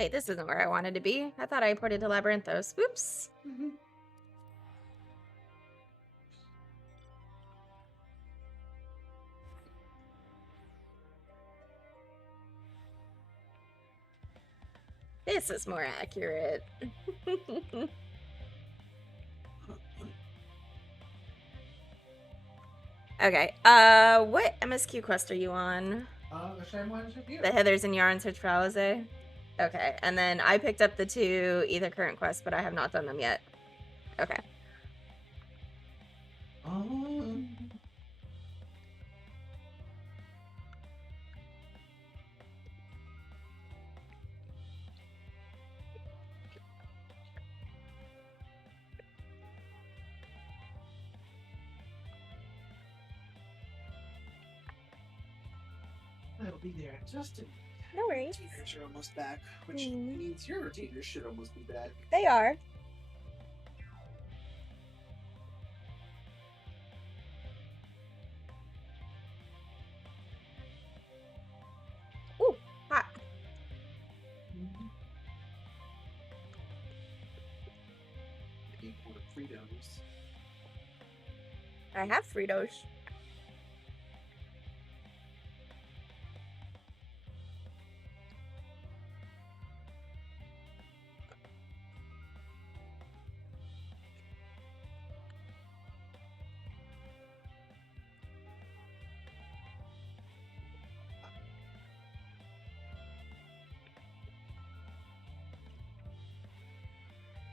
Wait, this isn't where I wanted to be. I thought I ported to Labyrinthos. Whoops. This is more accurate. Okay, what MSQ quest are you on? The same ones as you. The Heathers and Yarn Search for Alizé? Okay, and then I picked up the 2 Ether Current quests, but I have not done them yet. Okay. I'll be there in just a minute. No worries. Retainers are almost back, which means your retainers should almost be back. They are. Ooh, hot. Maybe more Fritos. I have Fritos.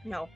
No.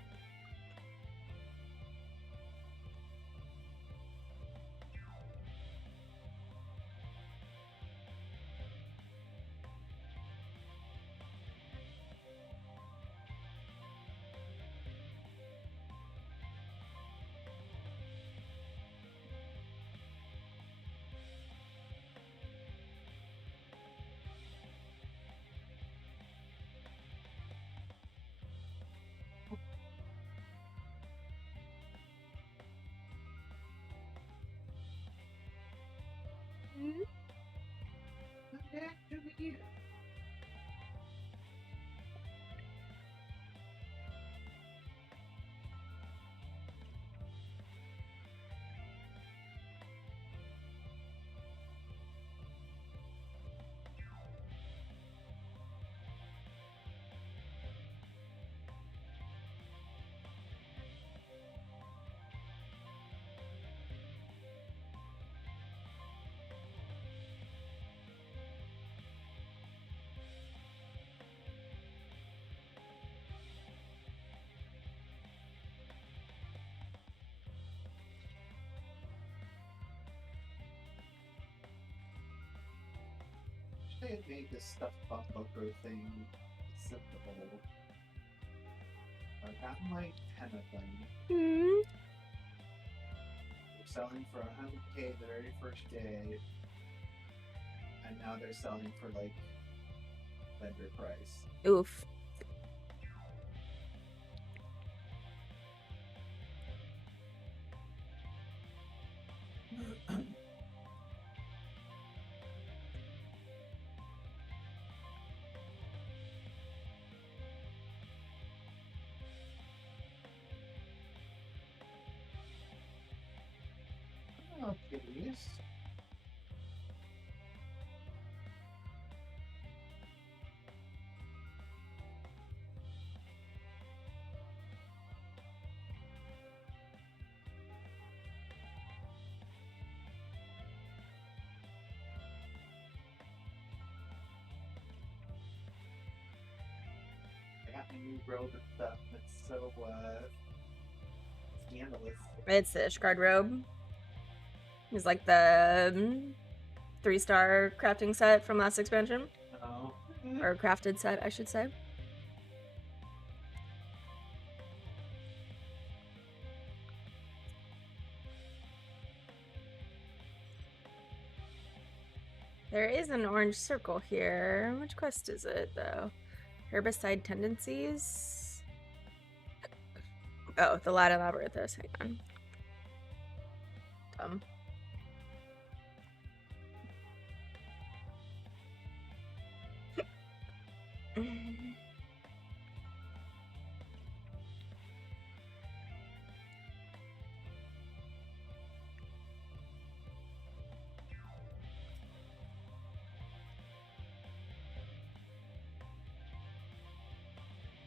They had made this stuffed bumper thing acceptable. I've gotten like 10 of them. They're selling for 100K the very first day, and now they're selling for like vendor price. Oof. Oh, kitties. I got my new robe and stuff. It's so scandalous. It's the Ishgard robe. It's like the 3-star crafting set from last expansion. Oh. Or crafted set, I should say. There is an orange circle here. Which quest is it, though? Herbicide tendencies? Oh, the Latin Labyrinthos. Hang on.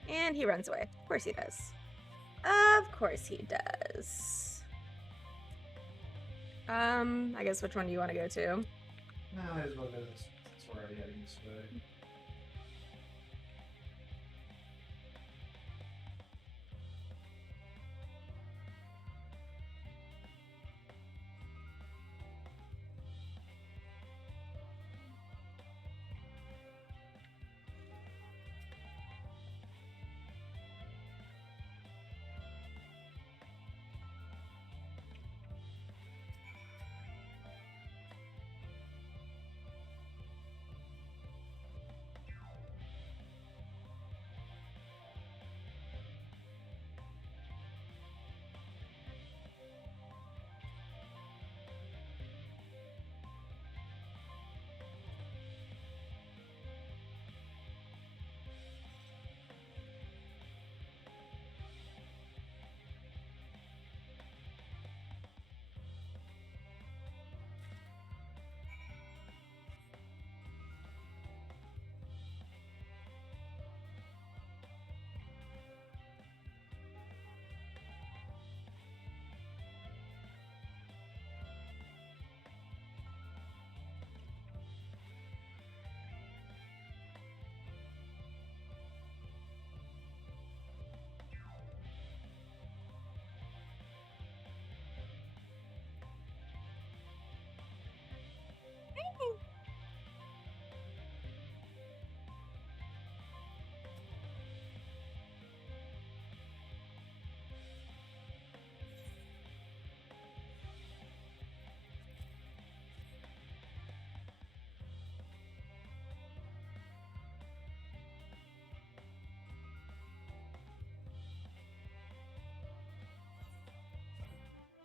And he runs away. Of course he does. Of course he does. I guess which one do you want to go to? No, I as well go this since we're already heading this way.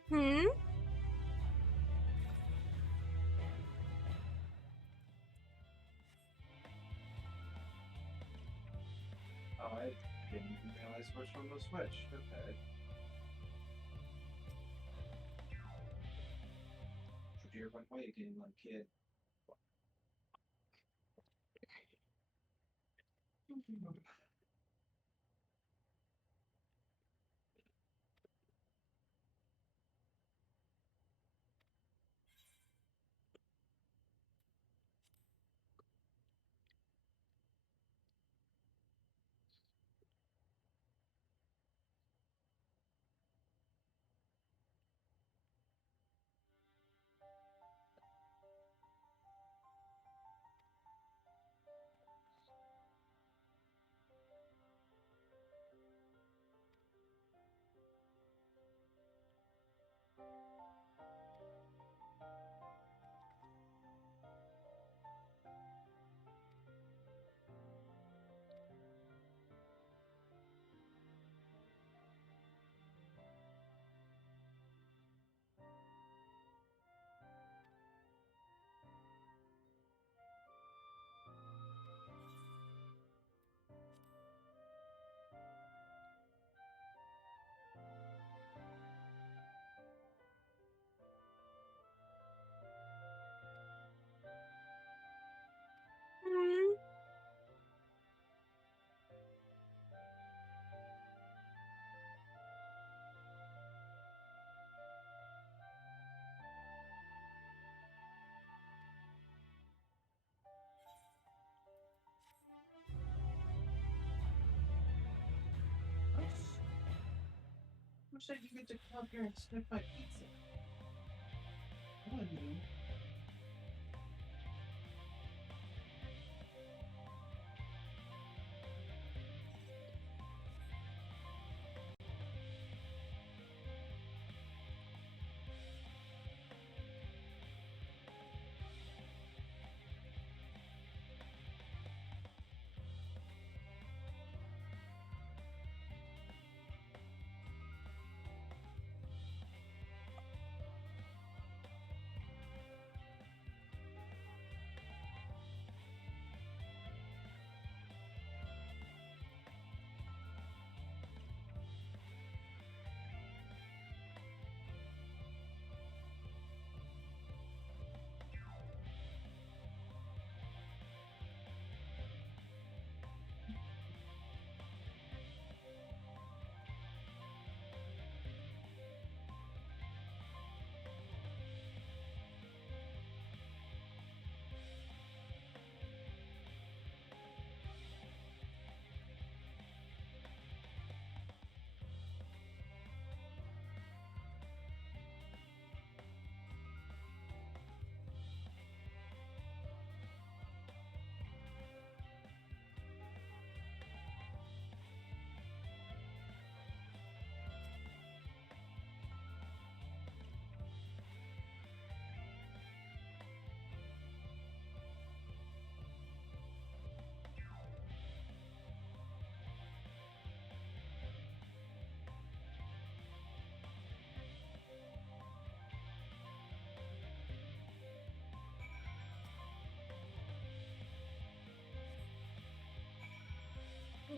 Hmm? Oh, I didn't even realize which one was which. Okay. You're one way getting one kid. Hmm? Wish I could get to come up here and sniff my pizza. I knew.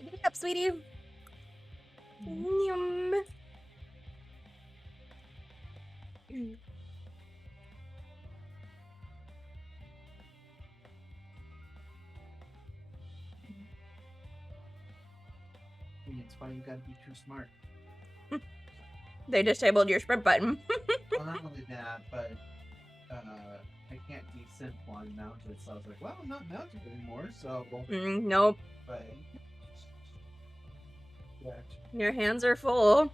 Get up, sweetie. Yum. That's why you gotta be too smart. They disabled your sprint button. Well, not only that, but I can't desync while I'm mounted, so I was like, well, I'm not mounted anymore, so. Nope. But. Yeah. Your hands are full.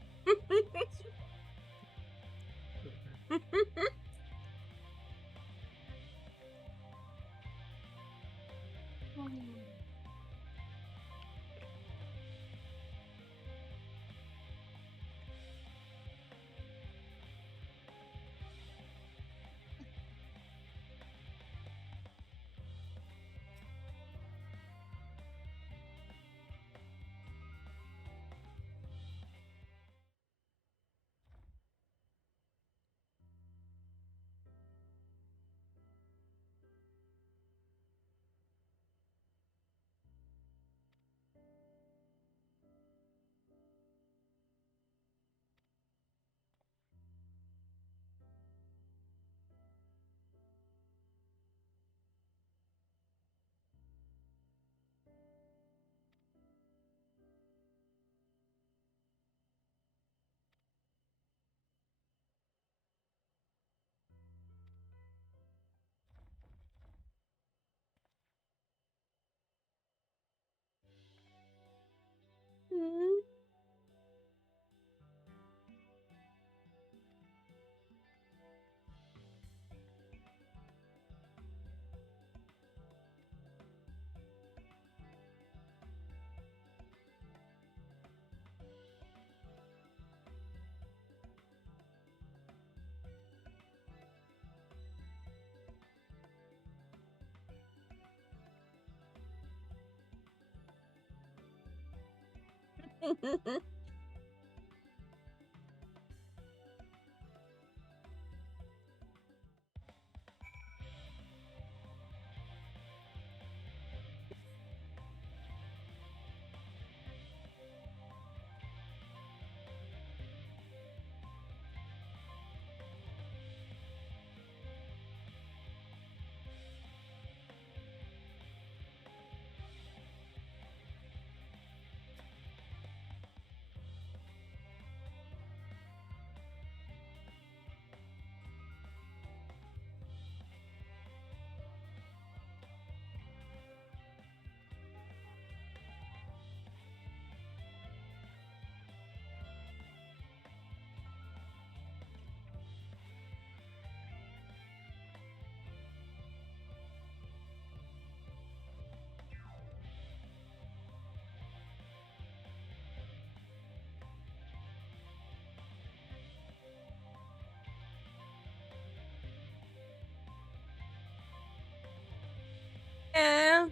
Yeah.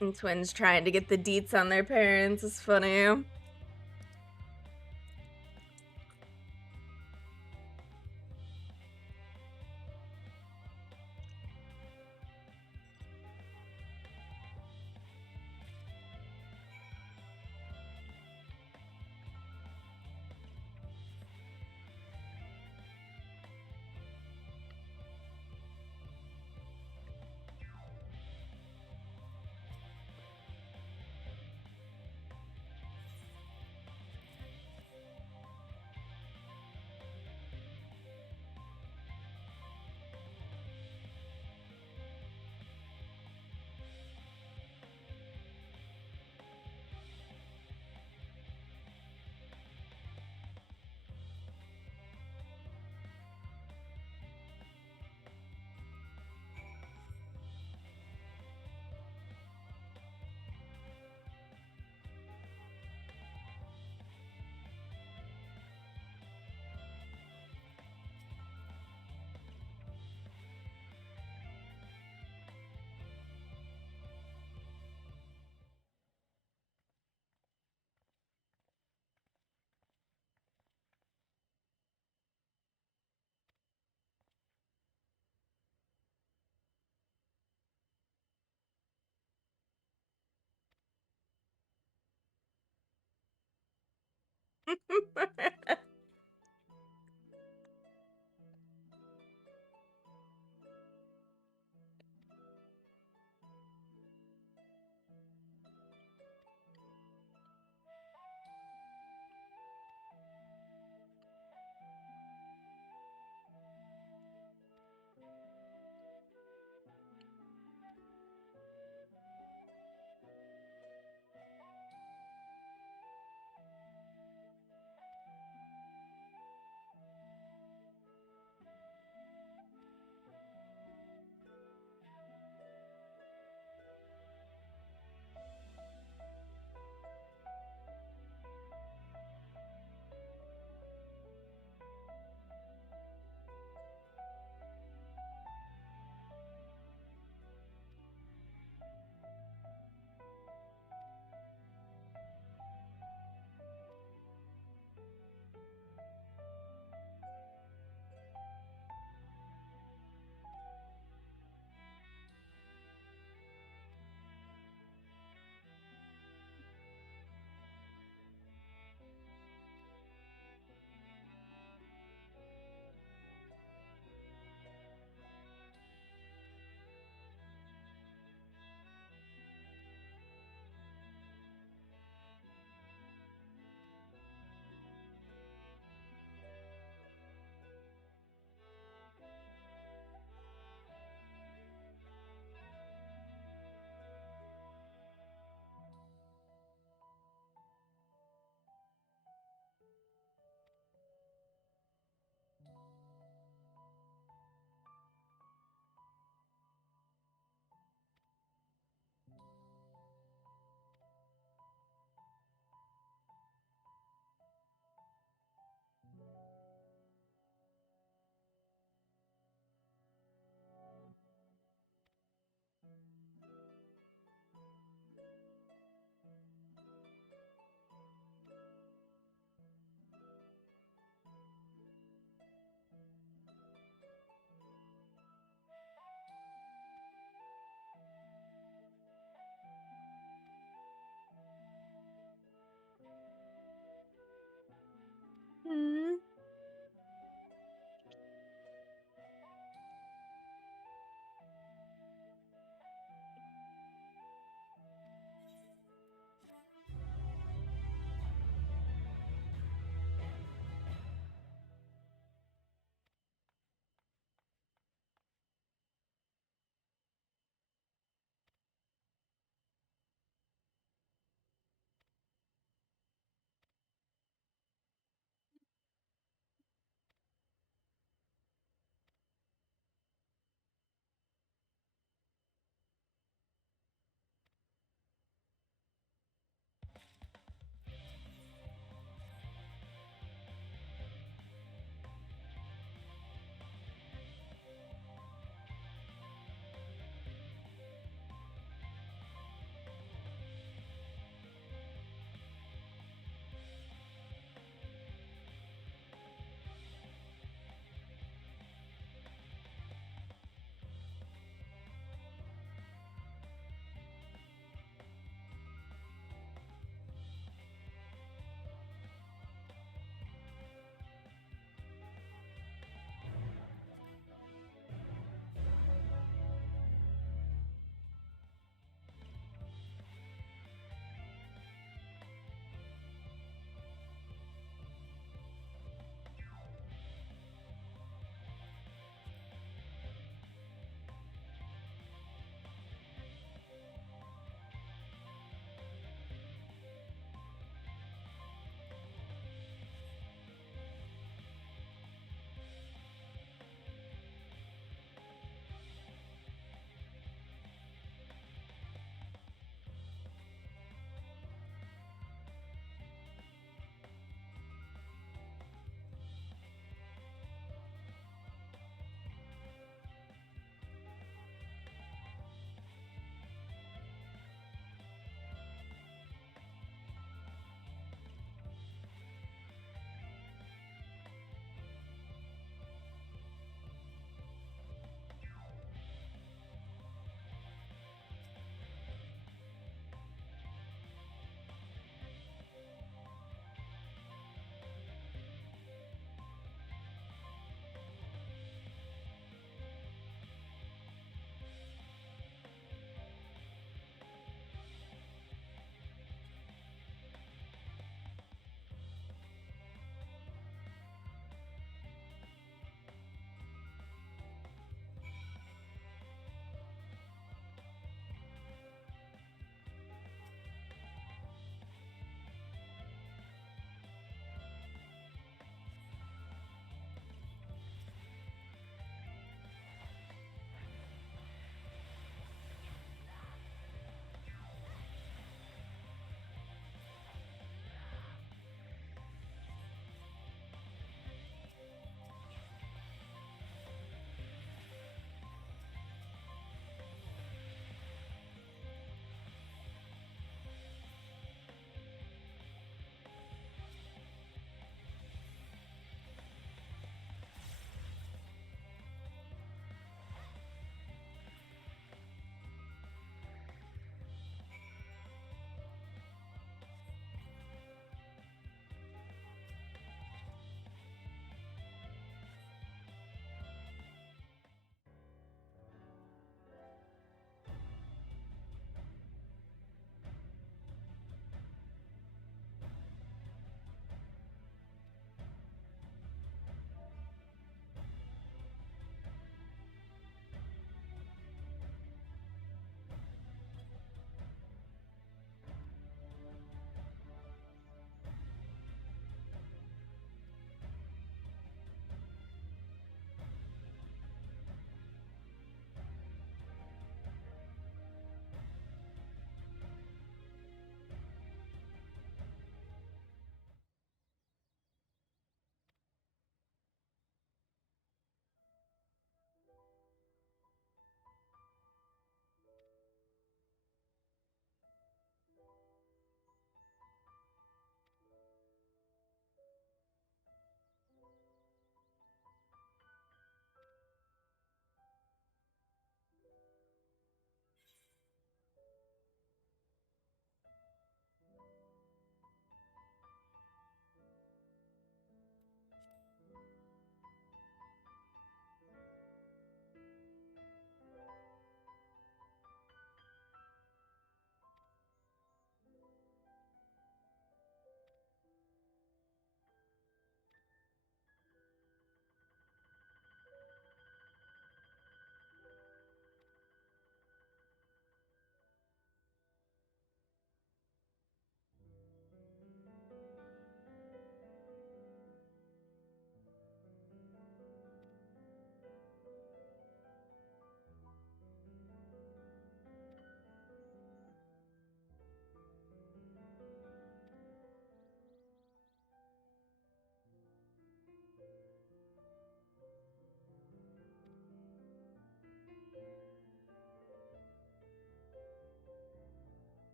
And twins trying to get the deets on their parents is funny.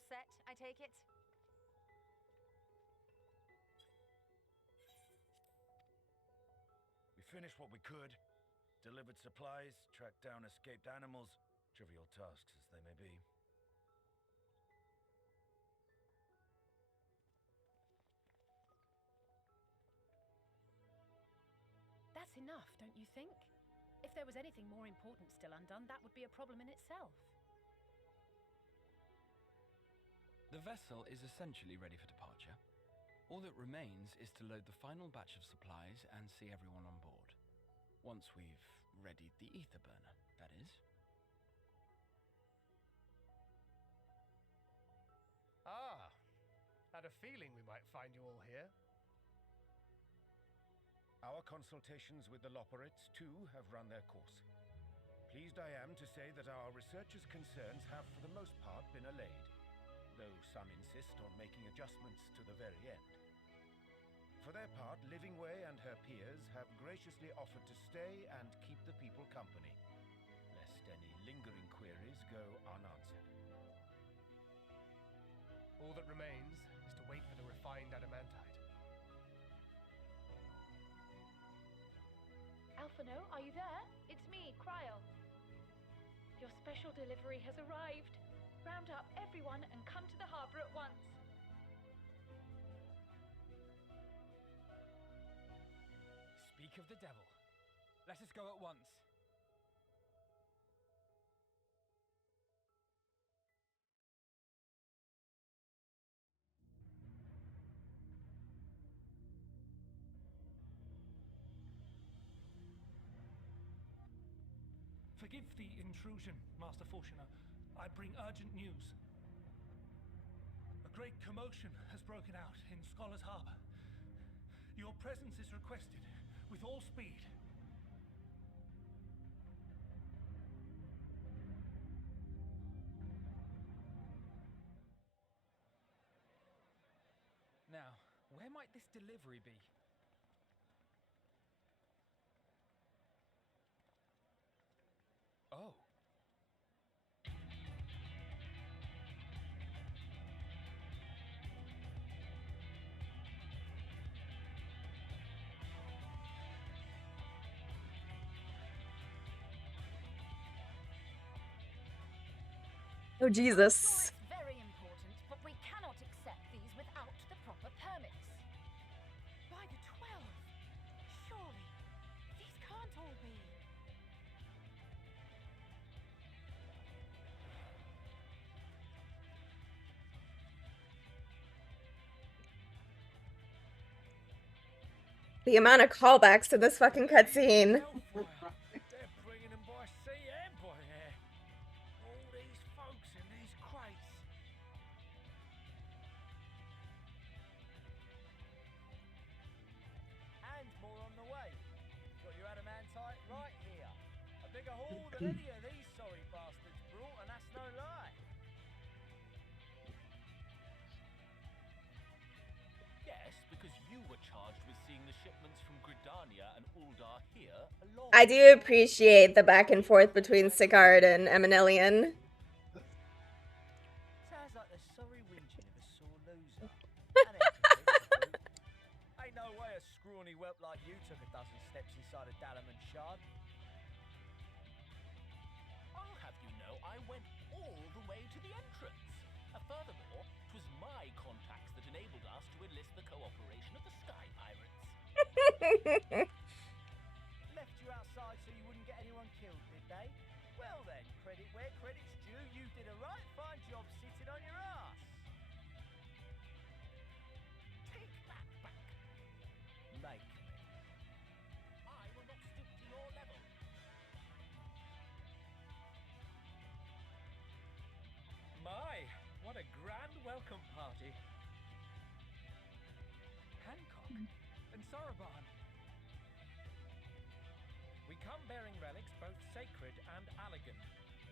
all set, I take it? We finished what we could, delivered supplies, tracked down escaped animals, trivial tasks as they may be. That's enough, don't you think? If there was anything more important still undone, that would be a problem in itself. The vessel is essentially ready for departure. All that remains is to load the final batch of supplies and see everyone on board. Once we've readied the ether burner, that is. Ah, had a feeling we might find you all here. Our consultations with the Loperates, too, have run their course. Pleased I am to say that our researchers' concerns have for the most part been allayed, though some insist on making adjustments to the very end. For their part, Livingway and her peers have graciously offered to stay and keep the people company, lest any lingering queries go unanswered. All that remains is to wait for the refined adamantite. Alphano, are you there? It's me, Cryo. Your special delivery has arrived. Round up everyone and come to the harbor at once. Speak of the devil. Let us go at once. Forgive the intrusion, Master Fortuner. I bring urgent news. A great commotion has broken out in Scholar's Harbor. Your presence is requested with all speed. Now, where might this delivery be? Oh. Oh, Jesus. It's very important, but we cannot accept these without the proper permits. By the 12! Surely, these can't all be. The amount of callbacks to this fucking cutscene. They're bringing them by sea and by air. All these folks in these crates. And more on the way. Got your adamantite right here. A bigger haul than any of these sorry bastards brought, and that's no lie. Yes, because you were charged with seeing the shipments from Gridania and Uldar here along. I do appreciate the back and forth between Sigurd and Eminelian. Sounds like the sorry whinging of a sore loser. And ain't no way a scrawny whelp like you took a dozen steps inside a Dalaman shard. I'll have you know I went all the way to the entrance. Furthermore, 'twas my contacts that enabled us to enlist the cooperation of the Sky Pirates. Left you outside so you wouldn't get anyone killed, did they? Well then, credit where credit's due, you did a right fine job sitting on your ass. Take that back. Make me. I will not stoop to your level. My, what a grand welcome party. Hancock and Soroban. We come bearing relics both sacred and elegant,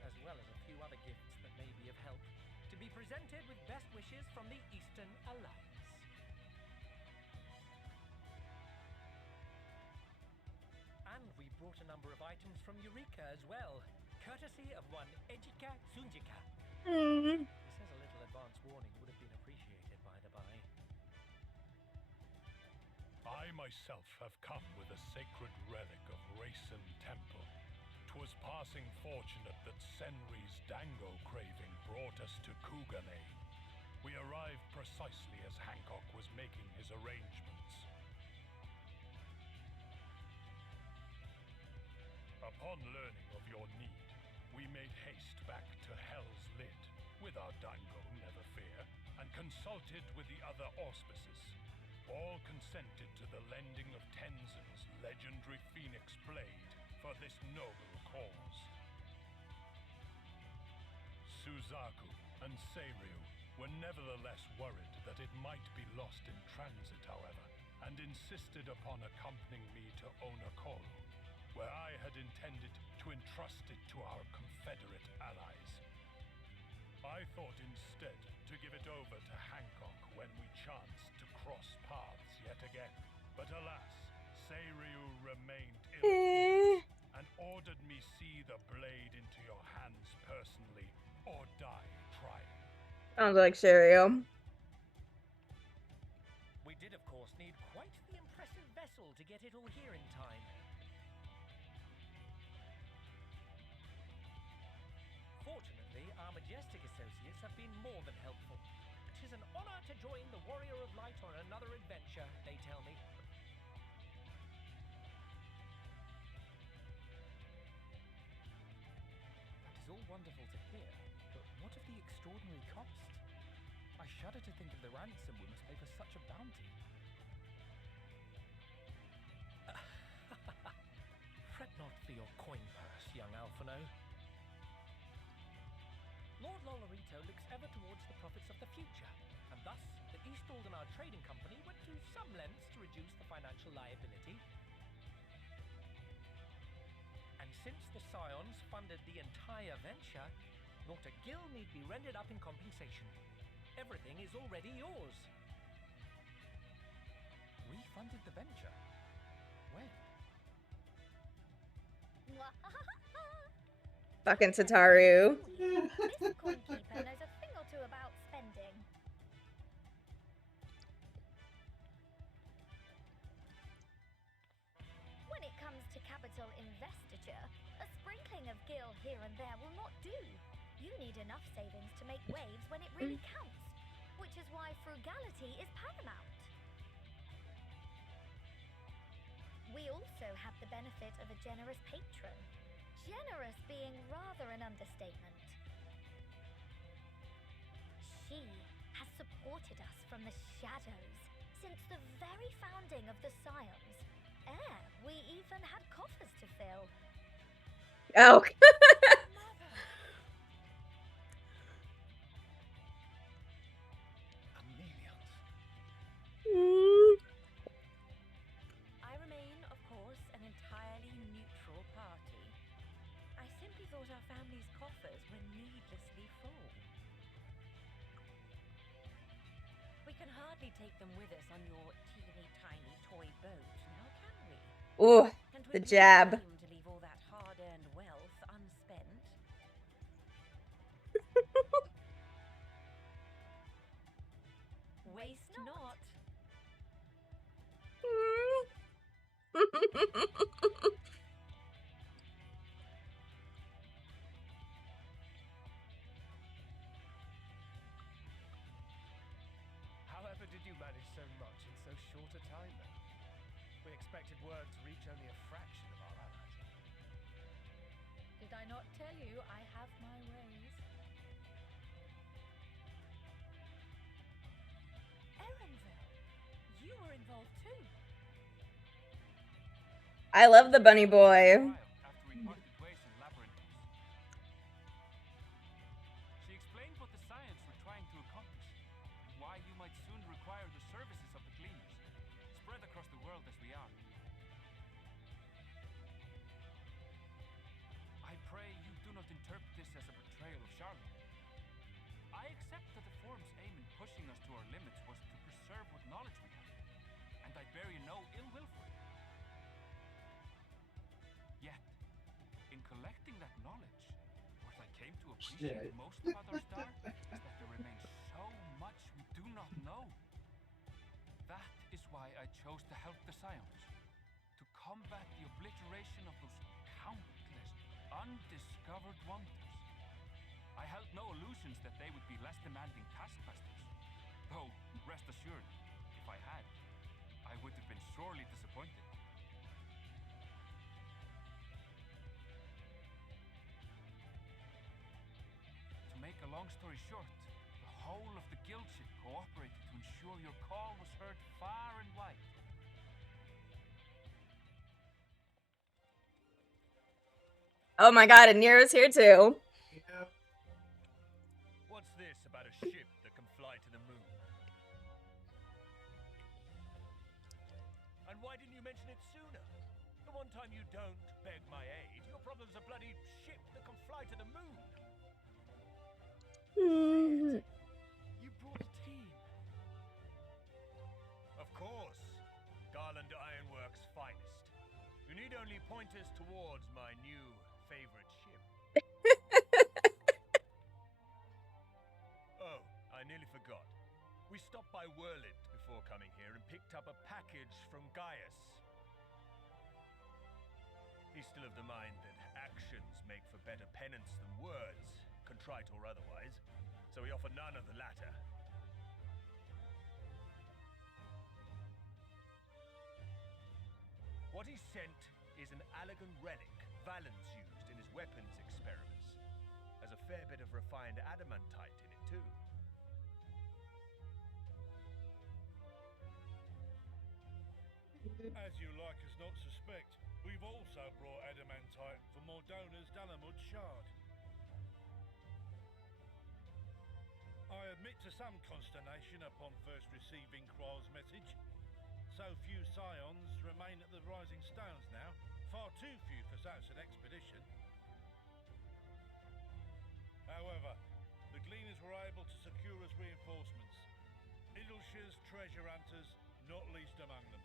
as well as a few other gifts that may be of help, to be presented with best wishes from the Eastern Alliance. And we brought a number of items from Eureka as well, courtesy of one Ejika Sunjika. Mm. This has a little advance advance warning would have been appreciated, by the by. I myself have come with a sacred relic of Rayson Temple. 'Twas passing fortunate that Senri's dango craving brought us to Kugane. We arrived precisely as Hancock was making his arrangements. Upon learning of your need, we made haste back to Hell's Lid, with our dango, never fear, and consulted with the other auspices. All consented to the lending of Tenzin's legendary phoenix blade for this noble cause. Suzaku and Seiryu were nevertheless worried that it might be lost in transit, however, and insisted upon accompanying me to Onokoro, where I had intended to entrust it to our Confederate allies. I thought instead to give it over to Hancock when we chanced to cross paths yet again. But alas, Seiryu remained ill at ease and ordered me see the blade into your hands personally or die trying. Sounds like Shiryu. We did, of course, need quite the impressive vessel to get it all here in time. Fortunately, our majestic associates have been more than helpful. 'Tis an honor to join the Warrior of Light on another adventure, they tell me. That is all wonderful to hear, but what of the extraordinary cost? I shudder to think of the ransom we must pay for such a bounty. Fret not for your coin purse, young Alphino. Lord Lolorito looks ever towards the profits of the future, and thus the East Aldenar Trading Company went to some lengths to reduce the financial liability. And since the Scions funded the entire venture, not a gill need be rendered up in compensation. Everything is already yours. We funded the venture? When? Fucking Sataru. This coinkeeper knows a thing or two about spending. When it comes to capital investiture, a sprinkling of gil here and there will not do. You need enough savings to make waves when it really counts, which is why frugality is paramount. We also have the benefit of a generous patron. Generous being rather an understatement. She has supported us from the shadows since the very founding of the Scions. Ere we even had coffers to fill. Oh. I remain, of course, an entirely neutral party. I simply thought our family's coffers were needlessly full. We can hardly take them with us on your teeny-tiny toy boat, now can we? Ooh, And the would be jab. a shame to leave all that hard-earned wealth unspent. Waste not. However did you manage so much in so short a time then? We expected word to reach only a fraction of our allies. Did I not tell you I have my ways? Erenville, you were involved too. I love the bunny boy. After we parted ways in Labyrinthos. She explained what the Scions were trying to accomplish, and why you might soon require the services of the Gleaners, spread across the world as we are. I pray you do not interpret this as a betrayal of Charlotte. I accept that the Forum's aim in pushing us to our limits was to preserve what knowledge we have, and I bear you no ill will for it. Yet, in collecting that knowledge, what I came to appreciate most about our star is that there remains so I chose to help the Scions, to combat the obliteration of those countless undiscovered wonders. I held no illusions that they would be less demanding taskmasters, though, rest assured, if I had, I would have been sorely disappointed. To make a long story short, the whole of the guild ship cooperated to ensure your call was heard far and wide. Oh my god, and Nero's here too. Yep. What's this about a ship that can fly to the moon? And why didn't you mention it sooner? The one time you don't beg my aid, your problem's a bloody ship that can fly to the moon. You brought a team. Of course. Garland Ironworks' finest. You need only point us towards my new favorite ship. Oh, I nearly forgot. We stopped by Whirlid before coming here and picked up a package from Gaius. He's still of the mind that actions make for better penance than words, contrite or otherwise, so we offer none of the latter. What he sent is an Allegan relic Valens used in his weapons experiments. Has a fair bit of refined adamantite in it too. As you like as not suspect, we've also brought adamantite for Mordona's Dalamud shard. I admit to some consternation upon first receiving Kryl's message. So few Scions remain at the Rising Stones now, far too few for such an expedition. However, the Gleaners were able to secure us reinforcements. Idleshire's treasure hunters, not least among them.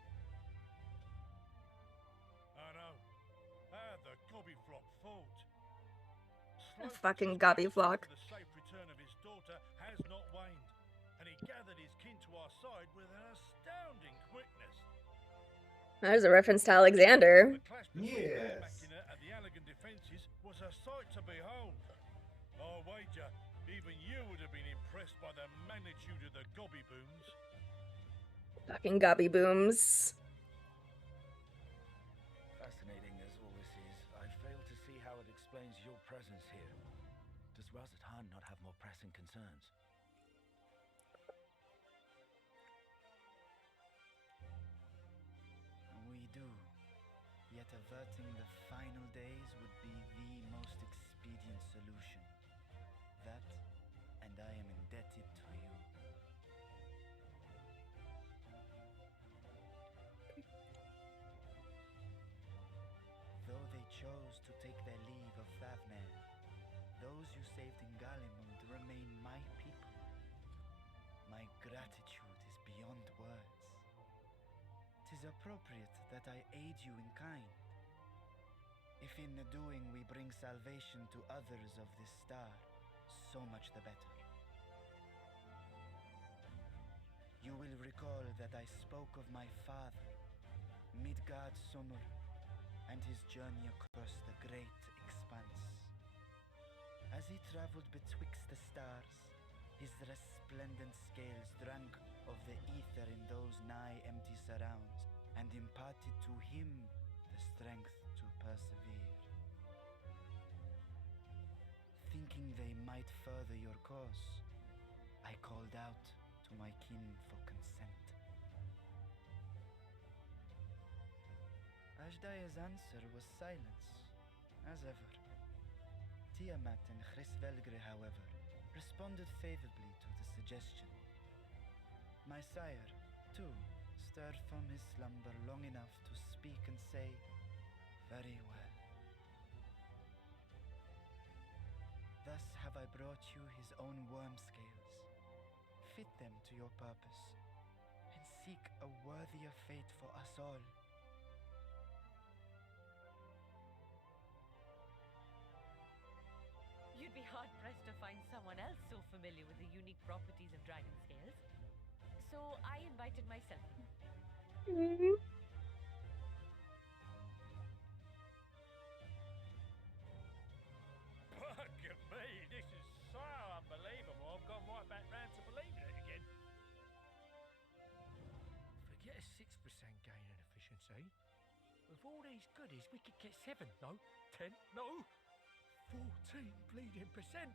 I know. How the Gobbyflock fought. Fucking Gobbyflock. The safe return of his daughter has not waned, and he gathered his kin to our side with an astounding quickness. There's a reference to Alexander. The clash between Yes. Machina and the Allegan defences was a sight to behold. I wager even you would have been impressed by the magnitude of the Gobby booms. Fucking Gobby booms. Fascinating as all this is, I fail to see how it explains your presence here. Does Razat-Han not have more pressing concerns? We do. Yet averting the final days would be the most expedient solution. That, and I am indebted to you. Though they chose to take their leave of Thavner, those you saved in Galimund remain my people. My gratitude is beyond words. 'Tis appropriate that I aid you in kind. If in the doing we bring salvation to others of this star, so much the better. You will recall that I spoke of my father, Midgard Summer, and his journey across the great expanse. As he traveled betwixt the stars, his resplendent scales drank of the ether in those nigh empty surrounds, and imparted to him the strength to persevere. Thinking they might further your cause, I called out to my kin for consent. Ajdaya's answer was silence, as ever. Tiamat and Chrisvelgre, however, responded favorably to the suggestion. My sire, too, stirred from his slumber long enough to speak and say, "Very well." Thus have I brought you his own worm scales. Fit them to your purpose, and seek a worthier fate for us all. You'd be hard-pressed to find someone else so familiar with the unique properties of dragon scales. So I invited myself. Mhm. Bugger me, this is so unbelievable. I've gone right back round to believing it again. Forget a 6% gain in efficiency. With all these goodies, we could get 7, no, 10, no, 14 bleeding percent.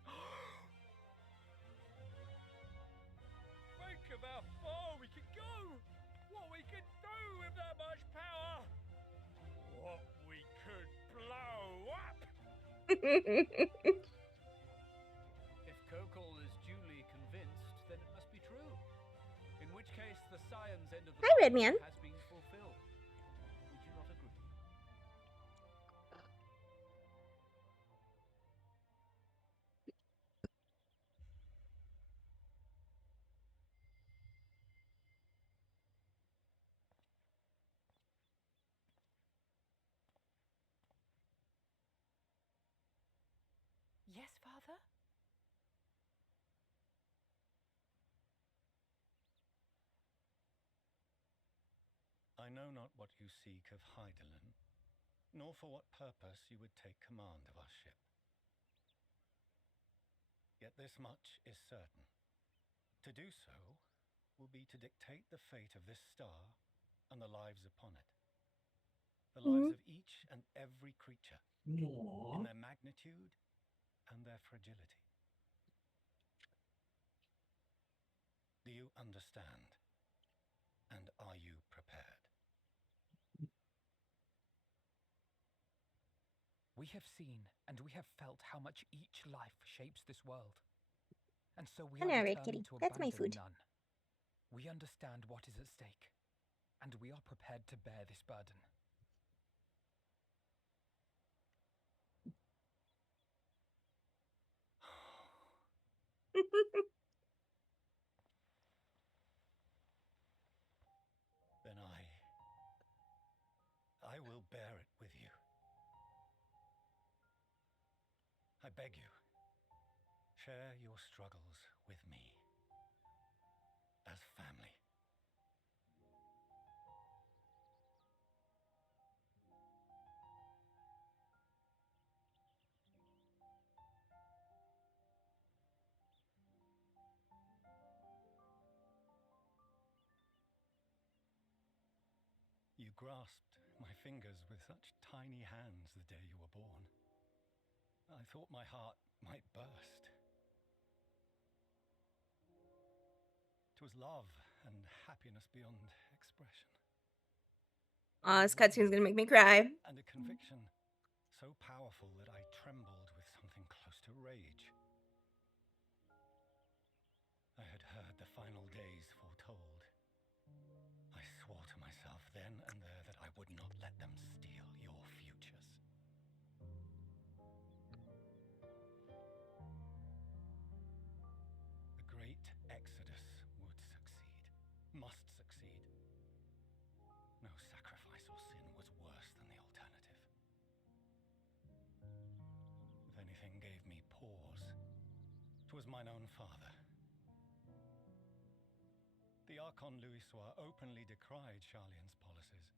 Think of how far we could go. What we could do with that much power. What we could blow up. If Kokol is duly convinced, then it must be true. In which case, the science end of the Hi, Redman. has been fulfilled. Would you not agree? Yes, Father? I know not what you seek of Hydaelyn, nor for what purpose you would take command of our ship. Yet this much is certain. To do so will be to dictate the fate of this star and the lives upon it. The lives of each and every creature, in their magnitude and their fragility. Do you understand? And are you prepared? We have seen and we have felt how much each life shapes this world. And so we I are know, Red determined Kitty. to That's my abandon food. none. We understand what is at stake, and we are prepared to bear this burden. Then I will bear it with you. I beg you, share your struggles with me, as family. You grasped my fingers with such tiny hands the day you were born. I thought my heart might burst. It was love and happiness beyond expression. This cutscene's gonna make me cry. And a conviction so powerful that I trembled with something close to rage. I had heard the final days foretold. I swore to myself then and there that I would not let them steal your futures. The great exodus would succeed, must succeed. No sacrifice or sin was worse than the alternative. If anything gave me pause, 'twas mine own father. The Archon Louisois openly decried Charlian's policies,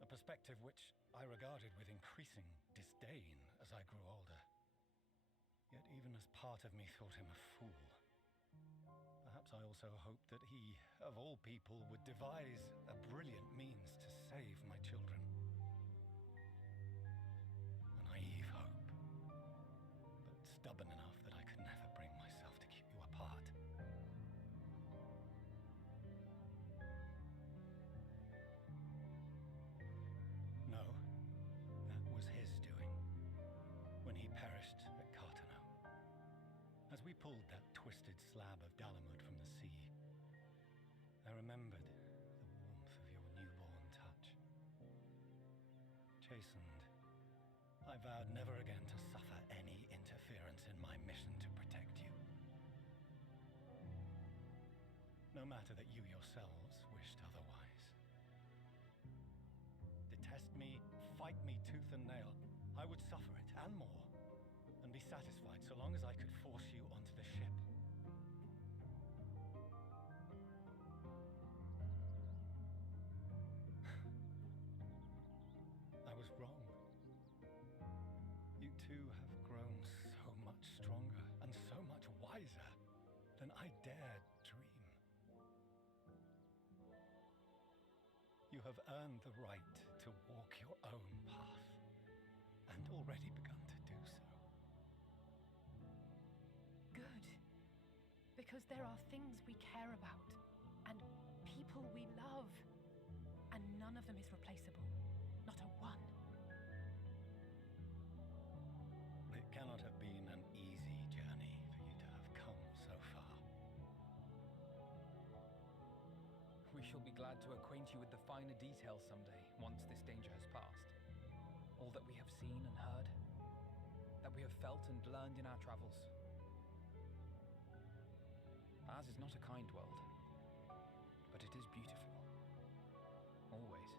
a perspective which I regarded with increasing disdain as I grew older. Yet even as part of me thought him a fool, perhaps I also hoped that he, of all people, would devise a brilliant means to save my children. A naive hope, but stubborn enough that I could never bring myself to keep you apart. No, that was his doing, when he perished at Cartano. As we pulled that twisted slab of Dalamud from the sea, I remembered the warmth of your newborn touch. Chastened, I vowed never again to suffer any interference in my mission to protect you. No matter that you yourselves wished otherwise. Detest me, fight me tooth and nail, I would suffer it, and more, and be satisfied so long as I could force you onto the ship. than I dared dream. You have earned the right to walk your own path, and already begun to do so. Good. Because there are things we care about, and people we love, and none of them is replaceable. Not a one. It cannot have been an easy journey for you to have come so far. We shall be glad to acquaint you with the finer details someday, once this danger has passed. All that we have seen and heard, that we have felt and learned in our travels. Ours is not a kind world, but it is beautiful. Always.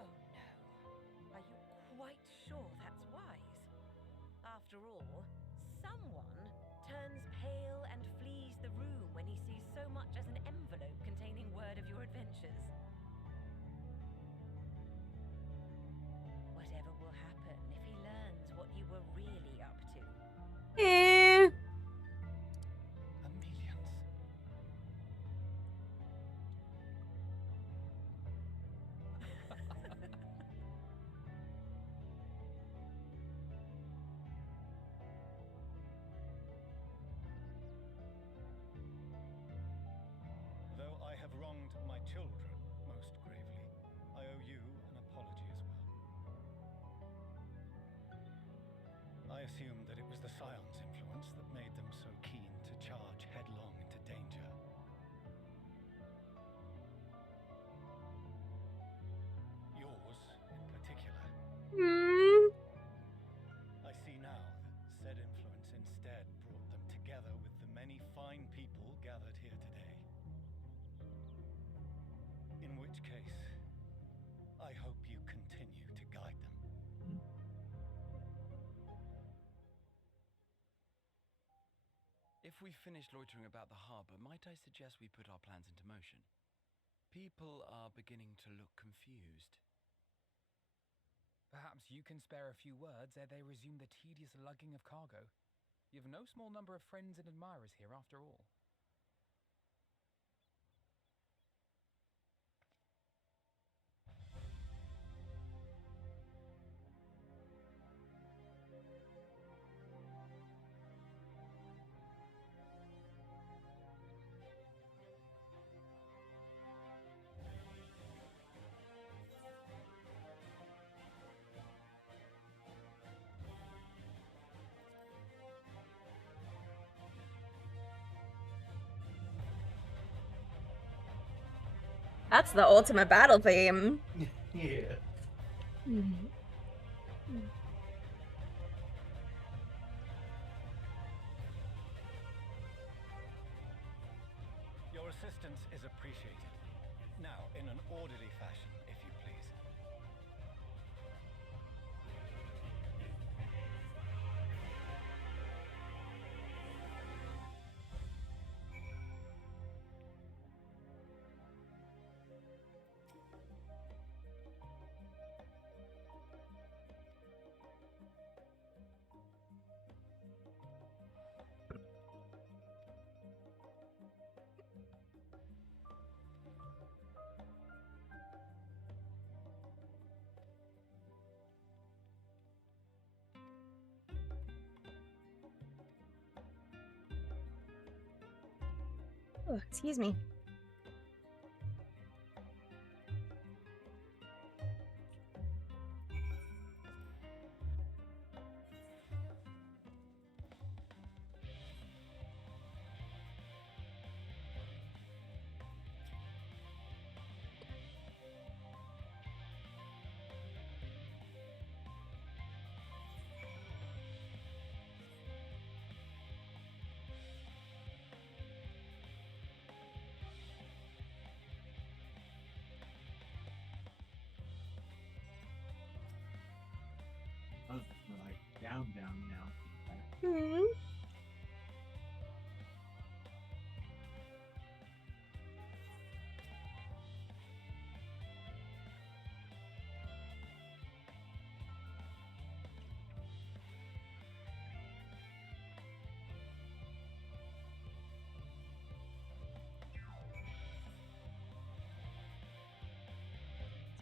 Oh no. Are you quite sure that's wise? After all, someone turns pale and flees the room when he sees so much as an envelope containing word of your adventures. Whatever will happen if he learns what you were really up to? Though I have wronged my children most gravely, I owe you an apology as well. I assumed that it was the Scion's influence that made them so keen to charge headlong into danger. Yours, in particular. I see now that said influence instead brought them together with the many fine people gathered here today. In which case, I hope you continue to guide them. If we've finished loitering about the harbour, might I suggest we put our plans into motion? People are beginning to look confused. Perhaps you can spare a few words ere they resume the tedious lugging of cargo. You've no small number of friends and admirers here after all. That's the ultimate battle theme. Yeah. Your assistance is appreciated. Now, in an orderly fashion, if you please. Oh, excuse me. Oh, we're like down now.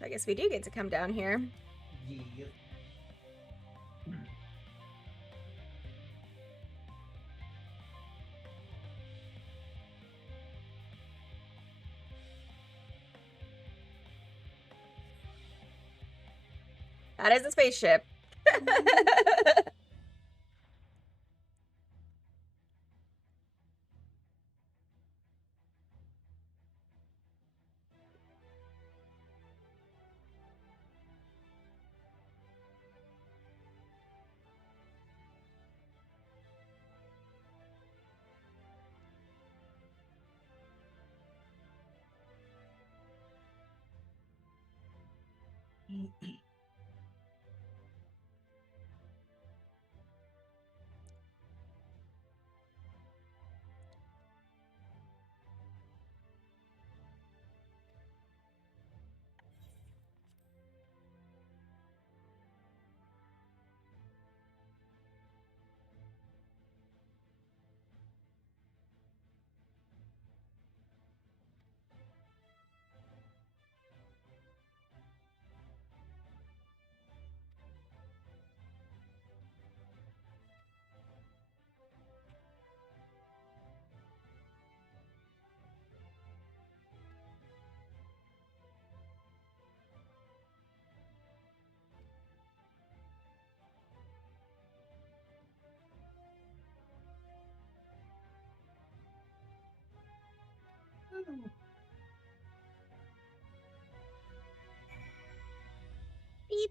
I guess we do get to come down here. Yeah. That is a spaceship.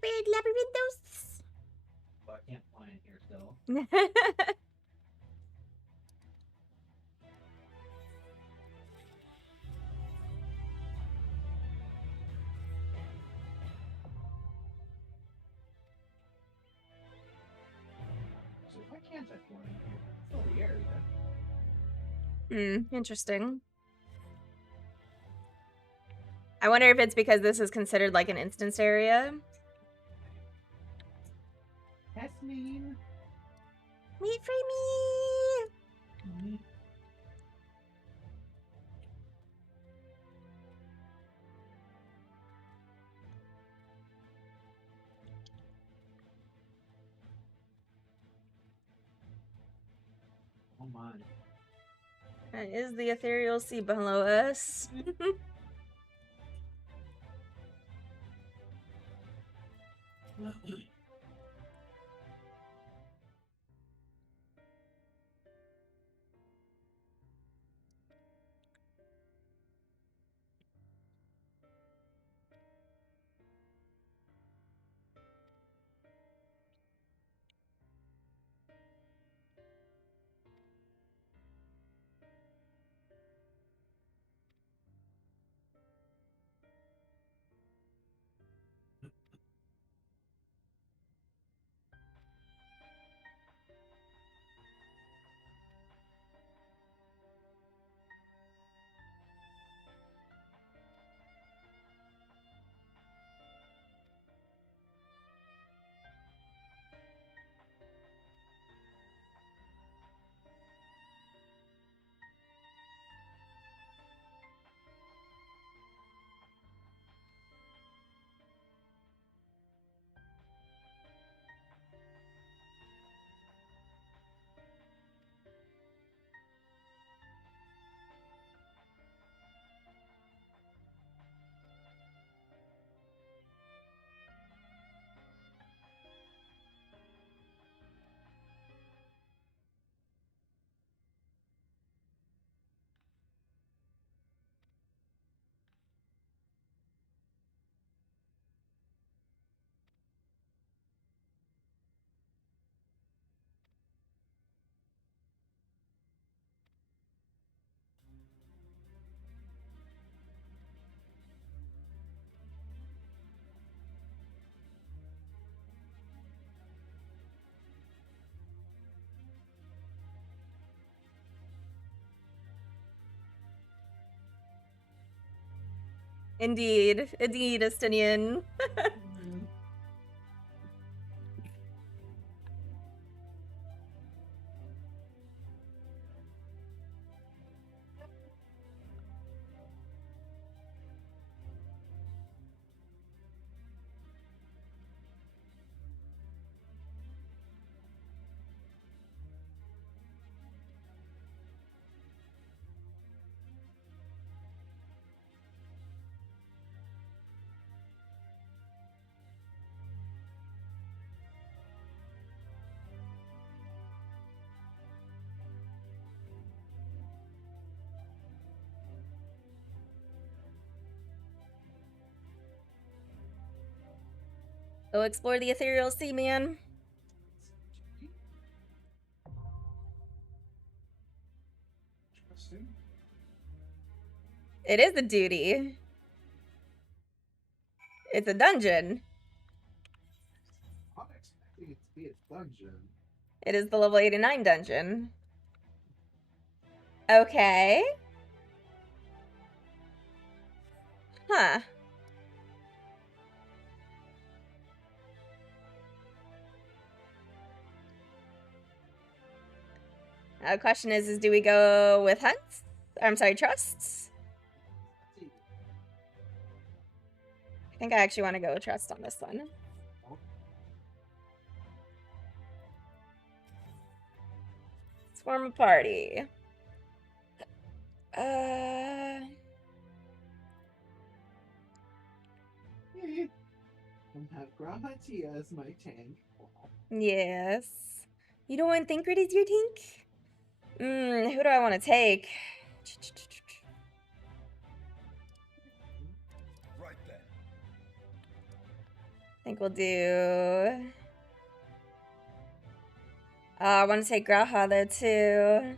Bird Labyrinthos. But I can't fly in here still. So why can't I fly in here? It's still the area. Interesting. I wonder if it's because this is considered like an instance area. That's mean. Wait for me. Oh my. That is the ethereal sea below us. Indeed, Estinian. Go explore the ethereal sea, man. Interesting. It is a duty. It's a dungeon. I'm not expecting it to be a dungeon. It is the level 89 dungeon. Okay. Huh. The question is do we go with hunts? I'm sorry, trusts? I think I actually want to go with trust on this one. Let's form a party. I have Grahatia as my tank. Yes. You don't think Grit is your tank? Who do I want to take? Right then. I think we'll do... I want to take Graha though too.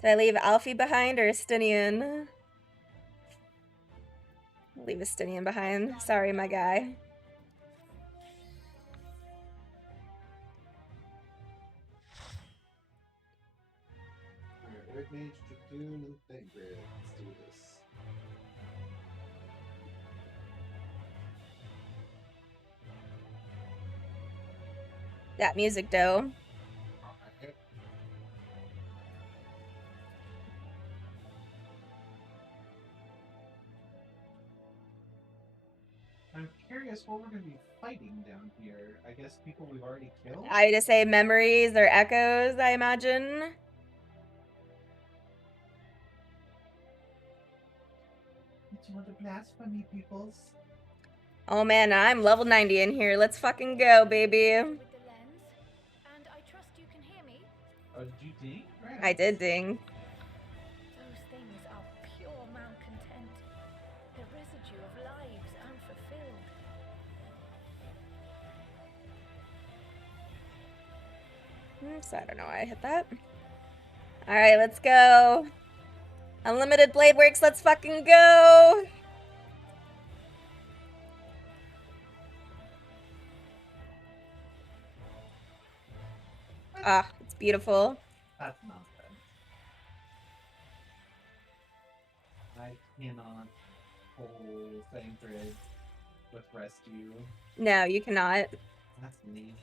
Did I leave Alfie behind or Estinian? I'll leave Estinian behind. Sorry, my guy. Alright, Red Mage, Dragoon, and Thingrid. Let's do this. That music though. Alright. I'm curious what we're going to be fighting down here. I guess people we've already killed? I just say memories or echoes, I imagine. It's one of the blasphemy peoples. Oh man, I'm level 90 in here. Let's fucking go, baby. With the lens, and I trust you can hear me. Oh, did you ding? Right. I did ding. Those things are pure malcontent. The residue of lives unfulfilled. So I don't know why I hit that. Alright, let's go. Unlimited Blade Works, let's fucking go. Ah, it's beautiful. That's nonsense. I cannot pull Thingrid with rescue. No, you cannot. That's mean.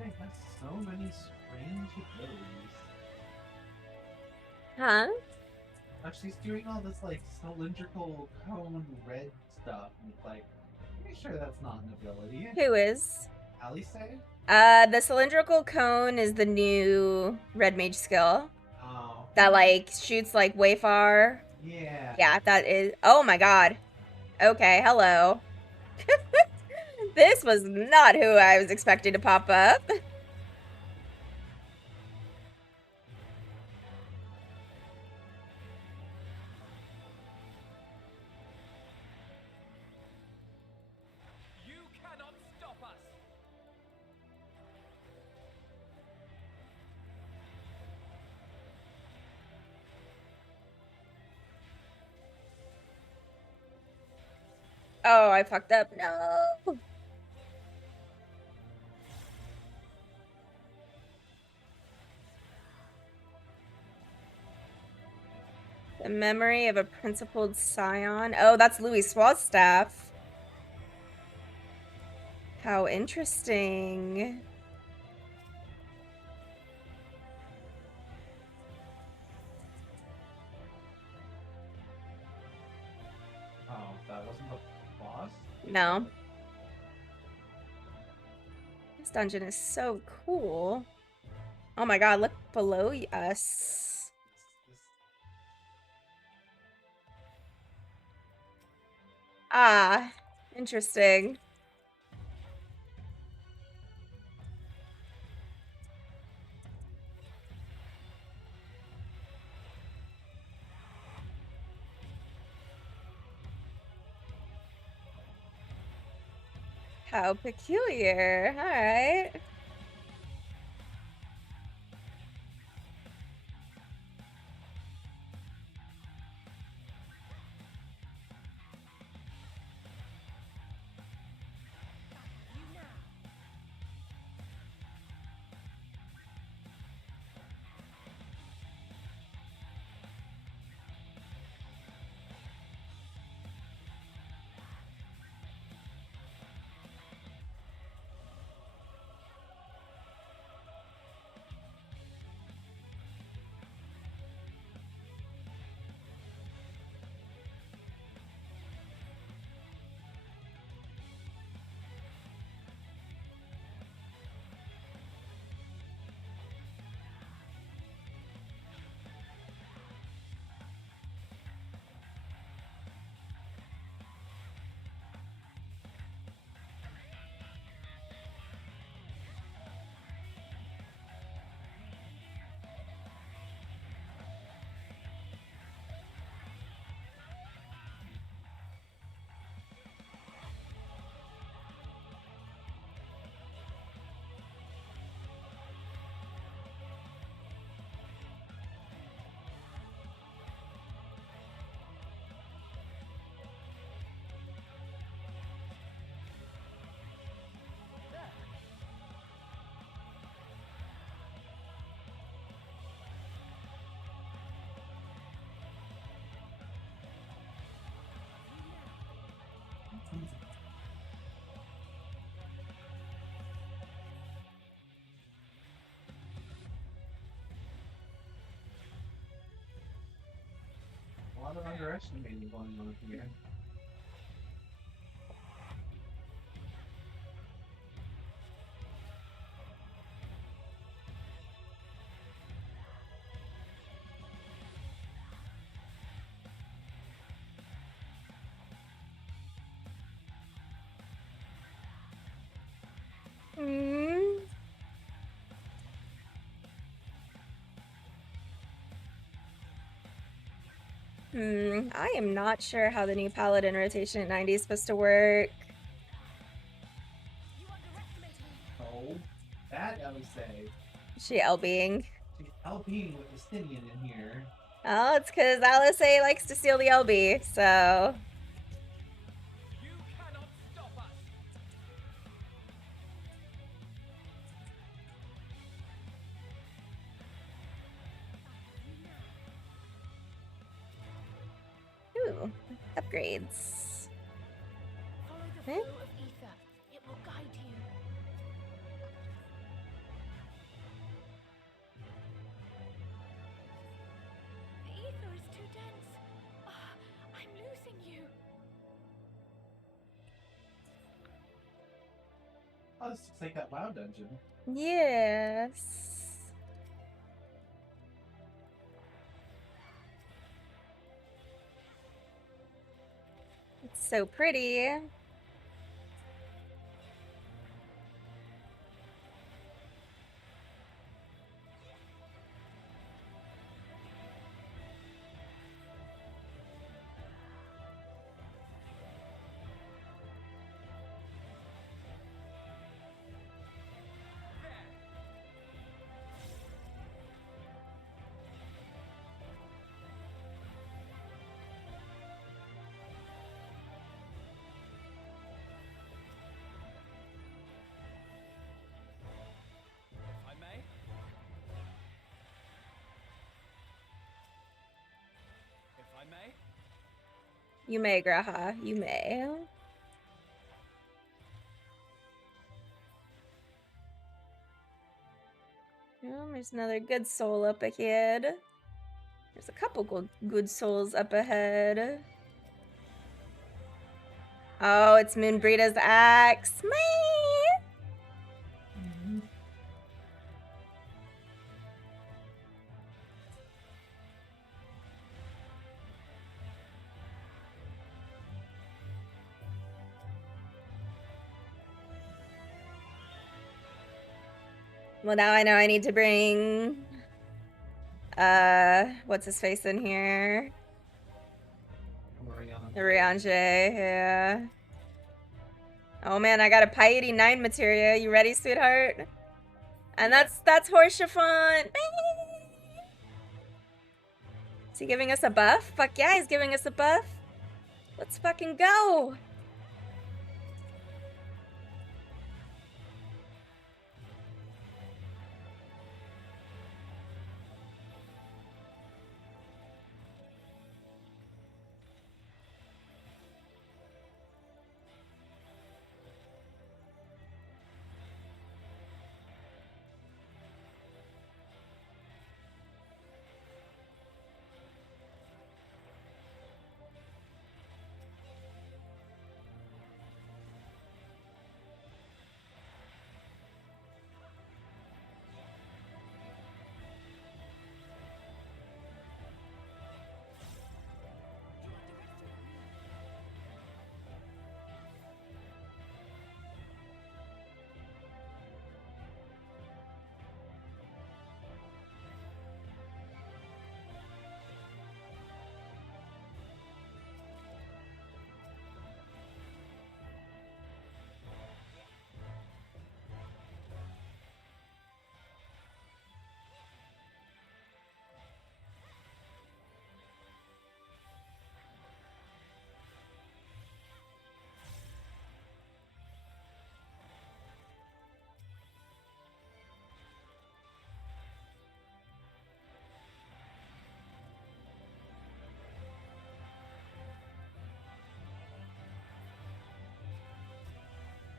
They have so many strange abilities. Huh? She's doing all this like cylindrical cone red stuff, and it's like, pretty sure that's not an ability. Who is? Alice? The cylindrical cone is the new red mage skill. Oh. That like shoots like way far. Yeah. Yeah, that is. Oh my god. Okay, hello. This was not who I was expecting to pop up. You cannot stop us! Oh, I fucked up. No. The memory of a principled scion. Oh, that's Louis Swazstaff. How interesting. Oh, that wasn't the boss? No. This dungeon is so cool. Oh my god, look below us. Ah, interesting. How peculiar. All right. A lot of underestimating going on here. I am not sure how the new paladin rotation at 90 is supposed to work. Oh, that I would say. She LBing. She's LBing with Justinian in here. Oh, it's because Alice likes to steal the LB, so. You cannot stop us! Ooh, upgrades. Follow the flow of ether. It will guide you. Oh, this looks like that WoW dungeon. Yes. It's so pretty. If I may? If I may? You may, Graha. You may. Oh, there's another good soul up ahead. There's a couple good souls up ahead. Oh, it's Moonbreeda's axe. Well, now I know I need to bring what's his face in here? Riange, yeah. Oh man, I got a Piety 9 materia. You ready, sweetheart? And that's Horschiffon. Is he giving us a buff? Fuck yeah, he's giving us a buff. Let's fucking go.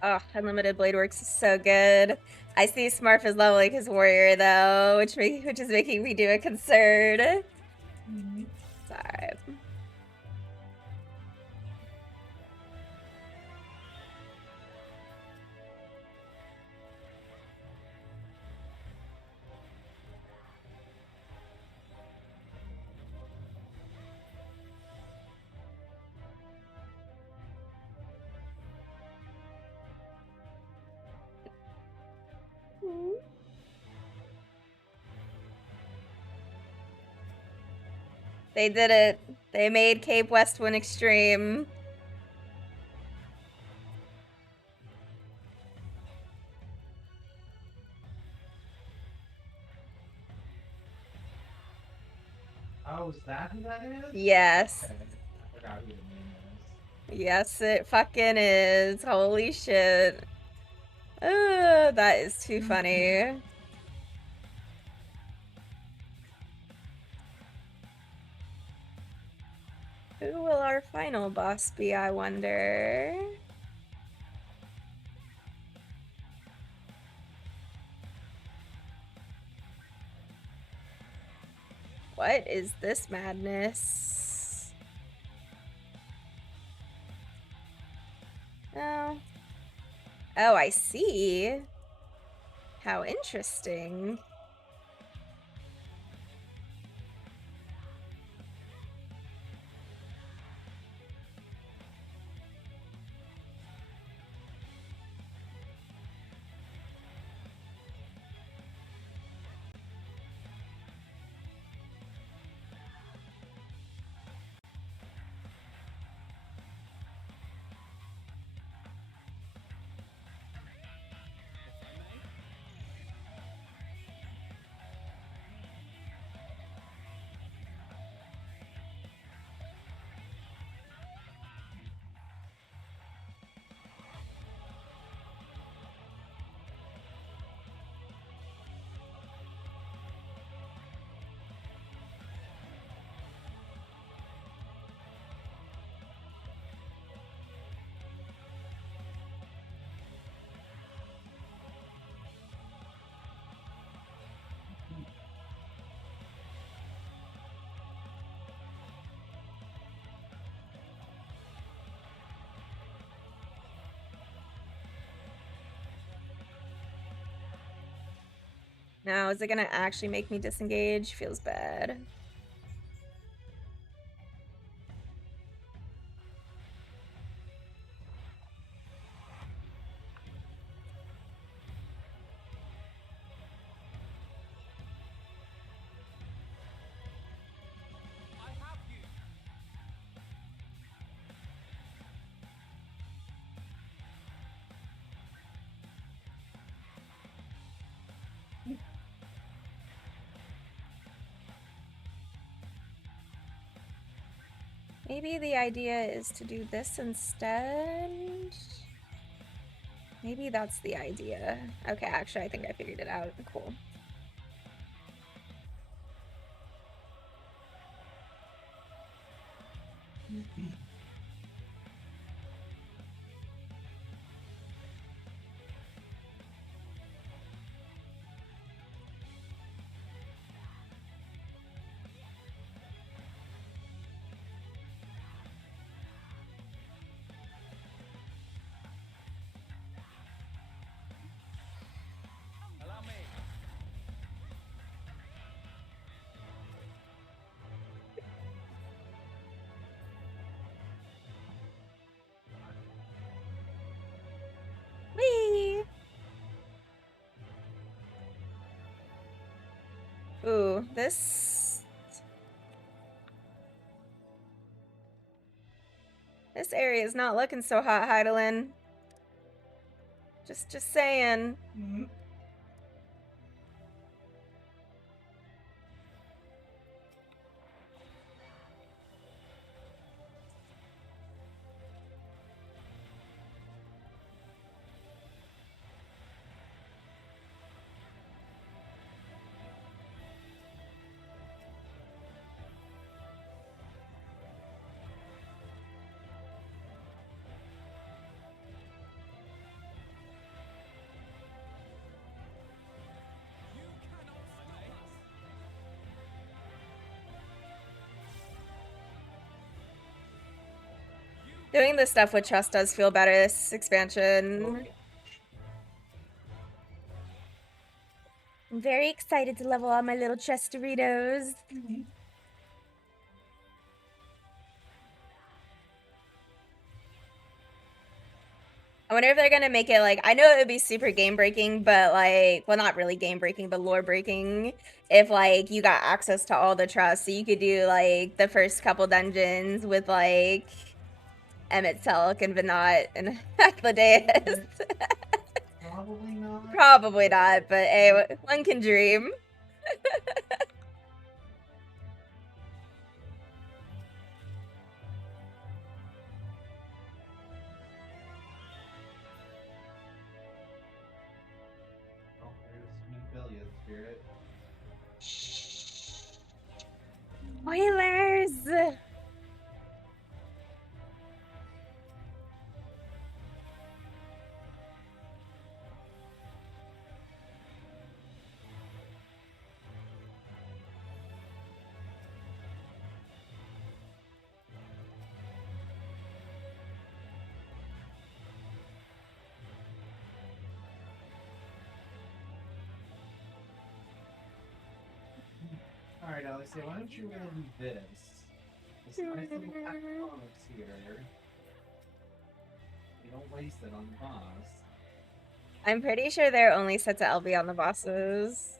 Oh, Unlimited Blade Works is so good. I see Smurf is leveling his warrior though, which is making me do a concern. It's alright. They did it. They made Cape Westwind extreme. Oh, is that who that is? Yes. Okay. I forgot who the name is. Yes, it fucking is. Holy shit. That is too funny. Who will our final boss be, I wonder? What is this madness? Oh. Oh, I see. How interesting. Now, is it gonna actually make me disengage? Feels bad. Maybe the idea is to do this instead? Maybe that's the idea. Okay, actually, I think I figured it out. Cool. Allow me. Whee! Ooh, this area is not looking so hot, Heidelin. Just saying. Doing this stuff with trust does feel better this expansion. I'm very excited to level all my little Chesteritos. I wonder if they're gonna make it like, I know it would be super game breaking, but like, well, not really game breaking, but lore breaking. If like you got access to all the trusts, so you could do like the first couple dungeons with like Emmett Selk and Venat and Athledeus. Probably not. Probably not, but hey, one can dream. Oh, there's Memphilia spirit. Spoilers! Alright, Alex, why don't you do this? This nice little pack of comics here. You don't waste it on the boss. I'm pretty sure there are only sets of LB on the bosses.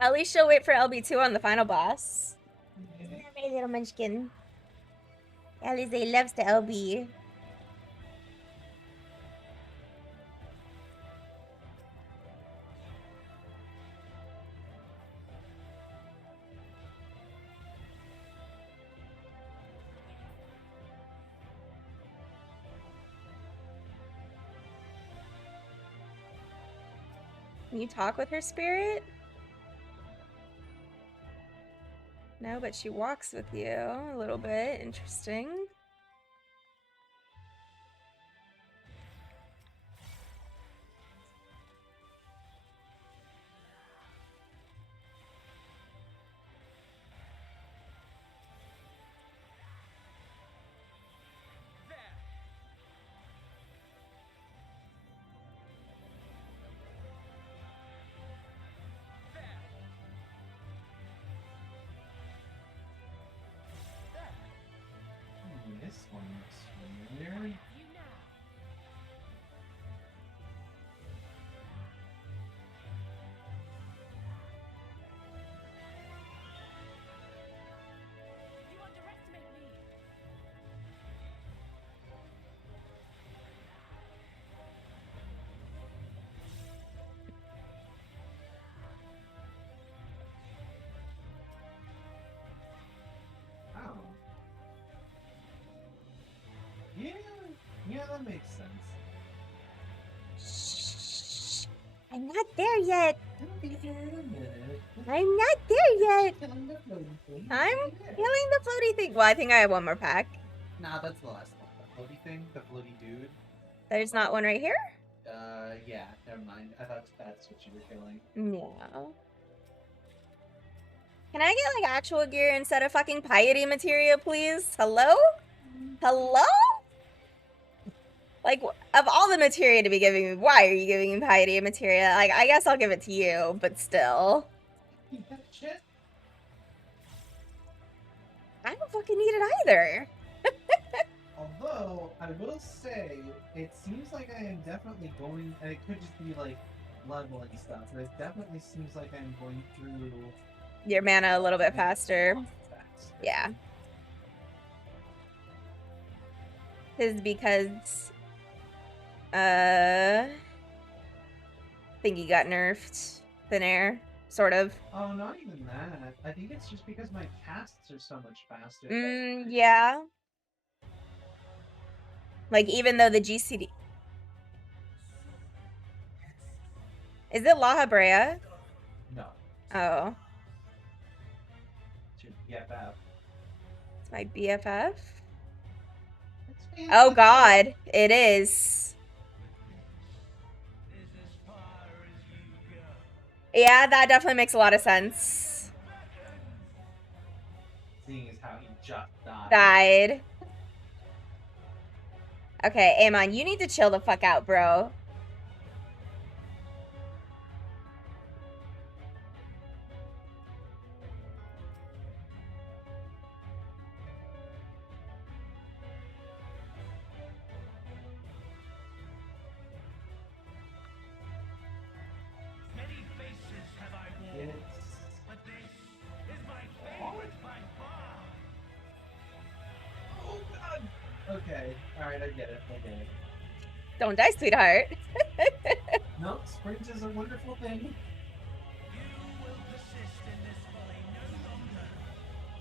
At least she'll wait for LB2 on the final boss. My little munchkin. Alize loves the LB. Can you talk with her spirit? No, but she walks with you a little bit. Interesting. This one's familiar. Oh. Yeah, that makes sense. I'm not there yet. I'm not there yet. I'm killing the floaty thing. Well, I think I have one more pack. Nah, that's the last one. The floaty thing? The floaty dude? There's not one right here? Yeah, never mind. I thought that's what you were killing. No. Can I get, like, actual gear instead of fucking piety materia, please? Hello? Hello? Like, of all the materia to be giving me, why are you giving me piety materia? Like, I guess I'll give it to you, but still. Shit. I don't fucking need it either. Although, I will say, it seems like I am definitely going, and it could just be like leveling stuff, but it definitely seems like I'm going through Your mana a little bit faster. Yeah. Is because Thingy got nerfed. Thin air, sort of. Oh, not even that. I think it's just because my casts are so much faster. Yeah. Like, even though the GCD... Is it La Habrea? No. Oh. It's your BFF. It's my BFF? Oh god, it is. Yeah, that definitely makes a lot of sense. Seeing as how he just Died. Okay, Amon, you need to chill the fuck out, bro. Many faces have I worn, but this is my favorite by far. Oh god! Okay, alright, I get it. Don't die, sweetheart. No, sprint is a wonderful thing.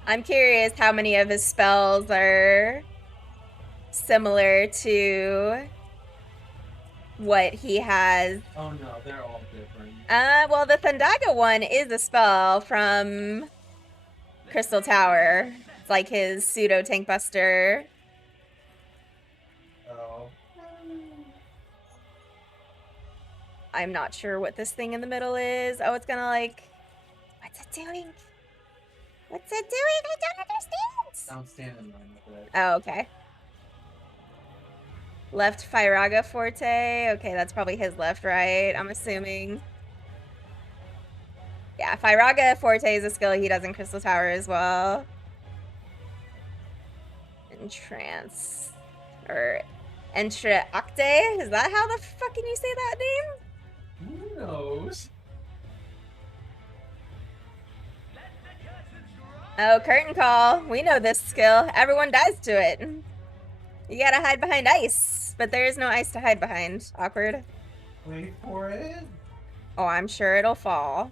I'm curious how many of his spells are similar to what he has. Oh no, they're all different. Well, the Thundaga one is a spell from Crystal Tower. It's like his pseudo tank buster. Oh. I'm not sure what this thing in the middle is. Oh, it's gonna like... What's it doing? What's it doing? I don't understand. Don't stand in line with it. Oh, okay. Left Firaga Forte. Okay, that's probably his left, right? I'm assuming. Yeah, Firaga Forte is a skill he does in Crystal Tower as well. Entrance. Or Entreacte? Is that how the fucking you say that name? Who knows? Oh, curtain call. We know this skill. Everyone dies to it. You gotta hide behind ice, but there is no ice to hide behind. Awkward. Wait for it. Oh, I'm sure it'll fall.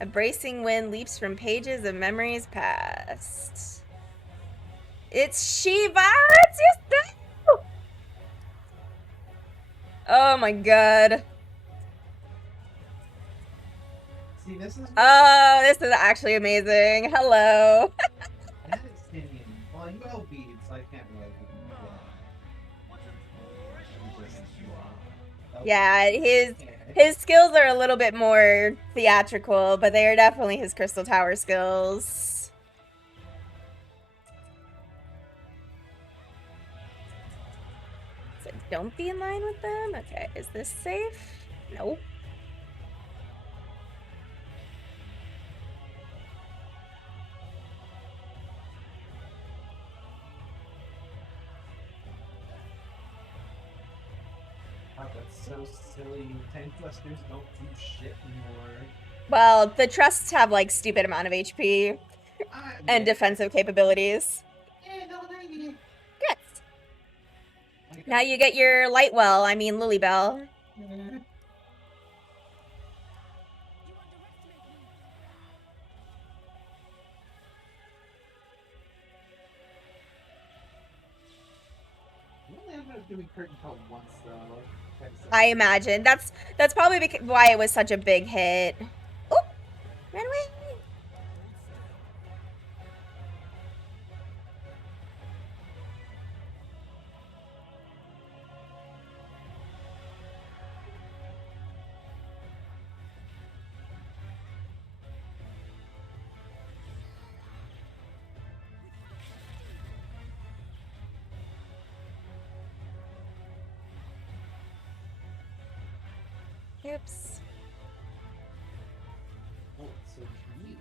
A bracing wind leaps from pages of memories past. It's Shiva! It's just Oh my god. See, this is. Oh, this is actually amazing. Hello. That is Tinian. Well, you have beads, so I can't really give you Yeah, his skills are a little bit more theatrical, but they are definitely his Crystal Tower skills. So don't be in line with them. Okay, is this safe? Nope. Oh, that's so silly. Tank thrusters don't do shit anymore. Well, the trusts have like stupid amount of HP and defensive capabilities. Yeah, no, Good. Now you get your Lightwell, I mean Lilybell. We only ended up doing curtain call once, though. I imagine. That's probably why it was such a big hit. Oh, ran away. Oops. Oh, it's so cute.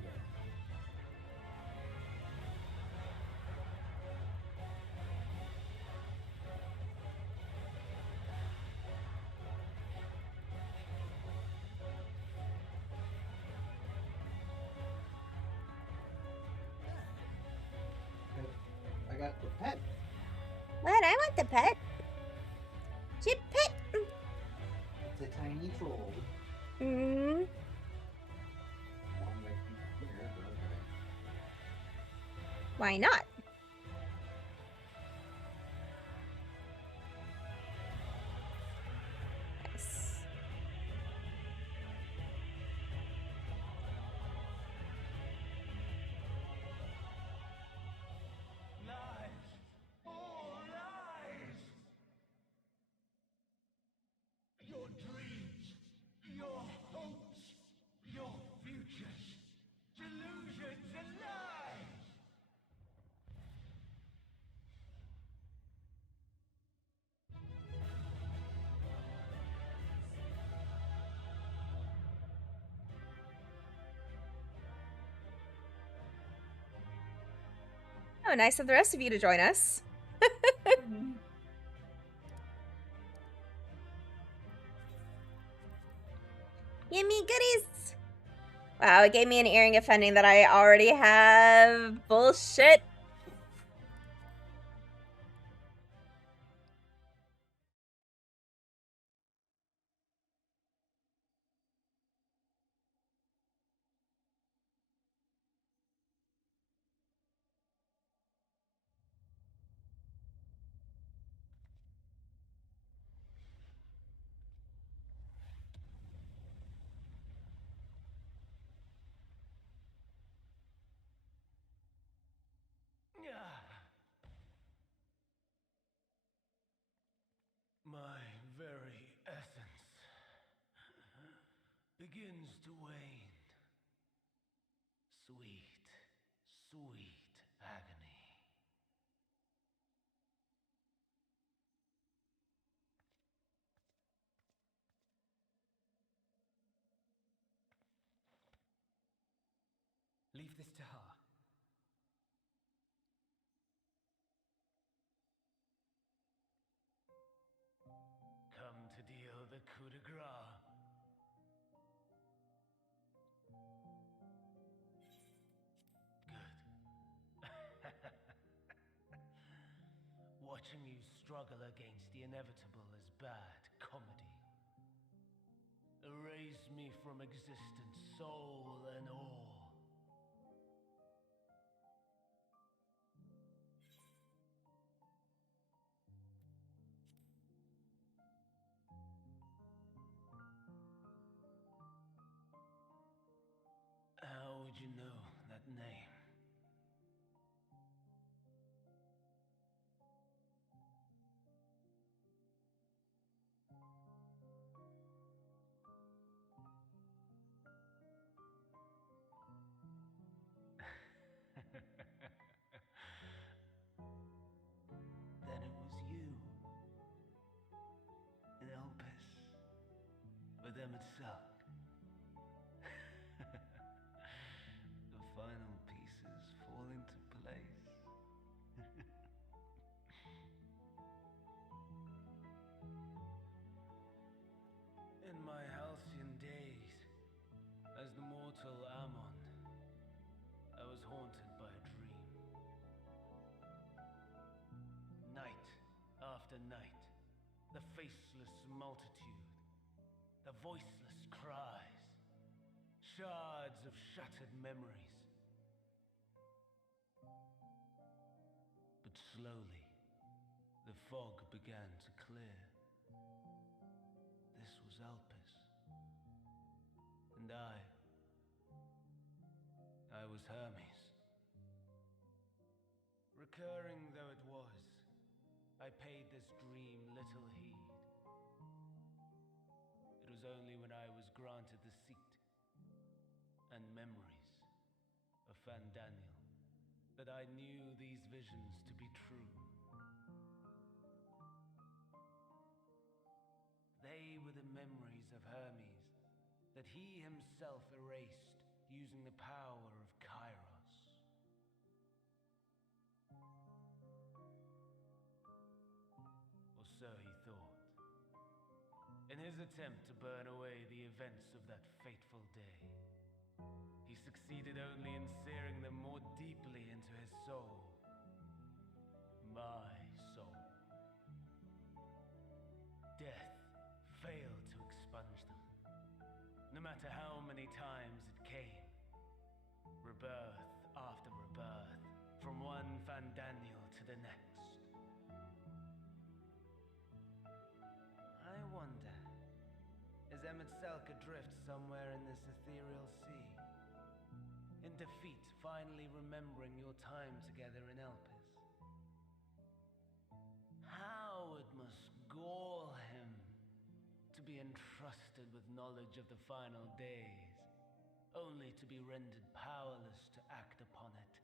I got the pet. What? I want the pet. Chip pet. It's a tiny troll. Hmm. Why not? Yes. Your dreams, your hopes, your futures, delusions and lies. Oh, nice of the rest of you to join us. Gimme goodies. Wow, it gave me an earring offending that I already have. Bullshit. My very essence begins to wane. Sweet, sweet agony. leave this to her. Come to deal the coup de grace. Good. Watching you struggle against the inevitable is bad comedy. Erase me from existence, soul and all. How would you know that name? Then it was you. In Elpis. With Emet-Selch. The final pieces fall into place. In my halcyon days, as the mortal Ammon, I was haunted by a dream. Night after night, the faceless multitude, the voiceless cries, shards of shattered memories. But slowly, the fog began to clear. This was Elpis. And I was Hermes. Recurring though it was, I paid this dream little heed. It was only when I was granted the seat and memories of Fandaniel that I knew these visions to be true. They were the memories of Hermes that he himself erased using the power of Kairos. Or so he thought. In his attempt to burn away the events of that fateful day, he succeeded only in searing them more deeply into his soul. My soul. Death failed to expunge them. No matter how many times it came. Rebirth after rebirth, from one Fandaniel to the next. I wonder, is Emet-Selch adrift somewhere in this ethereal sea? In defeat, finally remembering your time together in Elpis? How it must gall him to be entrusted with knowledge of the final days, only to be rendered powerless to act upon it.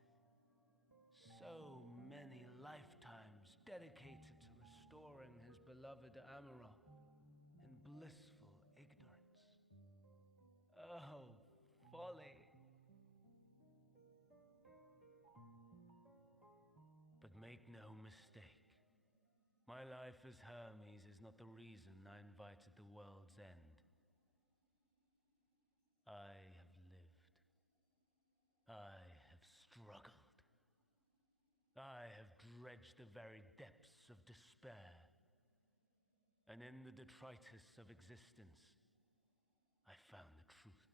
So many lifetimes dedicated to restoring his beloved Amarok in blissful ignorance. Oh, folly! But make no mistake. My life as Hermes is not the reason I invited the world's end. I have lived. I have struggled. I have dredged the very depths of despair. And in the detritus of existence, I found the truth.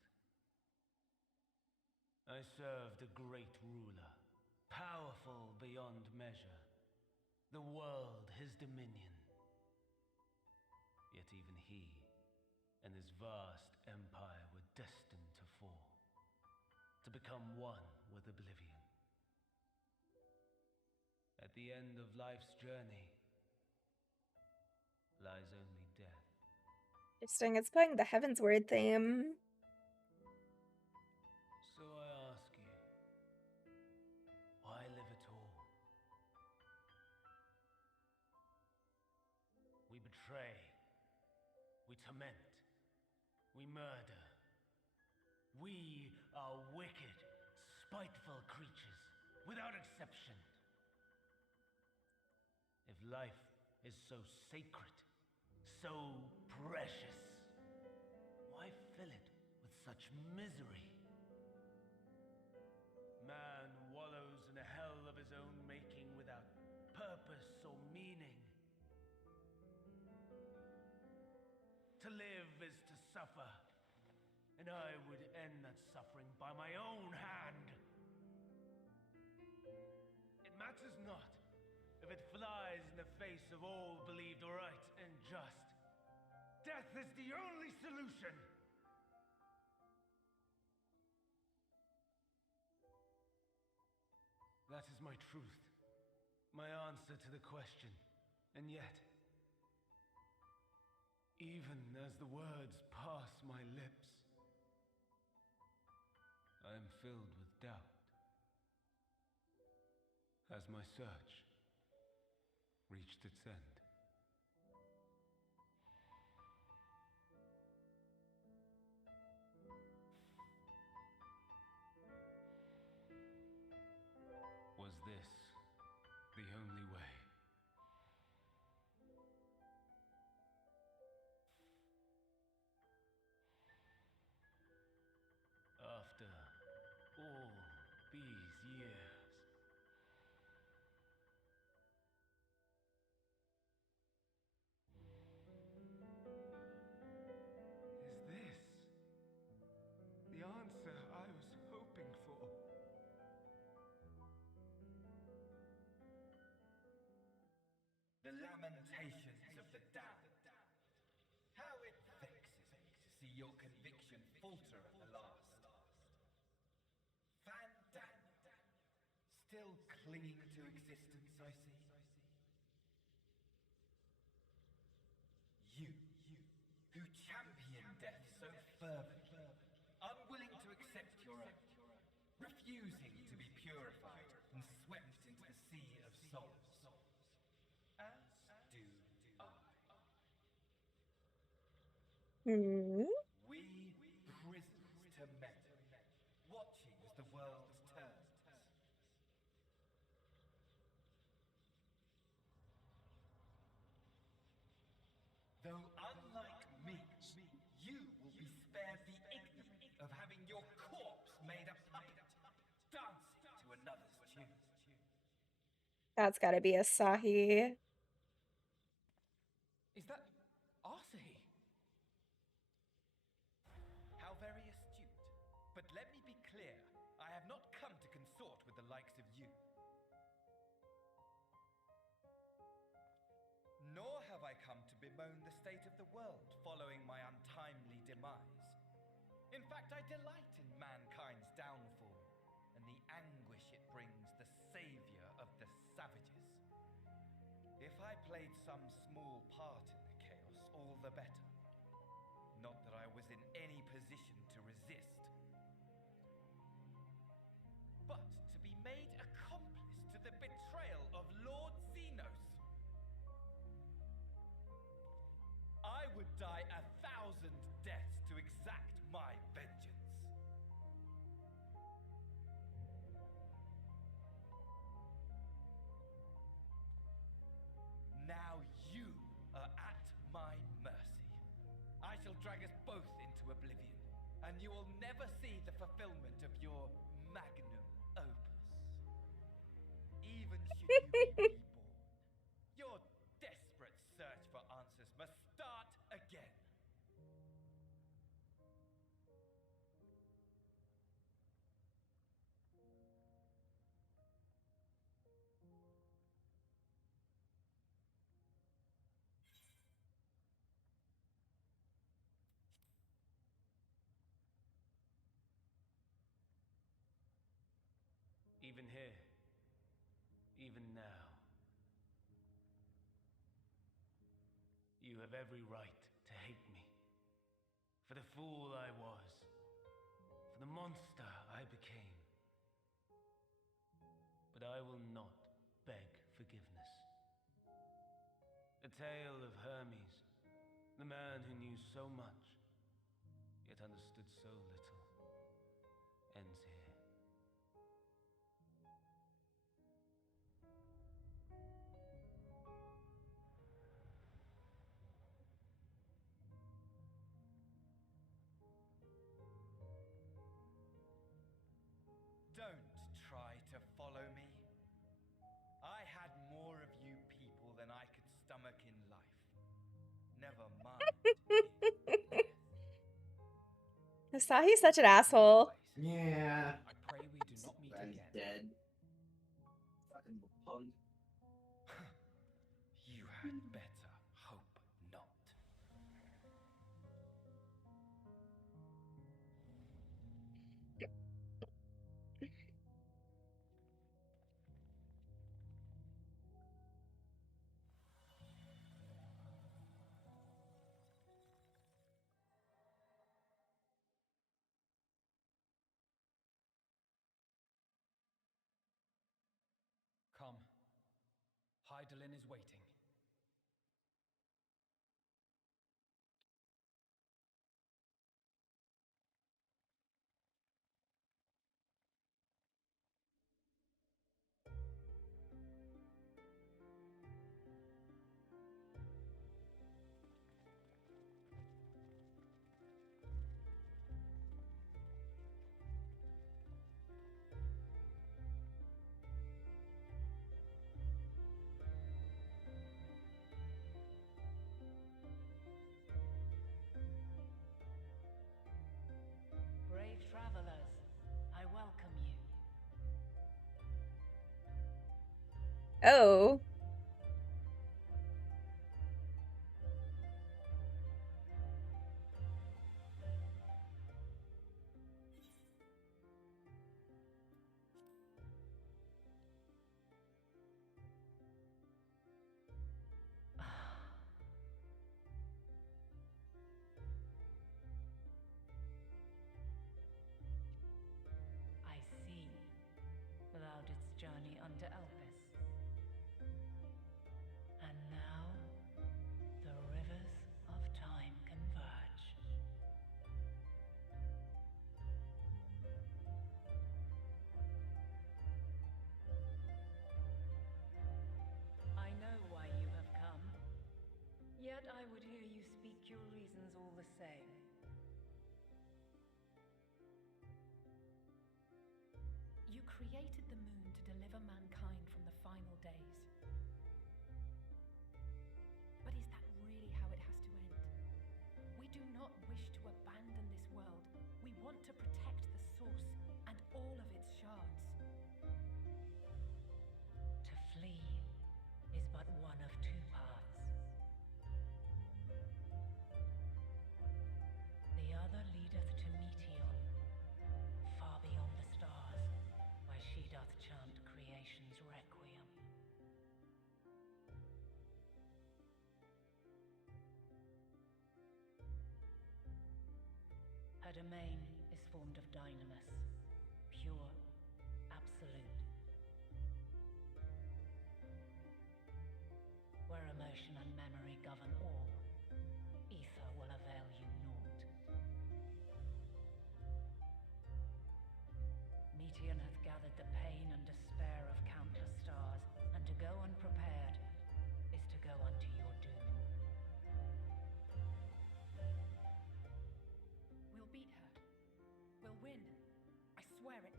I served a great ruler, powerful beyond measure. The world his dominion. Yet even he and his vast empire were destined to fall, to become one with oblivion. At the end of life's journey lies only death. Interesting. It's playing the Heavensward theme. So I ask you, why live at all? We betray, we torment, we murder. We are wicked, spiteful creatures, without exception. If life is so sacred, so precious, why fill it with such misery? Man wallows in a hell of his own making without purpose or meaning. To live is to suffer, and I would end that suffering by my own hand. It matters not if it flies in the face of all believed right and just. Death is the only solution! That is my truth, my answer to the question. And yet, even as the words pass my lips, I am filled with doubt. Has my search reached its end? Was this the only way? After all these years. Is this the answer I was hoping for? The lamentations of the damned. How it vexes me to see your conviction falter at the last. Fan Daniel, still clinging to existence, I see. You, who champion death so fervently, unwilling to accept your own, refusing to be purified and swept into the sea of souls. As do I. We prisoners to many, watching as the world turns. Though unlike me, you will be spared the ignominy of having your corpse made a puppet, dancing to another's tune. That's gotta be Asahi. Is that Arsahi? How very astute. But let me be clear, I have not come to consort with the likes of you. Nor have I come to bemoan the state of the world following my untimely demise. In fact, I delight in mankind's downfall and the anguish it brings the savior of the savages. If I played some small part in the chaos, all the better. Not that I was in any position to resist. But to be made accomplice to the betrayal of Lord Xenos. I would die 1,000 deaths to exact my vengeance. Now you are at my mercy. I shall drag us both into oblivion, and you will never see the fulfillment of your magnum opus. Even should you be reborn, your desperate search for answers must start again. Even here, even now, you have every right to hate me. For the fool I was, for the monster I became. But I will not beg forgiveness. The tale of Hermes, the man who knew so much, yet understood so little, ends here. Asahi's such an asshole. Yeah. I pray we do not meet Glad he's again. dead. Fucking punk. You had better hope not. Come. Hydaelyn is waiting. Brave travelers, I welcome you. Oh. I see. Without its journey unto Elpis. And now, the rivers of time converge. I know why you have come. Yet I would hear you speak your reasons all the same. You created the moon to deliver mankind from the final days. But is that really how it has to end? We do not wish to abandon this world. We want to protect the source and all of its shards. To flee is but one of two paths. The other leadeth to Meteon, far beyond the stars, where she doth chant creation's requiem. Her domain is formed of dynamis, pure, absolute. Where emotion and memory govern all, ether will avail you naught. Meteon hath gathered the pain and despair of countless stars, and to go unprepared is to go unto your doom. We'll beat her. We'll win. I swear it.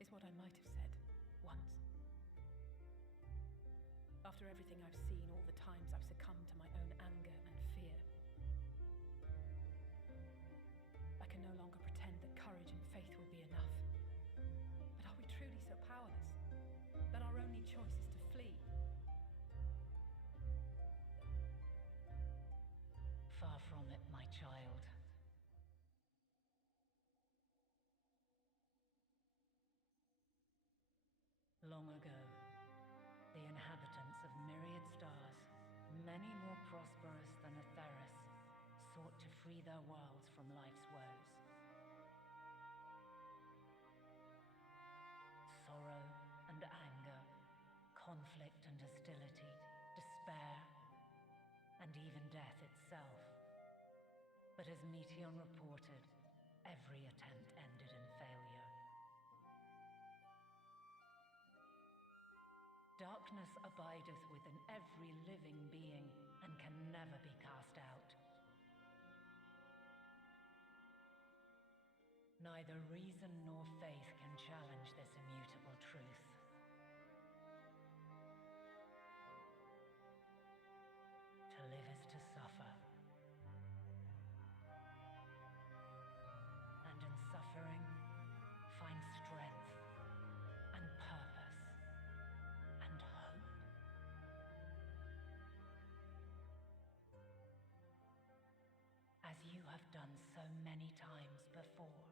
Is what I might have said once. After everything I've seen, all the times I've succumbed to my own anger and fear. I can no longer pretend that courage and faith will be enough. But are we truly so powerless that our only choice is to flee? Far from it, my child. Long ago, the inhabitants of myriad stars, many more prosperous than Atheris, sought to free their worlds from life's woes. Sorrow and anger, conflict and hostility, despair, and even death itself. But as Meteon reported, every attempt ended in failure. Darkness abideth within every living being and can never be cast out. Neither reason nor faith can challenge this immutable truth. To live is to suffer. you have done so many times before.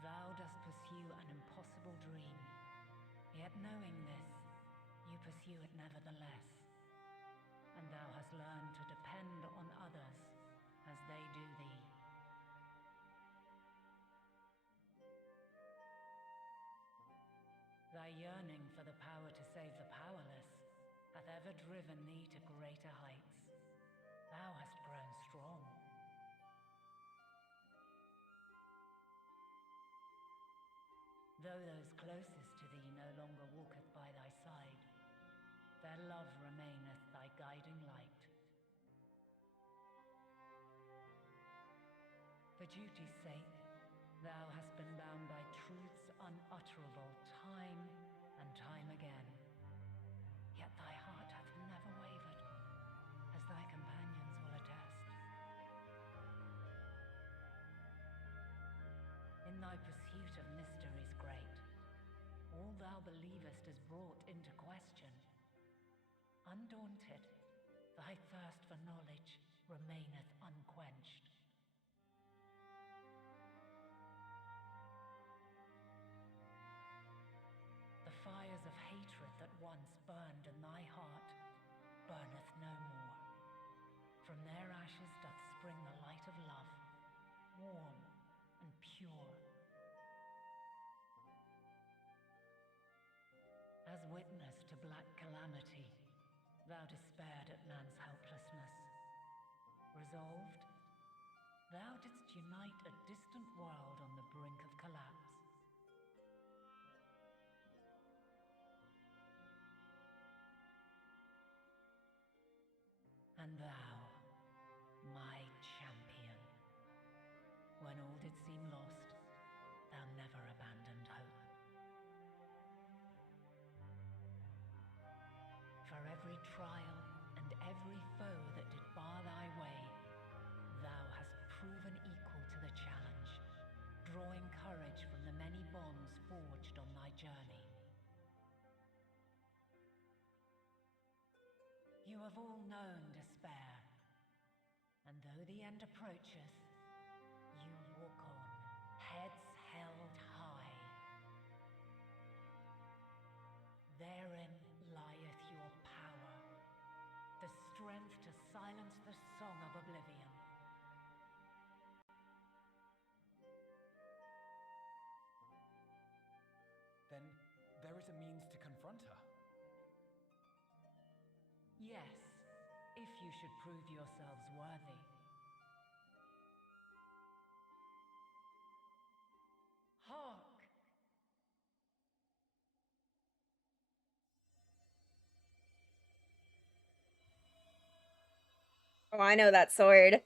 Thou dost pursue an impossible dream, yet knowing this, you pursue it nevertheless. And thou hast learned to depend on others as they do thee. Thy yearning for the power to save the powerless hath ever driven thee to greater heights. Thou hast grown strong. Though those closest to thee no longer walketh by thy side, their love remaineth thy guiding light. For duty's sake, thou hast been bound by truths unutterable time and time again. Yet thy heart hath never wavered, as thy companions will attest. In thy pursuit of mysteries great, all thou believest is brought into question. Undaunted, thy thirst for knowledge remaineth unquenched. The fires of hatred that once burned in thy heart burneth no more. From their ashes doth spring the light of love, warm and pure. As witness to black calamity, thou despaired at man's helplessness. Resolved, thou didst unite a distant world on the brink of collapse. And thou, my champion, when all did seem lost, thou never abandoned hope. For every trial and every foe that did bar thy way, thou hast proven equal to the challenge, drawing courage from the many bonds forged on thy journey. You have all known despair, and though the end approacheth, you walk on, heads held high. Therein lieth your power, the strength to silence the song of oblivion. Then there is a means to confront her. Yes, if you should prove yourselves worthy. Hark! Oh, I know that sword.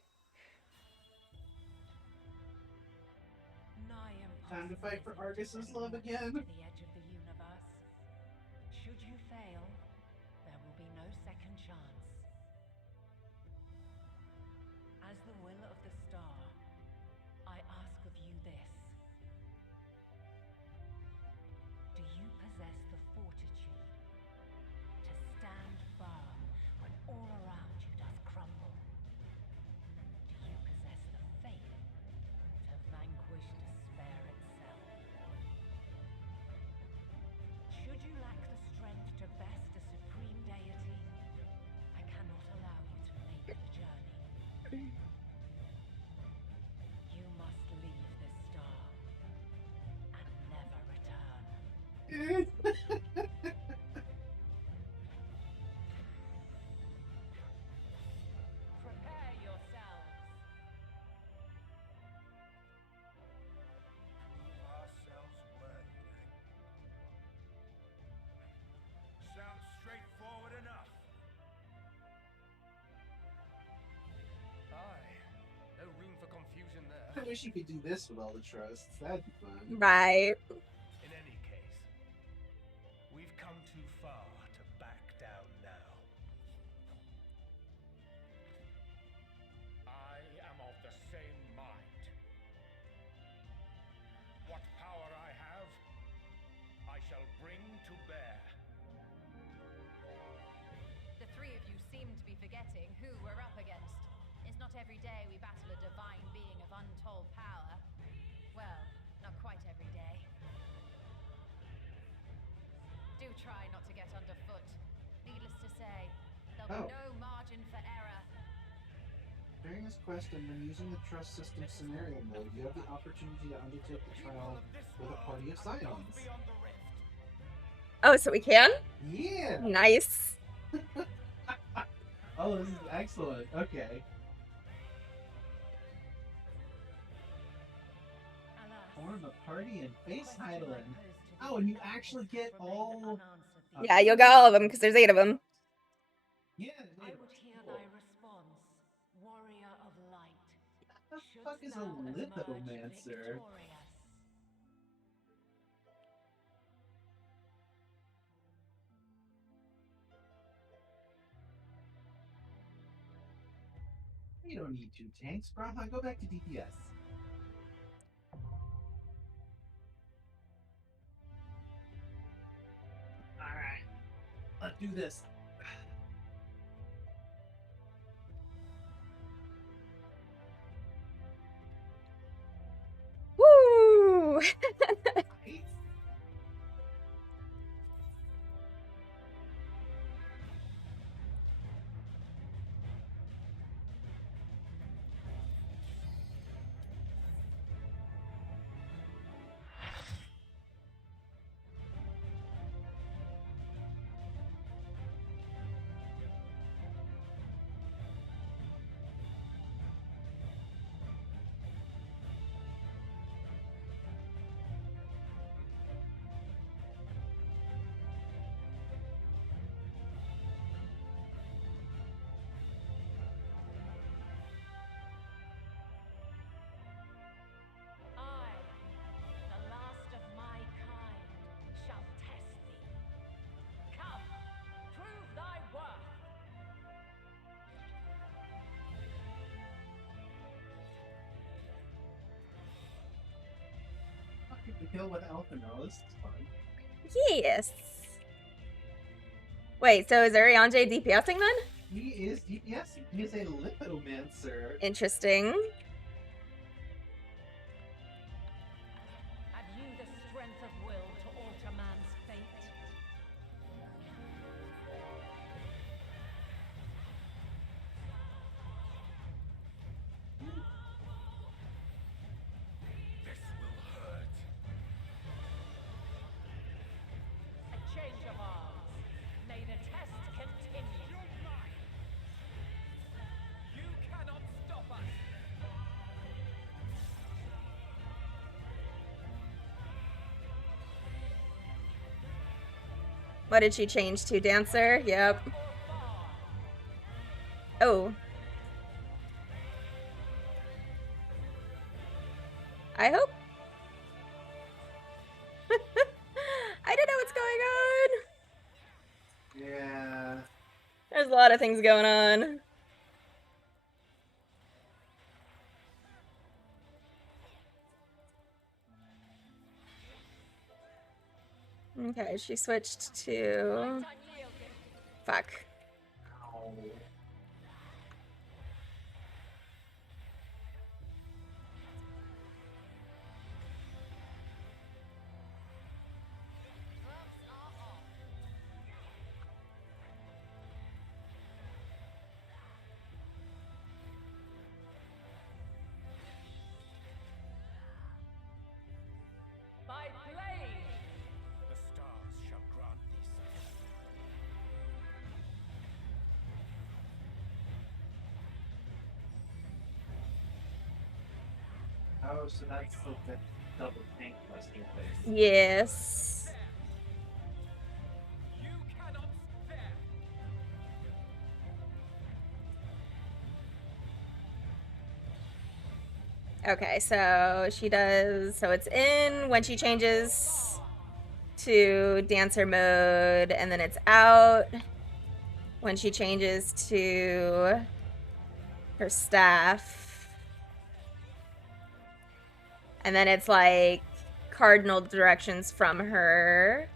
Time to fight for Argus's love again. To the edge of the universe. Should you fail, there will be no second chance. As the will of the star, I ask of you this. Do you possess the fortitude to stand firm when all around you doth crumble? Do you possess the faith to vanquish despair itself? Should you lack the strength to best a supreme deity, I cannot allow you to make the journey. You must leave this star and never return. Prepare yourselves. Prove ourselves worthy, eh? Sounds straightforward enough. Aye. No room for confusion there. I wish you could do this with all the trusts. That'd be fun. Right. In any case, we've come too far to back down now. I am of the same mind. What power I have, I shall bring to bear. The seem to be forgetting who we're up against. It's not every day we battle a divine being of untold power. Well, not quite every day. Do try not to get underfoot. Needless to say, there'll be no margin for error. During this quest and when using the trust system scenario mode, you have the opportunity to undertake the trial with a party of Scions. Oh, so we can? Yeah! Nice. Oh, this is excellent. Okay. Form a party and face Heidelin. Oh, and you actually get all... Yeah, you'll get all of them because there's 8 of them. Yeah, I would hear thy response, warrior of light. What the fuck is a lithomancer? We don't need 2 tanks, Braha. Go back to DPS. Alright. Let's do this. Woo! I, the last of my kind, shall test thee. Come, prove thy worth. I'll get the kill with Alphanose. This is fun. Yes. Wait, so is Arianje DPSing then? He is DPSing. He is a lithomancer. Interesting. Have you the strength of will to alter man's fate? This will hurt. A change of arms. May the test continue. You cannot stop us! What did she change to? Dancer? Yep. Oh. I hope. I don't know what's going on. Yeah. There's a lot of things going on. Okay, she switched to... Fuck. Ow. By blade! The stars shall grant thee such. Oh, so that's like the double tank busting place. Yes. You cannot there. Okay, so she does... So it's in when she changes to dancer mode, and then it's out when she changes to her staff. And then it's like cardinal directions from her.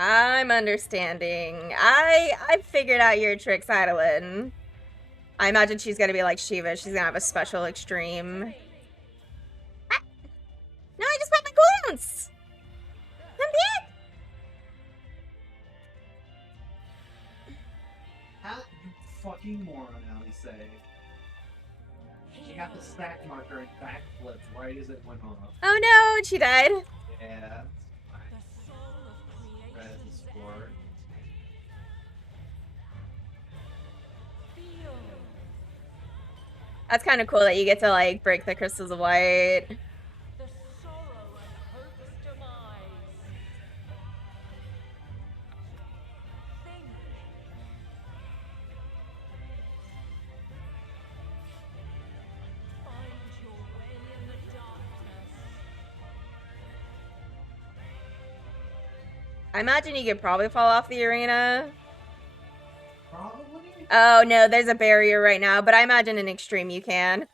I'm understanding. I figured out your tricks, Idolin. I imagine she's gonna be like Shiva. She's gonna have a special extreme. Ah! No, I just popped my cooldowns! I'm back! How you fucking moron, Ali say. She got the stack marker and backflipped right as it went off. Oh no, she died. Yeah, it's fine. Red as a score. That's kind of cool that you get to like break the crystals of light. The sorrow of hope's demise. Think. Find your way in the darkness. I imagine you could probably fall off the arena. Probably. Oh no, there's a barrier right now, but I imagine in extreme you can.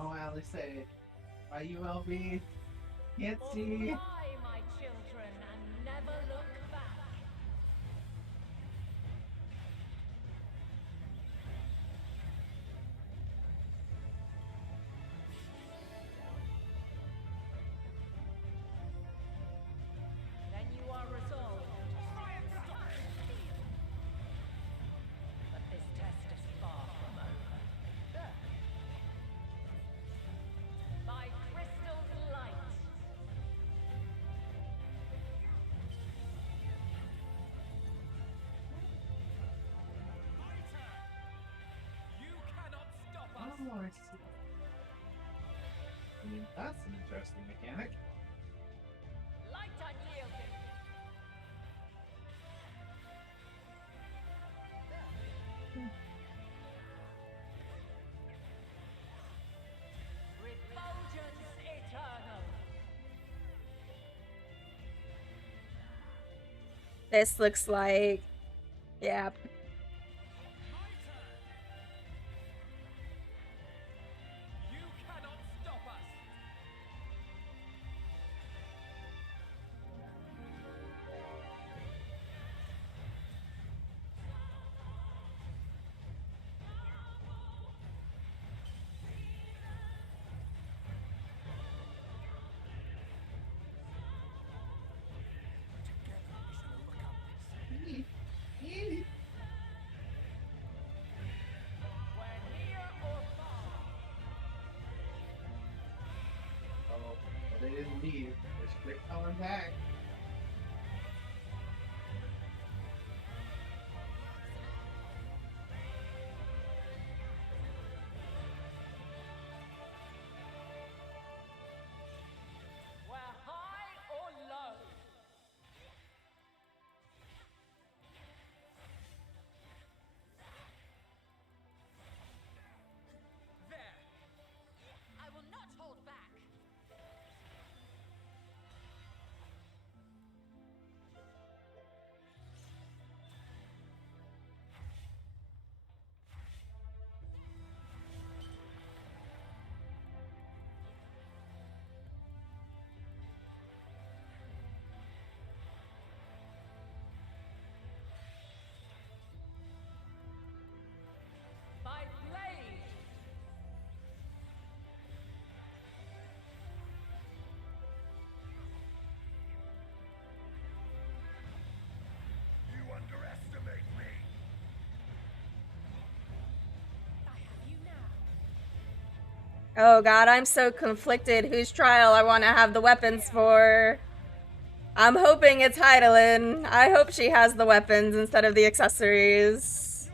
Oh, Ali say. Are you LB? Can't see. Fly, my children, and never look back. Then you are resolved. But this test is far from over. By crystal's light. You cannot stop us. Oh, I see. I mean, that's an interesting mechanic. Light unyielding. Refulgence eternal. This looks like, yeah. You cannot stop us. Oh, but they didn't leave. They're coming back. We're high or low. There. I will not hold back. By blade. You underestimate me. I have you now. Oh god, I'm so conflicted whose trial I want to have the weapons for. I'm hoping it's Heidelin. I hope she has the weapons instead of the accessories.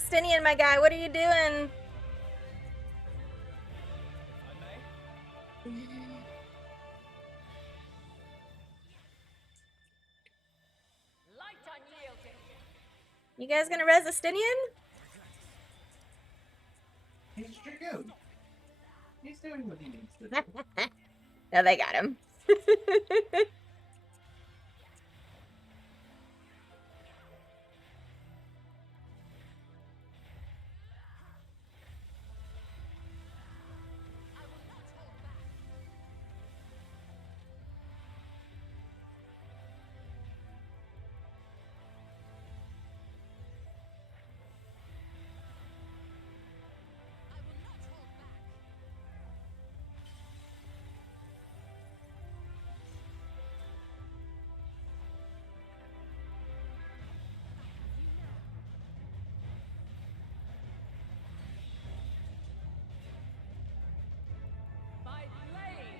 Stinian, my guy, what are you doing? Light unyielding. You guys gonna res a Stinian? He's Dragoon. He's doing what he needs to do. No, they got him. My blade.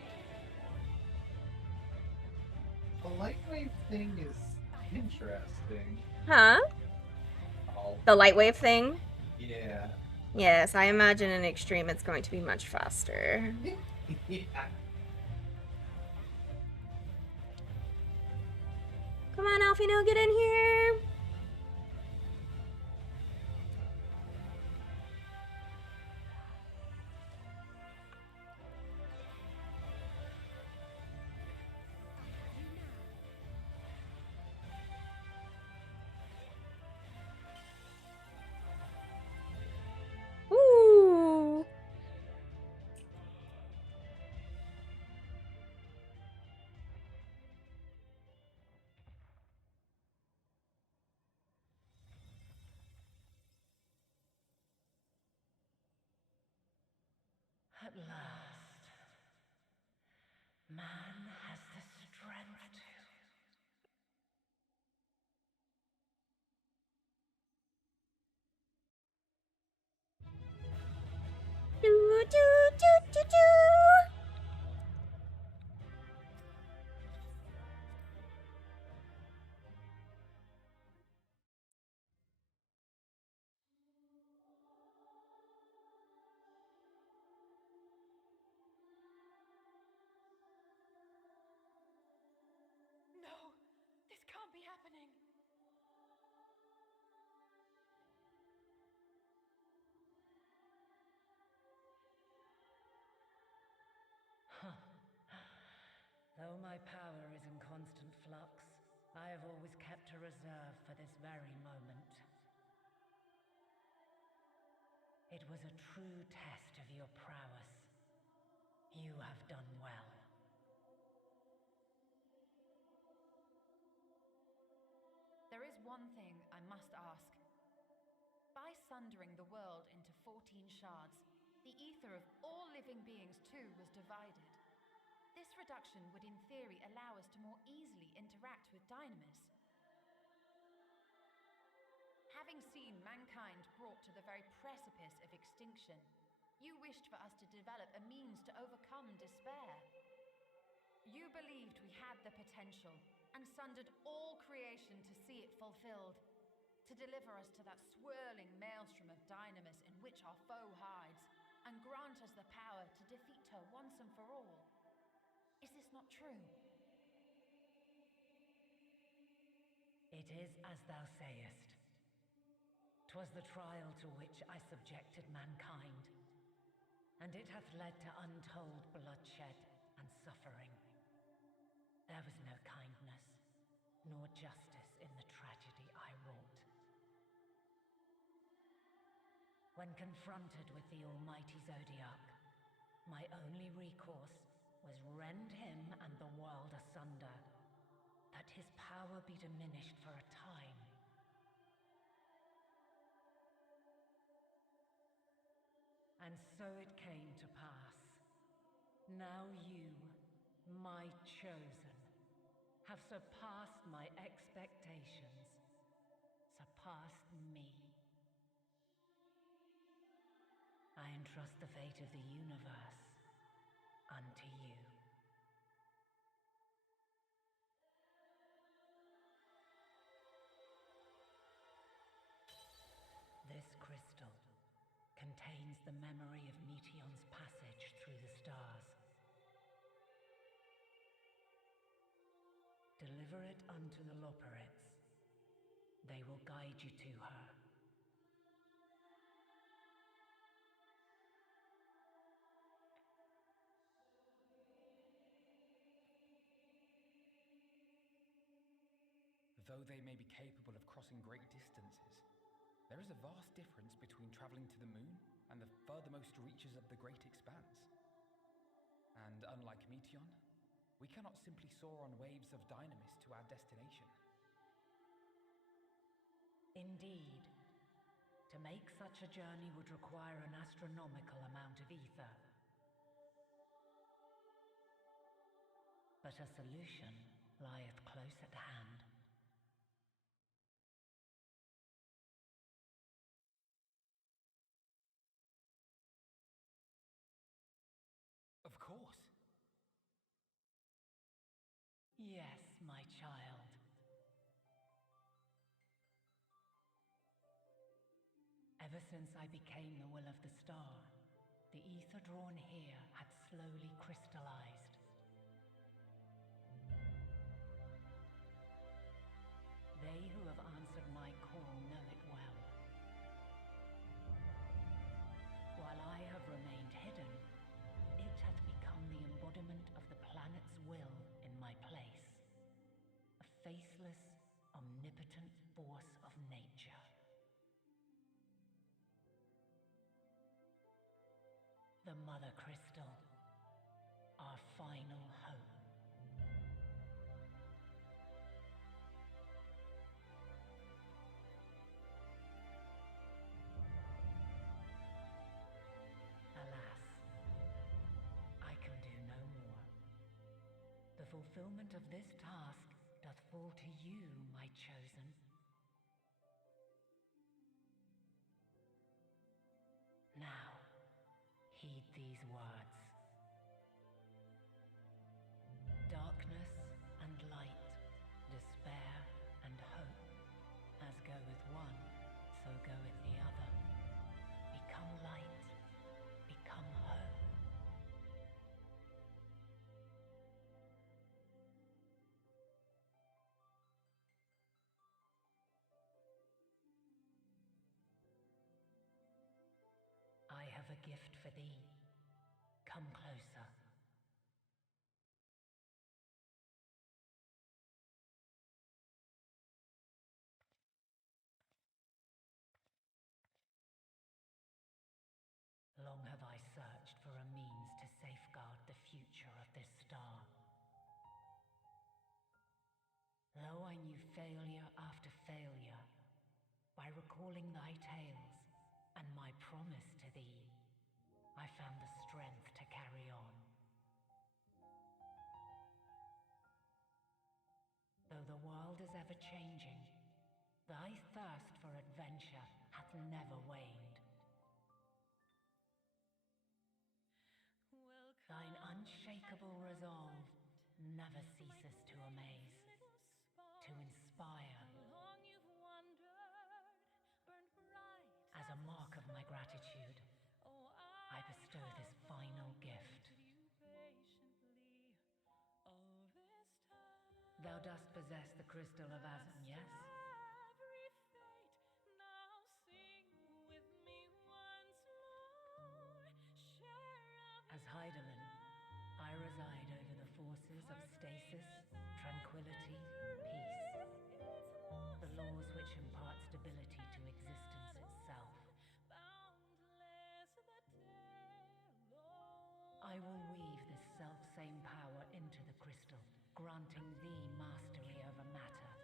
The lightwave thing is interesting. Huh? Oh. The light wave thing? Yeah. Yes, I imagine in extreme it's going to be much faster. Yeah. Come on, Alfino, get in here. Ooh. At last, man has the strength to. Do, do, do, do, do. No, this can't be happening. Though my power is in constant flux, I have always kept a reserve for this very moment. It was a true test of your prowess. You have done well. There is one thing I must ask. By sundering the world into 14 shards, the ether of all living beings too was divided. This reduction would in theory allow us to more easily interact with Dynamis. Having seen mankind brought to the very precipice of extinction, you wished for us to develop a means to overcome despair. You believed we had the potential and sundered all creation to see it fulfilled, to deliver us to that swirling maelstrom of Dynamis in which our foe hides, and grant us the power to defeat her once and for all. Is this not true? It is as thou sayest. 'Twas the trial to which I subjected mankind, and it hath led to untold bloodshed and suffering. There was no kindness, nor justice in the tragedy I wrought. When confronted with the almighty Zodiac, my only recourse was rend him and the world asunder, that his power be diminished for a time. And so it came to pass. Now you, my chosen, have surpassed my expectations, surpassed me. I entrust the fate of the universe unto you. This crystal contains the memory of Meteion's passage through the stars. Deliver it unto the Loporrits. They will guide you to her. Though they may be capable of crossing great distances, there is a vast difference between traveling to the moon and the furthermost reaches of the great expanse. And unlike Meteion, we cannot simply soar on waves of dynamis to our destination. Indeed. To make such a journey would require an astronomical amount of ether. But a solution lieth close at hand. Of course. Yes, my child. Ever since I became the will of the star, the ether drawn here had slowly crystallized. They who have answered my call know it well. While I have remained hidden, it hath become the embodiment of the planet's will in my place. A faceless, omnipotent force of nature. The Mother Crystal, our final hope. Alas, I can do no more. The fulfillment of this task doth fall to you, my chosen. Now, heed these words. Darkness and light, despair and hope, as goeth one, so goeth the other. Become light, become hope. I have a gift for thee. Come closer. Long have I searched for a means to safeguard the future of this star. Though I knew failure after failure, by recalling thy tales and my promise to thee, I found the strength to carry on. Though the world is ever changing, thy thirst for adventure hath never waned. Thine unshakable resolve never ceases to amaze, to inspire. As a mark of my gratitude, I bestow this final gift. Thou dost possess the crystal of Azan, yes? As Heidelin, I reside over the forces of stasis, tranquility, peace. The laws which impart stability to existence itself. I will weave this self-same power into the crystal, granting thee mastery over matter,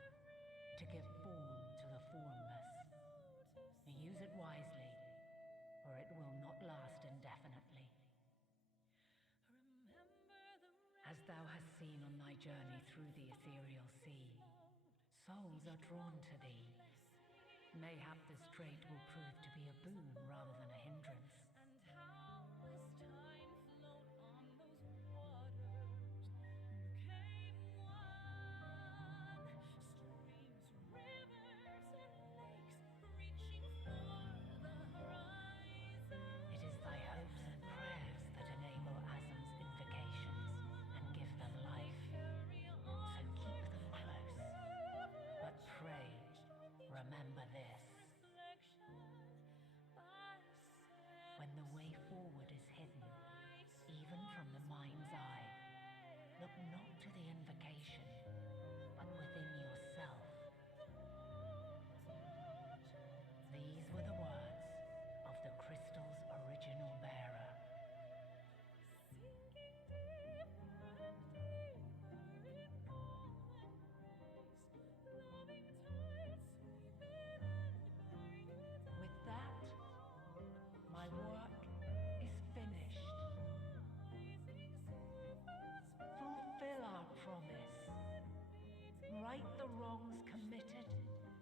to give form to the formless. Use it wisely, or it will not last indefinitely. As thou hast seen on thy journey through the ethereal sea, souls are drawn to thee. Mayhap this trait will prove to be a boon rather than a hindrance. It to the invocation, but within yourself. These were the words of the crystal's original bearer. With that, my work is finished. Fulfill our promise. Right the wrongs committed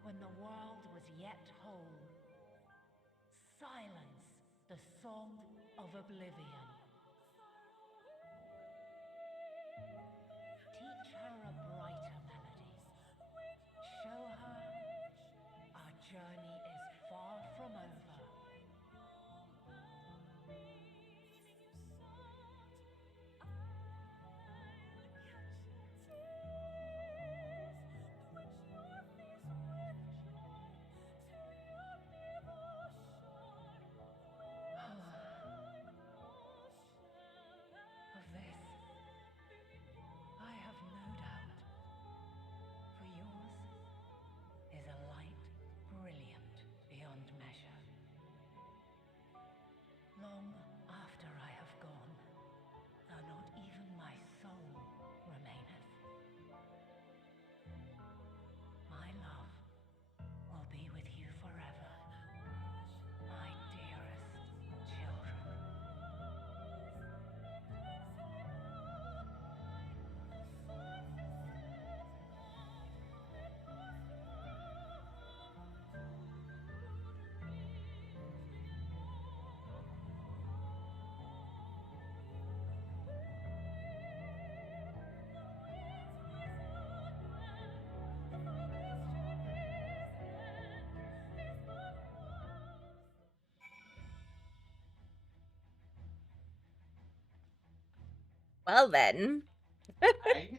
when the world was yet whole. Silence the song of oblivion. Teach her a brighter melody. Show her our journey is far from over. Of this, I have no doubt, for yours is a light brilliant beyond measure. Long after I have gone, though not even my soul remaineth, my love will be with you forever, my dearest children. Well then. Right?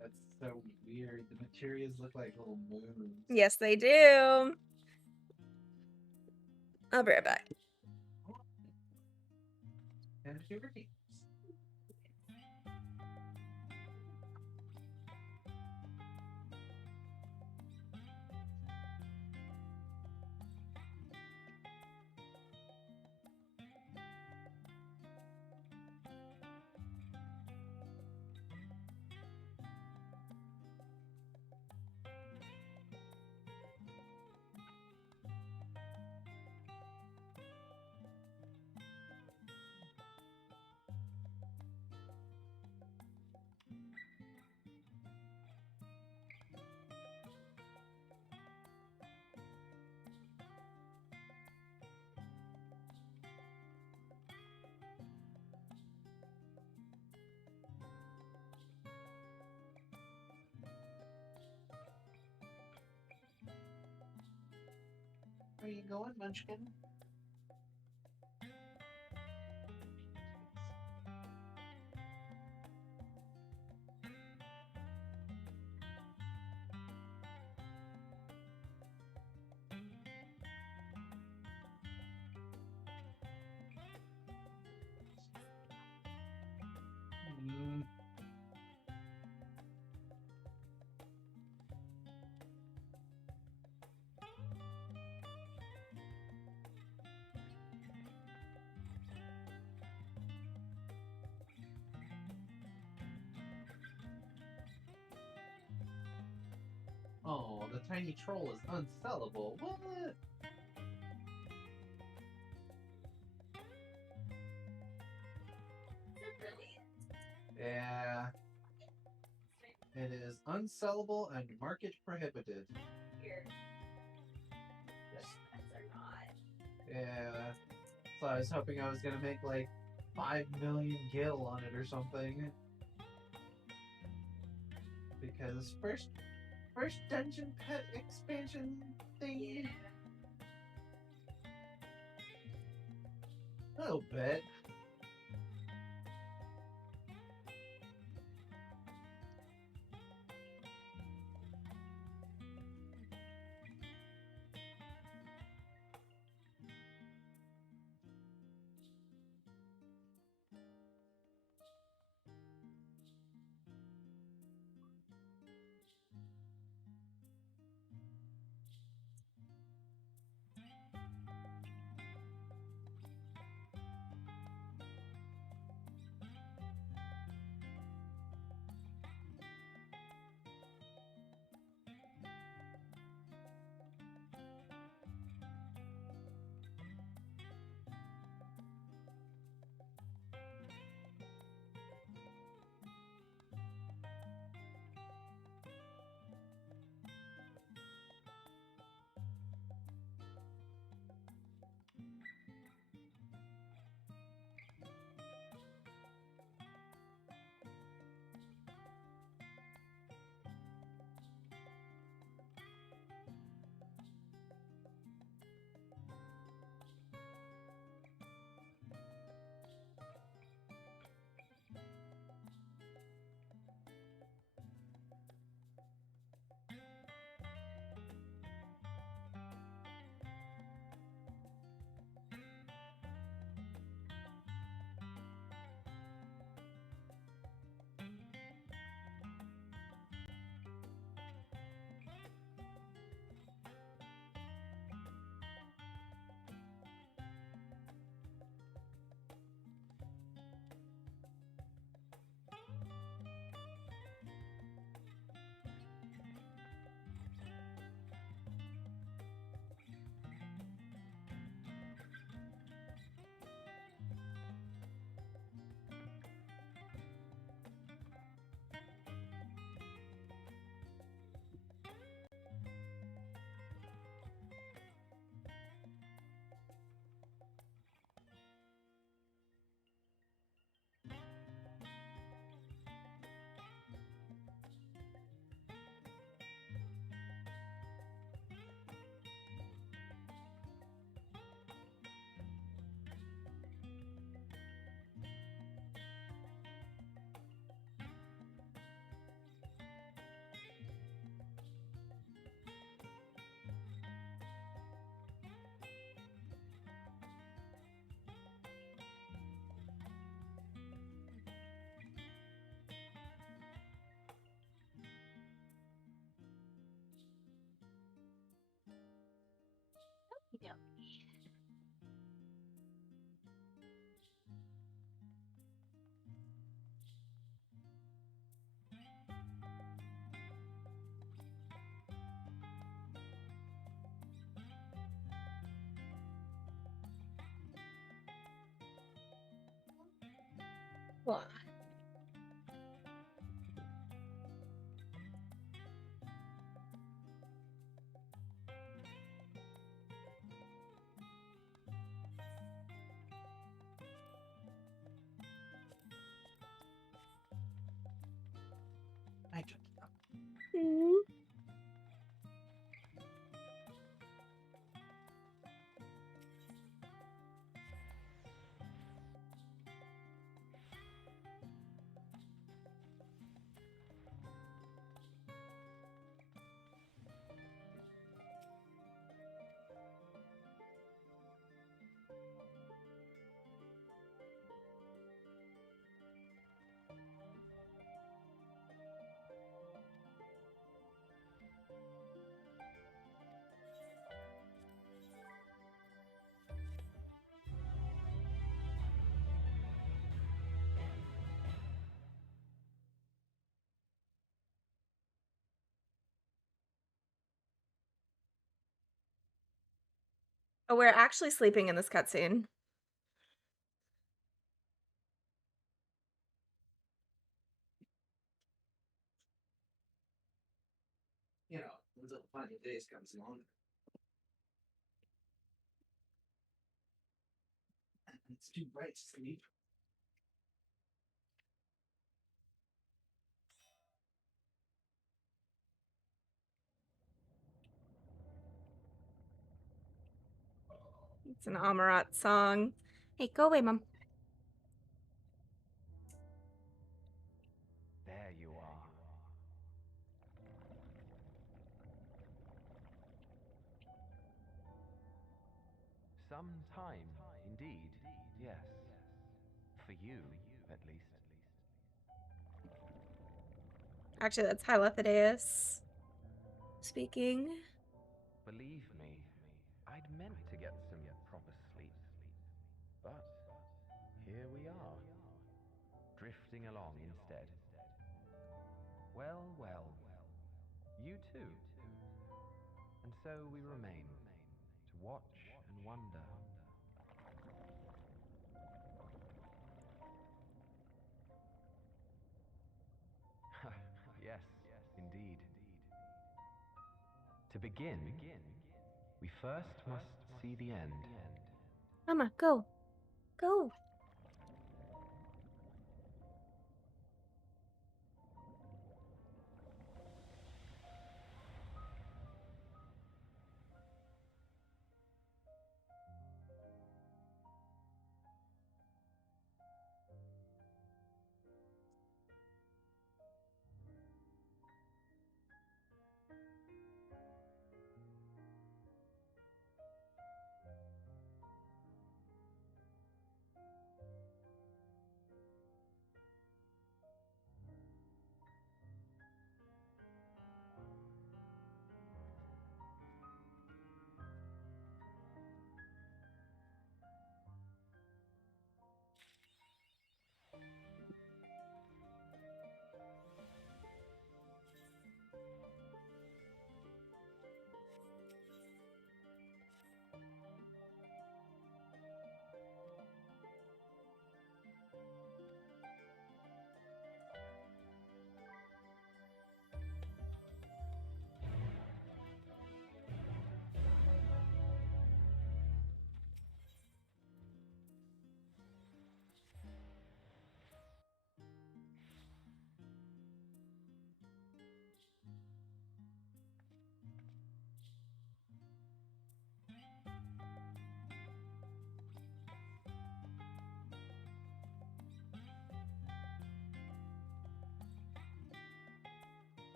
That's so weird. The materials look like little moons. Yes, they do. I'll be right back. And sugar tea. you going, Munchkin? Oh, the tiny troll is unsellable. What? Yeah. It is unsellable and market prohibited. Weird. Yes. Or not. Yeah. So I was hoping I was gonna make like 5 million gil on it or something. Because first dungeon pet expansion thing. A little bit. Yeah. What? I took it up. Oh, we're actually sleeping in this cutscene. You know, until the final days comes along. It's too bright to sleep. It's an Amarat song. Hey, go away, Mom. There you are. Some time, indeed, yes. For you, at least. Actually, that's Hylothedeus speaking. Believe me, I'd meant to get some proper sleep. But here we are, drifting along instead. Well, well, you too. And so we remain, to watch and wonder. Yes, indeed. To begin, we first must see the end. Mama, go. Go.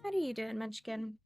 How are you doing, Munchkin?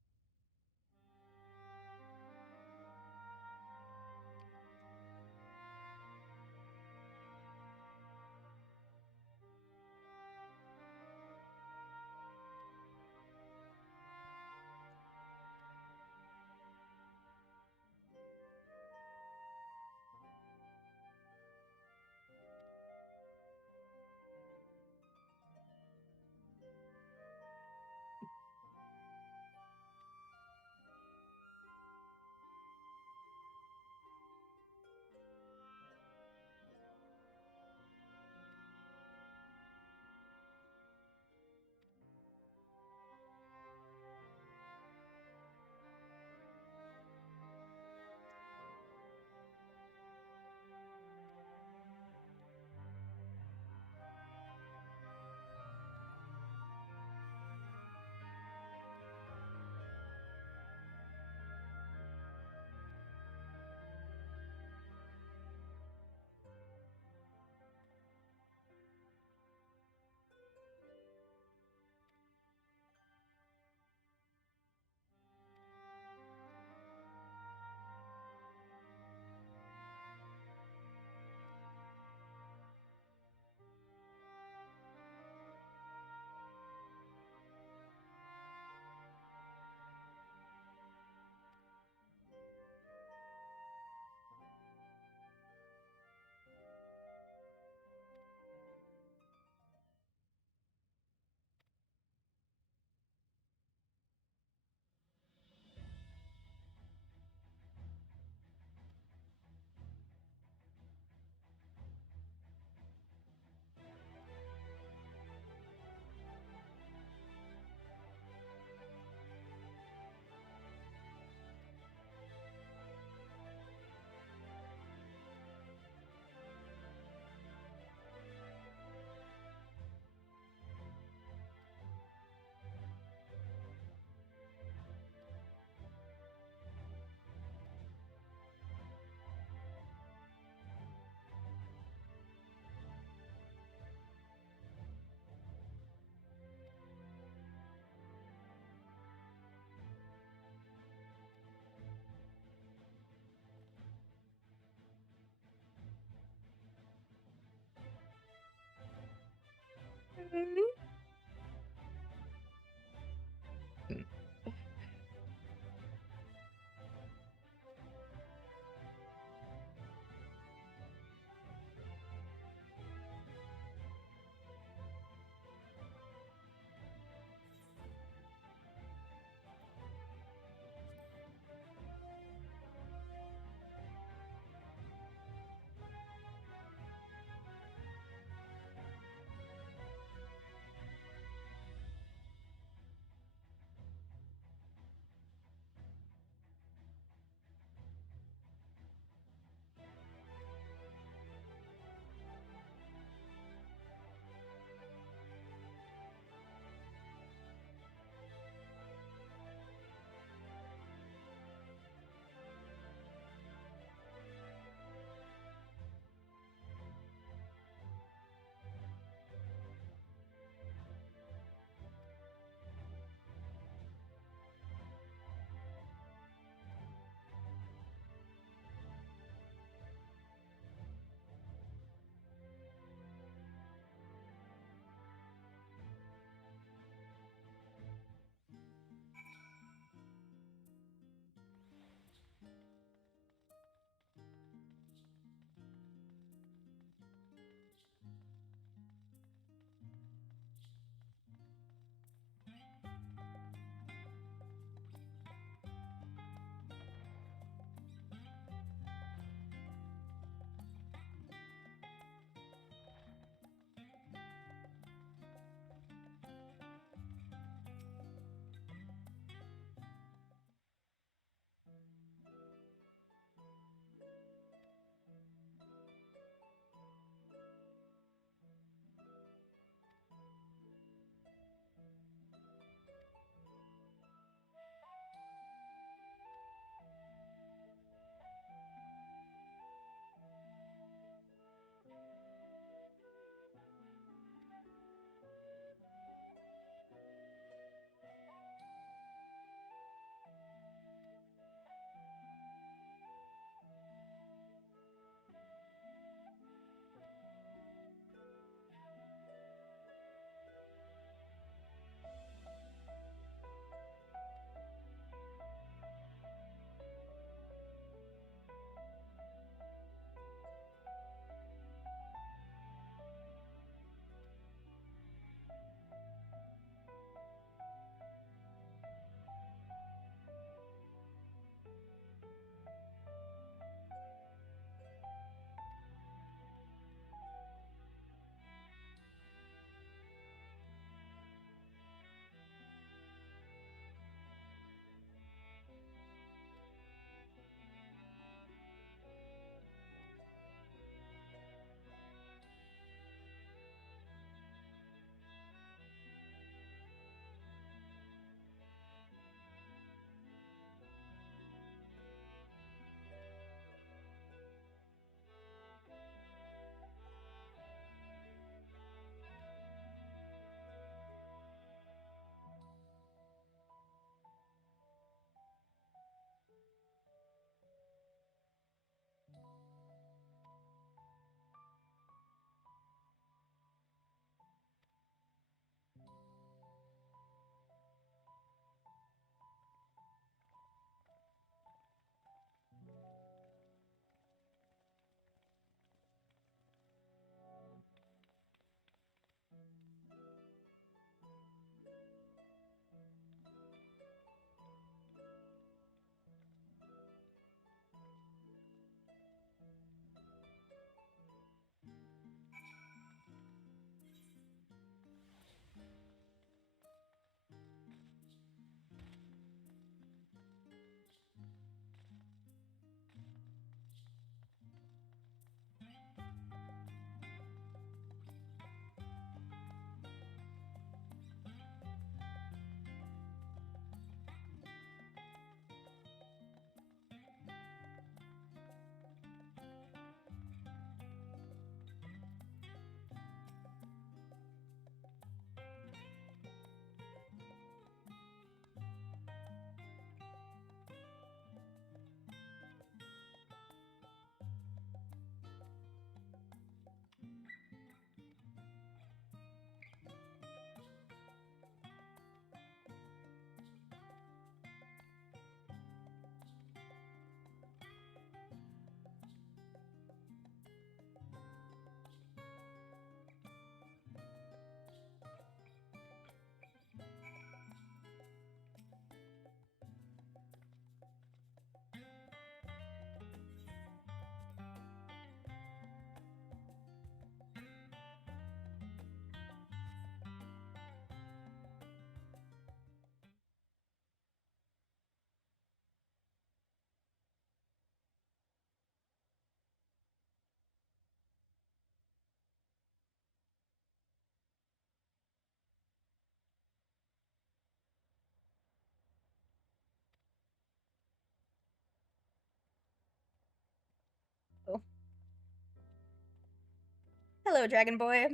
Hello, Dragon Boy.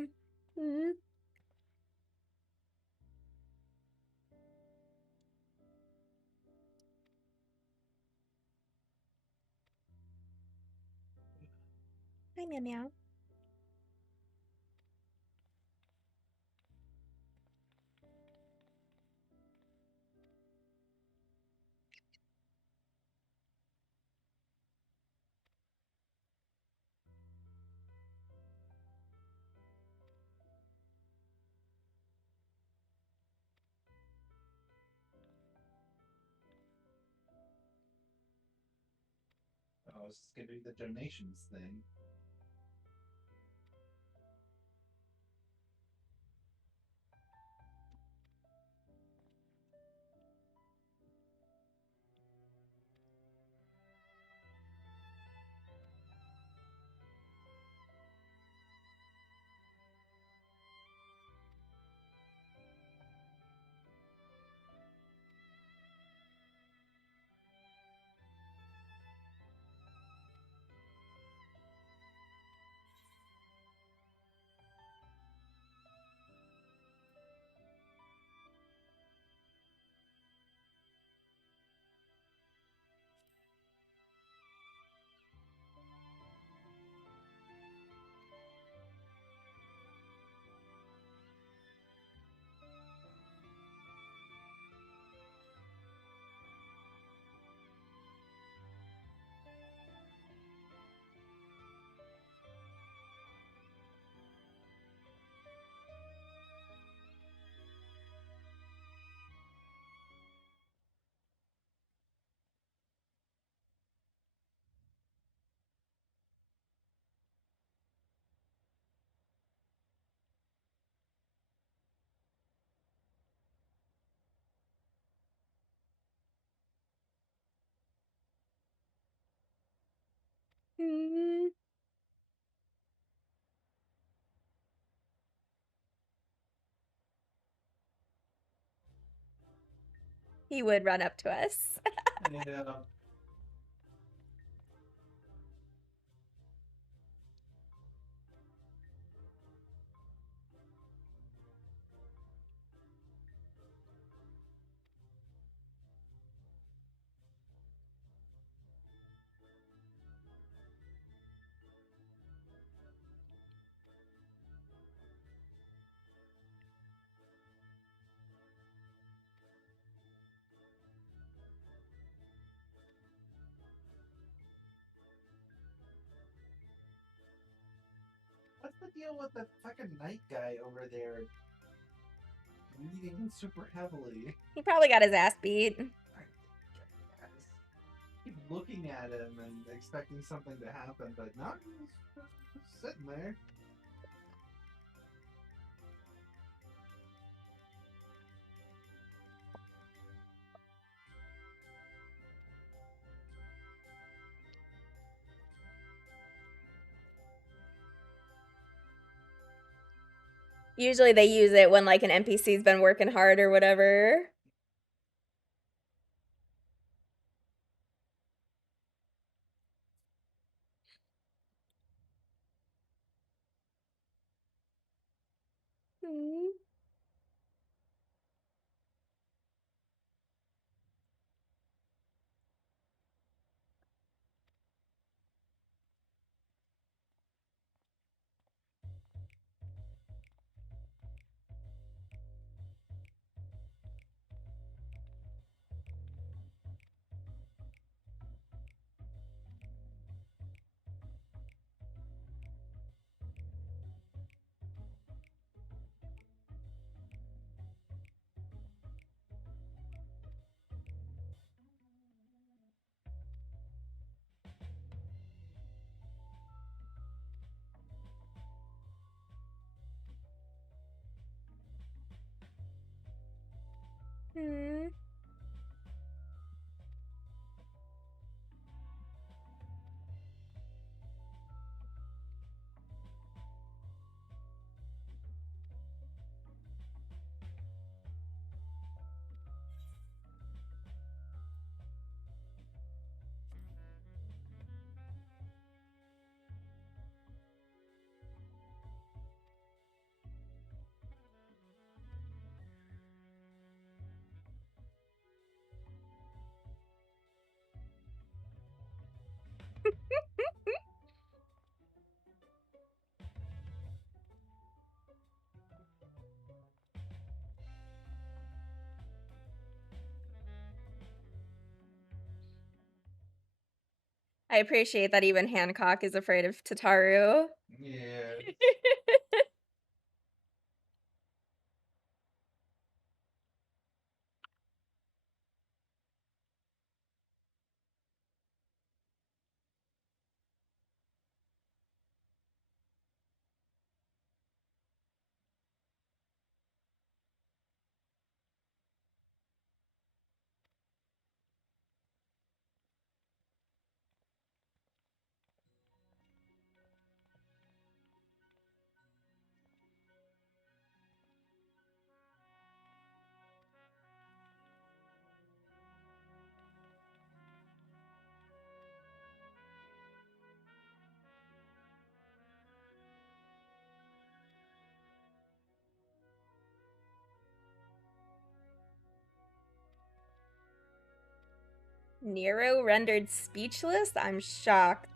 Mm. Hi, Meow Meow. I was just gonna do the donations thing. Mm. He would run up to us. Yeah. What's the deal with the fucking night guy over there bleeding super heavily? He probably got his ass beat. Keep looking at him and expecting something to happen, but no, he's just sitting there. Usually they use it when like an NPC's been working hard or whatever. Mm. I appreciate that even Hancock is afraid of Tataru. Yeah. Nero rendered speechless? I'm shocked.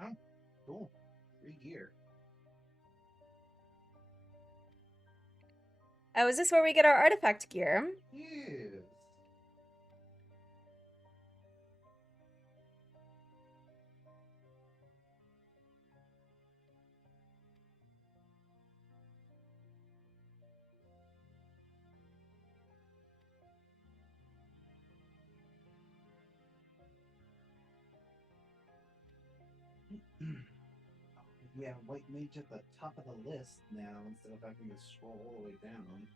Oh, cool. Free gear. Oh, is this where we get our artifact gear? Yes. Yeah, white mage at the top of the list now instead of having to scroll all the way down.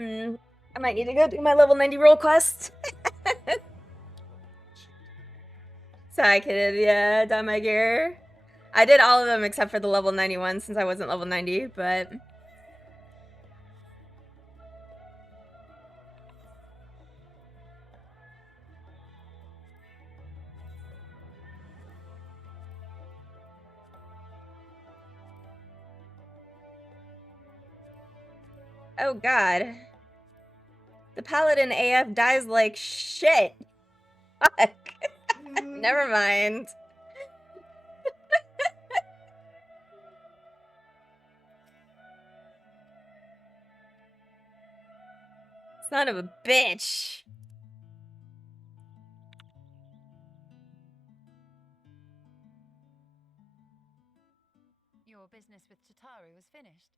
I might need to go do my level 90 roll quest. So I could, yeah, dye my gear. I did all of them except for the level 91 since I wasn't level 90, but... Oh god. The paladin AF dies like shit. Fuck. Never mind. Son of a bitch. Your business with Tataru was finished.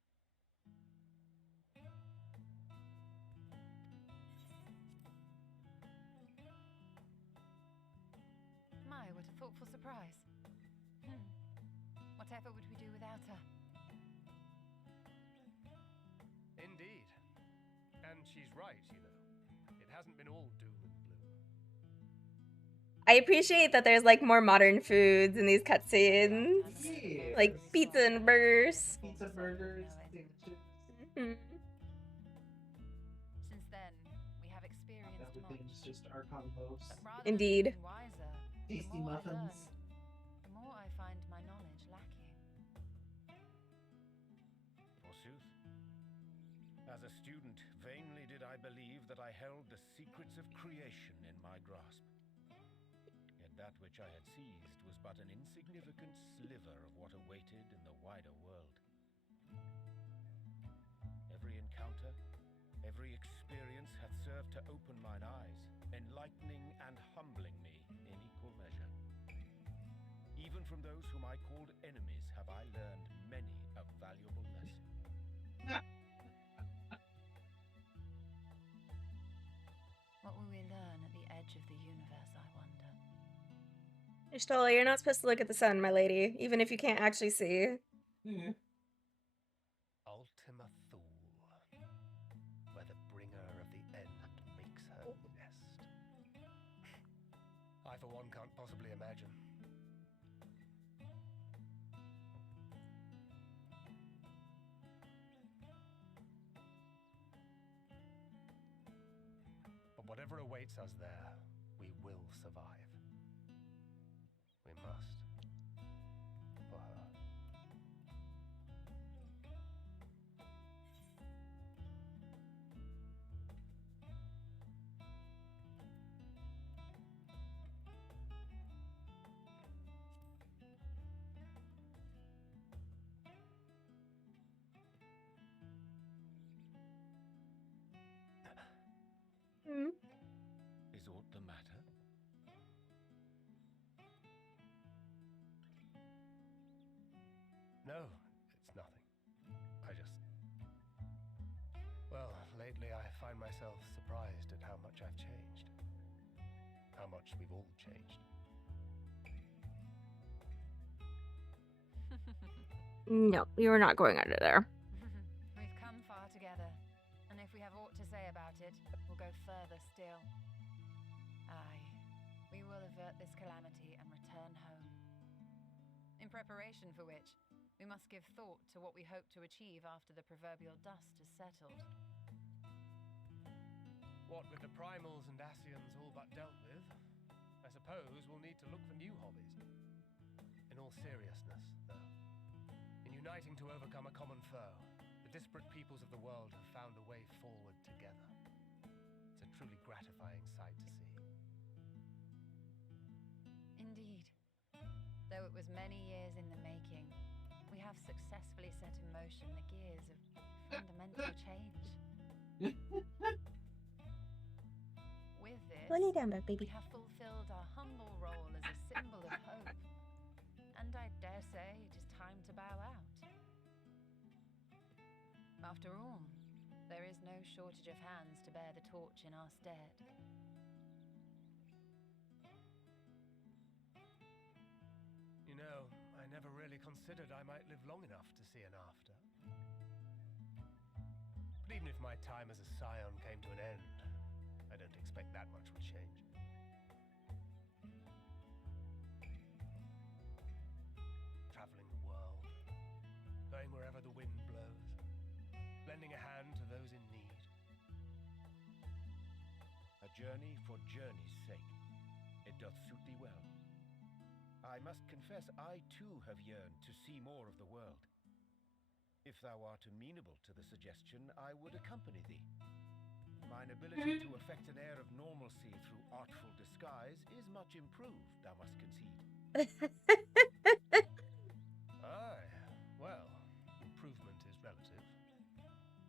My, what a thoughtful surprise. Whatever would we do without her? Indeed. And she's right, you know. It hasn't been all doom and gloom. I appreciate that there's like more modern foods in these cutscenes. Yeah. Like pizza and burgers. Pizza, burgers, sandwiches. Since then, we have experienced much. Everything's just Archon loaves. But rather Indeed. than being wiser, Tasty the more muffins. I learn, the more I find my knowledge lacking. Forsooth. As a student, vainly did I believe that I held the secrets of creation in my grasp. Yet that which I had seized was but an insignificant sliver of what awaited in the wider world. Every encounter, every experience hath served to open mine eyes, enlightening and humbling me in equal measure. Even from those whom I called enemies have I learned many a valuable lesson. What will we learn at the edge of the universe, I wonder? Ishtola, you're not supposed to look at the sun, my lady, even if you can't actually see. Ultima Thule, where the bringer of the end makes her nest. I, for one, can't possibly imagine. But whatever awaits us there, we will survive. We must. For her. Is aught the matter? No, it's nothing. I just... Well, lately I find myself surprised at how much I've changed. How much we've all changed. No, you are not going under there. We've come far together, and if we have aught to say about it, we'll go further still. Aye, we will avert this calamity and return home. In preparation for which, we must give thought to what we hope to achieve after the proverbial dust has settled. What with the primals and Ascians all but dealt with, I suppose we'll need to look for new hobbies. In all seriousness, though, in uniting to overcome a common foe, the disparate peoples of the world have found a way forward together. It's a truly gratifying sight to see. Indeed. Though it was many years in the making, we have successfully set in motion the gears of fundamental change. With this, Lay down, baby. we have fulfilled our humble role as a symbol of hope. And I dare say it is time to bow out. After all, there is no shortage of hands to bear the torch in our stead. You know, I never really considered I might live long enough to see an after. But even if my time as a scion came to an end, I don't expect that much would change. Traveling the world, going wherever the wind blows, lending a hand to those in need. A journey for journey's sake. It doth suit thee well. I must confess I too have yearned to see more of the world. If thou art amenable to the suggestion, I would accompany thee. Mine ability to effect an air of normalcy through artful disguise is much improved, thou must concede. Aye, well, improvement is relative.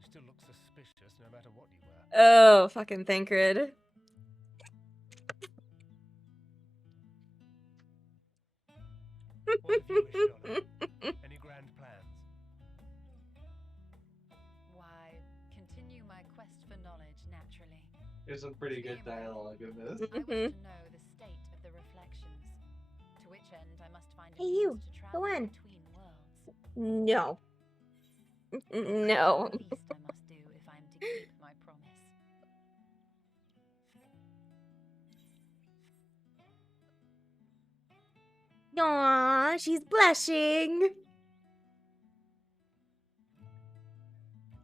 You still look suspicious no matter what you wear. Oh, fucking Thancred. What have you wished on? Any grand plans? Why, continue my quest for knowledge naturally. There's some pretty good dialogue in this. I wish to know the state of the reflections. To which end I must find a Hey, means you. to Go travel on. between worlds. No. No. The least I must do if I am to keep my promise. Aww, she's blushing.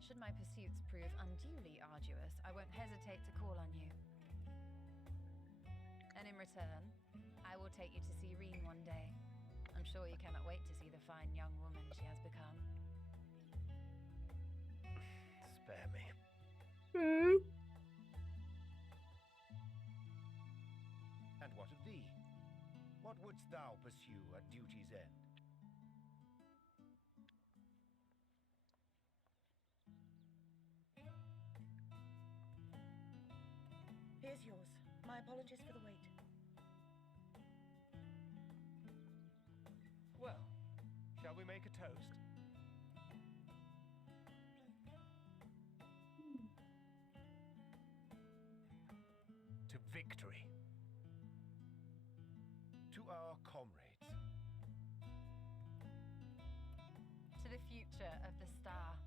Should my pursuits prove unduly arduous, I won't hesitate to call on you. And in return, I will take you to see Reen one day. I'm sure you cannot wait to see the fine young woman she has become. Spare me. And what of thee? What wouldst thou pursue at duty's end? Here's yours. My apologies for the wait. Well, shall we make a toast? To victory. To our comrades. To the future of the star.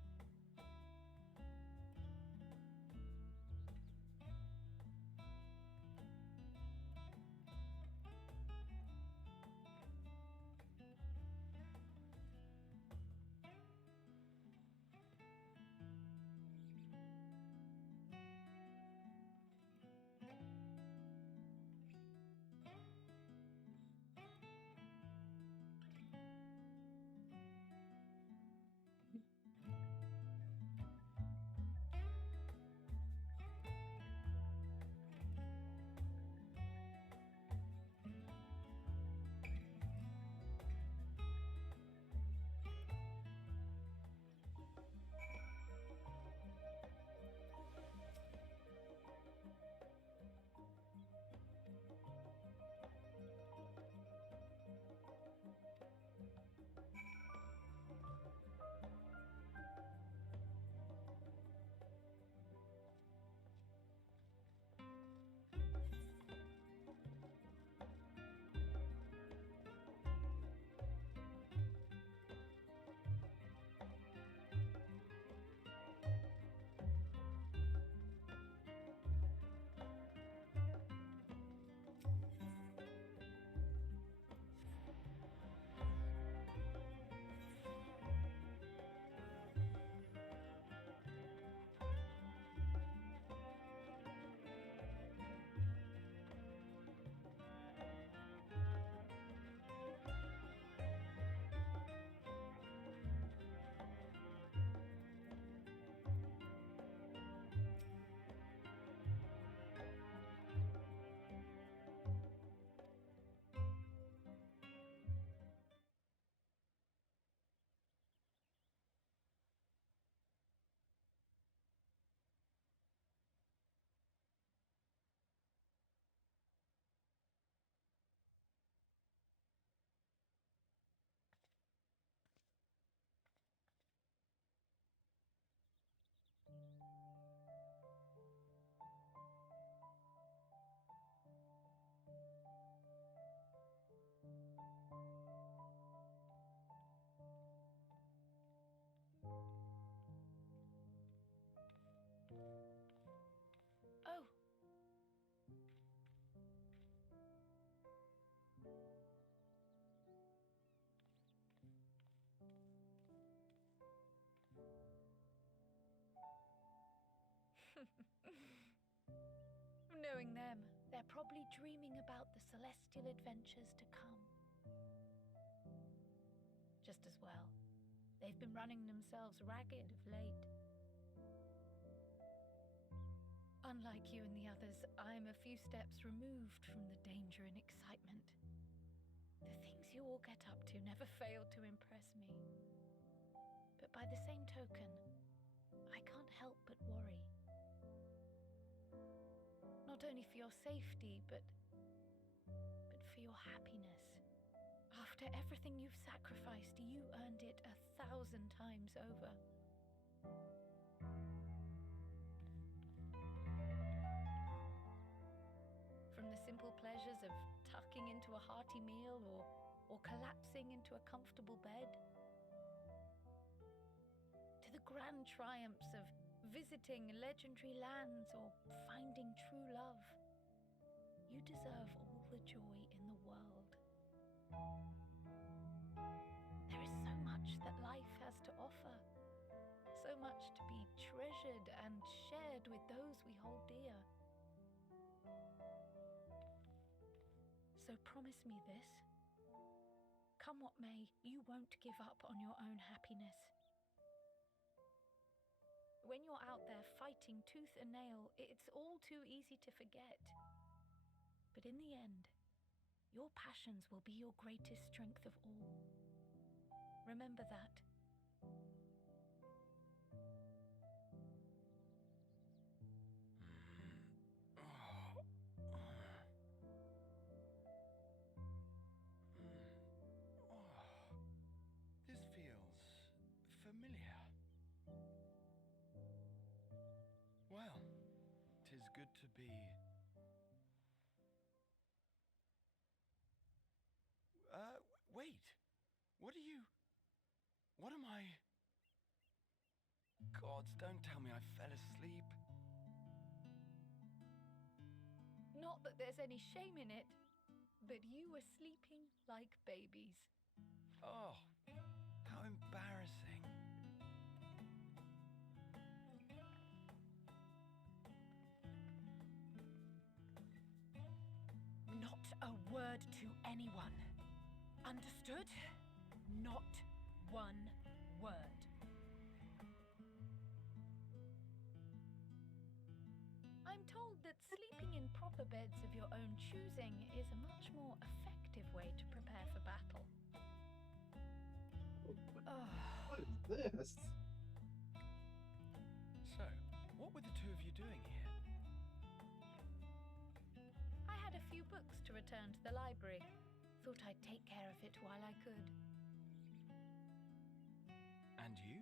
Knowing them, they're probably dreaming about the celestial adventures to come. Just as well. They've been running themselves ragged of late. Unlike you and the others, I'm a few steps removed from the danger and excitement. The things you all get up to never fail to impress me. But by the same token, I can't help but worry. Not only for your safety, but for your happiness. After everything you've sacrificed, you earned it 1,000 times over. From the simple pleasures of tucking into a hearty meal or collapsing into a comfortable bed, to the grand triumphs of visiting legendary lands or finding true love, you deserve all the joy in the world. There is so much that life has to offer, so much to be treasured and shared with those we hold dear. So promise me this. Come what may, you won't give up on your own happiness. When you're out there fighting tooth and nail, it's all too easy to forget. But in the end, your passions will be your greatest strength of all. Remember that. This feels familiar. Well, 'tis good to be... wait. What am I... Gods, don't tell me I fell asleep. Not that there's any shame in it, but you were sleeping like babies. Oh, how embarrassing. Not a word to anyone. Understood? Not one word. I'm told that sleeping in proper beds of your own choosing is a much more effective way to prepare for battle. What is this? So, what were the two of you doing here? I had a few books to return to the library. Thought I'd take care of it while I could. And you?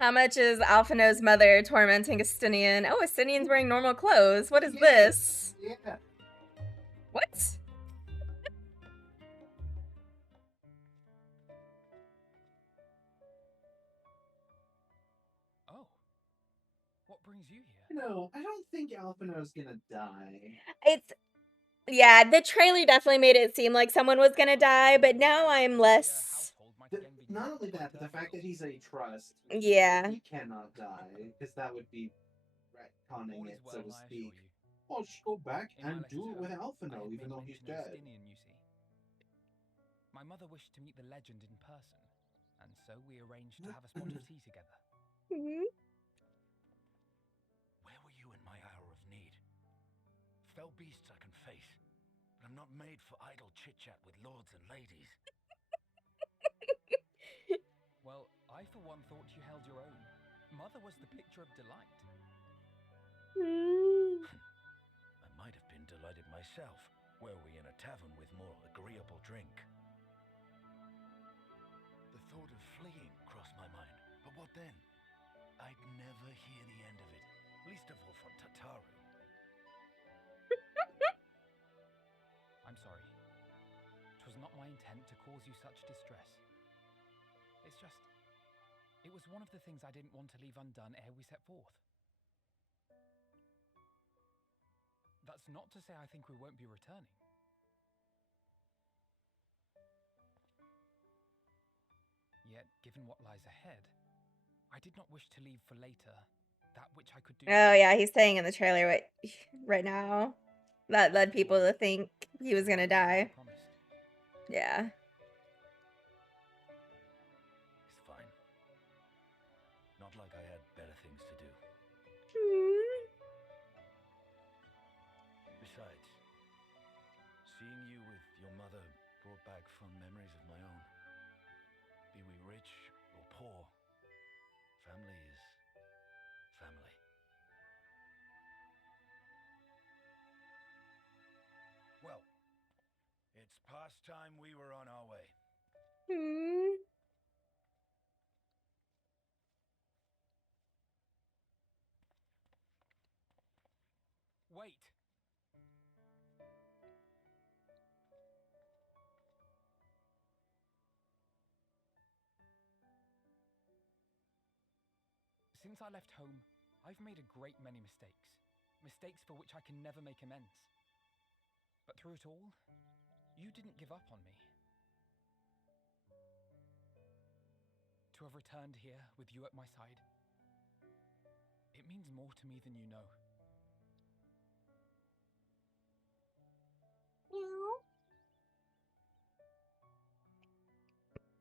How much is Alphino's mother tormenting Estinian? Oh, Estinian's wearing normal clothes. What is this? Yeah. What? Oh. What brings you here? No, I don't think Alphino's gonna die. Yeah, the trailer definitely made it seem like someone was gonna die, but now I'm less... Not only that, but the fact that he's a trust. Yeah. He cannot die, because that would be retconning it, so to speak. I'll just go back and do it with Alphino, even though he's dead. Estinian, you see. My mother wished to meet the legend in person, and so we arranged to have a spot of tea together. Where were you in my hour of need? Fell beasts I can face, but I'm not made for idle chit-chat with lords and ladies. I, for one, thought you held your own. Mother was the picture of delight. I might have been delighted myself, were we in a tavern with more agreeable drink. The thought of fleeing crossed my mind, but what then? I'd never hear the end of it, least of all from Tataru. I'm sorry. 'Twas not my intent to cause you such distress. It's just... it was one of the things I didn't want to leave undone ere we set forth. That's not to say I think we won't be returning. Yet, given what lies ahead, I did not wish to leave for later that which I could do. Oh yeah, he's saying in the trailer right now. That led people to think he was gonna die. Yeah. It's fine. Not like I had better things to do. Besides, seeing you with your mother brought back fond memories of my own. Be we rich or poor, family is family. Well, it's past time we were on our way. Wait! Since I left home, I've made a great many mistakes. Mistakes for which I can never make amends. But through it all, you didn't give up on me. To have returned here with you at my side, it means more to me than you know.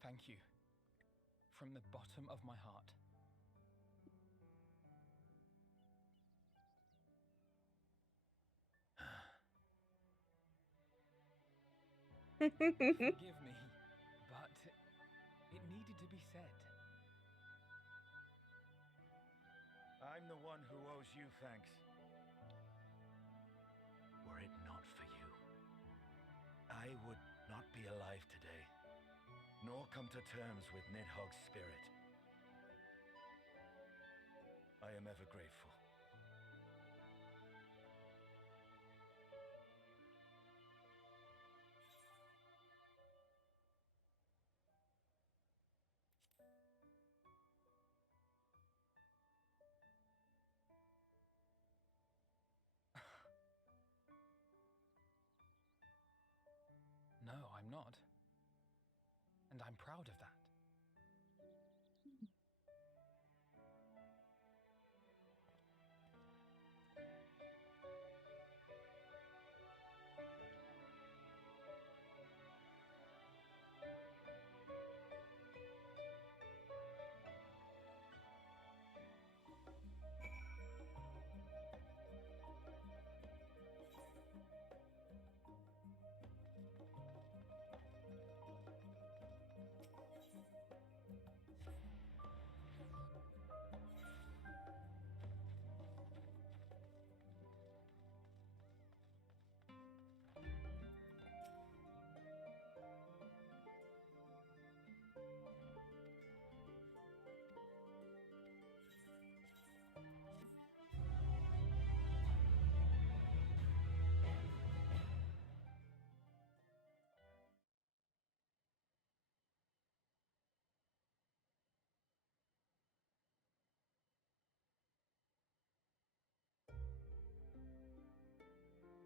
Thank you. From the bottom of my heart. Forgive me, but it needed to be said. I'm the one who owes you thanks. Were it not for you, I would not be alive today, nor come to terms with Nidhogg's spirit. I am ever grateful. No, I'm not. And I'm proud of that.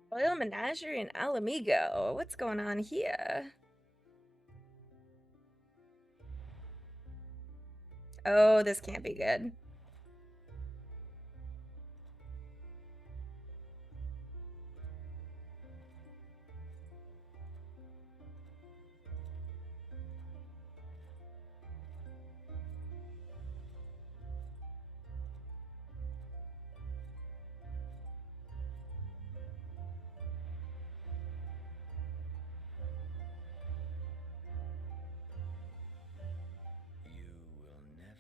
Royal Menagerie in Alamigo. What's going on here? Oh, this can't be good. You will never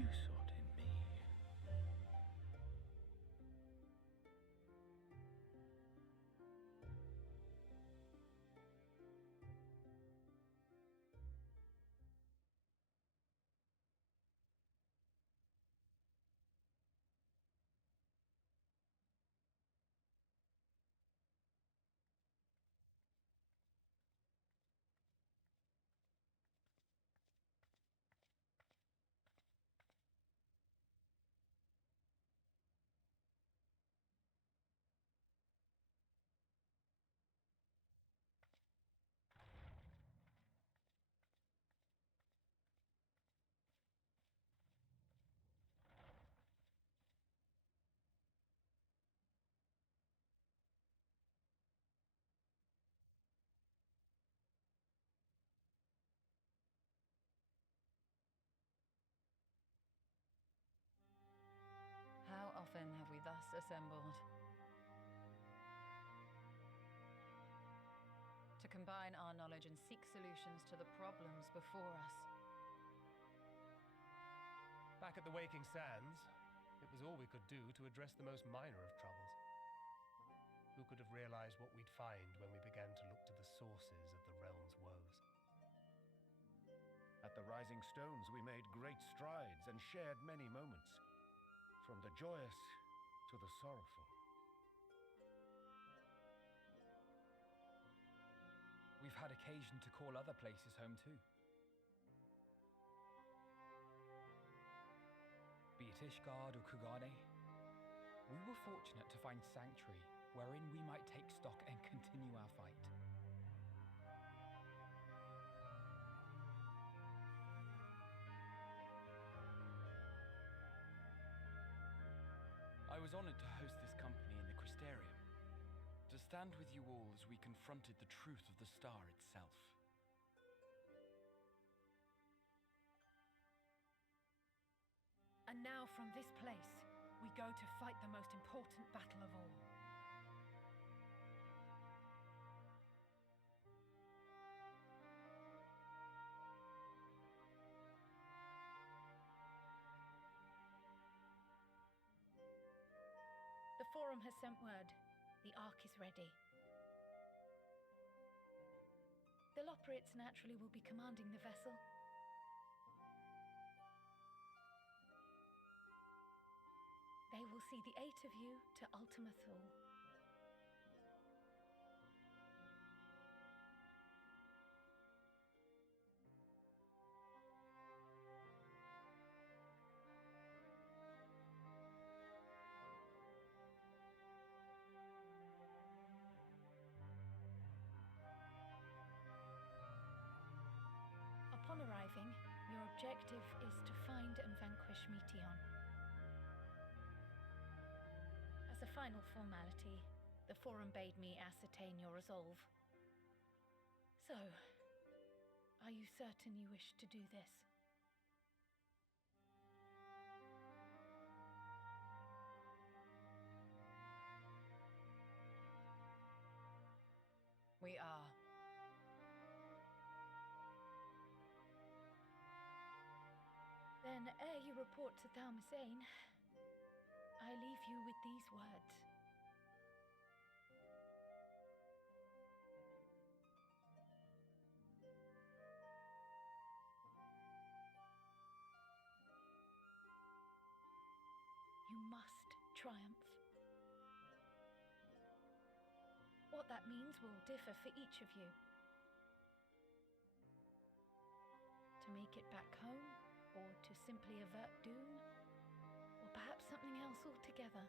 You sought in me. How often have we thus assembled? To combine our knowledge and seek solutions to the problems before us. Back at the Waking Sands, it was all we could do to address the most minor of troubles. Who could have realized what we'd find when we began to look to the sources of the realm's woes? At the Rising Stones, we made great strides and shared many moments, from the joyous to the sorrowful. We've had occasion to call other places home too. Be it Ishgard or Kugane, we were fortunate to find sanctuary wherein we might take stock and continue our fight. I was honored to host this company in the Crystarium, to stand with you all as we confronted the truth of the star itself. And now from this place, we go to fight the most important battle of all. The Forum has sent word. The Ark is ready. The Loporrits naturally will be commanding the vessel. They will see the 8 of you to Ultima Thule. Upon arriving, your objective is to find and vanquish Meteon. As a final formality, the Forum bade me ascertain your resolve. So, are you certain you wish to do this? We are. Then, ere you report to Thalmasane, I leave you with these words. You must triumph. What that means will differ for each of you. To make it back home, or to simply avert doom, or perhaps something else altogether.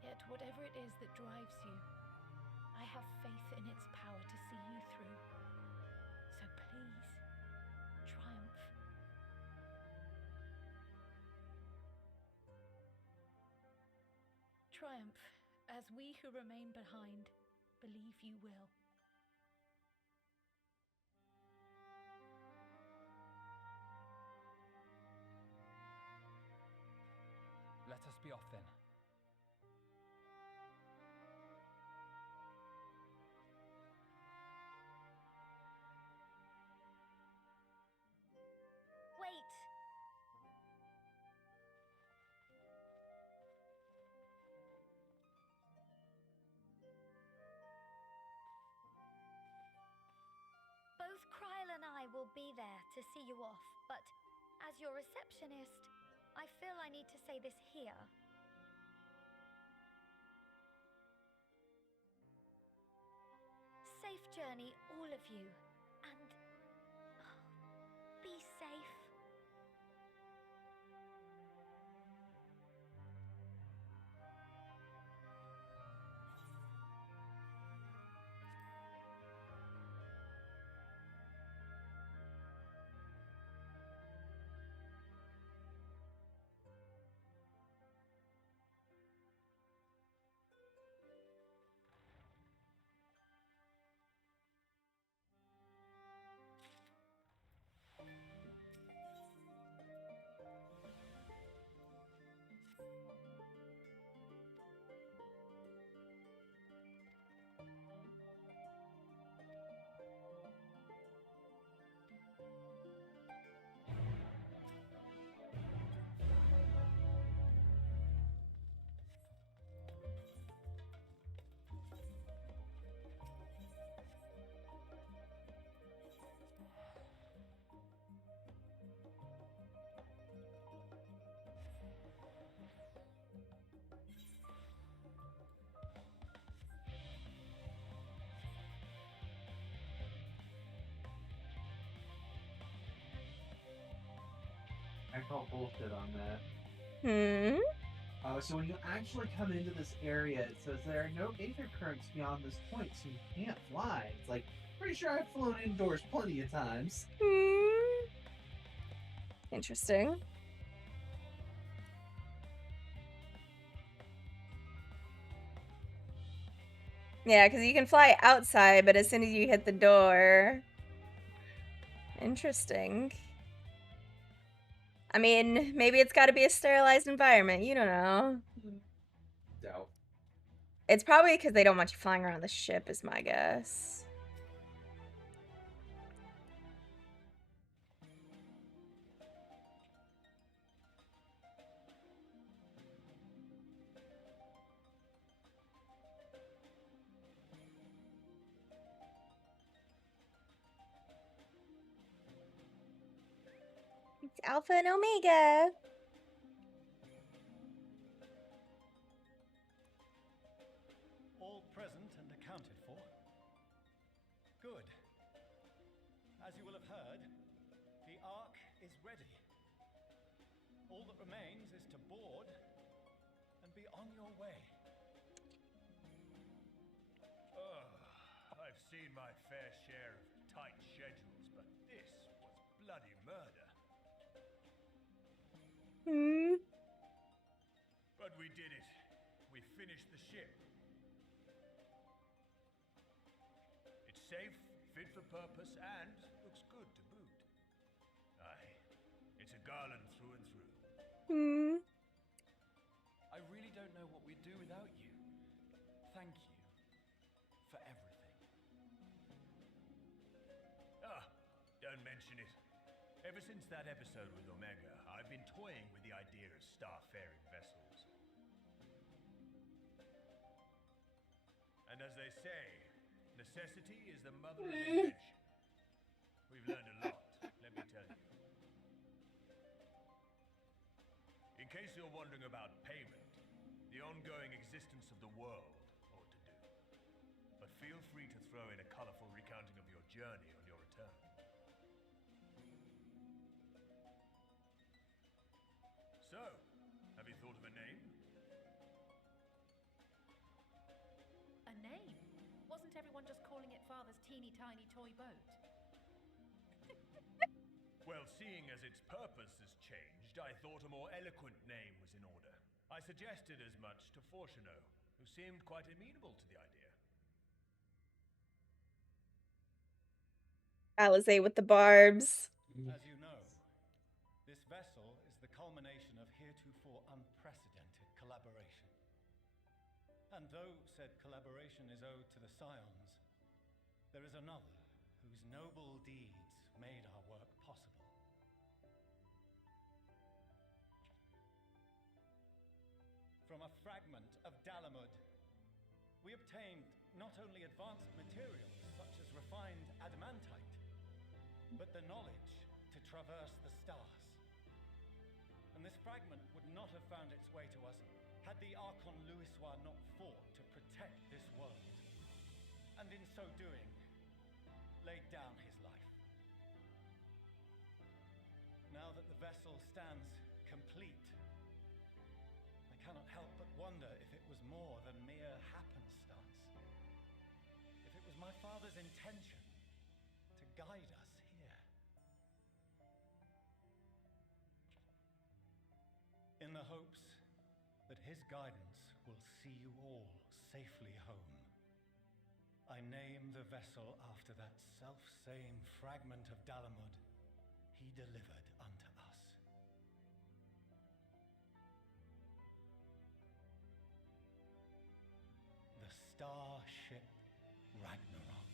Yet whatever it is that drives you, I have faith in its power to see you through. So please, triumph. Triumph, as we who remain behind believe you will. Let us be off then. I will be there to see you off, but as your receptionist, I feel I need to say this here. Safe journey, all of you, and be safe. I call bullshit on that. Hmm? So when you actually come into this area, it says there are no aether currents beyond this point, so you can't fly. It's like, pretty sure I've flown indoors plenty of times. Interesting. Yeah, because you can fly outside, but as soon as you hit the door... Interesting. I mean, maybe it's got to be a sterilized environment. You don't know. Doubt. It's probably because they don't want you flying around the ship, is my guess. It's Alpha and Omega. All present and accounted for. Good. As you will have heard, the Ark is ready. All that remains is to board and be on your way. I've seen my fair share of tight schedules, but this was bloody murder. But we did it. We finished the ship. It's safe, fit for purpose, and looks good to boot. Aye, it's a garland through and through. I really don't know what we'd do without you. Thank you for everything. Don't mention it. Ever since that episode with Omega, I've been toying with the idea of star-faring vessels. And as they say, necessity is the mother of invention. We've learned a lot, let me tell you. In case you're wondering about payment, the ongoing existence of the world ought to do. But feel free to throw in a colorful recounting of your journey on your return. So, have you thought of a name? A name? Wasn't everyone just calling it Father's teeny tiny toy boat? Well, seeing as its purpose has changed, I thought a more eloquent name was in order. I suggested as much to Fortuno, who seemed quite amenable to the idea. Alizé with the barbs. As you know, this vessel is the culmination of heretofore unprecedented collaboration. And though said collaboration is owed to the Scions, there is another whose noble deeds made our work possible. From a fragment of Dalamud, we obtained not only advanced materials such as refined adamantite, but the knowledge to traverse the stars. And this fragment would not have found its way to us had the Archon Louisois not fought to protect this world, and in so doing, laid down his life. Now that the vessel stands complete, I cannot help but wonder if it was more than mere happenstance. If it was my father's intention to guide us here. In the hopes that his guidance will see you all safely home, I name the vessel after that self-same fragment of Dalamud he delivered unto us. The Starship Ragnarok.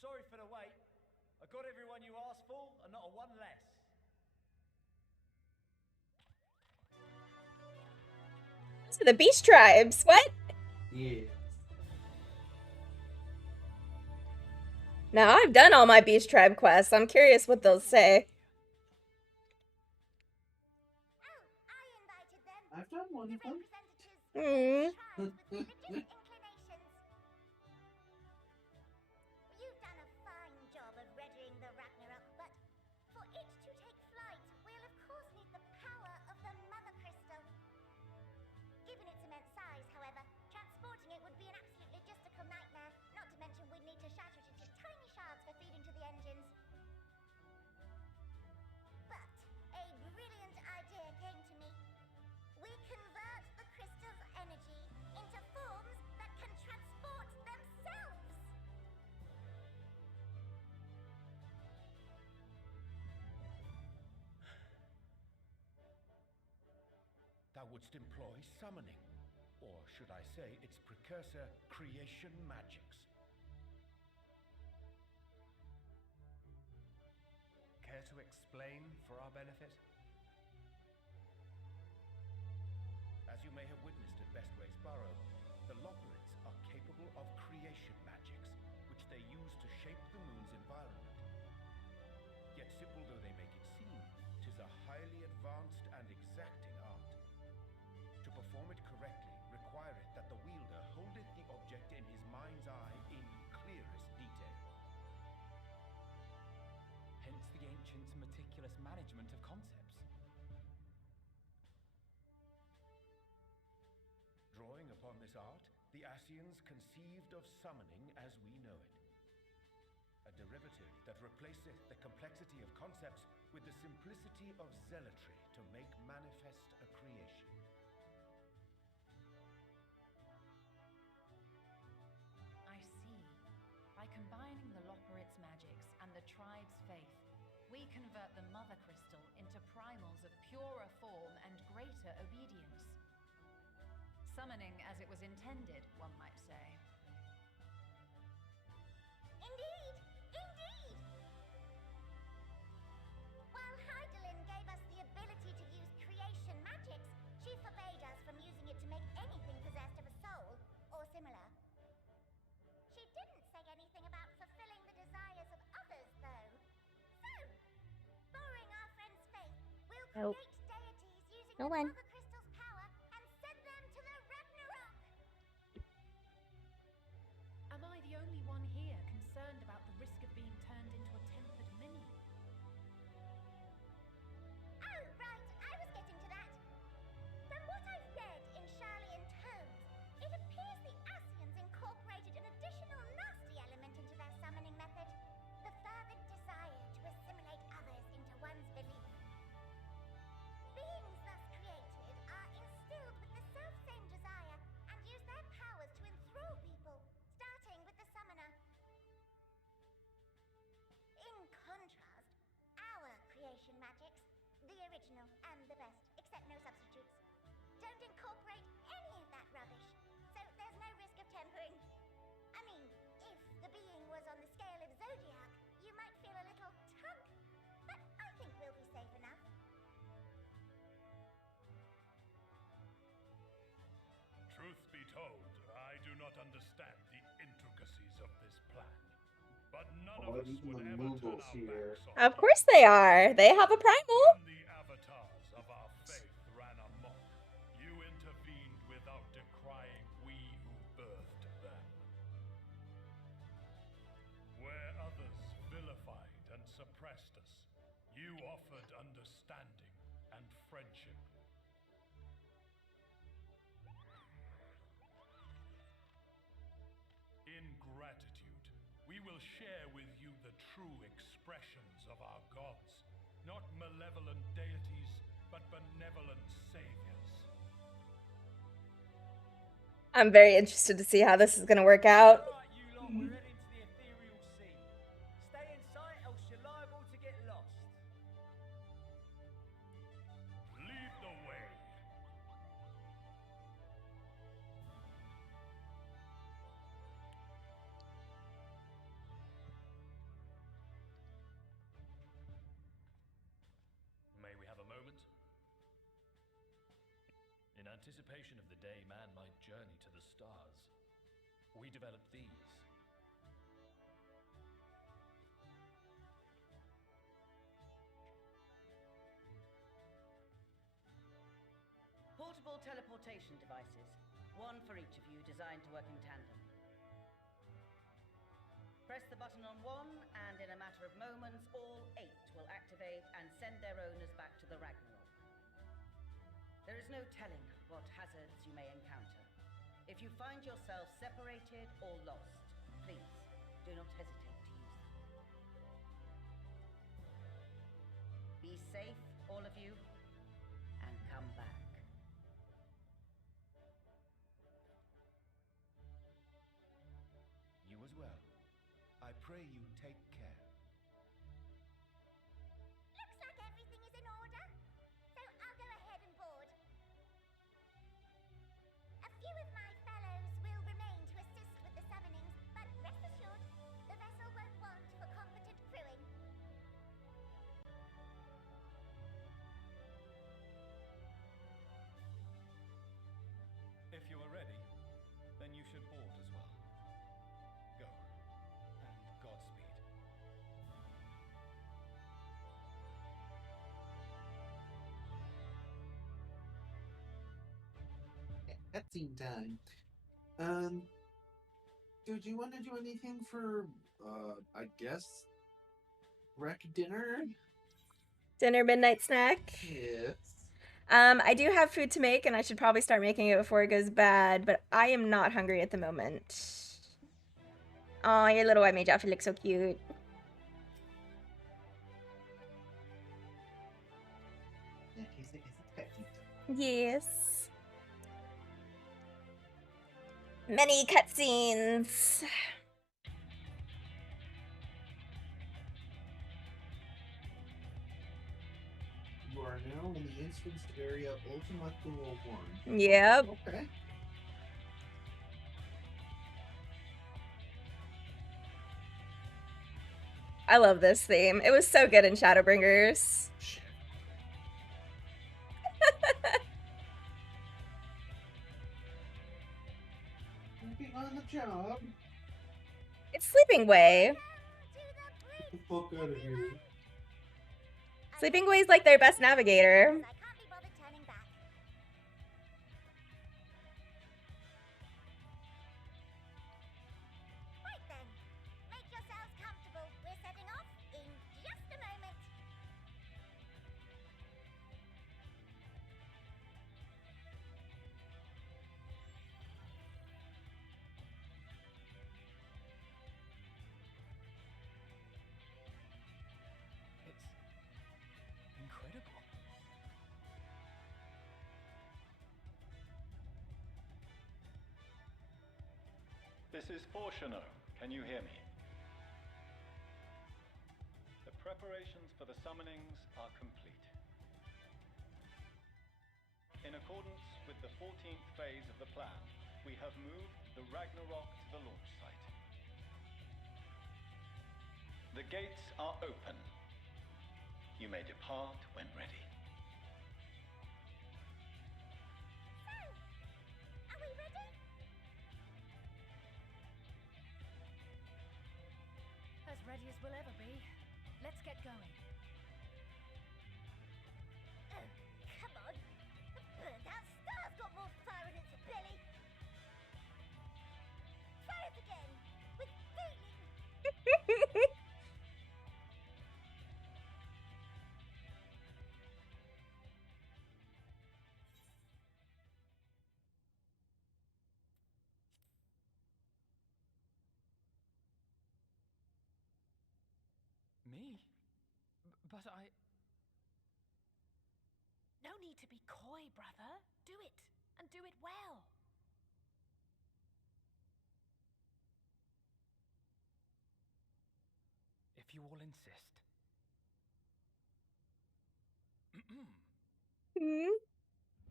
Sorry for the wait. I got everyone you asked for, and not a one less. To the Beast Tribes. What? Yeah. Now, I've done all my Beast Tribe quests. I'm curious what they'll say. I've done one of them. Hmm. You've done a fine job of readying the Ragnarok, but for it to take flight, we'll of course need the power of the Mother Crystal. Given its immense size, however, transporting it would be an absolute logistical nightmare, not to mention we'd need to shatter it into tiny shards for feeding to the engines. But a brilliant idea came to me. We convert the crystal's energy into forms that can transport themselves. Thou wouldst employ summoning, or should I say its precursor, creation magics. Care to explain for our benefit? As you may have witnessed at Bestway's Burrow, the Loporits are capable of creation magics, which they use to shape the moon's environment. Yet simple though they make it seem, 'tis a highly advanced and exacting art. To perform it correctly requireth that the wielder holdeth the object in his mind's eye in clearest detail. Hence the ancients' meticulous management of concepts. Drawing upon this art, the Ascians conceived of summoning as we know it. A derivative that replaceth the complexity of concepts with the simplicity of zealotry to make manifest a creation. I see. By combining the Loporits' magics and the tribe's faith, we convert the Mother Crystal into primals of purer form and greater obedience. Summoning as it was intended, one might say. Indeed! Indeed! While Heidelin gave us the ability to use creation magics, she forbade us from using it to make anything possessed of a soul, or similar. She didn't say anything about fulfilling the desires of others, though. So, borrowing our friend's faith, we'll Nope. create deities using No the one. Mother Crystal's power and send them to the Ragnarok! Am I the only one here concerned about the risk of being turned into a tempered minion? Oh, right, I was getting to that. From what I've read in Charlian tomes, it appears the Ascians incorporated an additional nasty element into their summoning method, the fervent desire to assimilate others into one's belief. Beings thus created are instilled with the self-same desire and use their powers to enthrall people, starting with the summoner. In contrast, our creation magics, the original and the best, except no substitutes, don't incorporate any of that rubbish, so there's no risk of tempering. I mean, if the being was on the scale of Zodiac, you but none Oh, of us even would the ever turn Moogles our here. backs on Of course they are. They have a primal. When the avatars of our faith ran amok, you intervened without decrying we who birthed them. Where others vilified and suppressed us, you offered understanding and friendship. In gratitude, we will share with you the true expressions of our gods. Not malevolent deities, but benevolent saviors. I'm very interested to see how this is going to work out. Right, you lot, we're heading to the ethereal sea. Stay in sight, else you're liable to get lost. Lead the way. May we have a moment? In anticipation of the day man might journey to the stars, we developed these. Portable teleportation devices, one for each of you designed to work in tandem. Press the button on one, and in a matter of moments, all 8 will activate and send their owners back to the Ragnarok. There is no telling what hazards you may encounter. If you find yourself separated or lost, please do not hesitate to use them. Be safe, all of you, and come back. You as well. I pray you take care. Looks like everything is in order, so I'll go ahead and board. A few of my fellows will remain to assist with the summonings, but rest assured, the vessel won't want for competent crewing. If you are ready, then you should board as well. Go, and Godspeed. Cutscene time. Do you want to do anything for, I guess, rec dinner? Dinner, midnight snack. Yes. I do have food to make, and I should probably start making it before it goes bad, but I am not hungry at the moment. Oh, your little white mage outfit looks so cute. Yes. Many cutscenes. You are now in the instanced area Ultima Thule 1. Yep. Okay. I love this theme. It was so good in Shadowbringers. Working on the job. It's Sleeping Way. Get the fuck out of here. Sleeping Way is like their best navigator. Right then, make yourselves comfortable. We're setting off in just a moment. It's incredible. This is Fortuno. Can you hear me? The preparations for the summonings are complete. In accordance with the 14th phase of the plan, we have moved the Ragnarok to the launch site. The gates are open. You may depart when ready. Are we ready? As ready as we'll ever be. Let's get going. Oh, come on. The burnt-out star's got more fire in its belly. Try it again, with feeling. Me? But I... No need to be coy, brother. Do it, and do it well. If you all insist.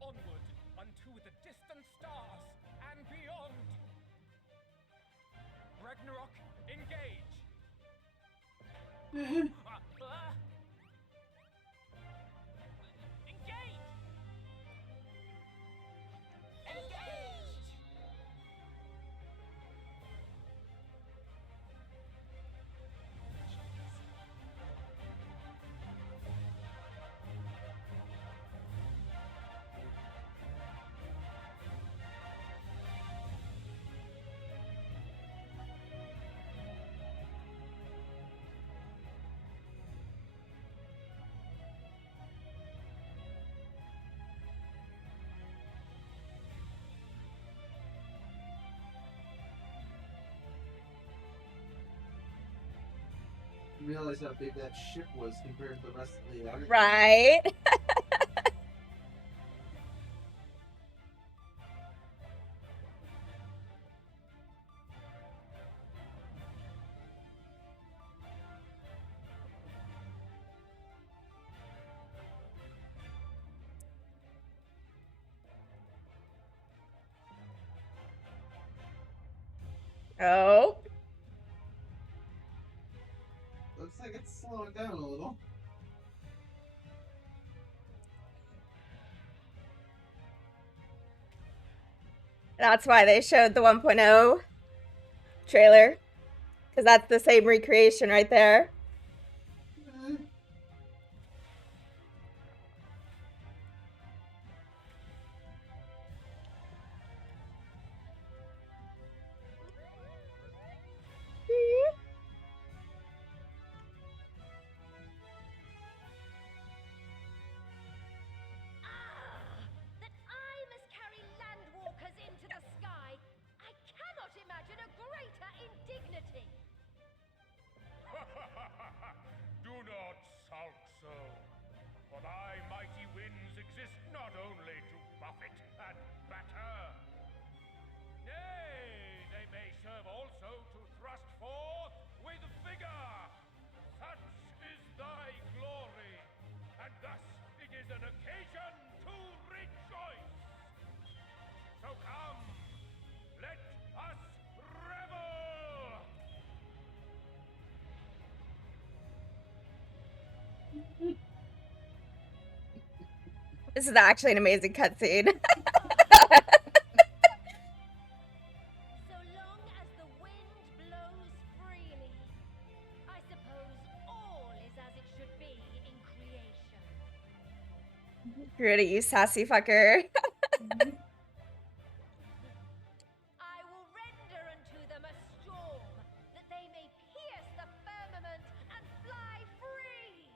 Onward unto the distant stars and beyond. Ragnarok, engage! Engage! Engage! Realize how big that ship was compared to the rest of the other. Right. Oh. Looks like it's slowing down a little. That's why they showed the 1.0 trailer. Because that's the same recreation right there. That I must carry landwalkers into the sky. I cannot imagine a greater indignity. Do not sulk so, for thy mighty winds exist not only to buffet and batter. Nay, they may serve also to thrust forth with vigor. Such is thy glory, and thus it is an occasion to rejoice. So come, let us revel! This is actually an amazing cutscene. So long as the wind blows freely, I suppose all is as it should be in creation. Grew to you, sassy fucker. I will render unto them a storm, that they may pierce the firmament and fly free.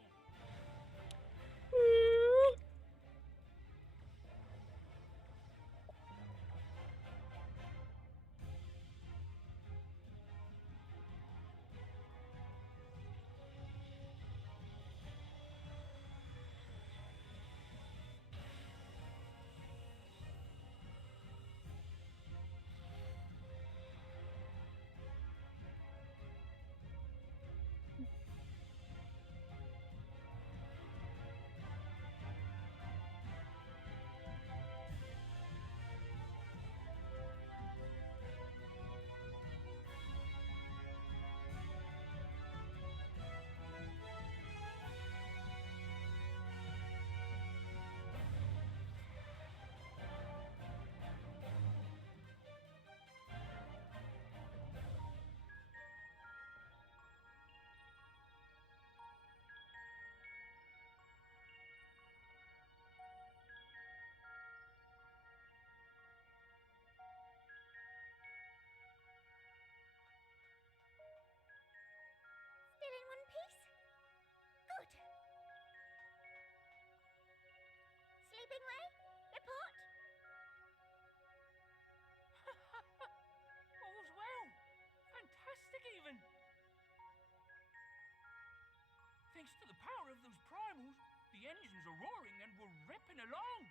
The engines are roaring and we're ripping along.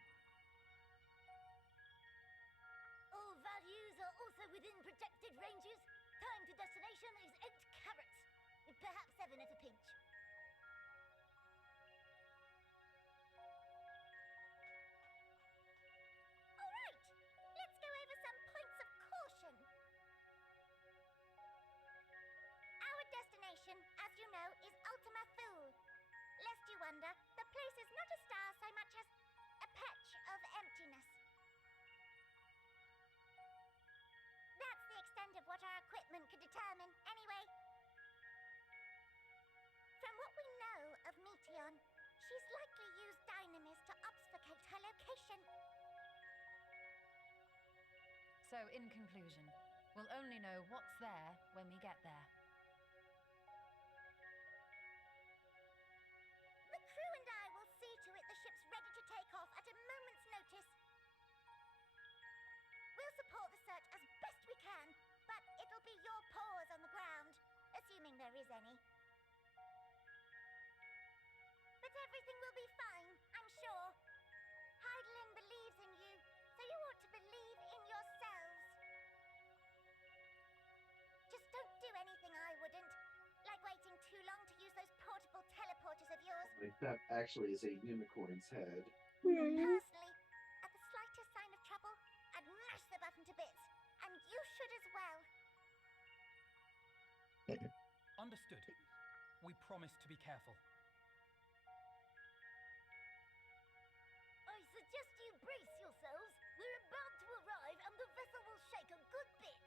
All values are also within projected ranges. Time to destination is 8 carats. Perhaps 7 at a pinch. All right, let's go over some points of caution. Our destination, as you know, is Ultima Thule. Lest you wonder, the place is not a star so much as a patch of emptiness. That's the extent of what our equipment could determine, anyway. From what we know of Meteon, she's likely used dynamis to obfuscate her location. So, in conclusion, we'll only know what's there when we get there. The crew and I will see to it the ship's ready to take off at a moment's notice. We'll support the search as best we can, but it'll be your paws on the ground, assuming there is any. But everything will be fine, I'm sure. Heidelin believes in you, so you ought to believe in yourselves. Just don't do anything I wouldn't, like waiting too long to use those portable teleporters of yours. Like, that actually is a unicorn's head. Personally, at the slightest sign of trouble, I'd mash the button to bits, and you should as well. Understood. We promise to be careful. I suggest you brace yourselves. We're about to arrive, and the vessel will shake a good bit.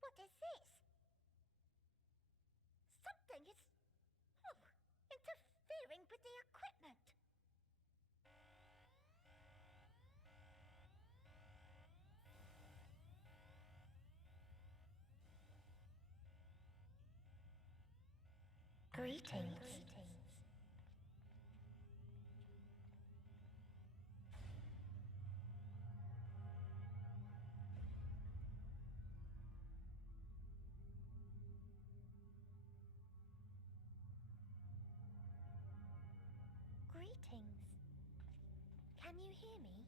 What is this? Something is interfering with the equipment. Greetings. Greetings. Can you hear me?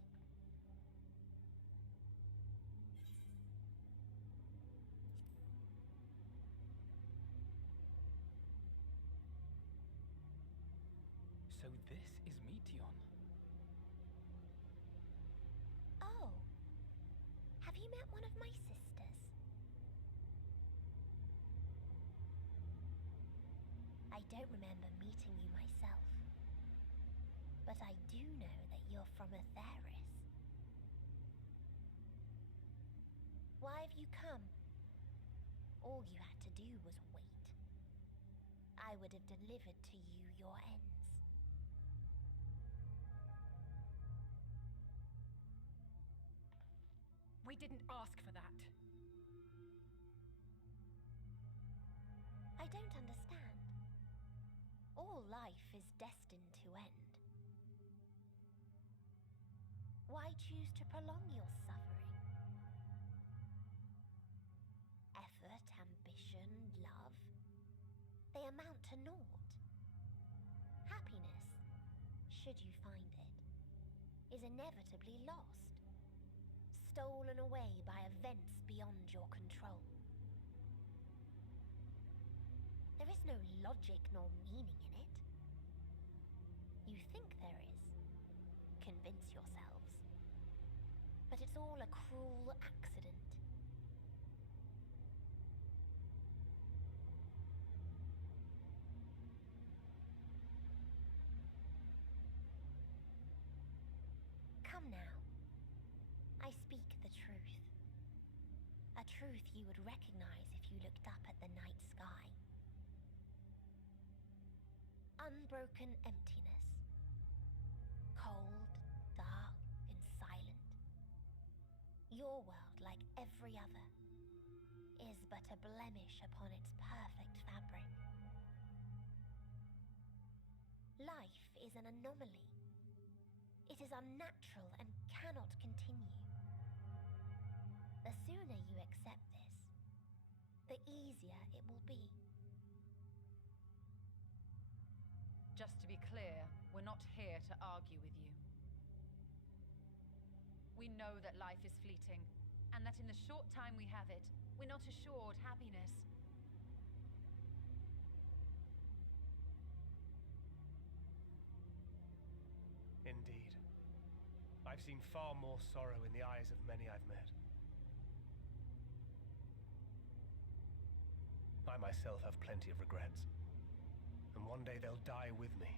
So this is Meteon. Oh. Have you met one of my sisters? I don't remember meeting you myself. But I do know that you're from Atheris. Why have you come? All you had to do was wait. I would have delivered to you your ends. We didn't ask for that. I don't understand. All life is destined to end. Why choose to prolong your suffering? Effort, ambition, love, they amount to naught. Happiness, should you find it, is inevitably lost, stolen away by events beyond your control. There is no logic nor meaning in it. You think there is. Convince yourselves. But it's all a cruel accident. Come now. I speak the truth. A truth you would recognize if you looked up at the night sky. Unbroken emptiness. Cold, dark, and silent. Your world, like every other, is but a blemish upon its perfect fabric. Life is an anomaly. It It is unnatural and cannot continue. The sooner you accept this, the easier it will be. Just to be clear, we're not here to argue with you. We know that life is fleeting, and that in the short time we have it, we're not assured happiness. Indeed. I've seen far more sorrow in the eyes of many I've met. I myself have plenty of regrets. And one day they'll die with me,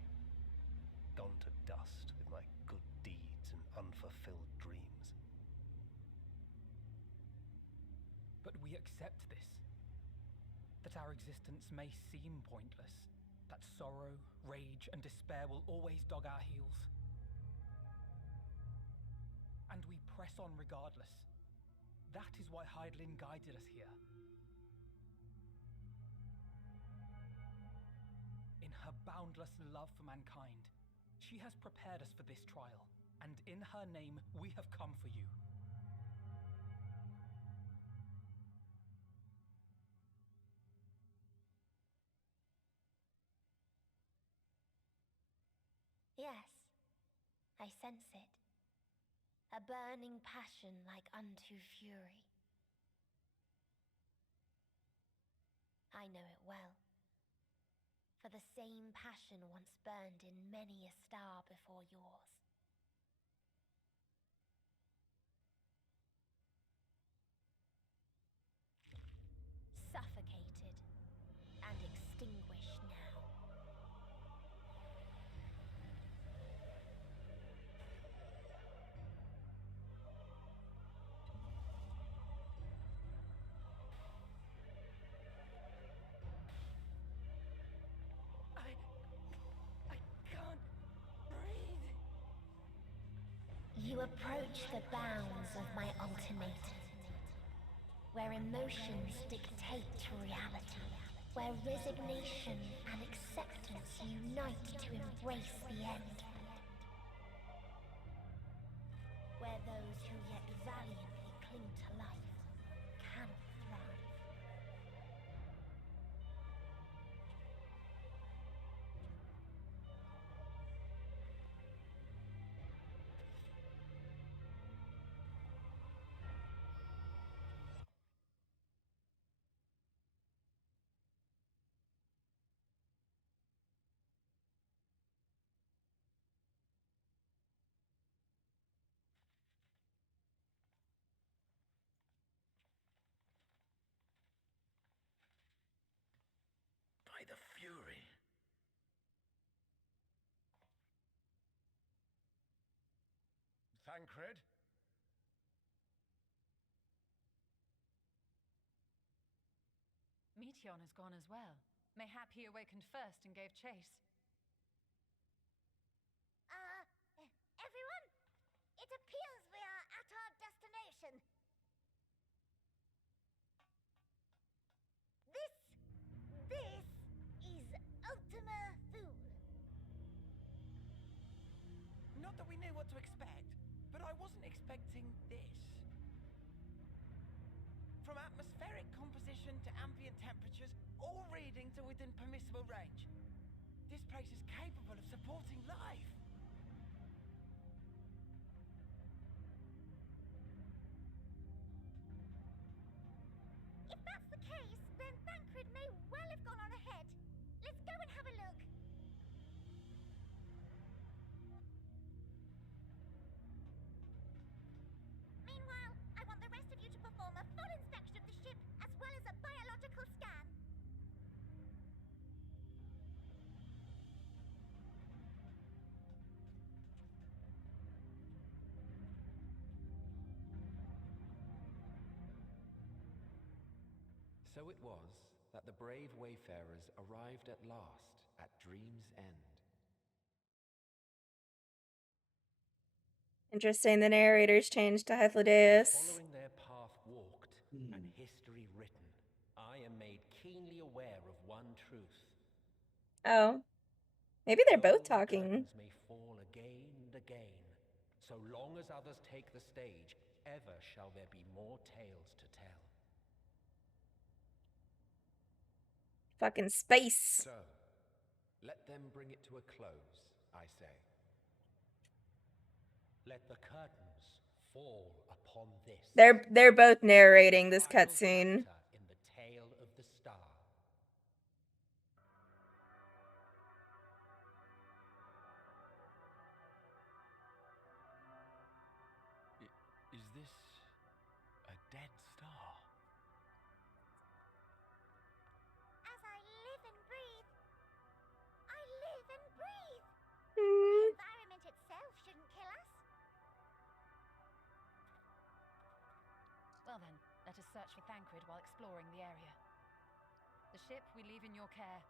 gone to dust with my good deeds and unfulfilled dreams. But we accept this. That our existence may seem pointless. That sorrow, rage, and despair will always dog our heels. And we press on regardless. That is why Hydaelyn guided us here. In her boundless love for mankind, she has prepared us for this trial, and in her name, we have come for you. Yes, I sense it. A burning passion like unto fury. I know it well. For the same passion once burned in many a star before yours. Suffocated and extinguished now. I can't breathe. You approach the bounds of my ultimatum, where emotions dictate reality, where resignation and acceptance unite to embrace the end, where those who yet valiantly cling to life cannot thrive. By the Fury. Thancred? Meteon has gone as well. Mayhap he awakened first and gave chase. Everyone, it appears we are at our destination. This is Ultima Thule. Not that we knew what to expect, but I wasn't expecting this. From atmospheric composition to ambient temperatures, all reading to within permissible range. This place is capable of supporting life. If that's the case, then Thancred may well have gone on ahead. Let's go and have a look. Meanwhile, I want the rest of you to perform a full inspection of the ship, as well as a biological scan. So it was that the brave wayfarers arrived at last at Dream's End. Interesting, the narrator's changed to Hythlodaeus. Following their path walked and history written, I am made keenly aware of one truth. Oh. Maybe they're both Though talking. curtains may fall again and again, So long as others take the stage, ever shall there be more tales to tell. Fucking space. So, let them bring it to a close, I say. Let the curtains fall upon this. They're both narrating this cutscene. In the tale of the star. Is this a dead star? As I live and breathe, I live and breathe. Mm. The environment itself shouldn't kill us. Well then, let us search for Thancred while exploring the area. The ship we leave in your care.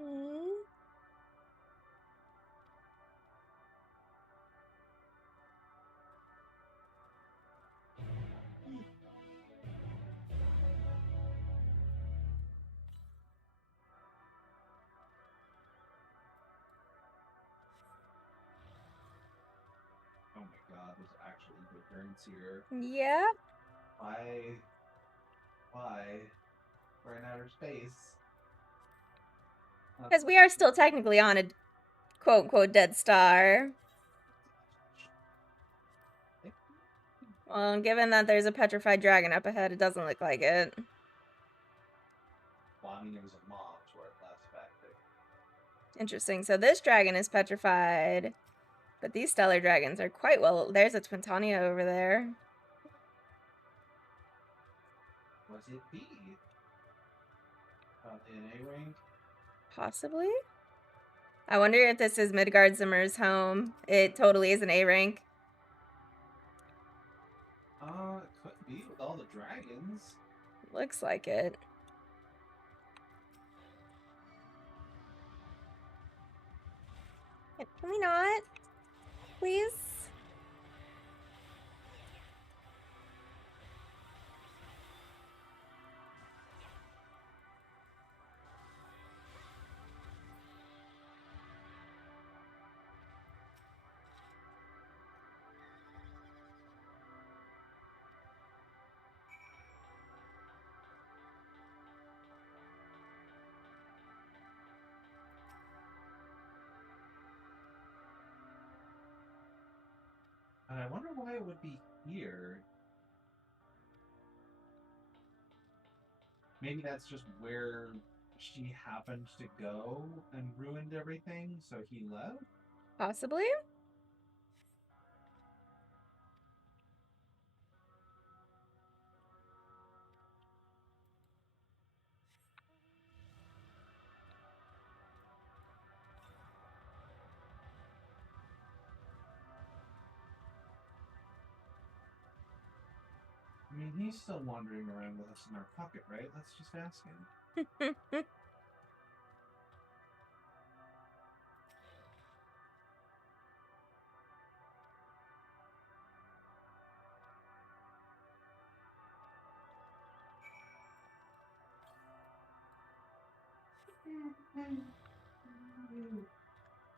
Mm. Oh my god, there's actual eco-currents here. Yeah. Why? We're in outer space. Because we are still technically on a quote-unquote dead star. Well, given that there's a petrified dragon up ahead, it doesn't look like it. Well, I mean, it was a mob, to where it last affected. Interesting. So this dragon is petrified, but these stellar dragons are quite well. There's a Twintania over there. Was it B? In A rank? Possibly. I wonder if this is Midgard Zimmer's home. It totally is an A rank. It could be with all the dragons. Looks like it. Can we not? Please? And I wonder why it would be here. Maybe that's just where she happened to go and ruined everything, so he left? Possibly. I mean, he's still wandering around with us in our pocket, right? Let's just ask him.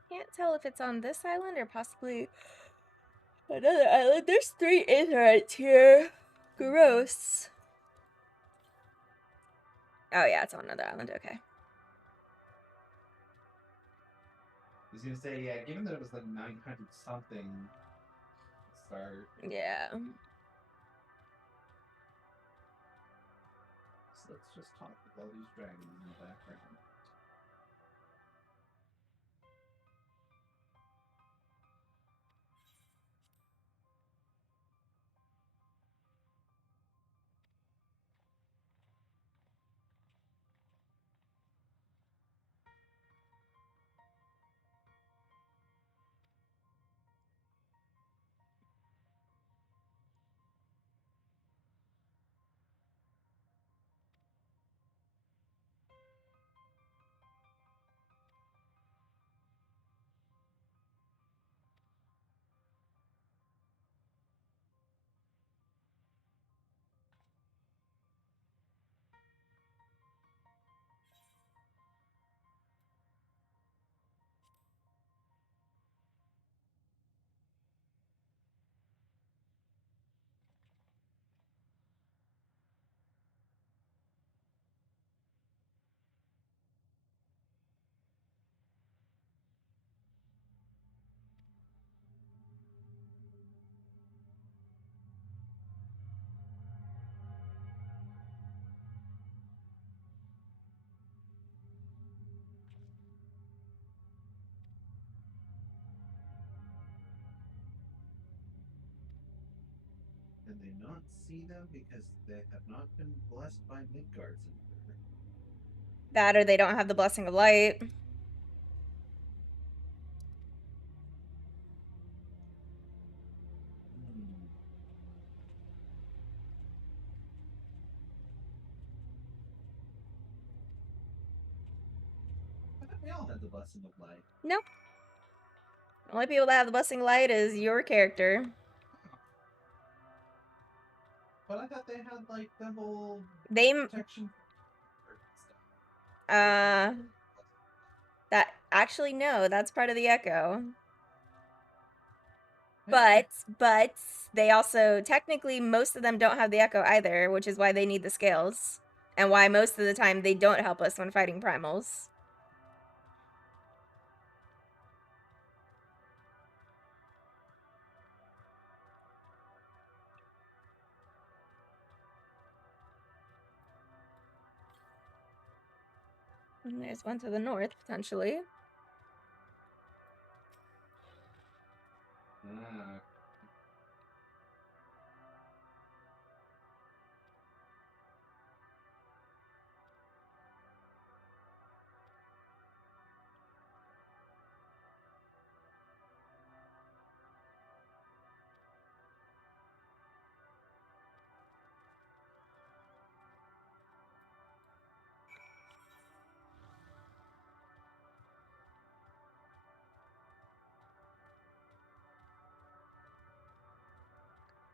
Can't tell if it's on this island or possibly another island. There's 3 Aetherites here. Gross. Oh yeah, it's on another island. Okay. I was gonna say, yeah, given that it was like 900 something start. Yeah. So let's just talk with all these dragons in the background. they not see them because they have not been blessed by Midgard's emperor? That or they don't have the blessing of light. I thought we all had the blessing of light. Nope. The only people that have the blessing of light is your character. But I thought they had like the whole They protection stuff. That actually no, that's part of the echo. But they also technically most of them don't have the echo either, which is why they need the scales. And why most of the time they don't help us when fighting primals. And there's one to the north, potentially.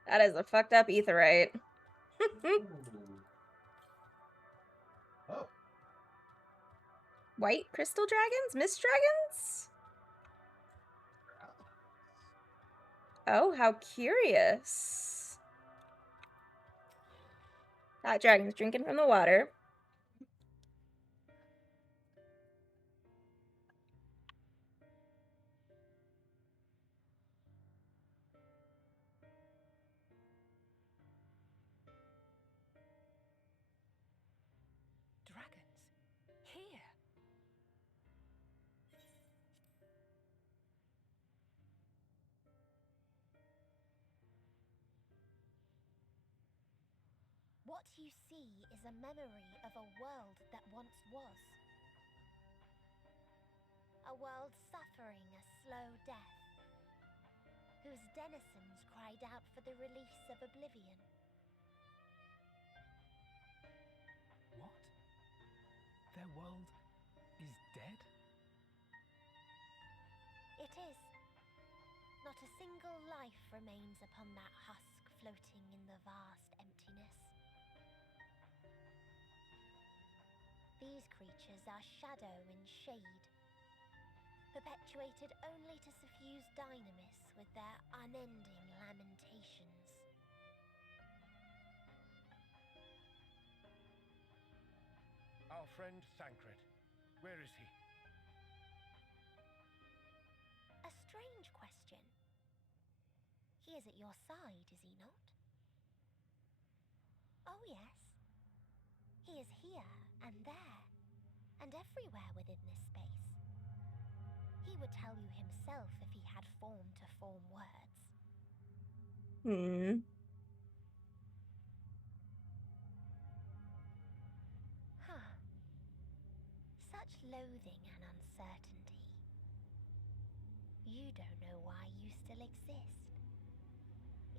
That is a fucked up aetherite. Oh. White crystal dragons? Mist dragons? Oh, how curious. That dragon's drinking from the water. Dragons? Here? What you see is a memory of a world that once was. A world suffering a slow death, whose denizens cried out for the release of oblivion. What? Their world is dead? It is. Not a single life remains upon that husk floating in the vast emptiness. These creatures are shadow and shade, perpetuated only to suffuse dynamis with their unending lamentations. Our friend Thancred, where is he? A strange question. He is at your side, is he not? Oh yes. He is here and there, and everywhere within this space. He would tell you himself if he had form to form words. Huh. Such loathing and uncertainty. You don't know why you still exist.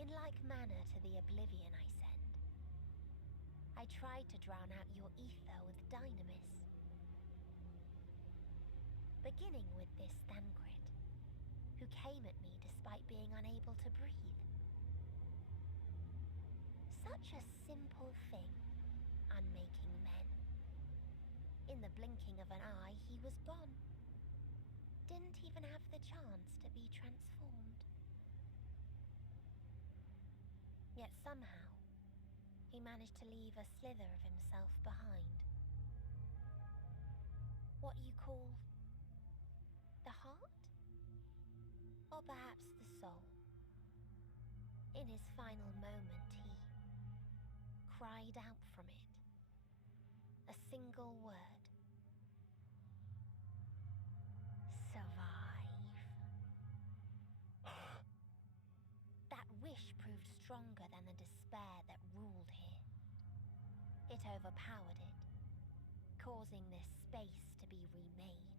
In like manner to the oblivion I send, I tried to drown out your ether with dynamis. Beginning with this Thancred, who came at me despite being unable to breathe. Such a simple thing, unmaking men. In the blinking of an eye, he was gone. Didn't even have the chance to be transformed. Yet somehow, he managed to leave a slither of himself behind. What you call the heart? Or perhaps the soul. In his final moment, he cried out from it. A single word. Survive. That wish proved strong stronger than the despair that ruled here. It overpowered it, causing this space to be remade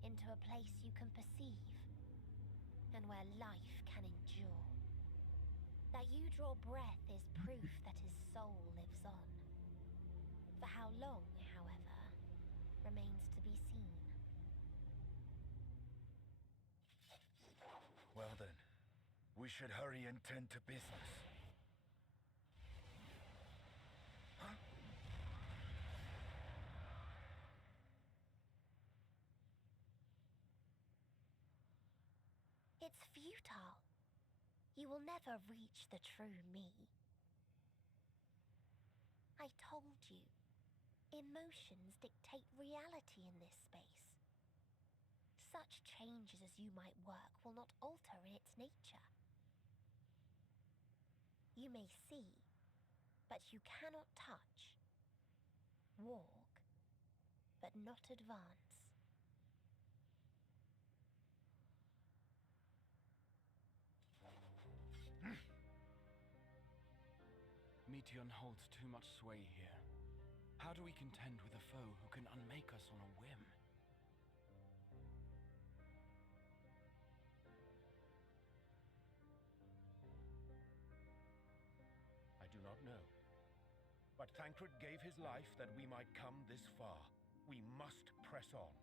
into a place you can perceive and where life can endure. That you draw breath is proof that his soul lives on. For how long, however, remains to be seen. Well then, we should hurry and tend to business. Huh? It's futile. You will never reach the true me. I told you, emotions dictate reality in this space. Such changes as you might work will not alter in its nature. You may see, but you cannot touch. Walk, but not advance. Meteion holds too much sway here. How do we contend with a foe who can unmake us on a whim? I do not know. But Thancred gave his life that we might come this far. We must press on.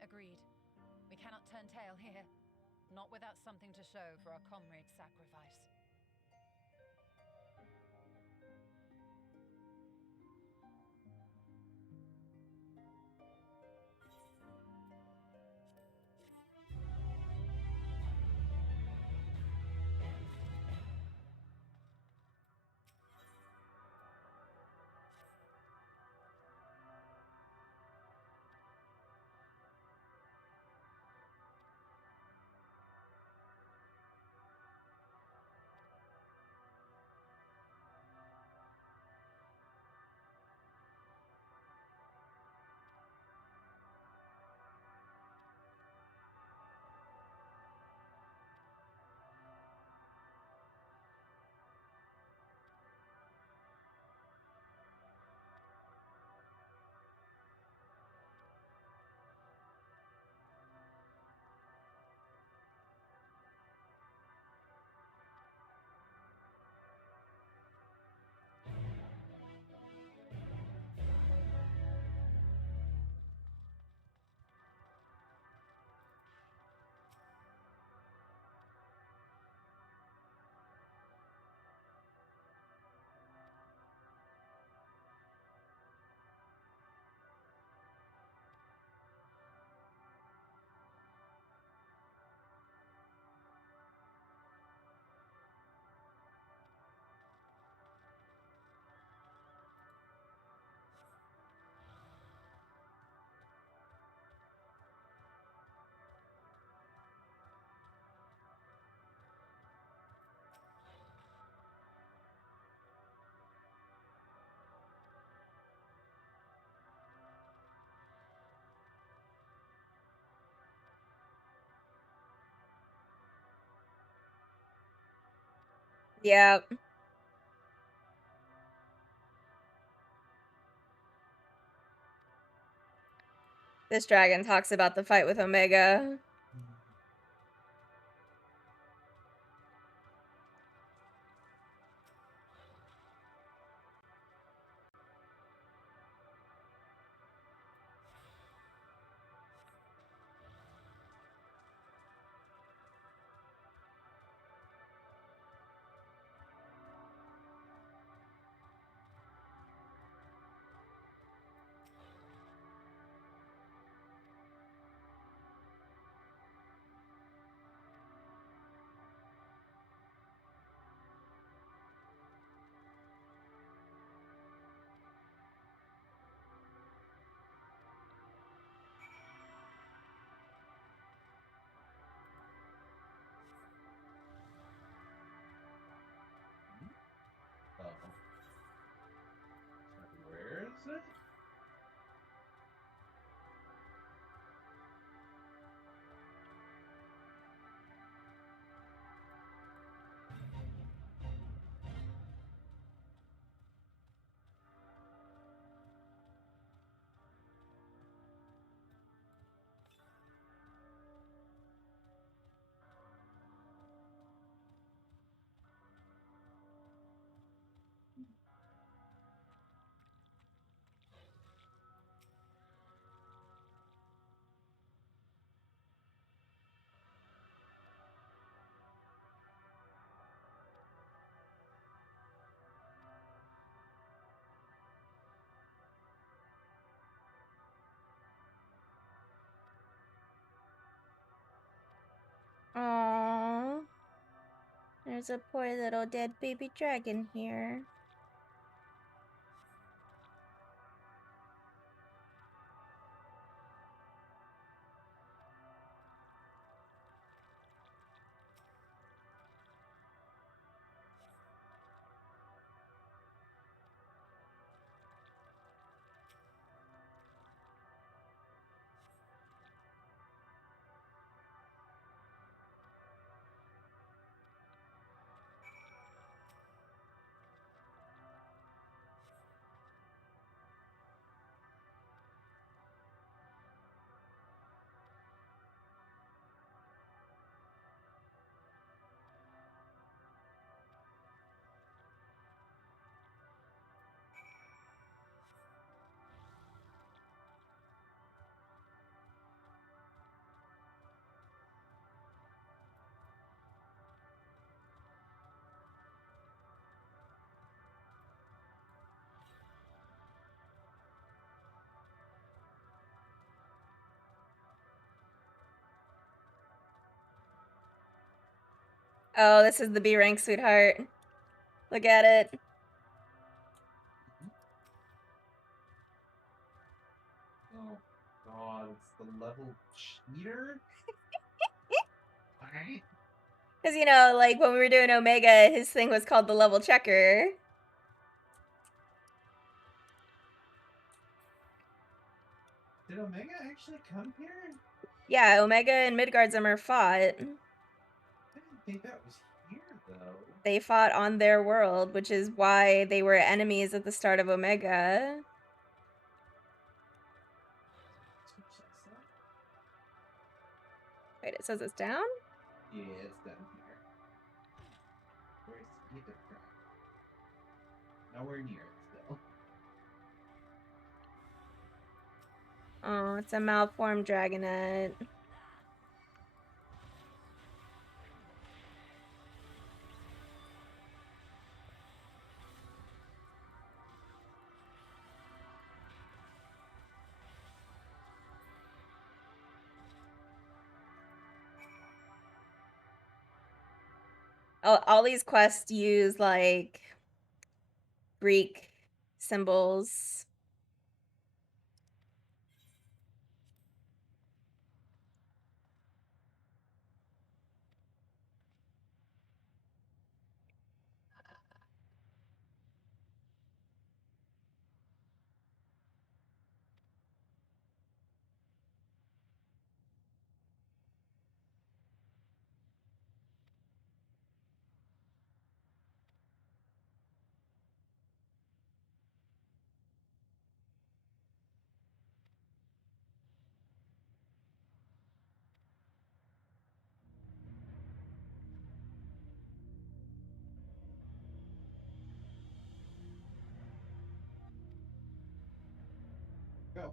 Agreed. We cannot turn tail here. Not without something to show for our comrade's sacrifice. Yep. This dragon talks about the fight with Omega. Aww. There's a poor little dead baby dragon here. Oh, this is the B rank, sweetheart. Look at it. Oh god, it's the level cheater? Alright. Because, you know, like when we were doing Omega, his thing was called the level checker. Did Omega actually come here? Yeah, Omega and Midgardsormr fought. I didn't think that was here, though. They fought on their world, which is why they were enemies at the start of Omega. Wait, it says it's down? Yeah, it's down here. Where's Ether Crack? Nowhere near it still. Oh, it's a malformed dragonet. All these quests use like Greek symbols. Go.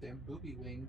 Damn booby wings.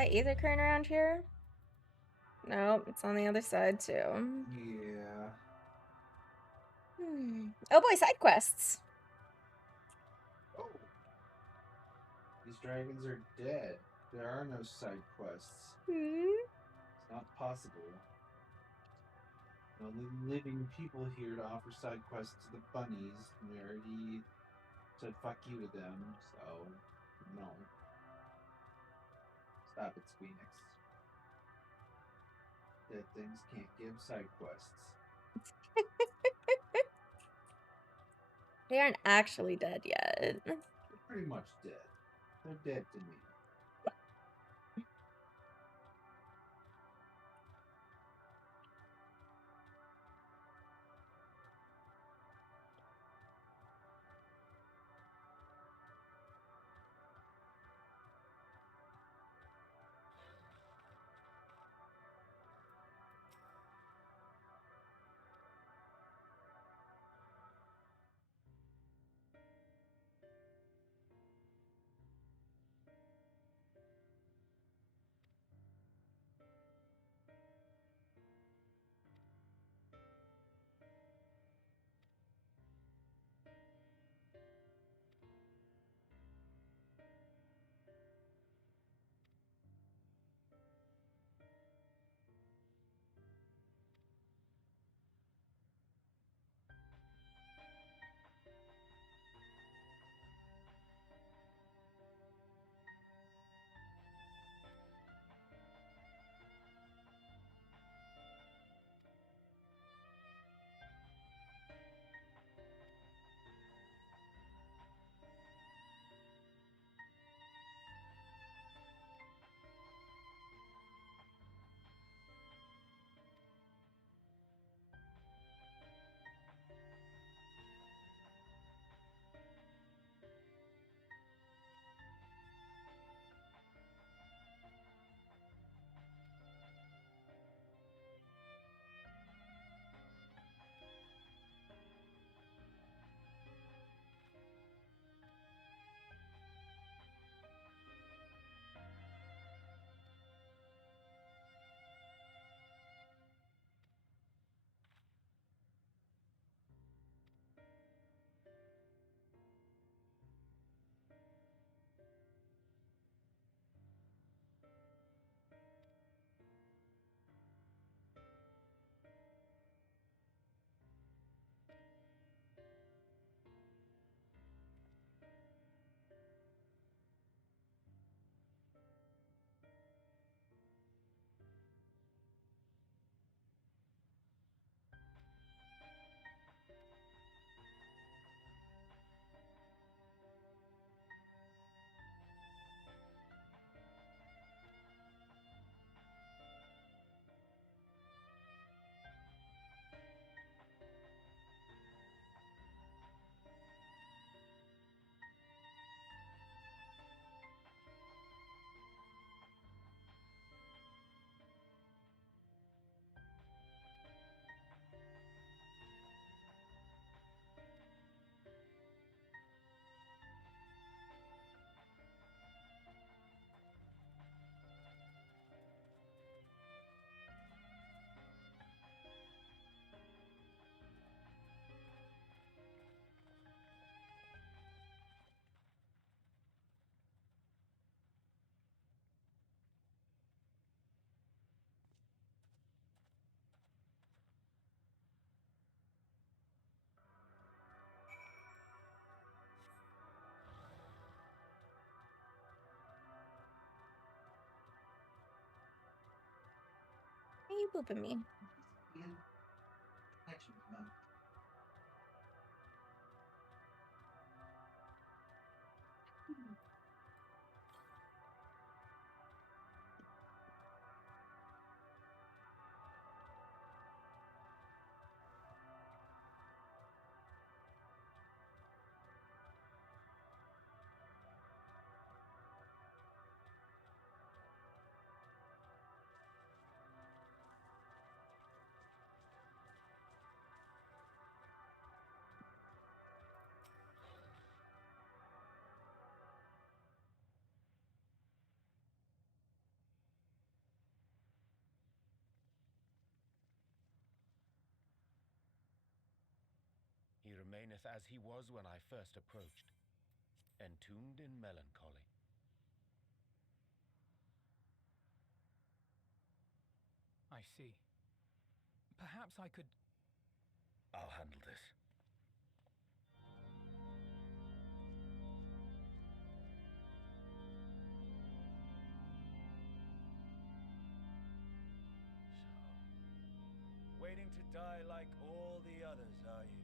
that ether current around here? Nope, it's on the other side too. Yeah. Oh boy, side quests. Oh. These dragons are dead. There are no side quests. It's not possible. The only living people here to offer side quests to the bunnies. We already said fuck you to them, so no. Stop it, Phoenix. Dead things can't give side quests. They aren't actually dead yet. They're pretty much dead. They're dead to me. Why are you booping me? remaineth as he was when I first approached, entombed in melancholy. I see. Perhaps I could... I'll handle this. Waiting to die like all the others, are you?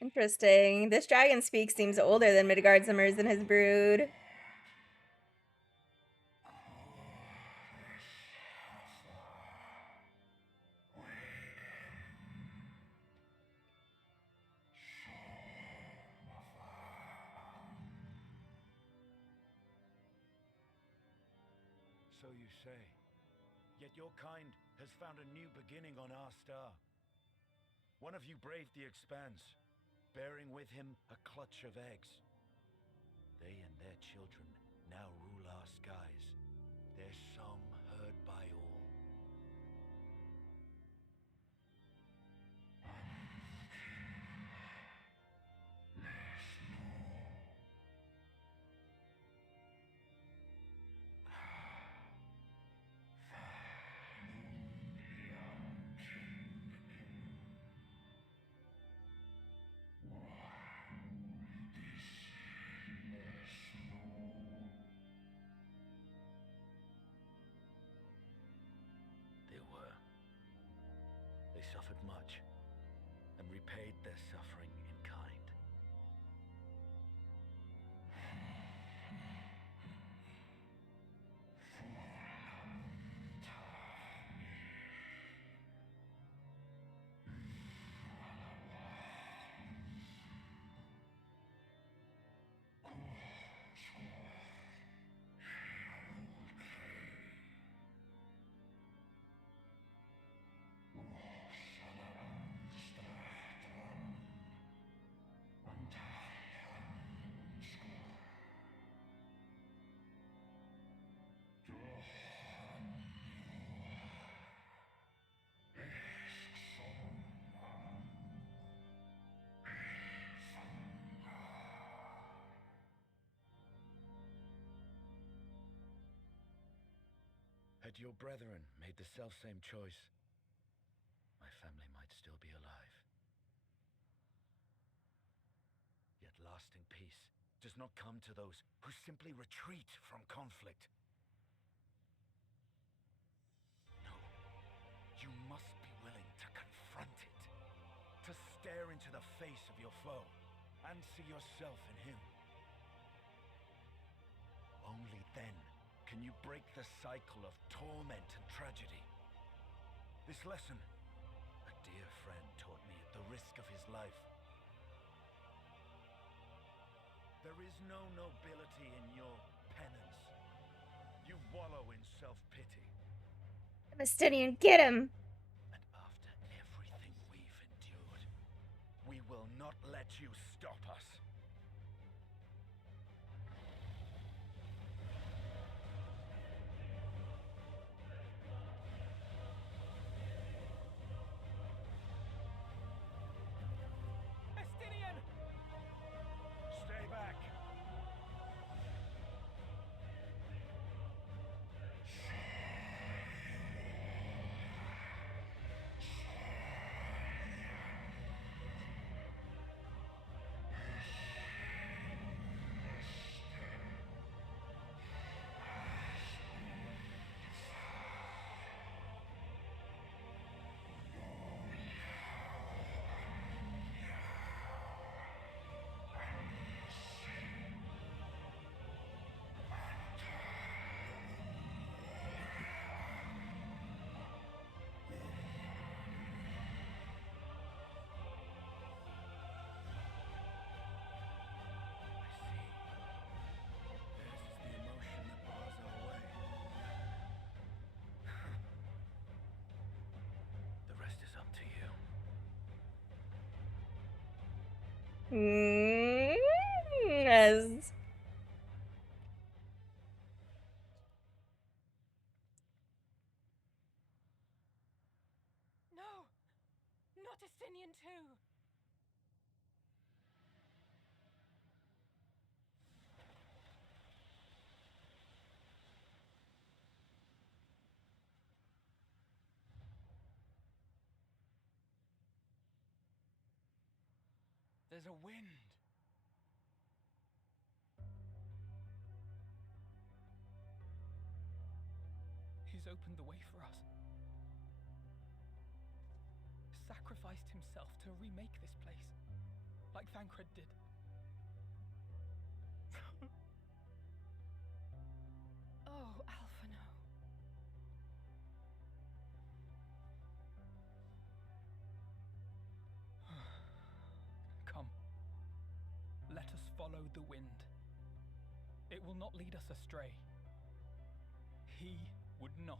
Interesting. This dragon speak seems older than Midgard Simmers and his brood. So you say. Yet your kind has found a new beginning on our star. One of you braved the expanse, bearing with him a clutch of eggs. They and their children now rule our skies, their song heard by all. They were. They suffered much, and repaid their suffering in kind. Had your brethren made the selfsame choice, my family might still be alive. Yet lasting peace does not come to those who simply retreat from conflict. No, you must be willing to confront it, to stare into the face of your foe, and see yourself in him. Only then can you break the cycle of torment and tragedy. This lesson, a dear friend taught me at the risk of his life. There is no nobility in your penance. You wallow in self-pity. Mystinian, get him! And after everything we've endured, we will not let you stop us. Estinian! Stay back! Yes. No! Not Estinian too! There's a wind. He's opened the way for us. Sacrificed himself to remake this place, like Thancred did. Oh, Alphino. Come. Let us follow the wind. It will not lead us astray. He would not.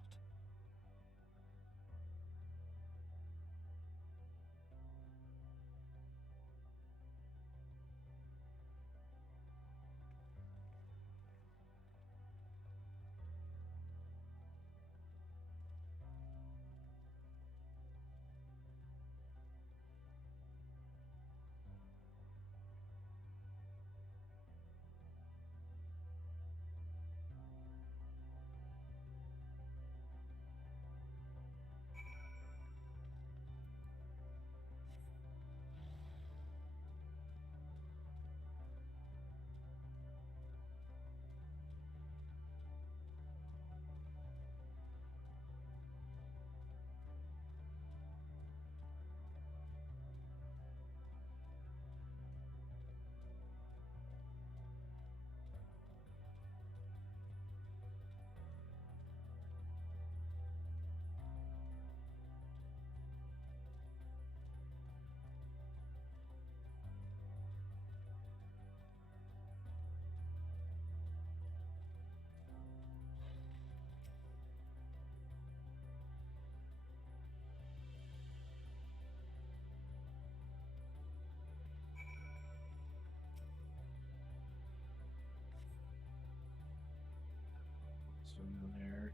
Swim there.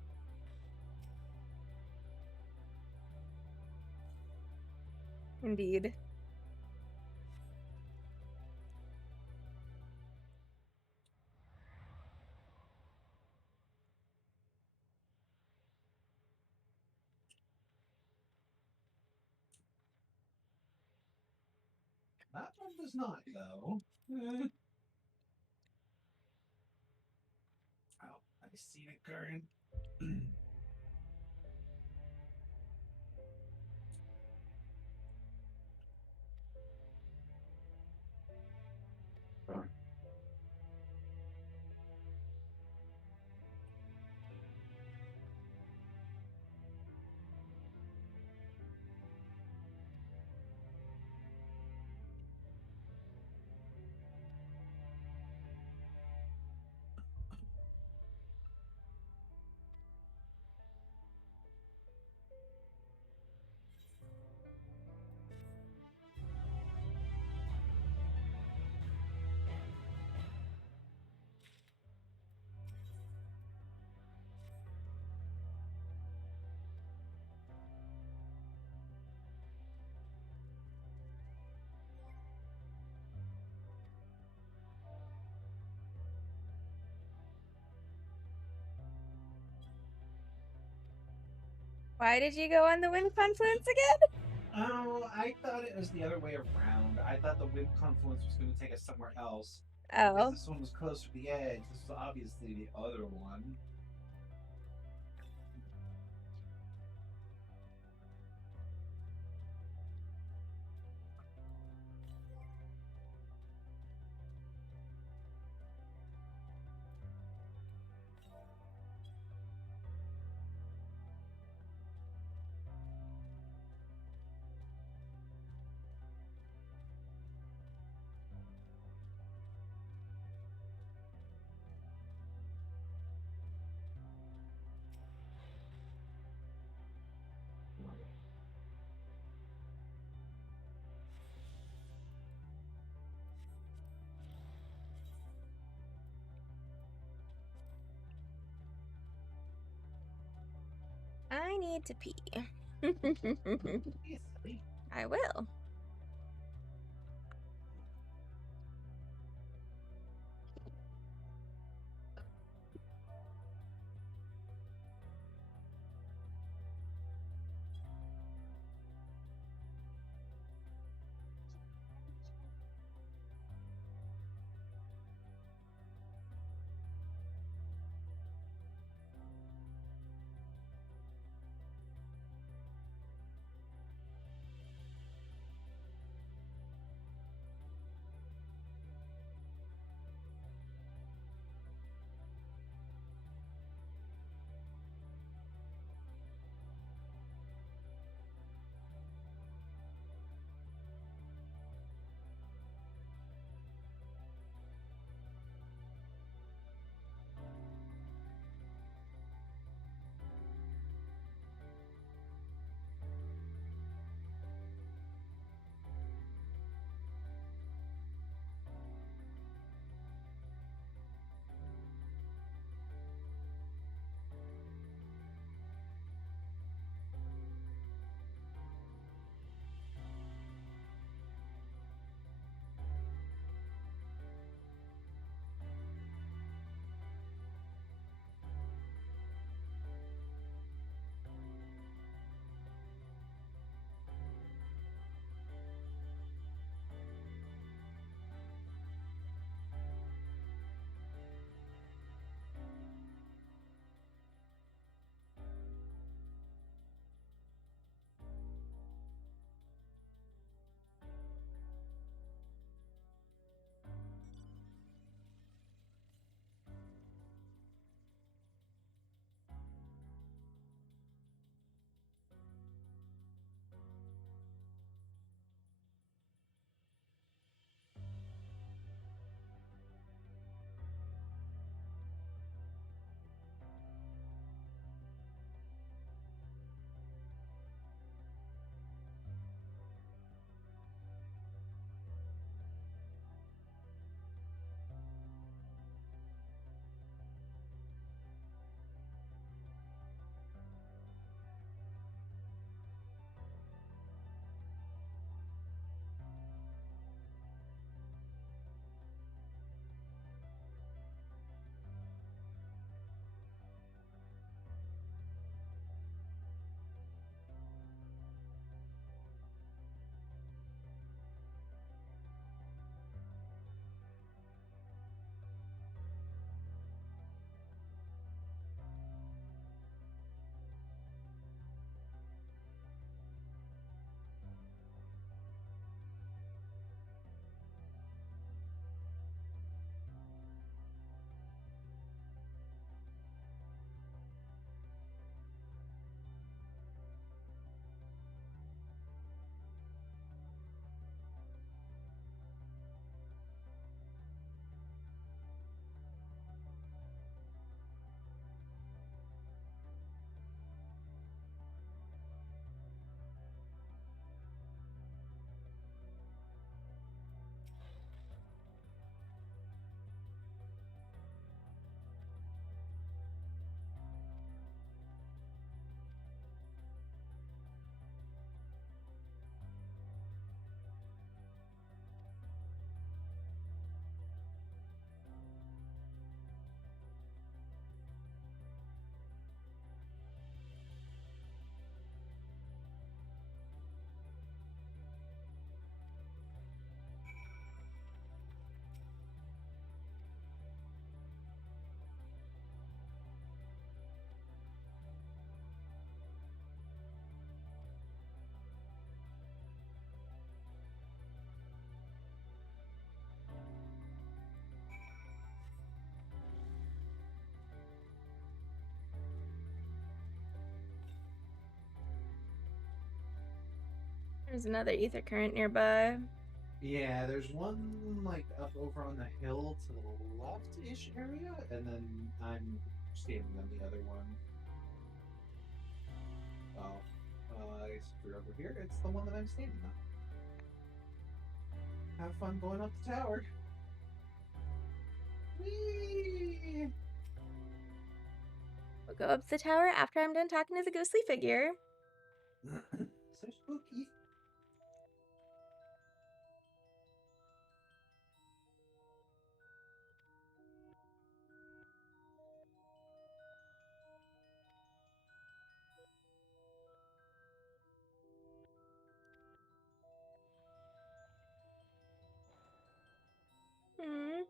Indeed. That one does not, though. Oh, I see the current. Why did you go on the wind confluence again? Oh, I thought it was the other way around. I thought the wind confluence was going to take us somewhere else. Oh. Because this one was closer to the edge. This was obviously the other one. need to pee. I will. There's another ether current nearby. Yeah, there's one like up over on the hill to the left-ish area, and then I'm standing on the other one. Oh, I guess if you're over here, it's the one that I'm standing on. Have fun going up the tower. Whee! go up the tower after I'm done talking to the ghostly figure. So spooky. Hmm.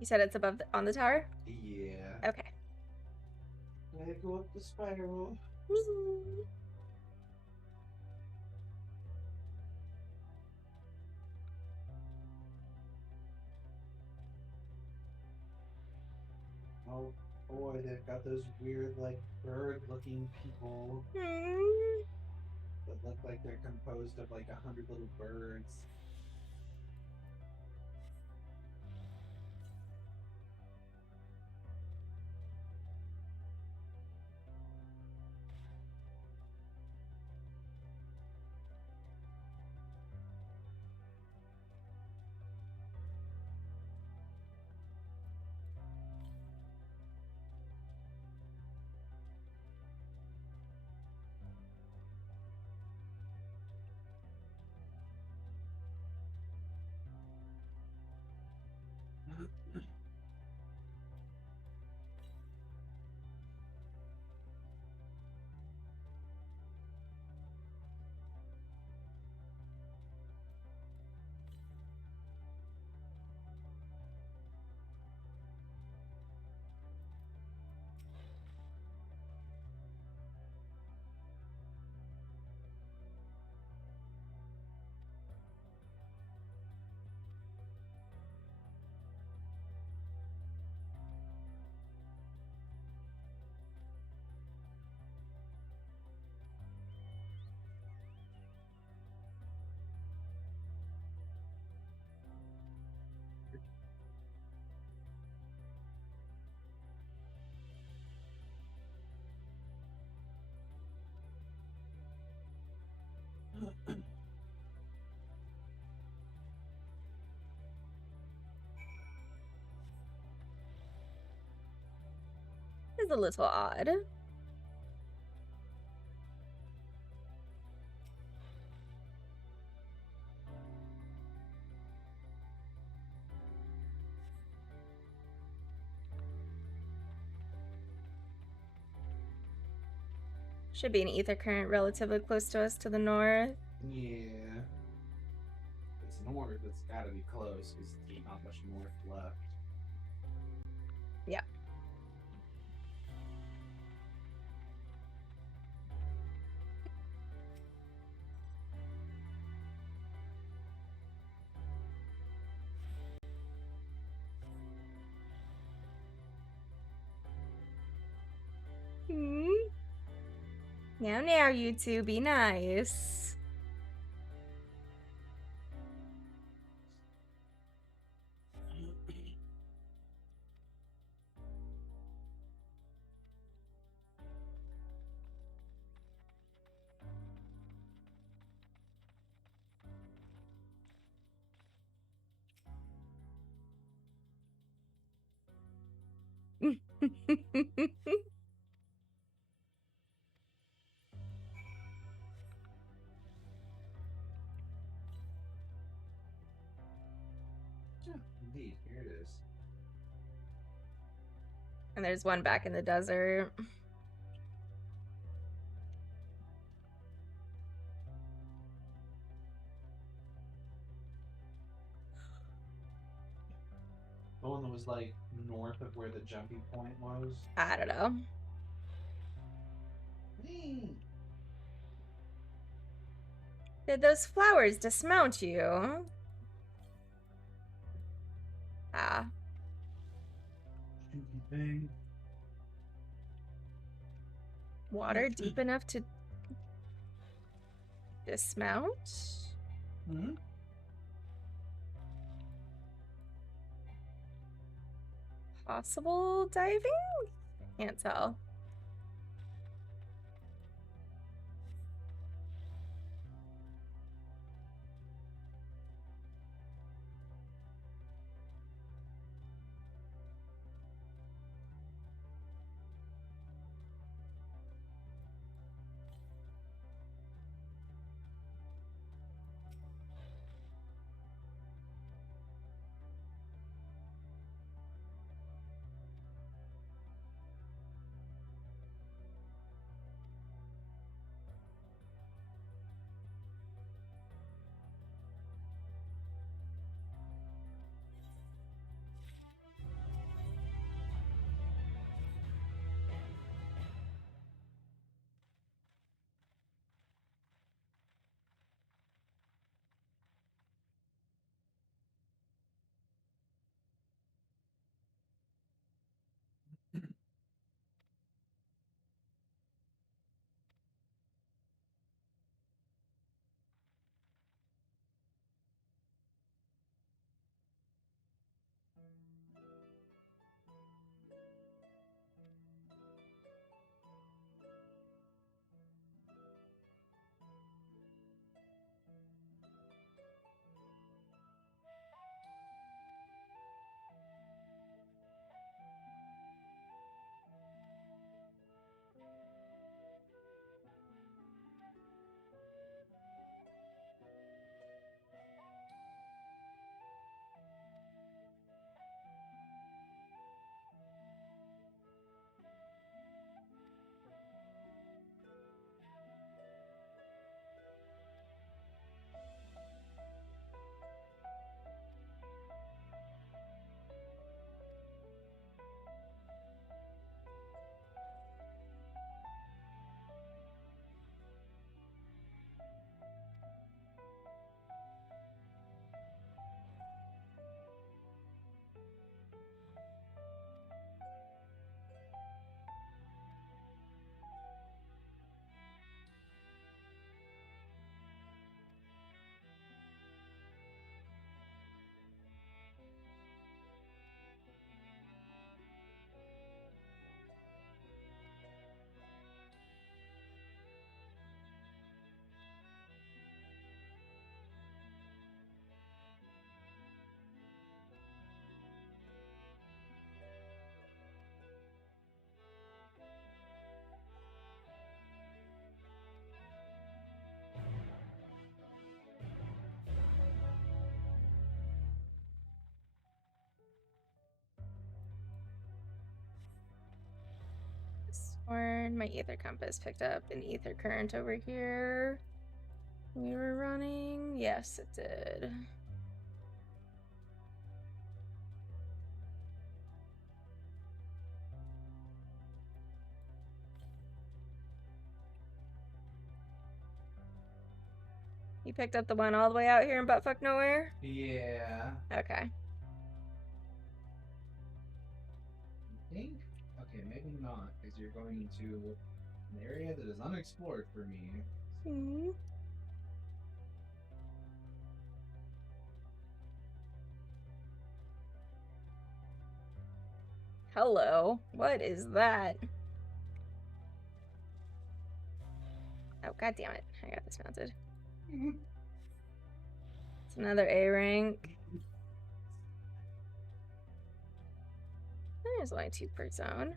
You said it's above on the tower? Yeah. Okay. Gotta go up the spiral. Oh boy, they've got those weird, like, bird-looking people that look like they're composed of like 100 little birds. a little odd. Should be an ether current relatively close to us to the north. Yeah. It's north, it's gotta be close, because there's not much north left. Yeah. Now, you two, be nice. Indeed, here it is. And there's one back in the desert. The one that was like north of where the jumping point was. I don't know. Did those flowers dismount you? Ah. Water deep enough to dismount? Mm-hmm. Possible diving? Can't tell. Or my ether compass picked up an ether current over here. We were running. Yes, it did. You picked up the one all the way out here in buttfuck nowhere? Yeah. Okay. I think? Okay, maybe not, because you're going into an area that is unexplored for me. Hmm. Hello. What is that? Oh, god damn it. I got dismounted. It's another A rank. There's only 2 per zone.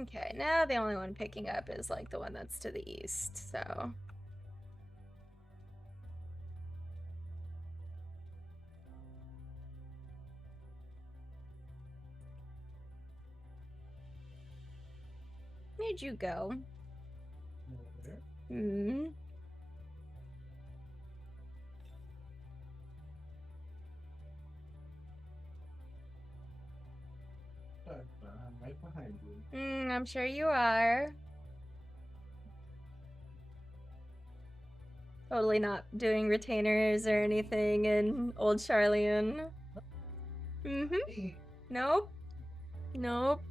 Okay, now the only one picking up is like the one that's to the east, so. Where'd you go? Hmm. I'm right behind you. I'm sure you are. Totally not doing retainers or anything in Old Charlian. Mm-hmm. Nope. Nope.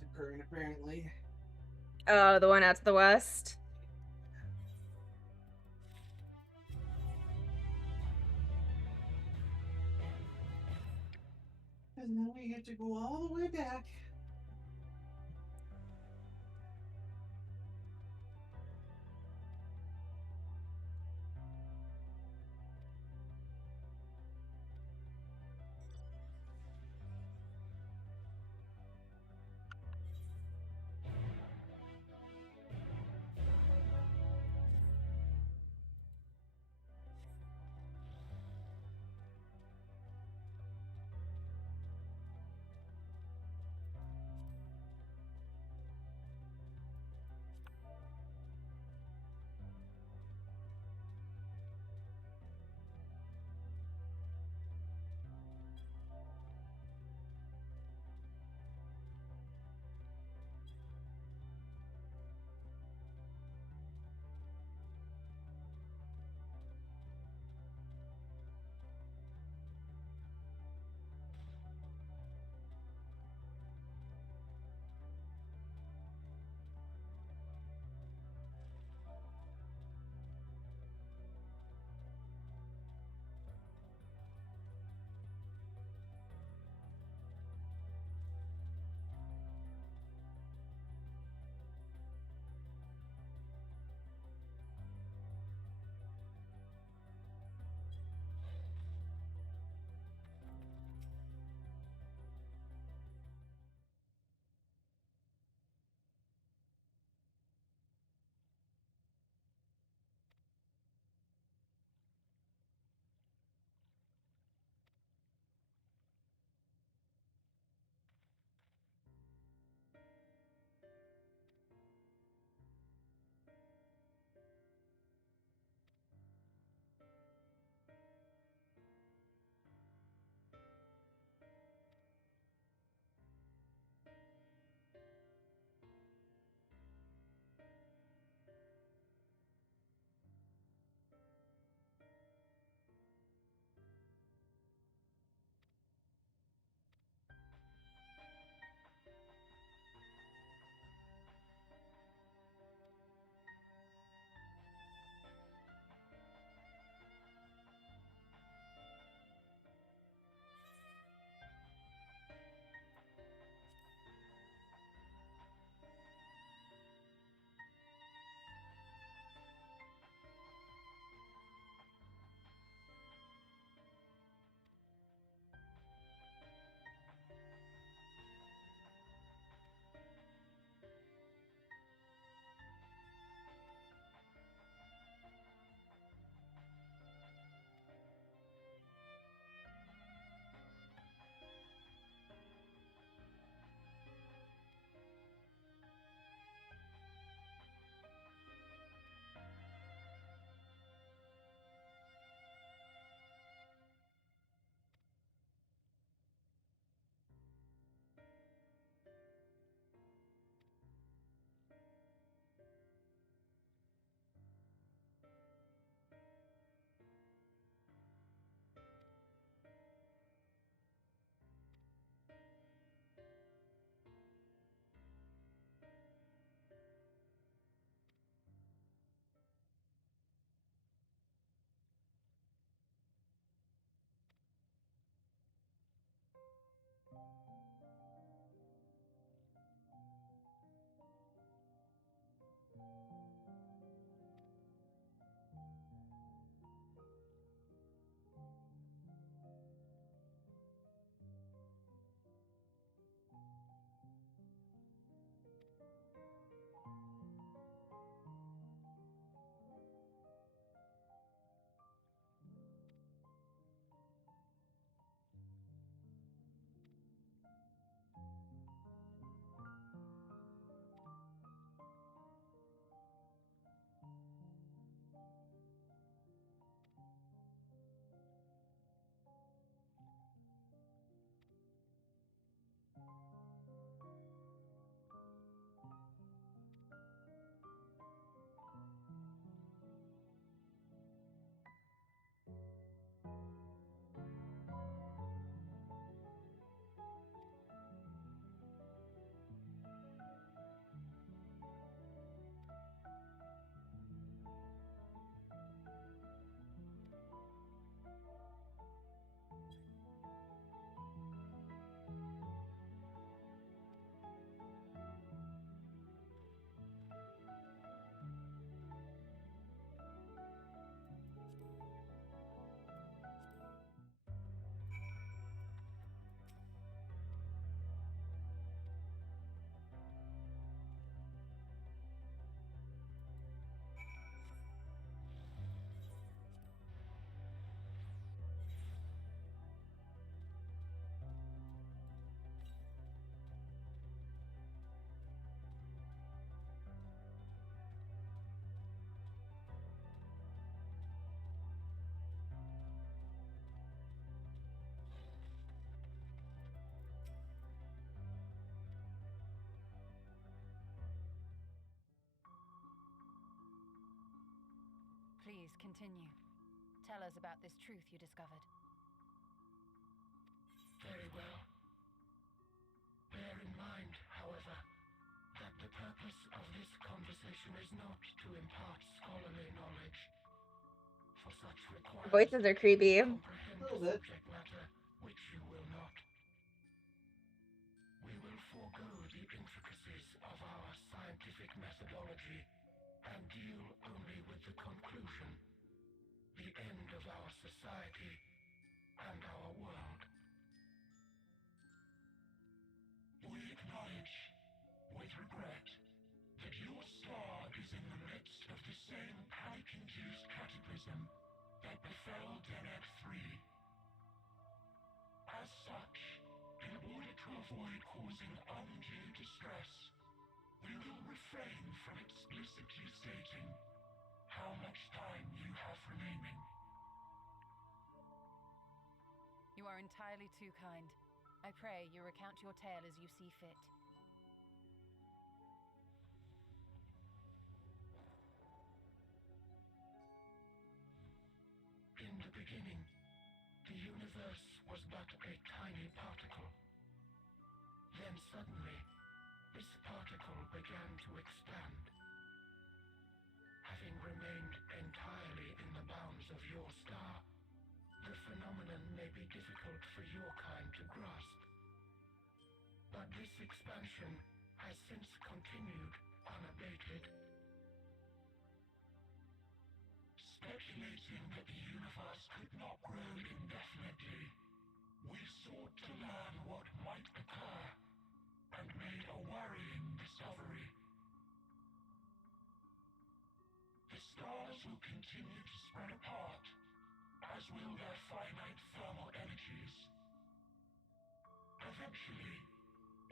It's occurring apparently. Oh, the one out to the west. And then we get to go all the way back. Please continue. Tell us about this truth you discovered. Very well. Bear in mind, however, that the purpose of this conversation is not to impart scholarly knowledge. For such requires Voices are creepy. comprehend the subject matter, which you will not. We will forego the intricacies of our scientific methodology and deal only with the conclusion, the end of our society and our world. We acknowledge, with regret, that your star is in the midst of the same panic-induced cataclysm that befell Deneb 3. As such, in order to avoid causing undue distress, we will refrain from explicitly stating how much time you have remaining. You are entirely too kind. I pray you recount your tale as you see fit. In the beginning, the universe was but a tiny particle. Then suddenly, this particle began to expand. Having remained entirely in the bounds of your star, the phenomenon may be difficult for your kind to grasp. But this expansion has since continued unabated. Speculating that the universe could not grow indefinitely, we sought to learn what might occur and made a worrying discovery. The stars will continue to spread apart, as will their finite thermal energies. Eventually,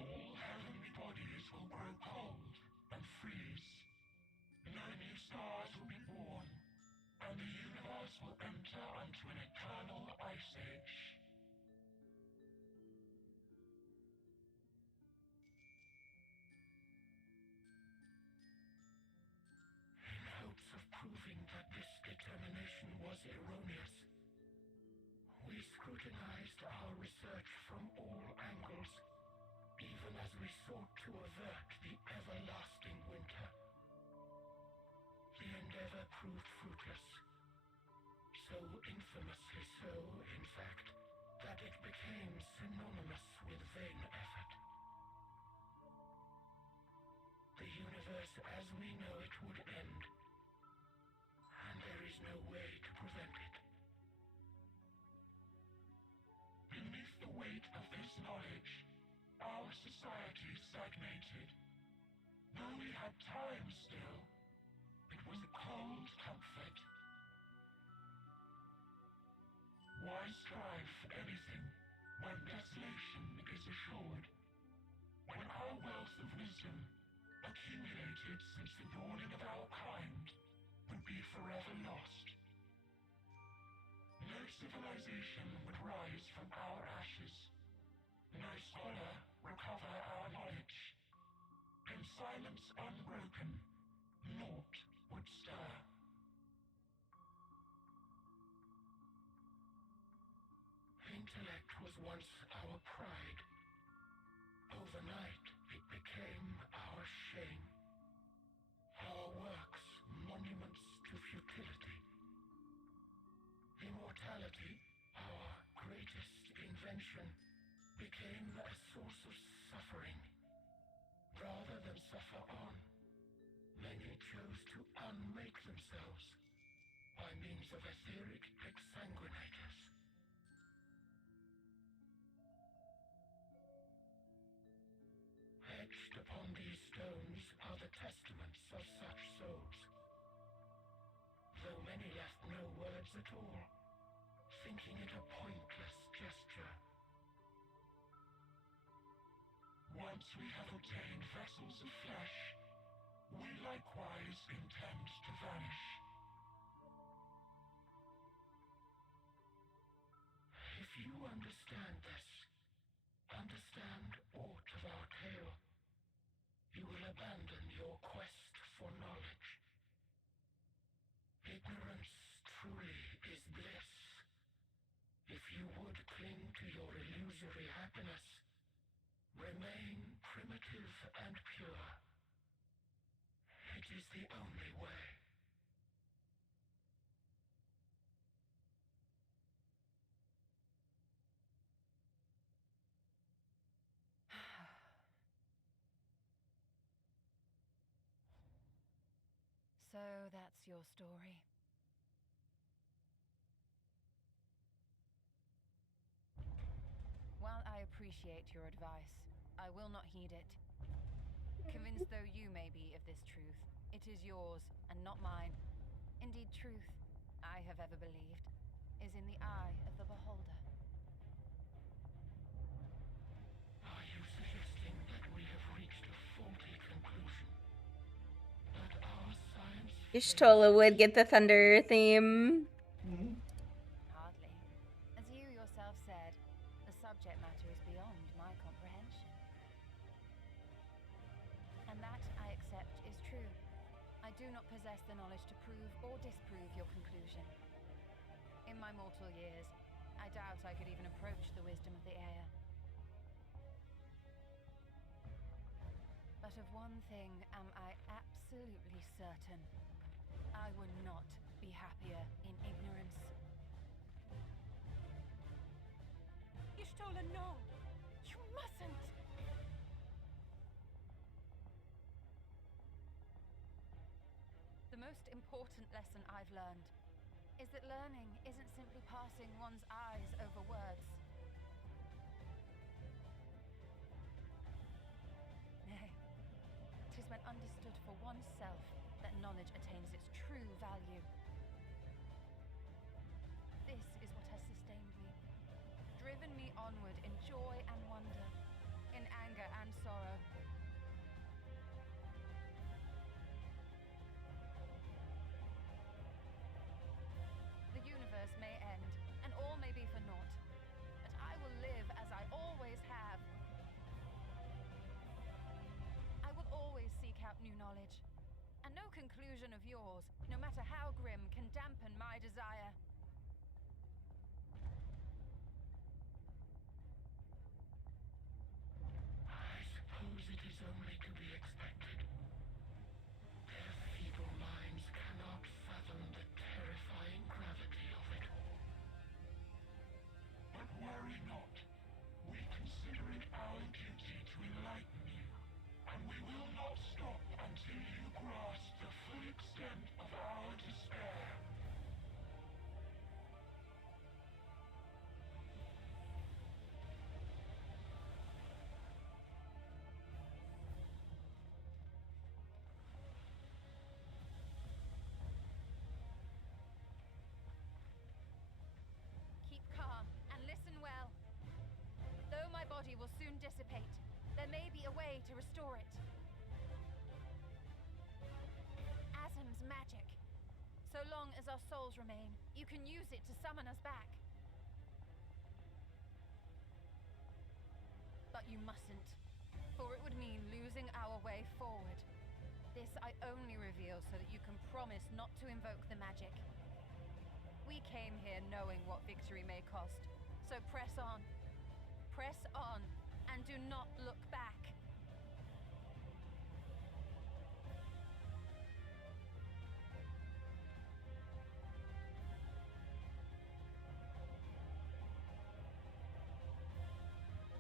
all heavenly bodies will grow cold and freeze. No new stars will be born, and the universe will enter into an eternal ice age. In hopes of proving that this determination was erroneous, we scrutinized our research from all angles, even as we sought to avert the everlasting winter. The endeavor proved fruitless. So infamously so, in fact, that it became synonymous with vain effort. The universe as we know it would end, and there is no way to prevent it. Beneath the weight of this knowledge, our society stagnated. Though we had time still, it was a cold comfort. Why strive for anything when desolation is assured? When our wealth of wisdom, accumulated since the dawning of our kind, would be forever lost. No civilization would rise from our ashes. No scholar recover our knowledge. In silence unbroken, naught would stir. Intellect was once our pride. Overnight, it became our shame. Our works, monuments to futility. Immortality, our greatest invention, became a source of suffering. Rather than suffer on, many chose to unmake themselves by means of etheric exsanguinators. Etched upon these stones are the testaments of such souls. Though many left no words at all, thinking it a pointless gesture. Once we have obtained vessels of flesh, we likewise intend to vanish. If you understand this, understand aught of our tale, you will abandon your quest for knowledge. Ignorance your illusory happiness. Remain primitive and pure. It is the only way. So that's your story. While I appreciate your advice, I will not heed it. Convinced though you may be of this truth, it is yours and not mine. Indeed, truth, I have ever believed, is in the eye of the beholder. Are you suggesting that we have reached a faulty conclusion? That our science... Y'shtola would get the thunder theme. Hardly. As you yourself said, the subject matter is beyond my comprehension. And that, I accept, is true. I do not possess the knowledge to prove or disprove your conclusion. In my mortal years, I doubt I could even approach the wisdom of the air. But of one thing am I absolutely certain. I would not be happier in ignorance. Y'shtola, no! You mustn't! The most important lesson I've learned is that learning isn't simply passing one's eyes over words. Nay, it is when understood for oneself that knowledge attains its true value. This is what has sustained me, driven me onward in joy and wonder, in anger and sorrow. The universe may end, and all may be for naught, but I will live as I always have. I will always seek out new knowledge, and no conclusion of yours, no matter how grim, can dampen my desire. I suppose it is only to be expected. Their feeble minds cannot fathom the terrifying gravity of it all. But worry not. We consider it our duty to enlighten you, and we will not stop until you grasp the full extent of our despair. Keep calm and listen well. Though my body will soon dissipate, there may be a way to restore it. Asm's magic. So long as our souls remain, you can use it to summon us back. But you mustn't, for it would mean losing our way forward. This I only reveal so that you can promise not to invoke the magic. We came here knowing what victory may cost, so press on, and do not look back.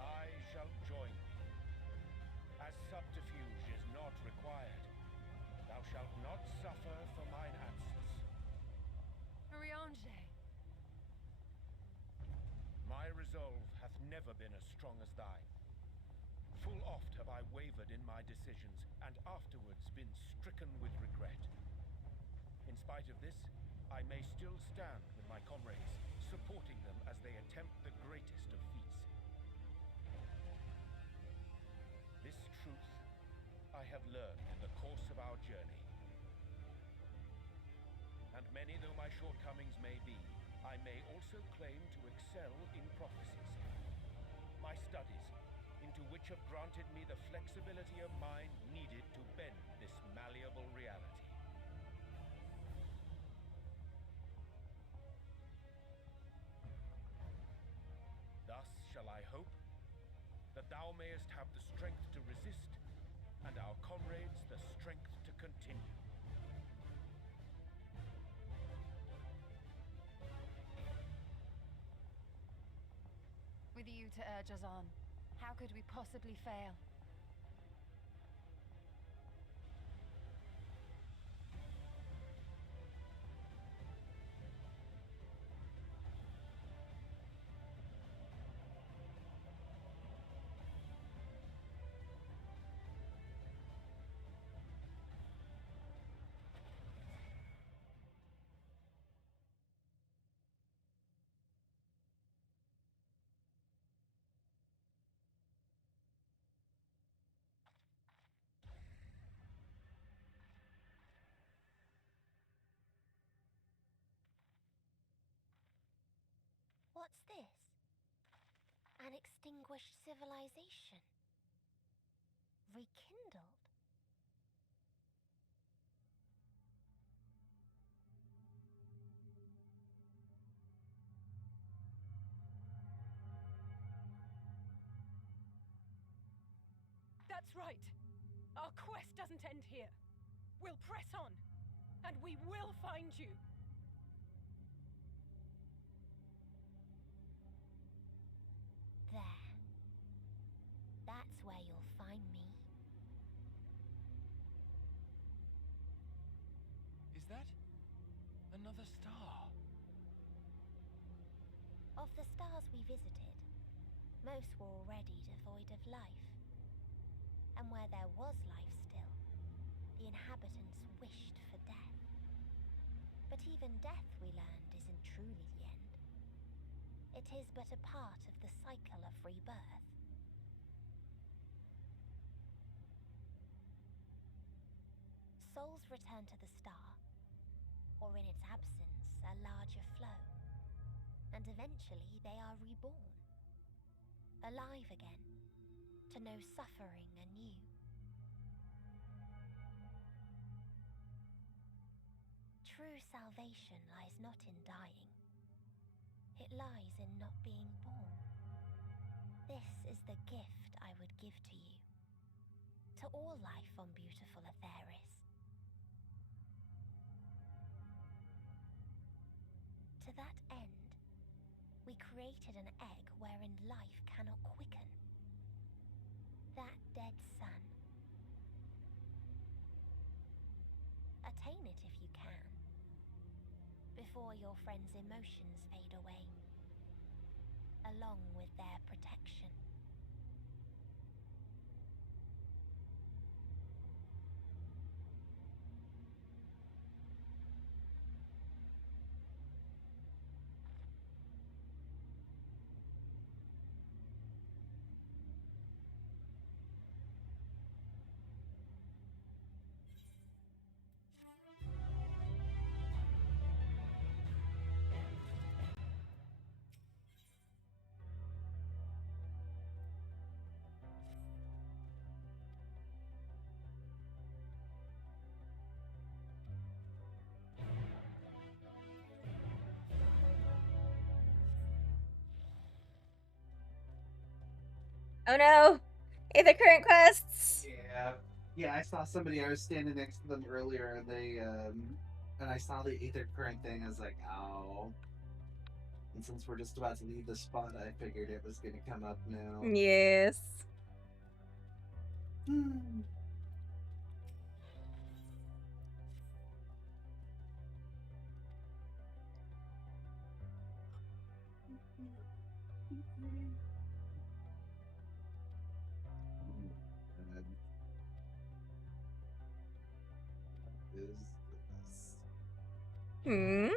I shall join thee. As subterfuge is not required, thou shalt not suffer for mine absence. Riange. My resolve hath never been as strong as thine. Full oft have I wavered in my decisions, and afterwards been stricken with regret. In spite of this, I may still stand with my comrades, supporting them as they attempt the greatest of feats. This truth I have learned in the course of our journey. And many though my shortcomings may be, I may also claim to excel in prophecies. My studies, into which have granted me the flexibility of mind needed to bend this malleable reality. Thus thou mayest have the strength to resist, and our comrades the strength to continue. With you to urge us on, how could we possibly fail? What's this? An extinguished civilization. Rekindled. That's right. Our quest doesn't end here. We'll press on, and we will find you. There. That's where you'll find me. Is that another star? Of the stars we visited, most were already devoid of life. And where there was life still, the inhabitants wished for death. But even death, we learned, isn't truly the end. It is but a part of the cycle of rebirth. Souls return to the star, or in its absence, a larger flow. And eventually they are reborn. Alive again, to know suffering anew. True salvation lies not in dying. It lies in not being born. This is the gift I would give to you. To all life on beautiful Atheris. To that end, we created an egg wherein life cannot quicken. That dead sun. Attain it if you can, before your friends' emotions fade away, along with their protection. Oh no! Either current quests! Yeah, I saw somebody, I was standing next to them earlier, and and I saw the Aether Current thing, I was like, ow. And since we're just about to leave the spot, I figured it was gonna come up now. Yes. Is this? Hmm?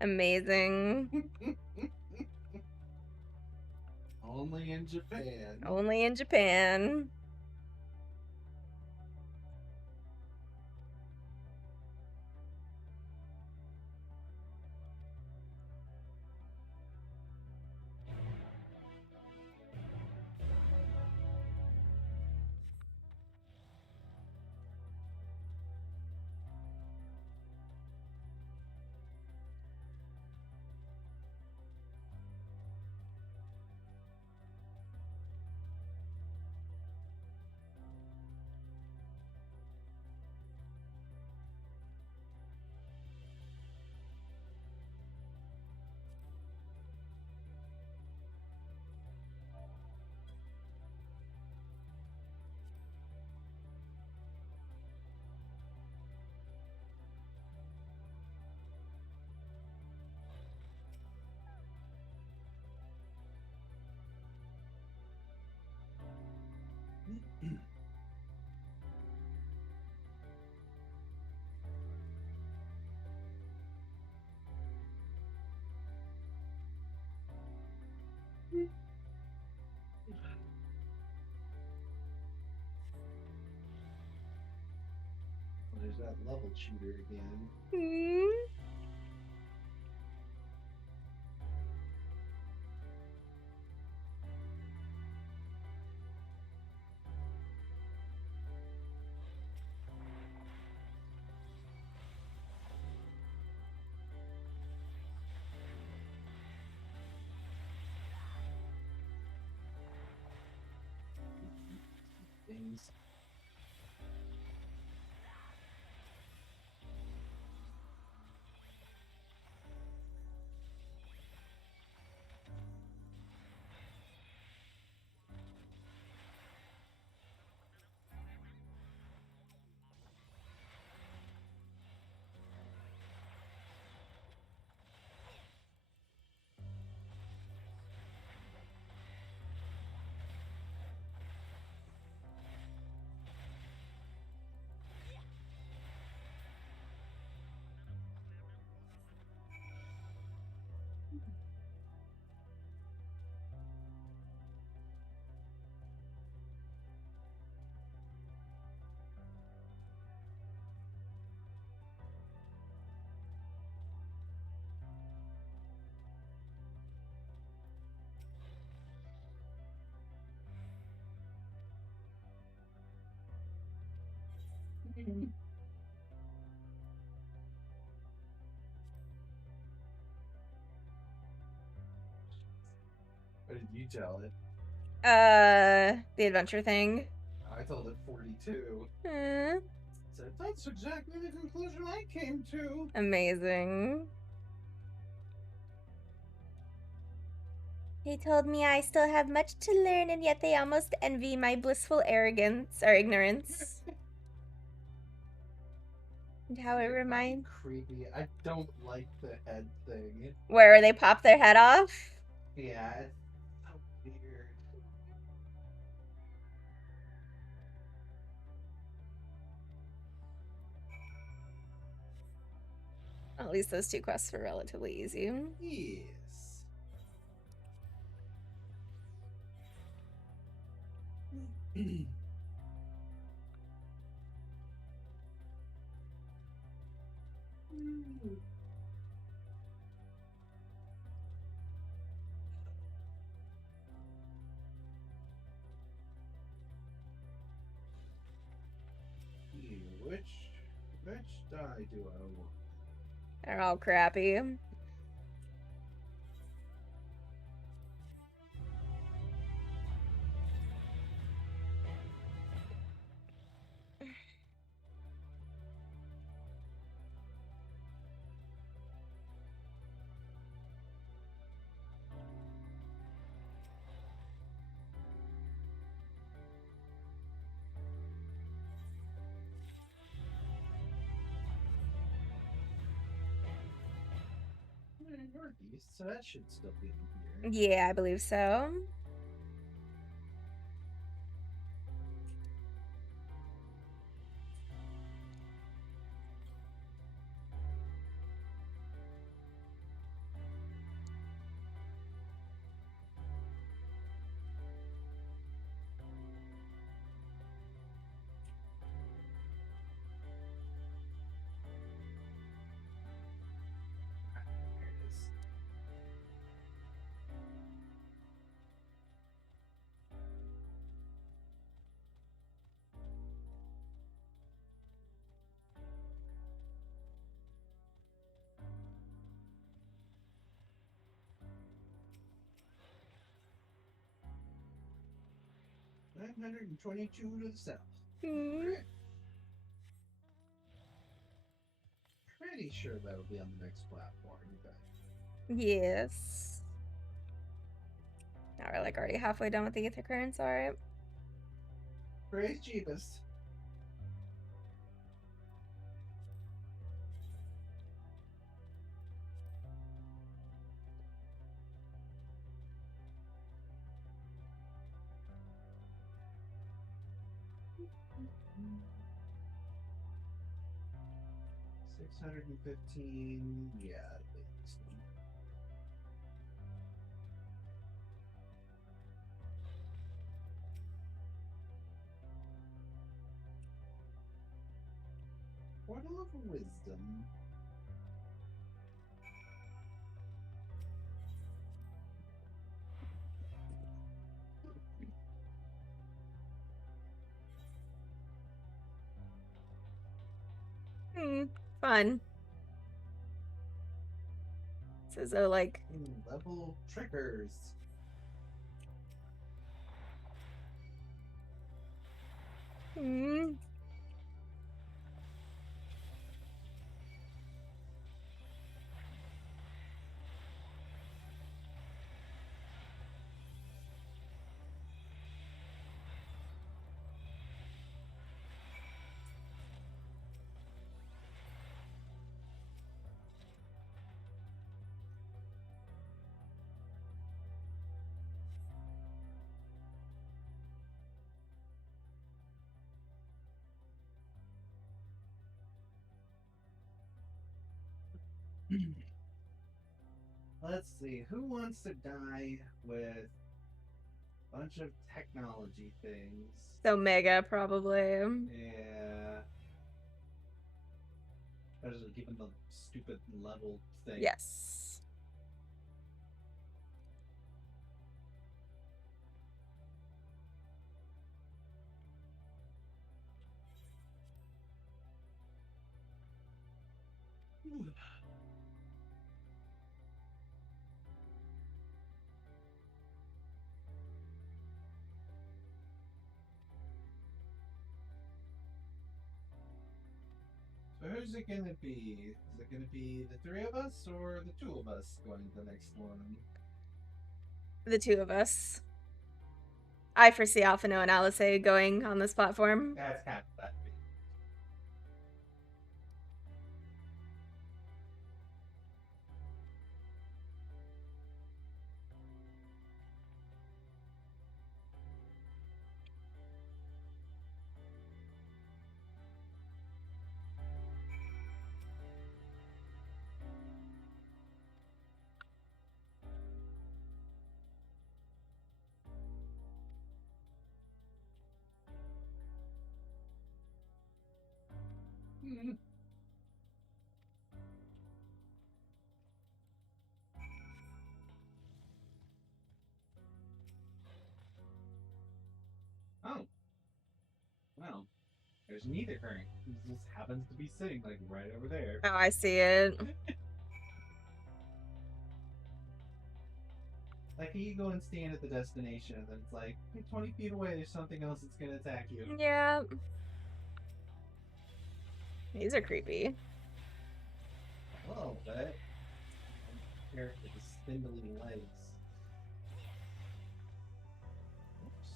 Amazing. Only in Japan. Only in Japan. There's that level cheater again. Things. What did you tell it? The adventure thing. I told it 42. Hmm. Said that's exactly the conclusion I came to. Amazing. They told me I still have much to learn, and yet they almost envy my blissful arrogance or ignorance. And how it reminds. Creepy. I don't like the head thing. Where they pop their head off? Yeah, it's so weird. At least those two quests were relatively easy. Yes. Which die do I want? They're all crappy. Northeast, so that should still be in here. Yeah, I believe so. There it is. $922 to the south. Right. Pretty sure that'll be on the next platform, but Yes. Now we're like already halfway done with the ether currents, alright. Praise cheapest. $615. Yeah. Portal of Wisdom. Fun. So, like level triggers. Let's see, who wants to die with a bunch of technology things? So Mega, probably. Yeah. Especially given the stupid level thing. Yes. So who's it gonna be? Is it gonna be the three of us or the two of us going to the next one? The two of us. I foresee Alphino and Alice going on this platform. That's kind of that. Oh. Well, there's neither current. It just happens to be sitting like right over there. Oh, I see it. Like you go and stand at the destination, and then it's like 20 feet away. There's something else that's gonna attack you. Yeah. These are creepy. A little bit. Here with the spindly legs. Oops.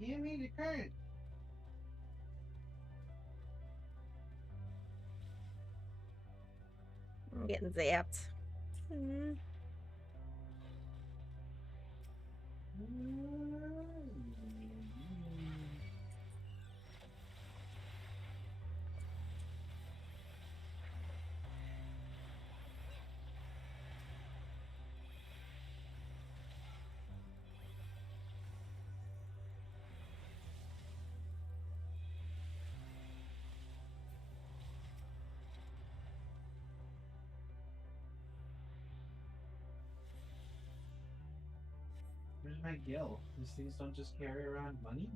Give me the current. I'm getting zapped. Where's my gill? These things don't just carry around money?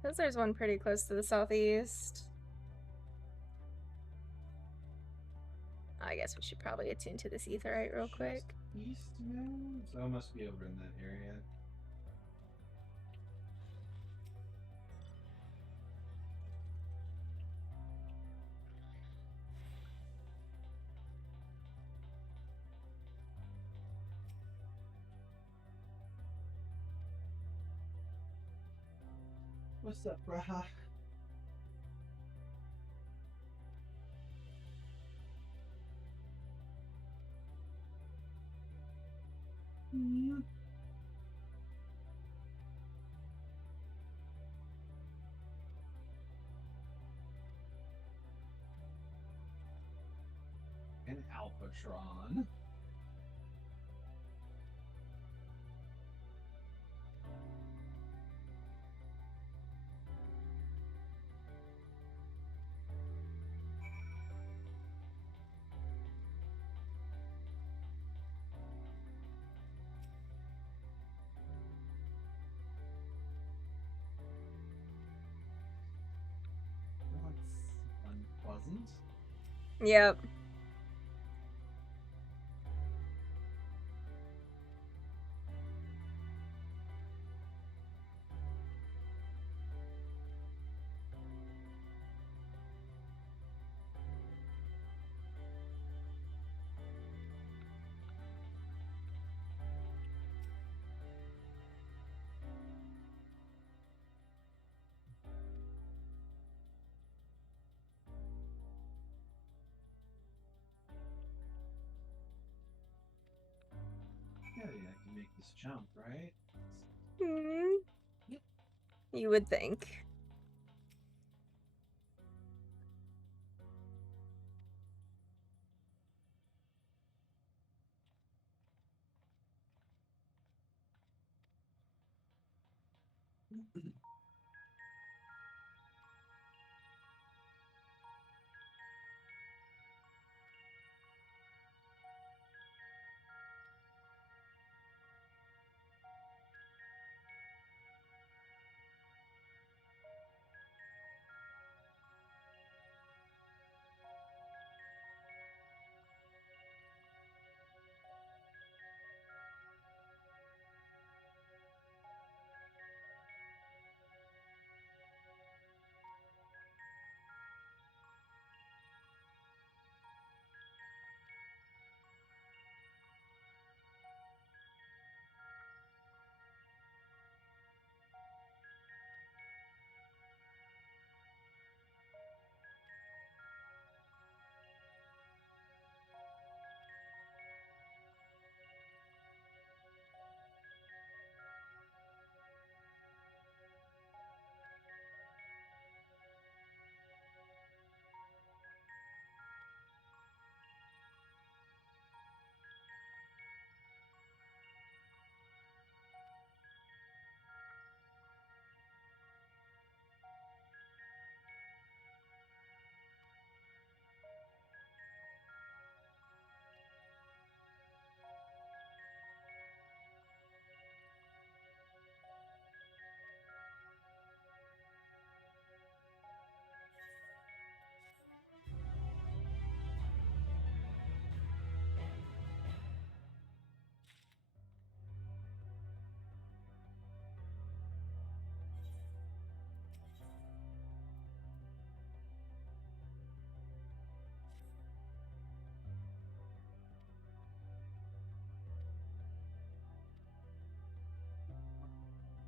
Because there's one pretty close to the southeast. I guess we should probably attune to this etherite real quick. East now? So I must be over in that area. What's up, brah? Alphatron. That's unpleasant. Yep. Yeah, I can make this jump, right? You would think.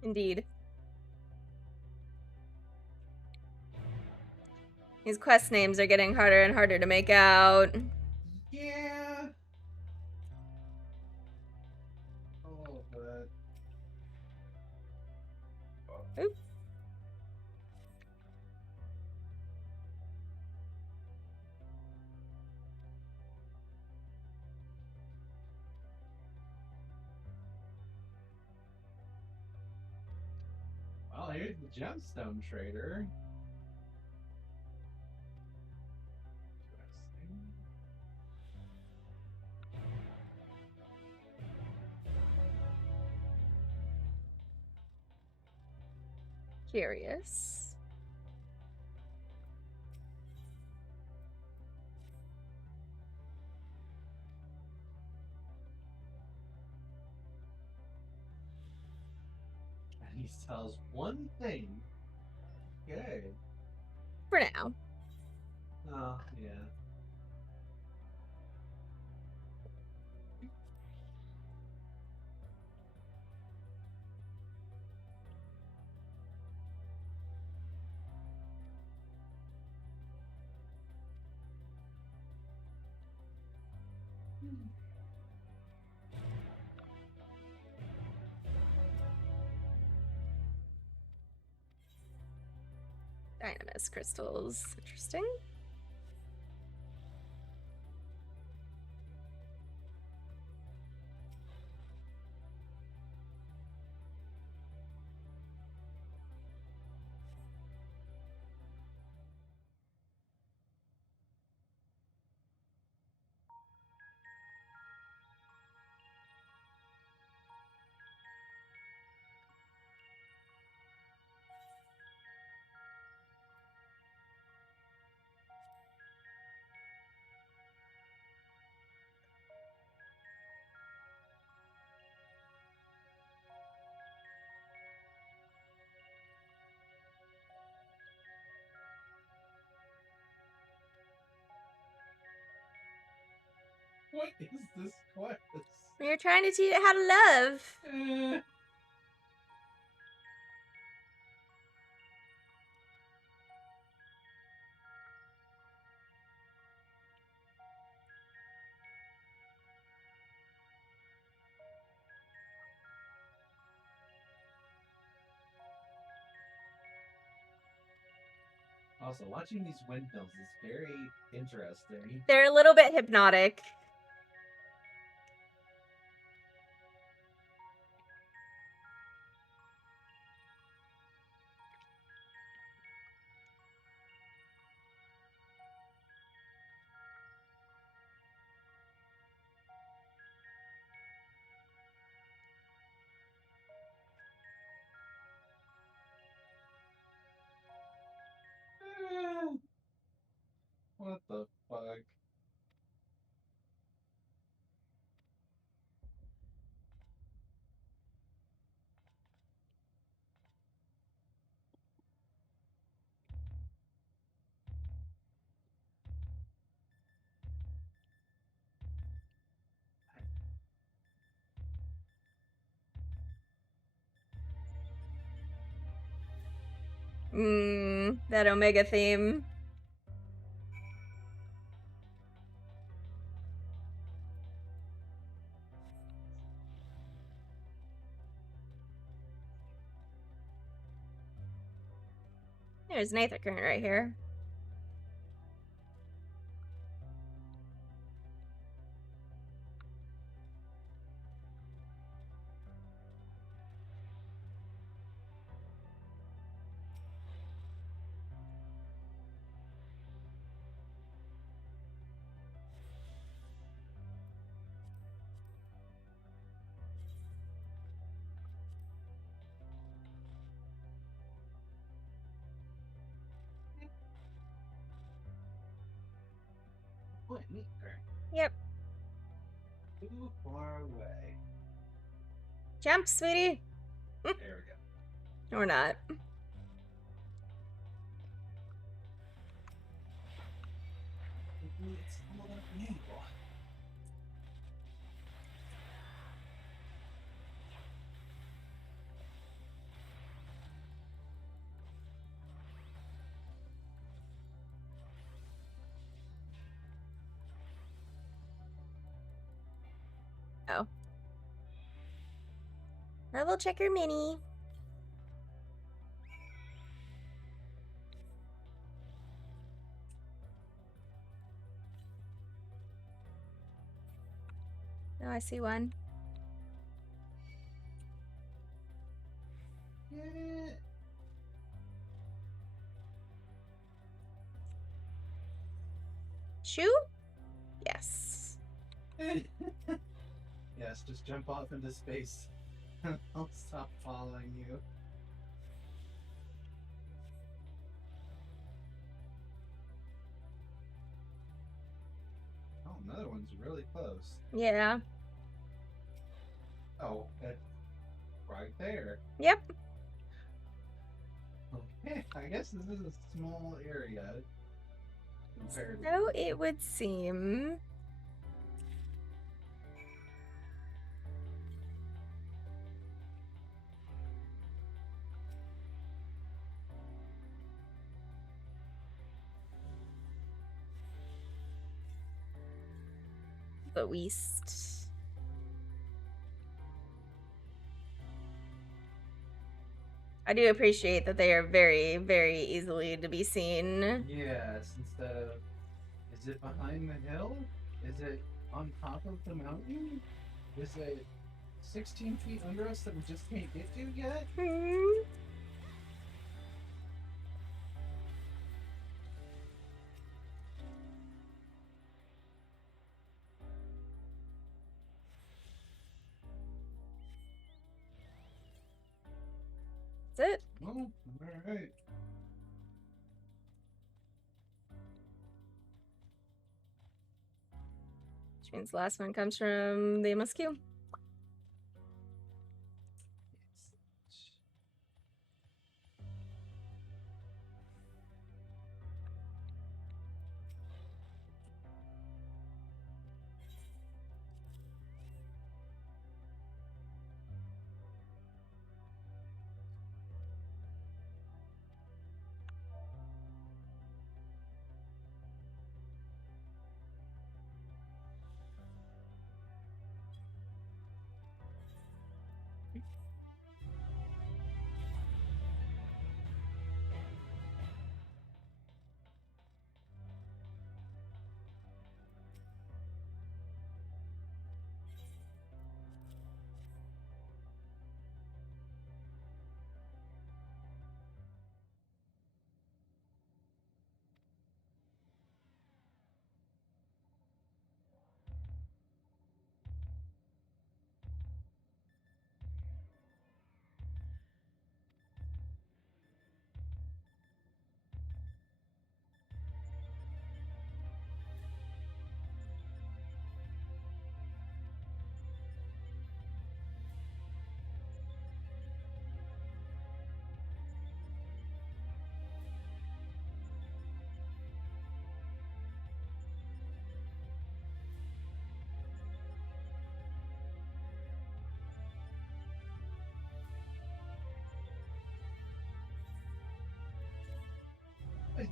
Indeed. These quest names are getting harder and harder to make out. Yeah. Oh, but. Oop. Well, here's the gemstone trader. Interesting. Curious. And he sells one thing. Okay. For now. Oh, yeah. Dynamis crystals. Interesting. What is this quest? You're trying to teach it how to love. Also, watching these windmills is very interesting. They're a little bit hypnotic. What the fuck? That Omega theme. There's an Aether Current right here. What? Yep. Too far away. Jump, sweetie. There we go. Or not. It's all about you. Oh. Level checker mini. Oh, I see one. Shoe? Yes. Yes, just jump off into space. I'll stop following you. Oh, another one's really close. Yeah. Oh, it's right there. Yep. Okay, I guess this is a small area. Comparatively. So it would seem. The West. I do appreciate that they are very, very easily to be seen. Yes, instead of, is it behind the hill? Is it on top of the mountain? Is it 16 feet under us that we just can't get to yet? That's it. Oh, alright. Which means the last one comes from the MSQ.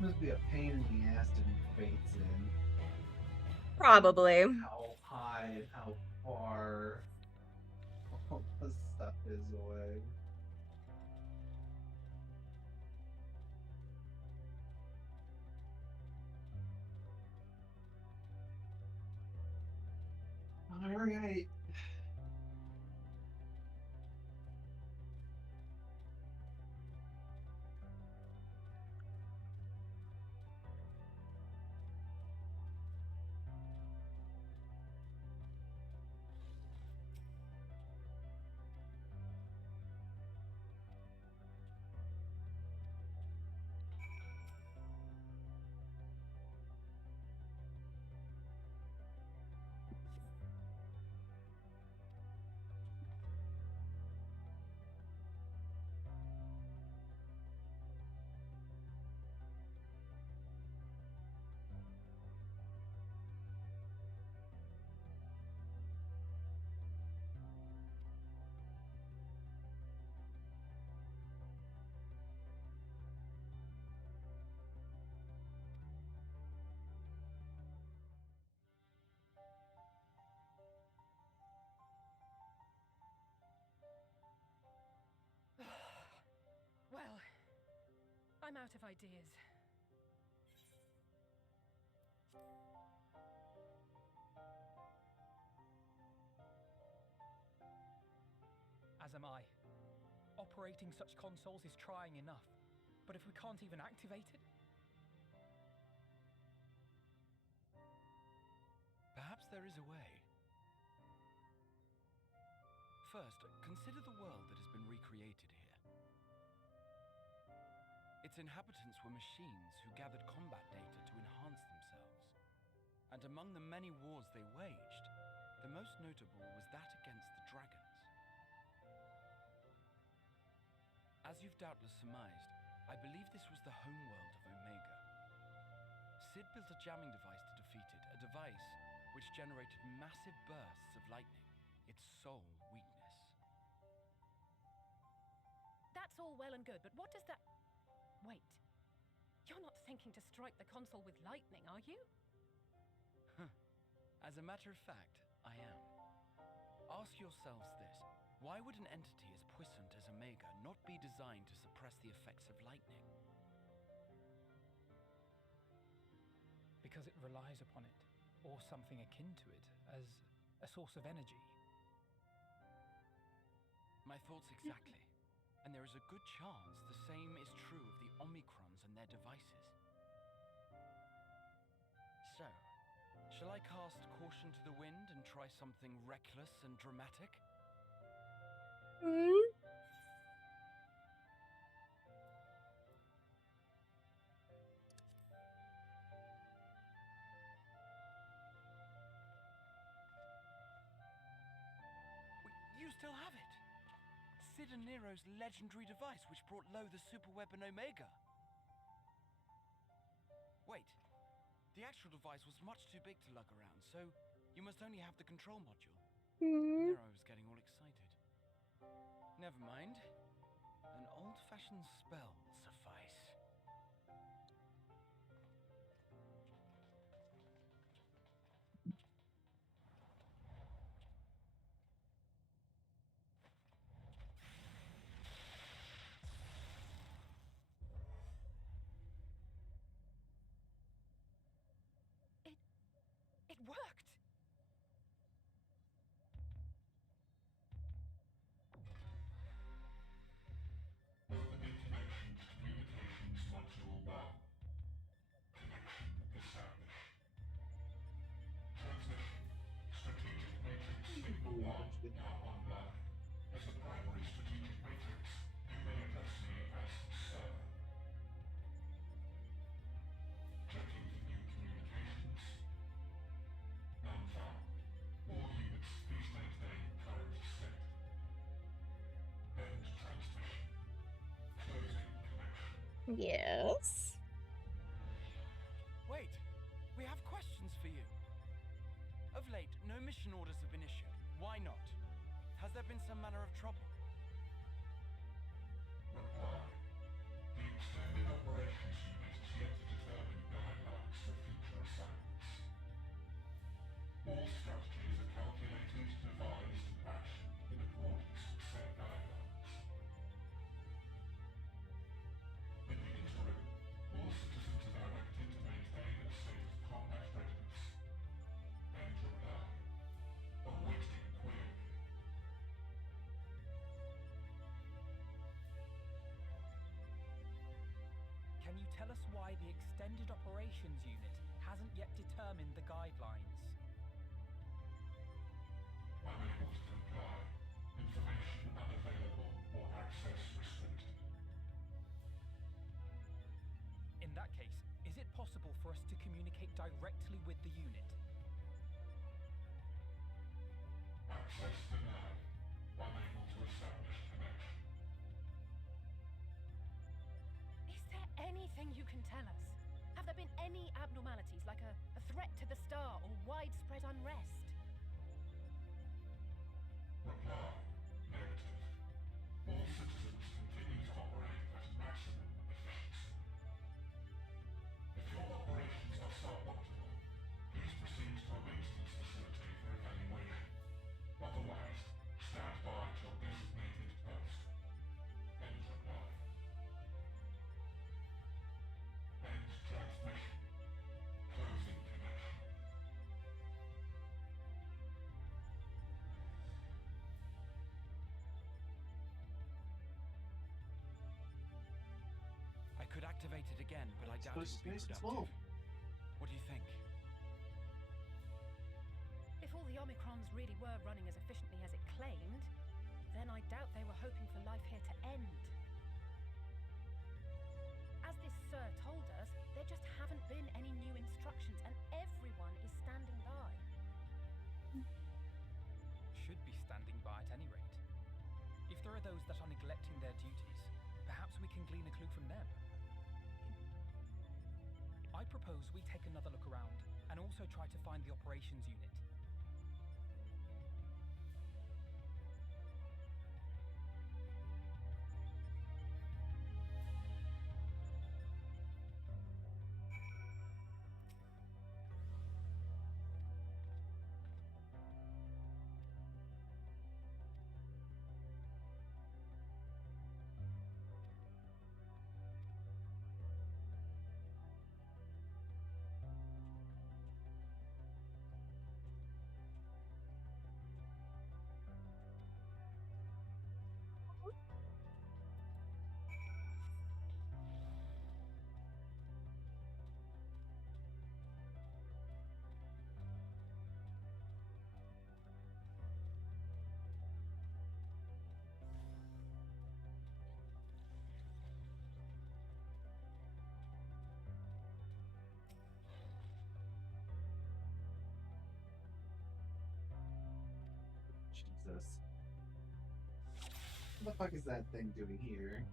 must be a pain in the ass to do fates in. Probably. How high and how far all the stuff is away. Alright. Well, I'm out of ideas. As am I. Operating such consoles is trying enough. But if we can't even activate it? Perhaps there is a way. First, consider the world that has been recreated here. Its inhabitants were machines who gathered combat data to enhance themselves. And among the many wars they waged, the most notable was that against the dragons. As you've doubtless surmised, I believe this was the homeworld of Omega. Sid built a jamming device to defeat it, a device which generated massive bursts of lightning, its sole weakness. That's all well and good, but what does that... Wait. You're not thinking to strike the console with lightning, are you? As a matter of fact, I am. Ask yourselves this. Why would an entity as puissant as Omega not be designed to suppress the effects of lightning? Because it relies upon it, or something akin to it, as a source of energy. My thoughts exactly. And there is a good chance the same is true of the Omicrons and their devices. So, shall I cast caution to the wind and try something reckless and dramatic? You still have it! Sid and Nero's legendary device which brought low the superweapon Omega. Wait, the actual device was much too big to lug around, so you must only have the control module. Nero was getting all excited. Never mind. An old-fashioned spell will suffice. It worked! Open Communications Module 1. Connection established. Transmission. Strategic Matrix Signal 1 now online. As the primary strategic matrix, you may address me as Sir. Checking for new communications. None found. All units, please maintain current state. End transmission. Closing connection. Yes. Wait, we have questions for you. Of late, no mission orders have been issued. Why not? Has there been some manner of trouble? Reply. The extended operations unit is yet to you tell us why the Extended Operations Unit hasn't yet determined the guidelines? Unable to comply. Information unavailable or access restricted. In that case, is it possible for us to communicate directly with the unit? Access denied. Unable to establish connection. Is there anything you can tell us? Have there been any abnormalities, like a threat to the star or widespread unrest? Reply. Negative. All citizens continue to operate at maximum efficiency. If your operations are suboptimal, please proceed to a maintenance facility for evaluation. Otherwise, stand by at your designated post. End reply. End transmission. Closing connection. I could activate it again, but I doubt it would be productive. What do you think? If all the Omicrons really were running as efficiently as it claimed, then I doubt they were hoping for life here to end. As this Sir told us, there just haven't been any new instructions, and everyone is standing by. Should be standing by at any rate. If there are those that are neglecting their duties, perhaps we can glean a clue from them. I propose we take another look around, and also try to find the operations unit. Jesus. What the fuck is that thing doing here?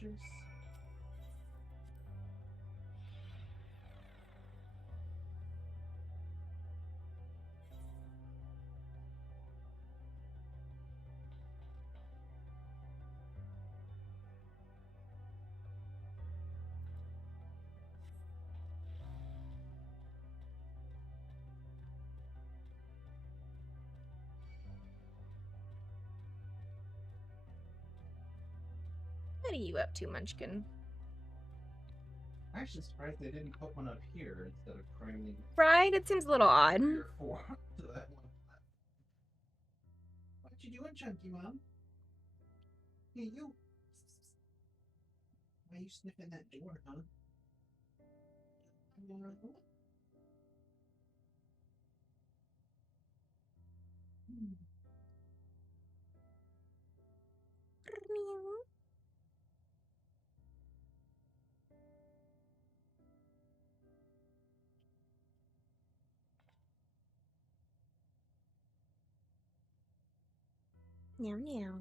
Cheers. What are you up to, Munchkin? I'm actually surprised they didn't put one up here instead of cramming. Right? It seems a little odd. 3 or 4 to that one. What you doing, Chunky Mom? Hey, you. Why are you sniffing that door, huh? Meow meow.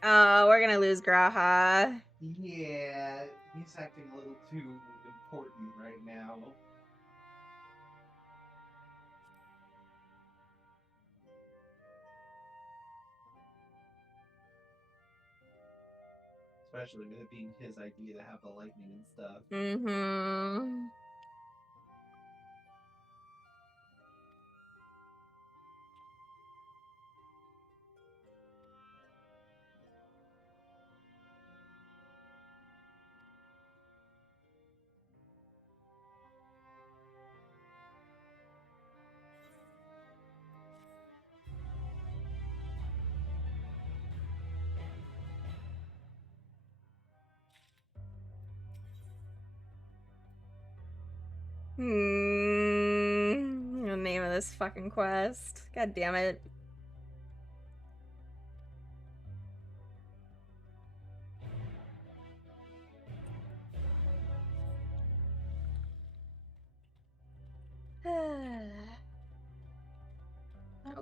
Oh, we're gonna lose Graha. Yeah, he's acting a little too important right now. Especially with it being his idea to have the lightning and stuff. Mm-hmm. The name of this fucking quest. God damn it. Oh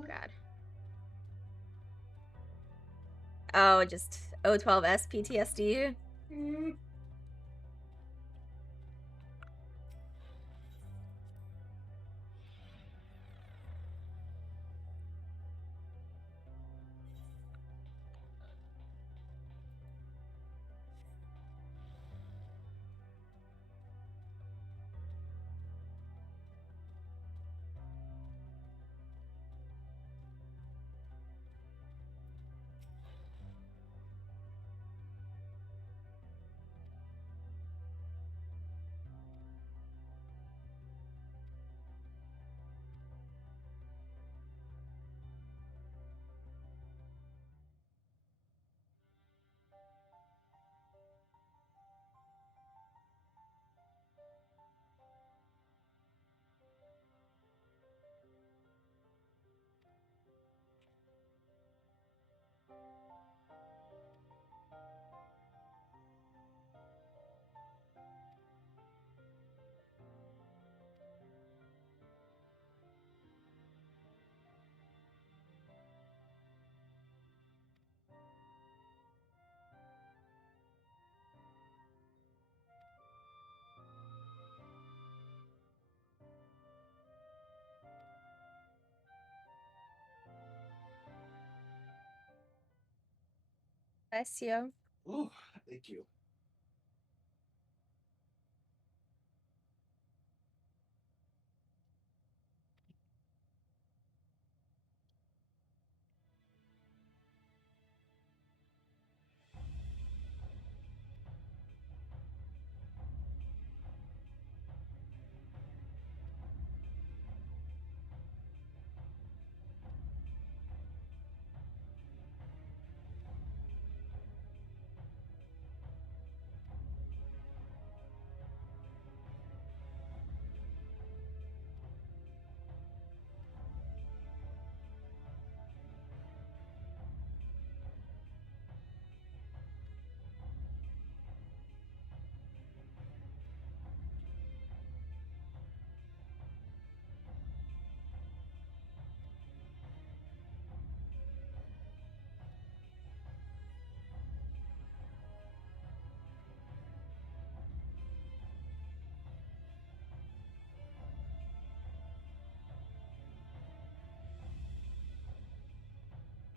god. Oh, just O12S PTSD. Bless you. Ooh, thank you.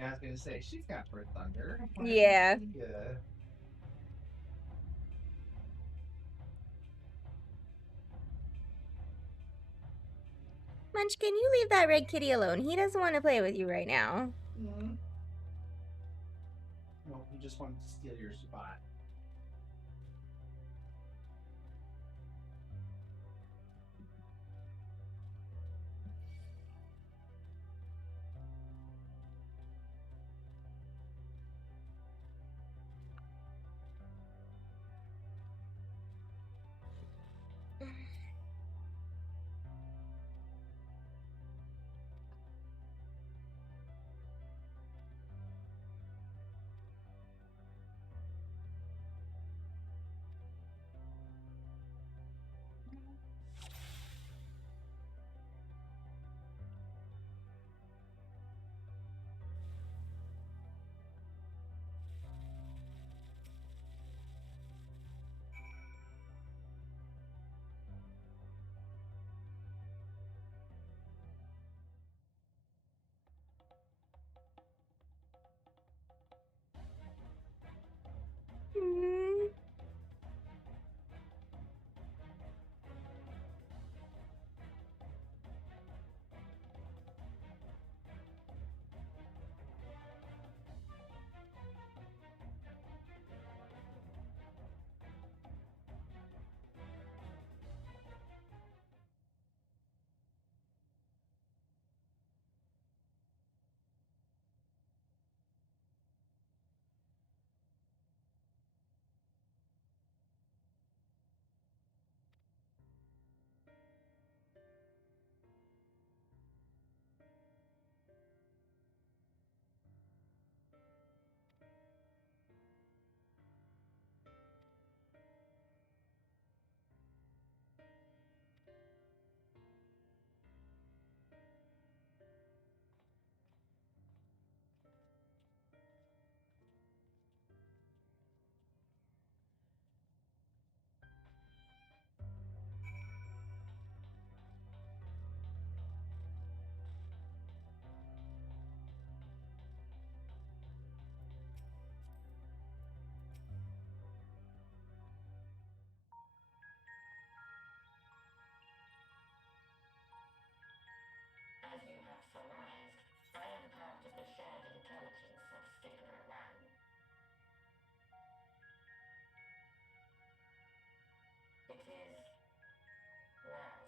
I was gonna say she's got for thunder. Yeah. Yeah. Munch, can you leave that red kitty alone? He doesn't want to play with you right now. Mm. No, he just wanted to steal your spot. Mm. As you have surmised, I am part of the shared intelligence of Stigma 1. It is, was,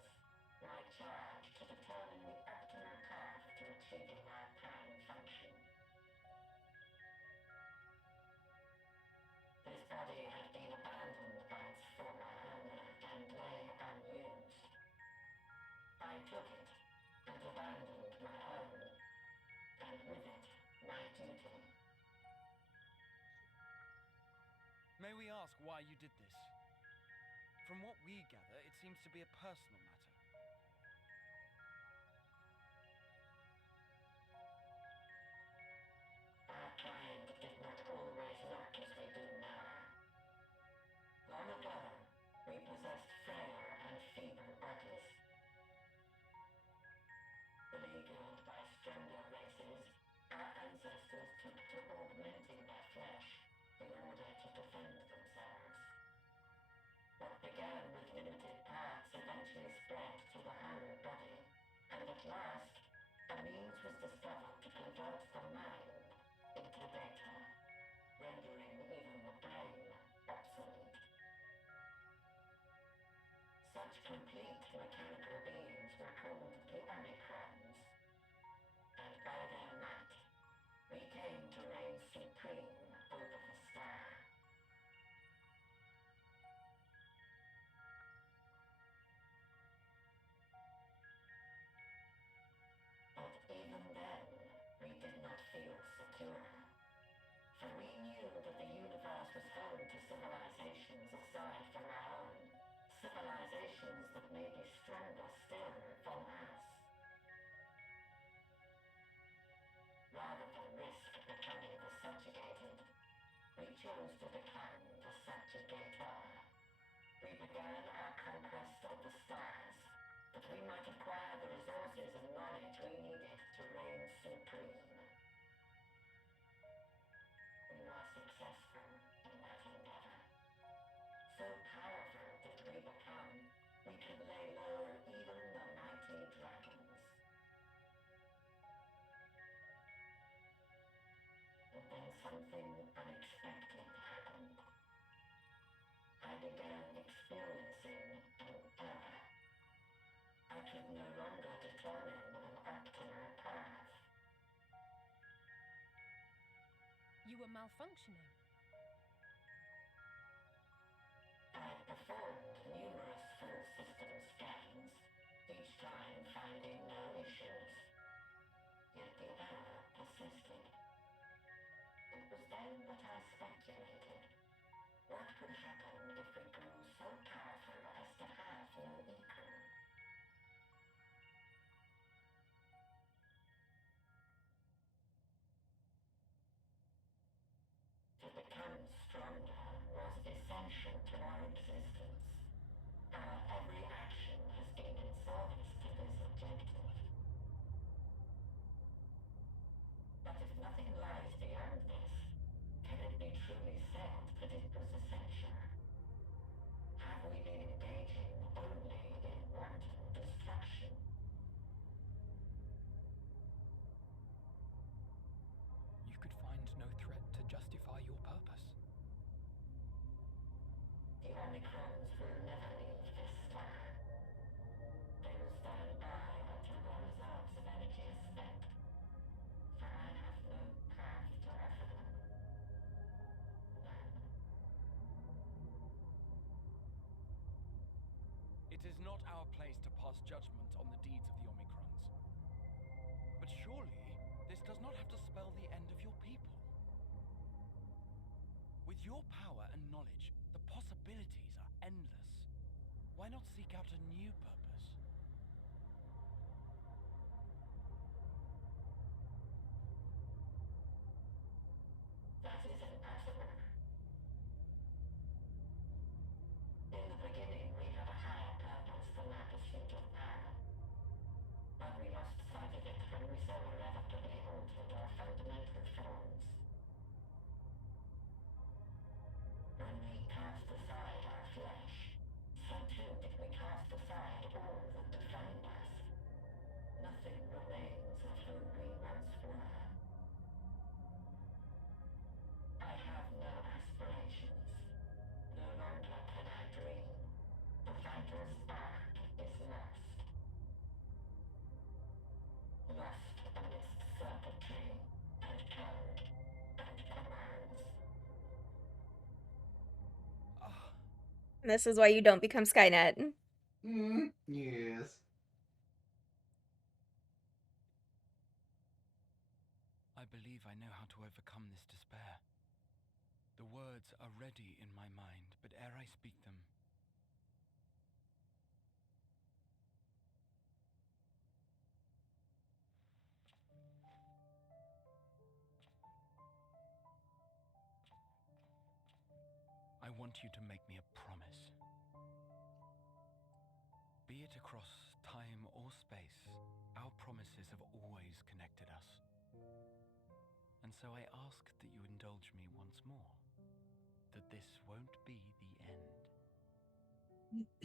my charge to determine the optimal path to achieving our prime function. This body had been abandoned by its former owner and lay unused. I took it and abandoned my own, and with it, my duty. May we ask why you did this? From what we gather, it seems to be a personal matter. Our kind did not always look as they do now. Long ago, we possessed frail and feeble bodies. Beleaguered by stronger races, our ancestors took to augmenting their flesh, complete mechanical beings were called the Omicrons, and by their might, we came to reign supreme over the star. But even then, we did not feel secure. For we knew that the universe was home to civilizations aside from our own. Civilizations that may be stronger still than us. Rather than risk becoming the subjugated, we chose to become the subjugator. We began our conquest of the stars, that we might acquire the resources and knowledge we needed to reign supreme. We were successful in that endeavor. So powerful did we become, we could lay low even the mighty dragons. But then something unexpected happened. I began experiencing an error. I could no longer determine an optimal path. You were malfunctioning. I performed numerous full system scans, each time finding no issues. Yet the error persisted. It was then that I speculated. What could happen if we grew so powerful as to have no equal? To become stronger was essential to our existence. Our every action has been in service to this objective. But if nothing lies beyond this, can it be truly said that it was essential? Have we been engaging only in wanton destruction? You could find no threat to justify your purpose. The Omicrons will never leave this star. They will stand by until their reserves of energy are spent, for I have no path to offer them. None. It is not our place to pass judgment on the deeds of the Omicrons. But surely, this does not have to spell the end of your people. With your power and knowledge, the possibilities are endless. Why not seek out a new purpose? That is impossible. In the beginning, we had a higher purpose than our pursuit of power. But we lost sight of it when we so irrevocably altered our fundamental forms. When we cast aside our flesh, so too did we cast aside all that defined us. Nothing remains of who we once were. I have no aspirations. No longer can I dream. The vital spark is lost. Lost amidst circuitry and code and commands. This is why you don't become Skynet. Yes. I believe I know how to overcome this despair. The words are ready in my mind, but ere I speak them, I want you to make me a promise. Be it across time or space, our promises have always connected us. And so I ask that you indulge me once more, that this won't be the end.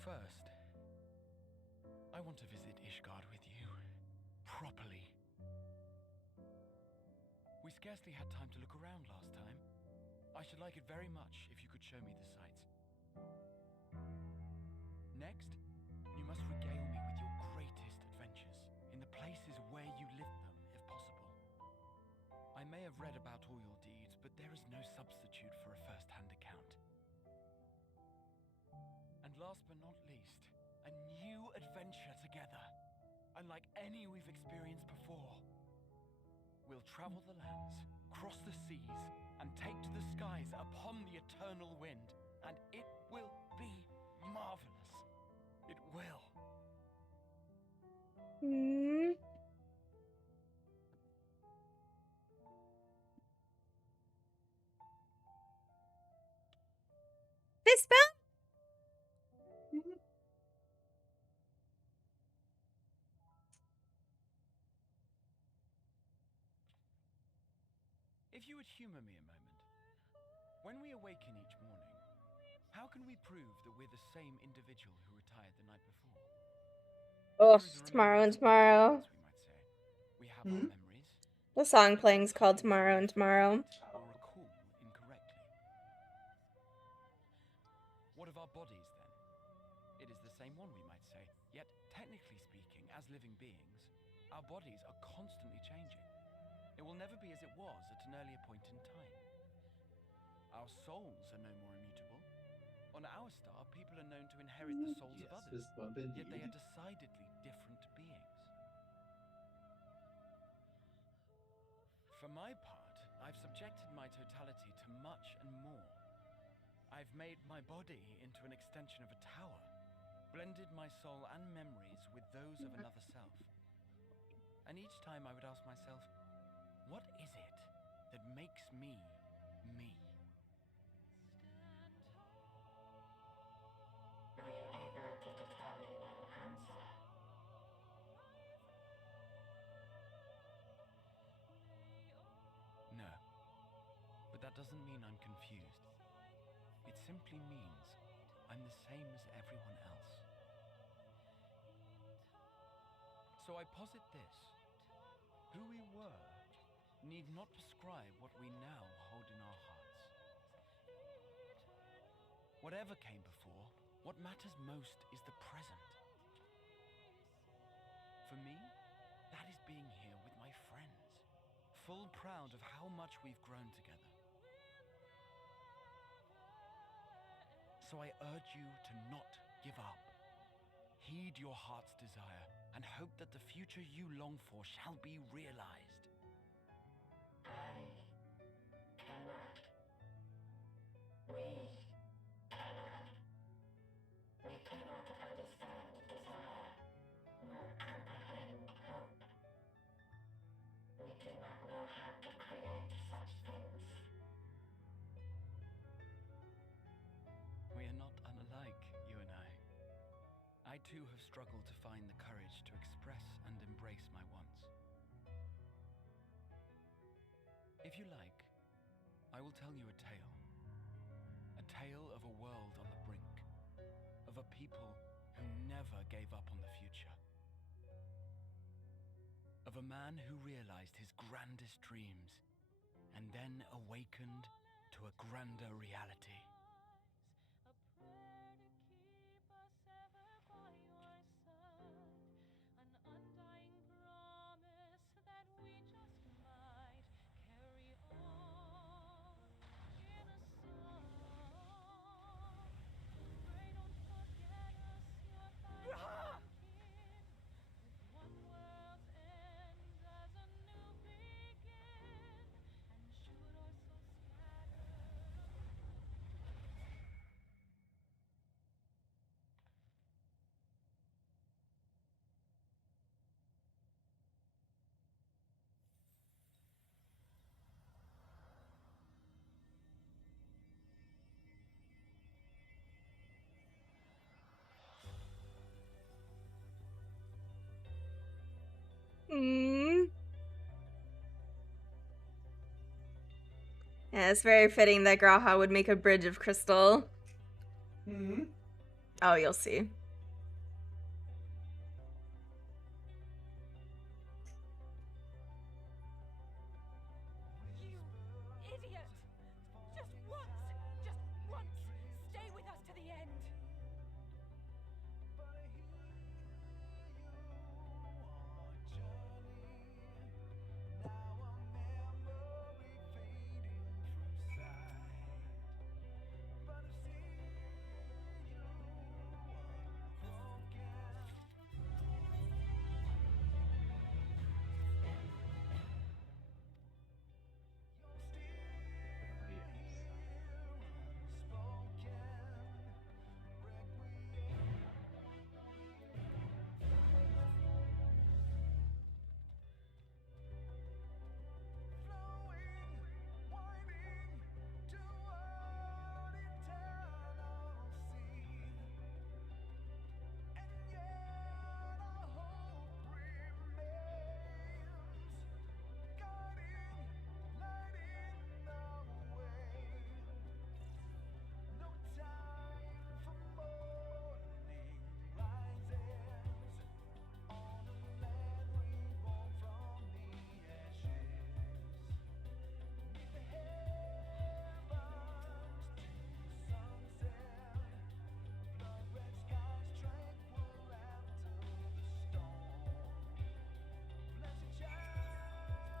First, I want to visit Ishgard with you. Properly. We scarcely had time to look around last time. I should like it very much if you could show me the sights. Next, you must regale me with your greatest adventures in the places where you lived them, if possible. I may have read about all your deeds, but there is no substitute for a first-hand account. And last but not least, a new adventure together, unlike any we've experienced before. We'll travel the lands, cross the seas, and take to the skies upon the eternal wind, and it will be marvelous. It will. Fist bump? If you would humor me a moment. When we awaken each morning, how can we prove that we're the same individual who retired the night before? Oh, tomorrow and tomorrow. We have our memories. The song playing is called Tomorrow and Tomorrow. Or recall incorrectly. What of our bodies then? It is the same one, we might say. Yet, technically speaking, as living beings, our bodies are constantly changing. It will never be as it was at an earlier point in time. Our souls are no more immutable. On our star, people are known to inherit the souls of others, yet they are decidedly different beings. For my part, I've subjected my totality to much and more. I've made my body into an extension of a tower, blended my soul and memories with those of another self. And each time I would ask myself, what is it that makes me, me? Were you able to determine an answer? No. But that doesn't mean I'm confused. It simply means I'm the same as everyone else. So I posit this. Who we were need not describe what we now hold in our hearts. Whatever came before, what matters most is the present. For me, that is being here with my friends, full proud of how much we've grown together. So I urge you to not give up. Heed your heart's desire and hope that the future you long for shall be realized. I cannot. We cannot. We cannot understand desire, nor comprehend hope. We do not know how to create such things. We are not unalike, you and I. I too have struggled to find the courage to express and embrace my wants. If you like, I will tell you a tale. A tale of a world on the brink, of a people who never gave up on the future. Of a man who realized his grandest dreams and then awakened to a grander reality. Yeah, it's very fitting that Graha would make a bridge of crystal. Oh, you'll see. You idiot! Just once, stay with us to the end.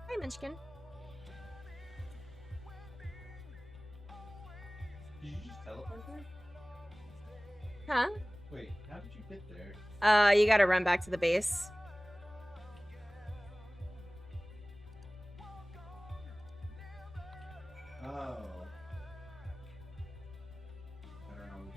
Hi, Munchkin. Did you just teleport there? Huh? Wait, how did you get there? You gotta run back to the base. Oh. I don't know.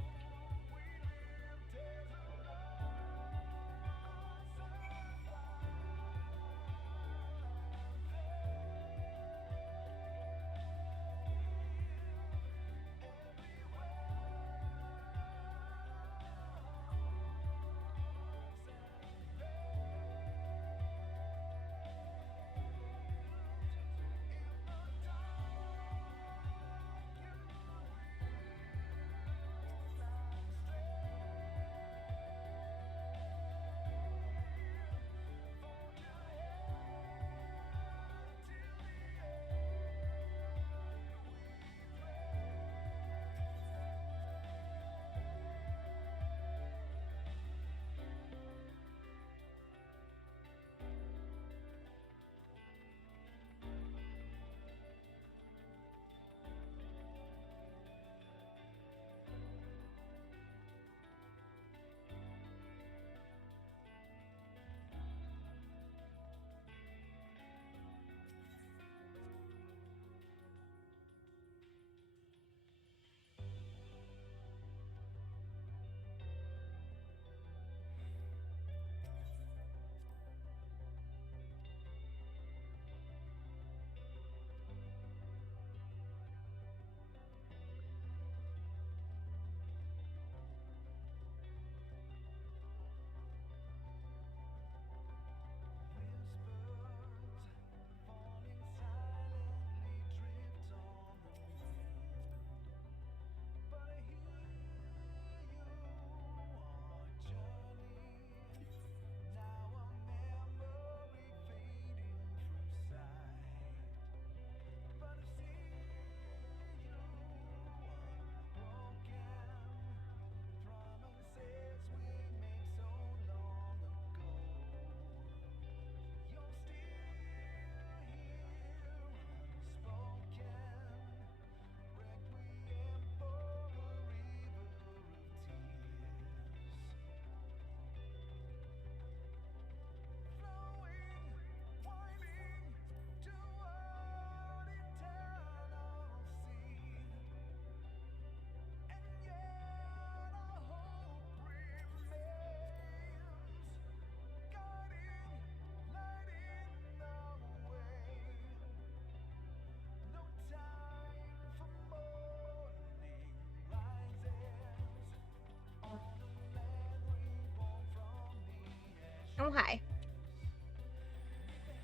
Oh, hi.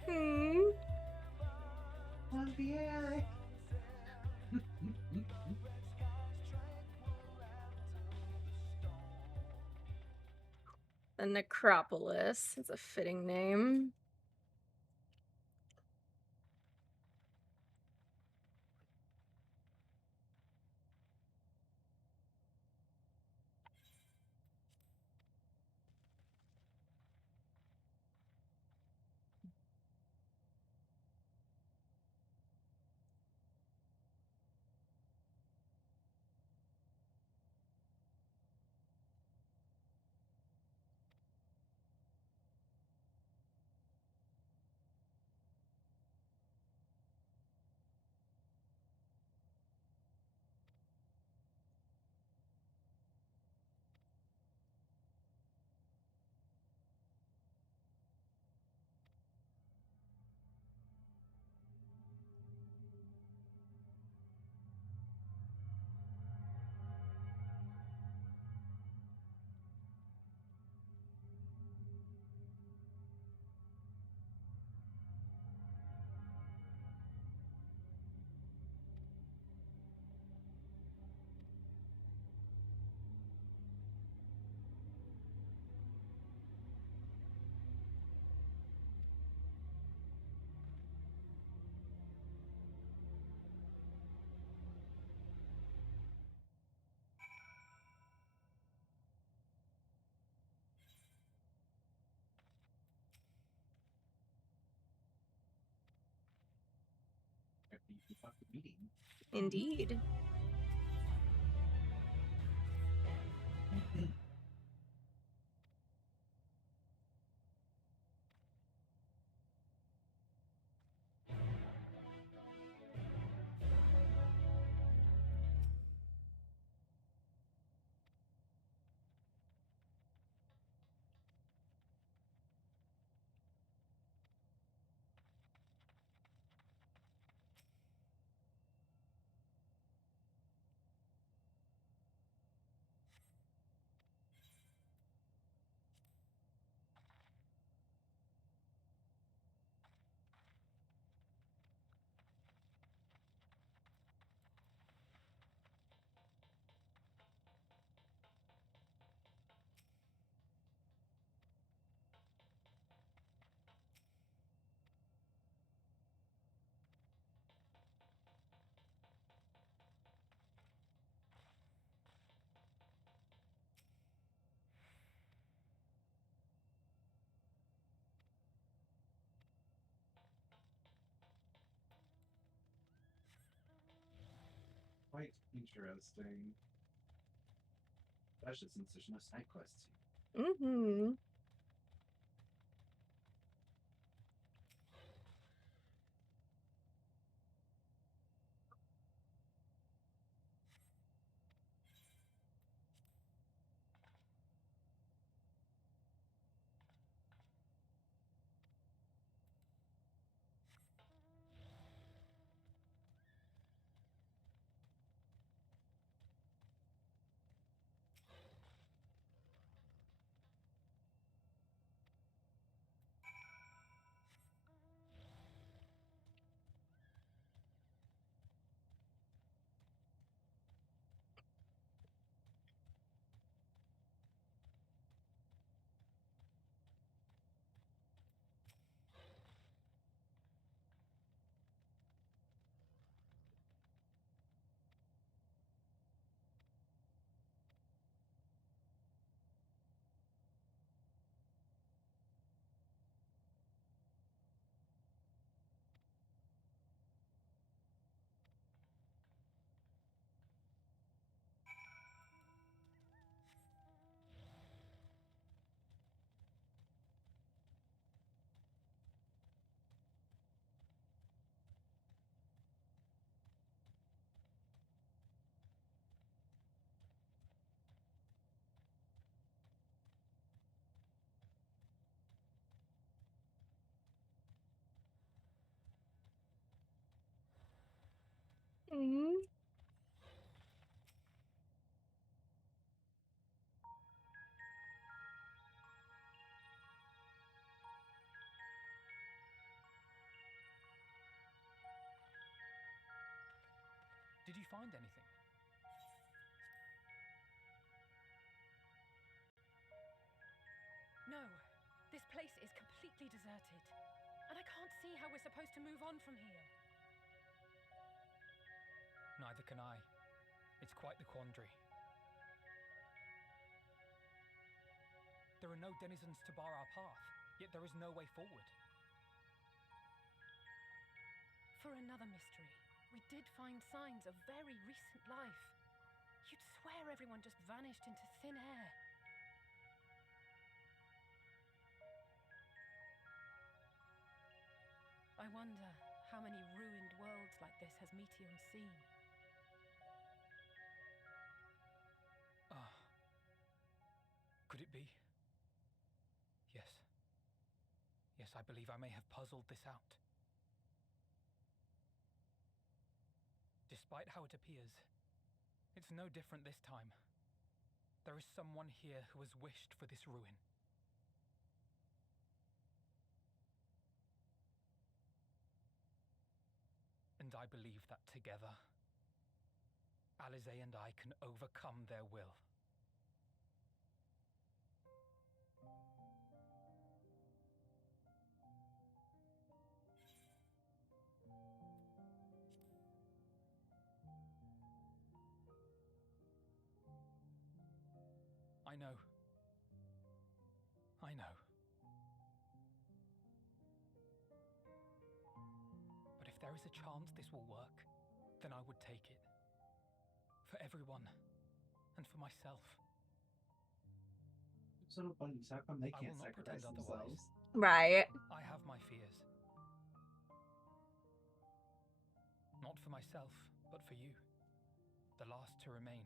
Hmm. Avyuir. The Necropolis. It's a fitting name. Indeed. Quite interesting. Especially since there's no side quests. Mm-hmm. Mm-hmm. Did you find anything? completely deserted. And I can't see how we're supposed to move on from here. Neither can I. It's quite the quandary. There are no denizens to bar our path, yet there is no way forward. For another mystery, we did find signs of very recent life. You'd swear everyone just vanished into thin air. I wonder how many ruined worlds like this has Meteon seen. Ah. Could it be? Yes. Yes, I believe I may have puzzled this out. Despite how it appears, it's no different this time. There is someone here who has wished for this ruin. And I believe that together, Alize and I can overcome their will. I know. I know. But if there is a chance this will work, then I would take it. For everyone. And for myself. So bunnies, how come they I can't will not sacrifice pretend themselves? otherwise. Right. I have my fears. Not for myself, but for you. The last to remain.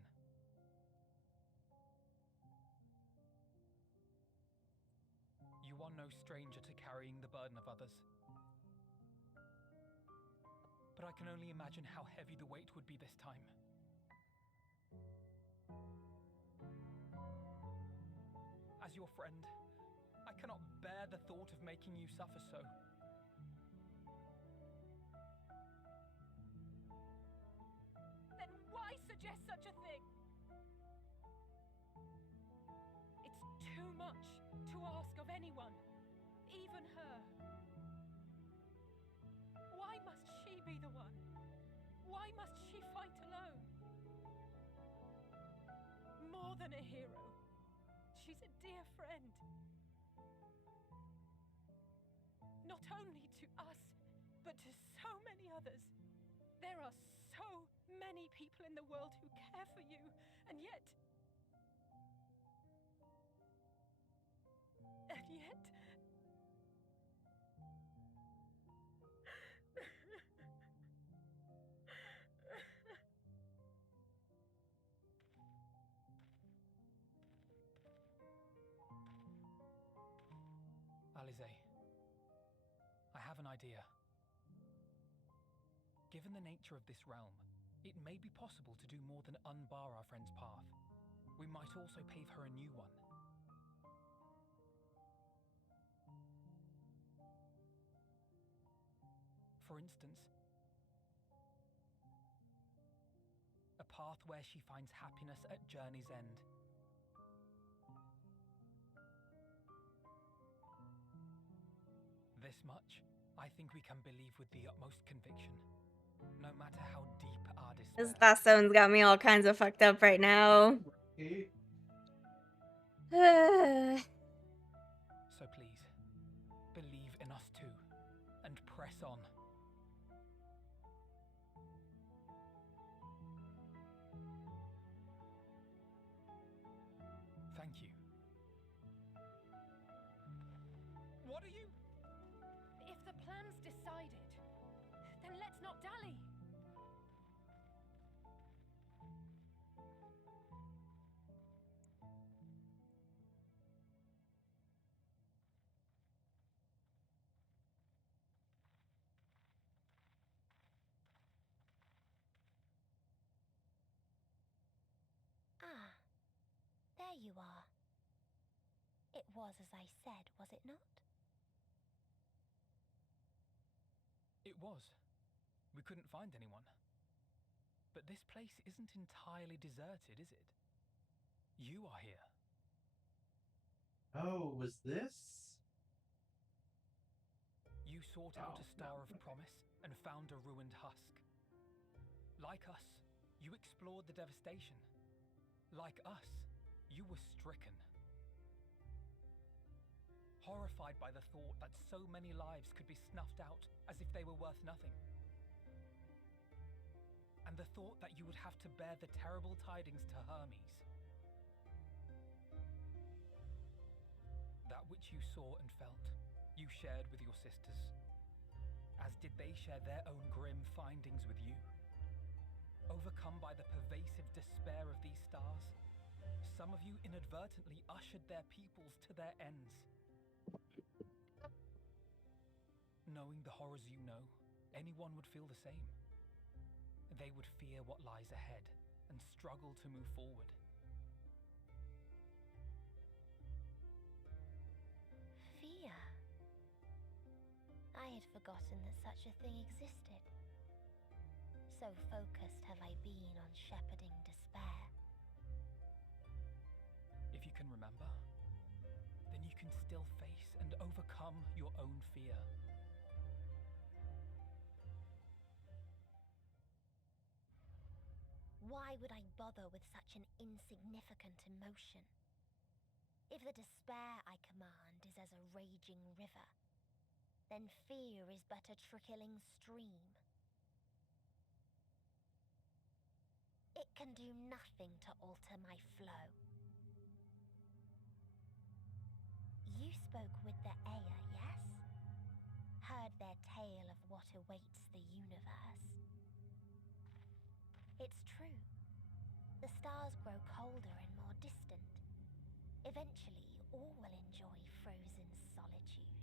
You are no stranger to carrying the burden of others. But I can only imagine how heavy the weight would be this time. As your friend, I cannot bear the thought of making you suffer so. Then why suggest such a thing? It's too much to ask of anyone, even her. Why must she be the one? Why must she fight alone? More than a hero, she's a dear friend. Not only to us, but to so many others. There are so many people in the world who care for you, and yet... And yet... Alize, I have an idea. Given the nature of this realm, it may be possible to do more than unbar our friend's path. We might also pave her a new one. For instance, a path where she finds happiness at journey's end. This much, I think we can believe with the utmost conviction, no matter how deep our despair. This last one's got me all kinds of fucked up right now. So please, believe in us too, and press on. Thank you. What are you? If the plan's decided, then let's not dally. Ah, there you are. It was as I said, was it not? It was. We couldn't find anyone. But this place isn't entirely deserted, is it? You are here. Oh, was this? sought out a star of promise and found a ruined husk. Like us, you explored the devastation. Like us, you were stricken. Horrified by the thought that so many lives could be snuffed out as if they were worth nothing. And the thought that you would have to bear the terrible tidings to Hermes. That which you saw and felt, you shared with your sisters, as did they share their own grim findings with you. Overcome by the pervasive despair of these stars, some of you inadvertently ushered their peoples to their ends. Knowing the horrors you know, anyone would feel the same. They would fear what lies ahead and struggle to move forward. Fear? I had forgotten that such a thing existed. So focused have I been on shepherding despair. If you can remember, then you can still face and overcome your own fear. Why would I bother with such an insignificant emotion? If the despair I command is as a raging river, then fear is but a trickling stream. It can do nothing to alter my flow. You spoke with the Aya, yes? Heard their tale of what awaits the universe. It's true. The stars grow colder and more distant. Eventually, all will enjoy frozen solitude.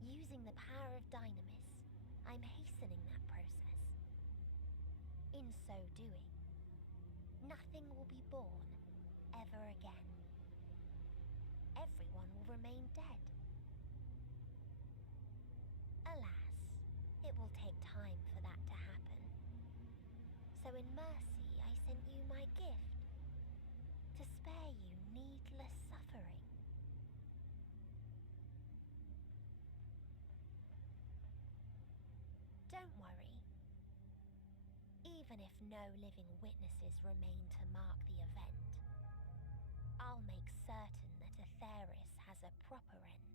Using the power of Dynamis, I'm hastening that process. In so doing, nothing will be born ever again. Everyone will remain dead. Alas, it will take time for that to happen. So in mercy, I sent you my gift, to spare you needless suffering. Don't worry. Even if no living witnesses remain to mark the event, I'll make certain that Atheris has a proper end.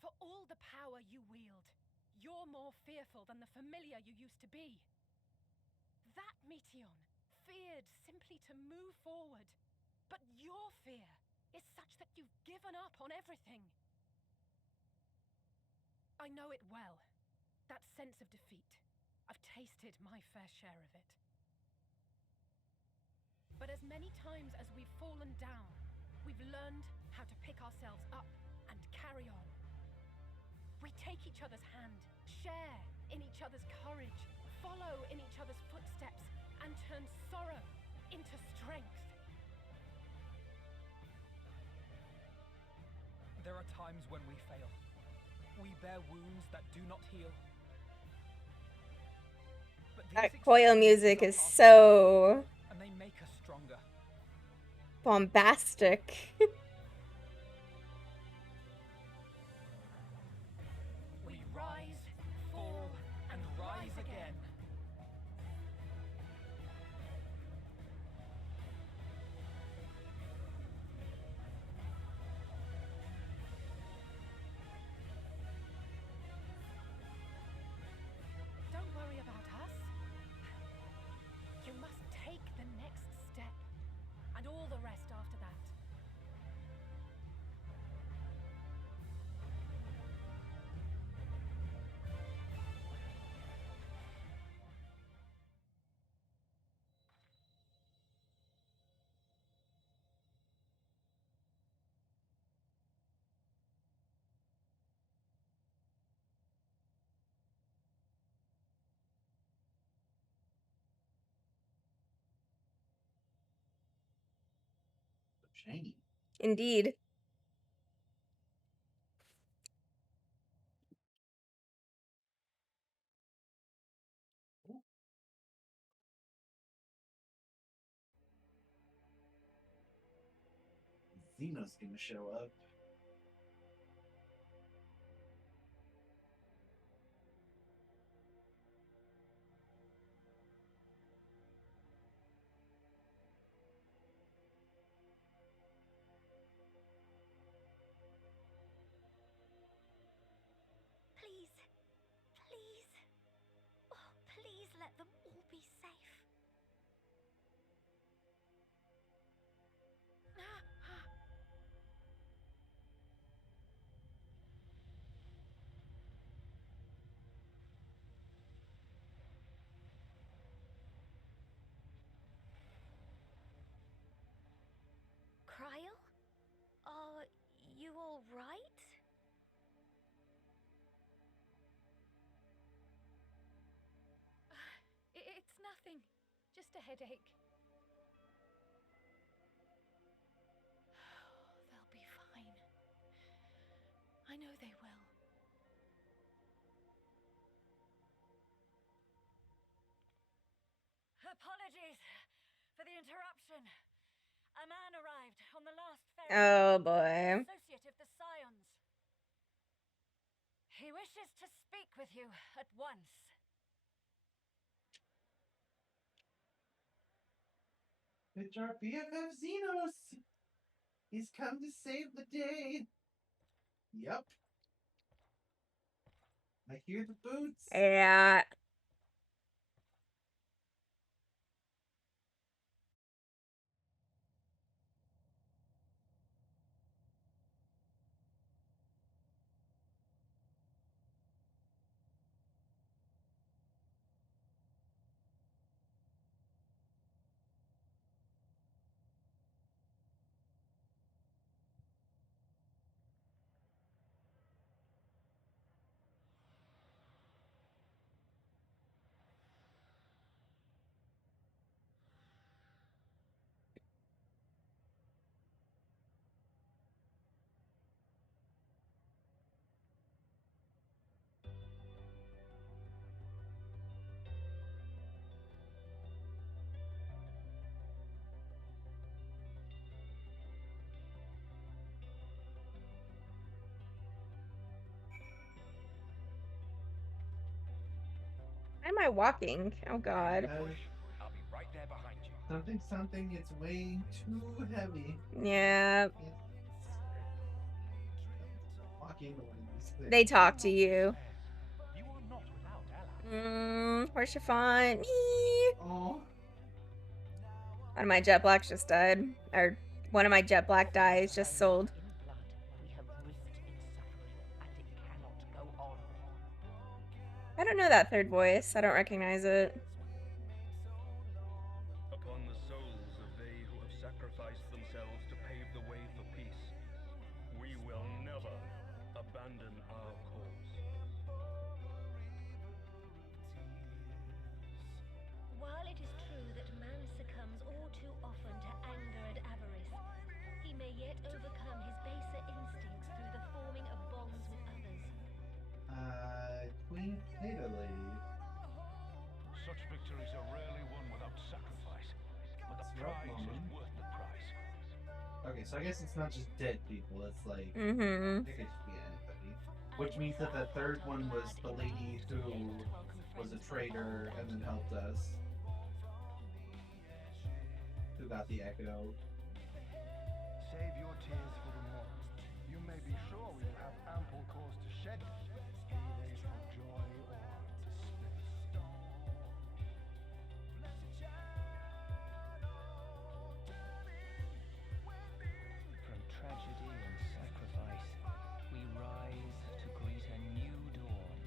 For all the power you wield, you're more fearful than the familiar you used to be. That Meteion feared simply to move forward. But your fear is such that you've given up on everything. I know it well. That sense of defeat. I've tasted my fair share of it. But as many times as we've fallen down, we've learned how to pick ourselves up and carry on. We take each other's hand, share in each other's courage, follow in each other's footsteps, and turn sorrow into strength. There are times when we fail. We bear wounds that do not heal. But That coil music is so and they make us stronger. Bombastic. We rise, fall, and rise again. Don't worry about us. You must take the next step, and all the rest after that. Shiny. Indeed. Xeno's gonna show up. Please, please, oh, please let them all be safe. Cryle? Are you all right? It's nothing. Just a headache. They'll be fine. I know they will. Apologies for the interruption. A man arrived on the last ferry. Oh boy. An associate of the Scions. He wishes to speak with you at once. It's our BFF Xenos! He's come to save the day! Yep. I hear the boots! Yeah. Why am I walking? Oh god. I'll be right there behind you. Something, it's way too heavy. Yeah. Walk into one of these things. They talk to you. You are not without allies. Where's Chiffon? Oh. One of my jet blacks just died. Or one of my jet black dies just sold. We have risked in suffering, and it cannot go on. I don't know that third voice. I don't recognize it. Upon the souls of they who have sacrificed themselves to pave the way for peace, we will never abandon our cause. While it is true that man succumbs all too often to anger and avarice, he may yet overcome his baser instincts through the forming of bonds with others. Queen Potato Lady. Such victories are rarely won without sacrifice, but the prize is worth the price. Okay, so I guess it's not just dead people, it's like, Mm-hmm. it could just be anybody. Which means that the third one was the lady who was a traitor and then helped us. Who got the echo. Save your tears for the morrow. You may be sure we will have ample cause to shed them, be they for joy or despair. From tragedy and sacrifice, we rise to greet a new dawn.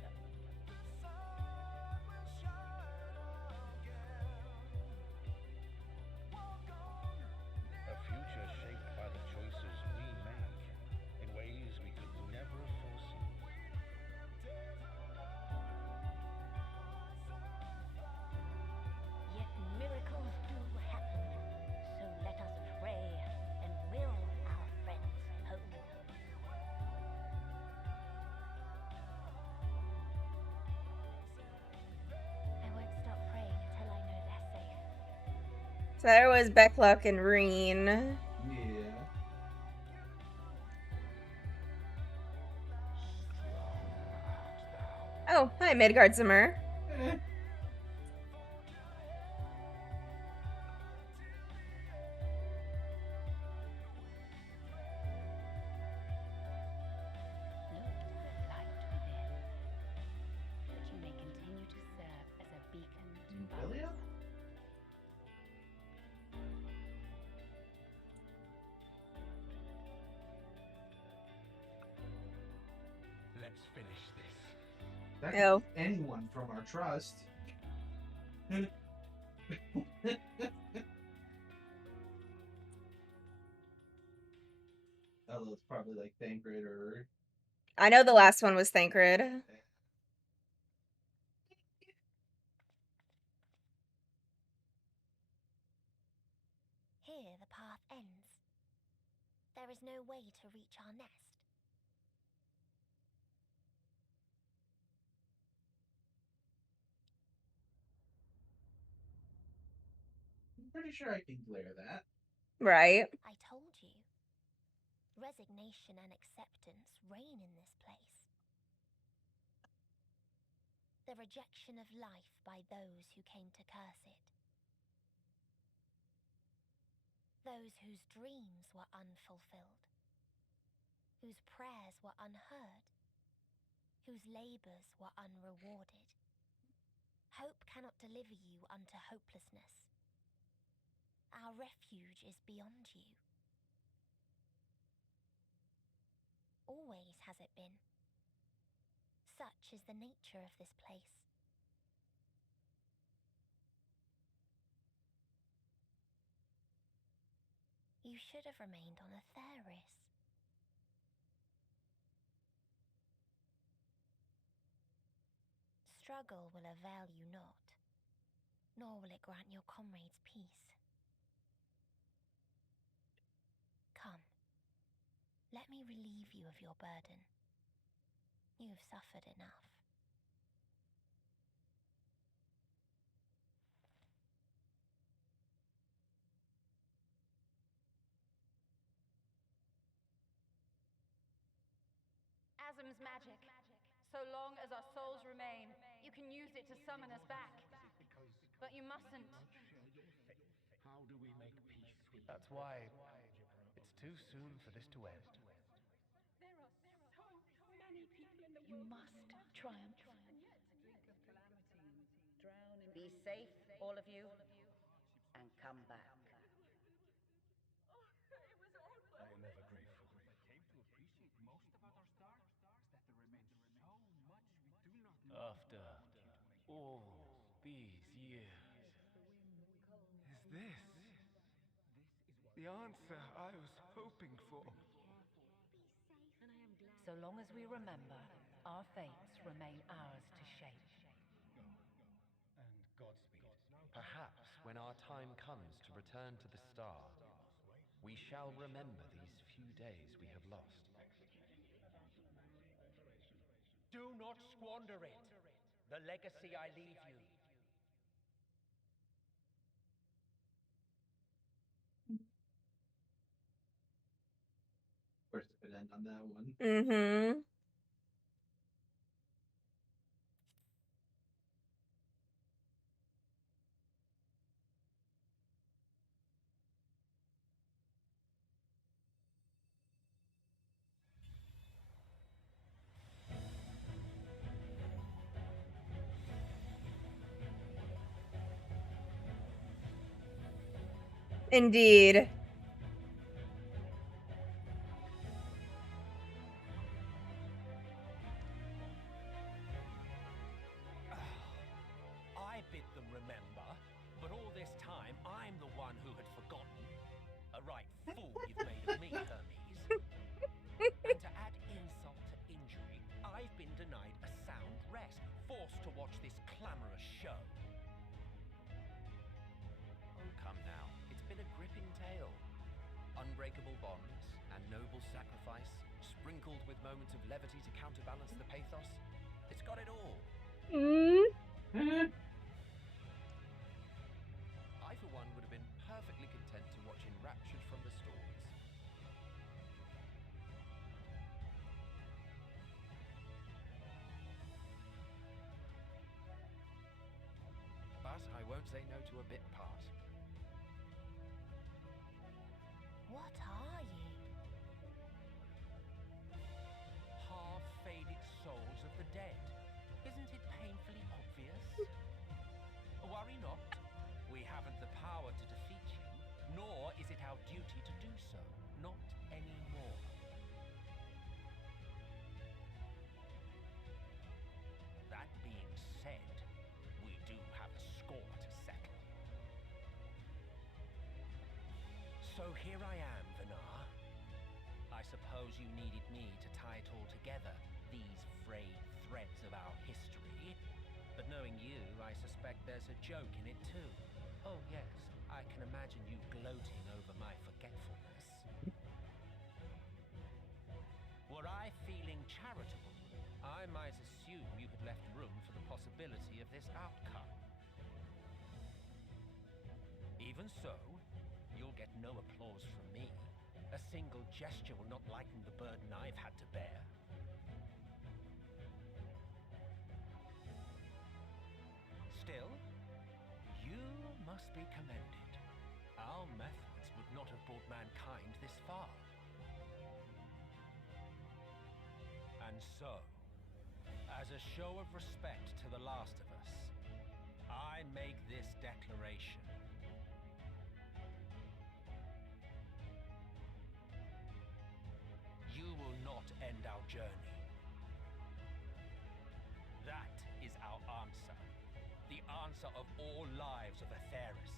A future shaped by the choices we make in ways we could never foresee. Yet miracles do happen, so let us pray and will our friends home. I won't stop praying until I know they're safe. So there was Beckluck and Reen. Yeah. Oh, hi, Midgard Zimmer. You may continue to serve as a beacon to William? others. Let's finish this. That could be anyone from our trust. Although it's probably like Thancred or... I know the last one was Thancred. Here the path ends. There is no way to reach our nest. I'm pretty sure I can clear that. Right. I told you. Resignation and acceptance reign in this place. The rejection of life by those who came to curse it. Those whose dreams were unfulfilled. Whose prayers were unheard. Whose labors were unrewarded. Hope cannot deliver you unto hopelessness. Our refuge is beyond you. Always has it been. Such is the nature of this place. You should have remained on Atheris. Struggle will avail you not, nor will it grant your comrades peace. Come, let me relieve you of your burden. You have suffered enough. Asm's magic. So long as our souls remain, you can use it to summon us back. But you mustn't. How do we make peace with That's why it's too soon for this to end. There are so many people in the world. You must triumph. Be safe, all of you, and come back. I am ever grateful. Came to appreciate most about our star is that there remains so much we do not know. After all these years, is this the answer I was hoping for? So long as we remember, our fates remain ours to shape. And Godspeed. Perhaps when our time comes to return to the star, we shall remember these few days we have lost. Do not squander it. The legacy I leave you. Of course, it could end on that one. Mm-hmm. Indeed. I bid them remember, but all this time I'm the one who had forgotten. A right fool you've made of me, Hermes. And to add insult to injury, I've been denied a sound rest, forced to watch this clamorous show. Oh, come now. It's been a gripping tale. Unbreakable bonds and noble sacrifice, sprinkled with moments of levity to counterbalance the pathos. It's got it all. I, for one, would have been perfectly content to watch enraptured from the stalls. say no to a bit part. What are you? Half-faded souls of the dead. Isn't it painfully obvious? Worry not. We haven't the power to defeat you, nor is it our duty to do so. Not anymore. That being said, we do have a score to settle. So here I am, Vinar. I suppose you needed me to tie it all together, these frayed threads of our history. But knowing you, I suspect there's a joke in it too. Oh yes, I can imagine you gloating over my forgetfulness. Were I feeling charitable, I might assume you had left room for the possibility of this outcome. Even so, you'll get no applause from me. A single gesture will not lighten the burden I've had to bear. Still, you must be commended. Our methods would not have brought mankind this far. And so, as a show of respect to the last of us, I make this declaration. You will not end our journey. That is our answer. The answer of all lives of Atheris,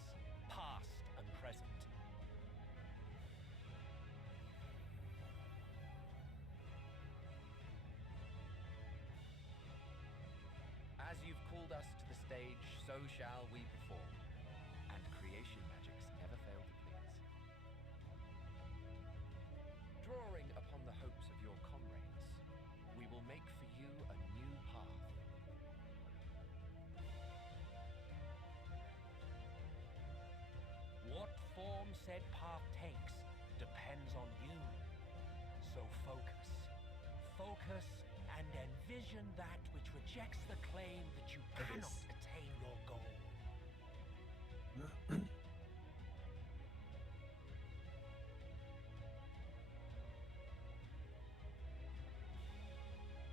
past and present. As you've called us to the stage, so shall we perform. And creation magics never fail to please. Drawing upon the hopes of your comrades, we will make for you a new path. What form said path takes depends on you. So focus. Focus and envision that which rejects the claim that you cannot attain your goal.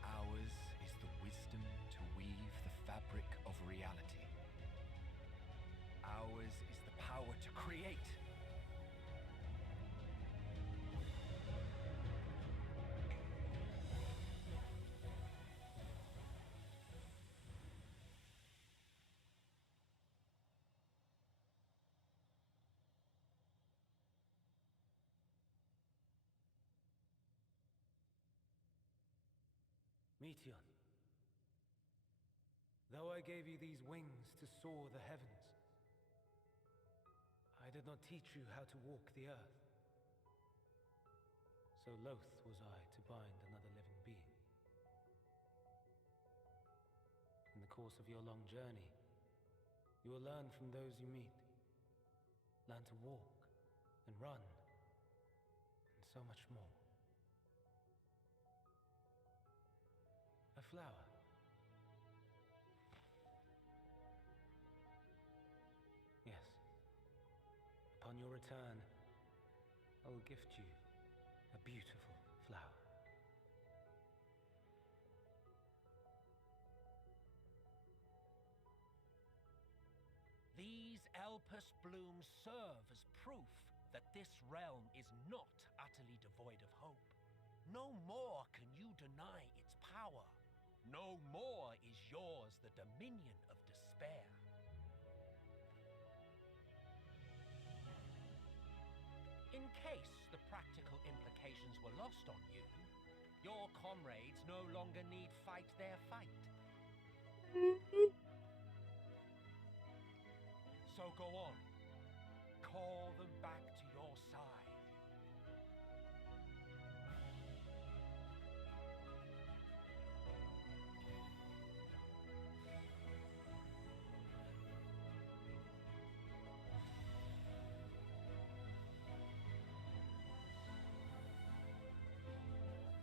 Ours is the wisdom to weave the fabric of reality. Ours is the power to create. Meteon, though I gave you these wings to soar the heavens, I did not teach you how to walk the earth. So loath was I to bind another living being. In the course of your long journey, you will learn from those you meet. Learn to walk and run, and so much more. A flower. Yes. Upon your return, I will gift you a beautiful flower. These Elpis blooms serve as proof that this realm is not utterly devoid of hope. No more can you deny its power. No more is yours the dominion of despair. In case the practical implications were lost on you, your comrades no longer need fight their fight. So go on. Call them back to your side.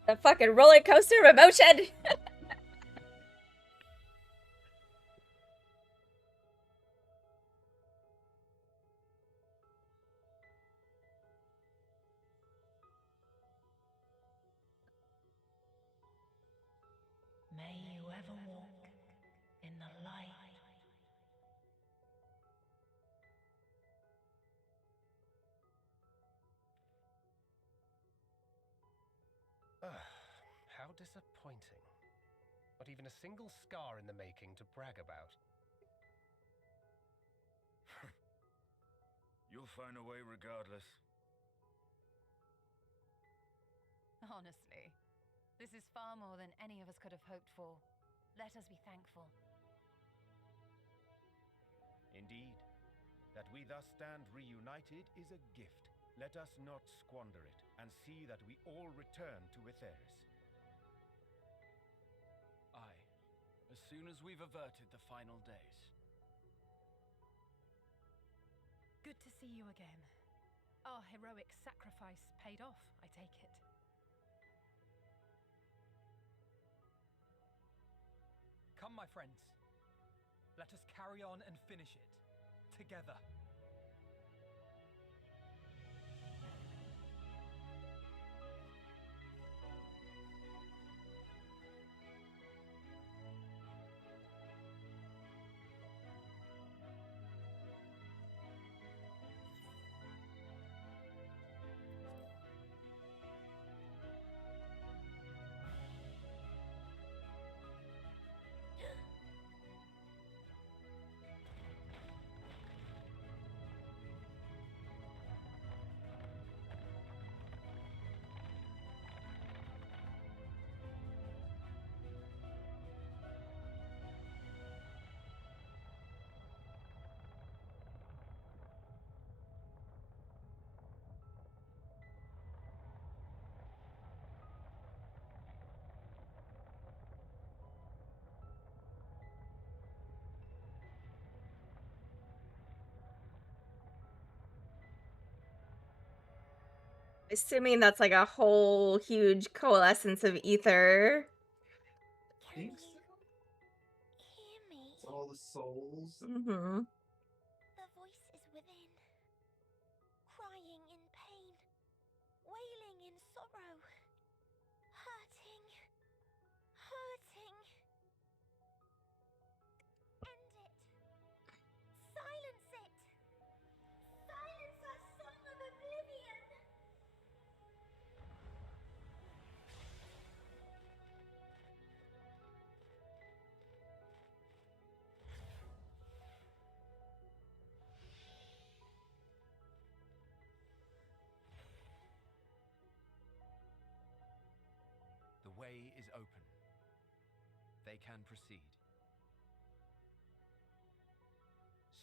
The fucking roller coaster of emotion. May you ever walk in the light. How disappointing. Not even a single scar in the making to brag about. You'll find a way regardless. Honestly, this is far more than any of us could have hoped for. Let us be thankful. Indeed. That we thus stand reunited is a gift. Let us not squander it, and see that we all return to Etheris. Aye, as soon as we've averted the final days. Good to see you again. Our heroic sacrifice paid off, I take it. Come, my friends. Let us carry on and finish it. Together. Assuming that's like a whole huge coalescence of ether. Think so? Hear me. It's all the souls. Mm-hmm. The voice is within, crying in pain, wailing in sorrow, hurting, hurting. End it. Silence it. Silence our song of oblivion. The way is open. They can proceed.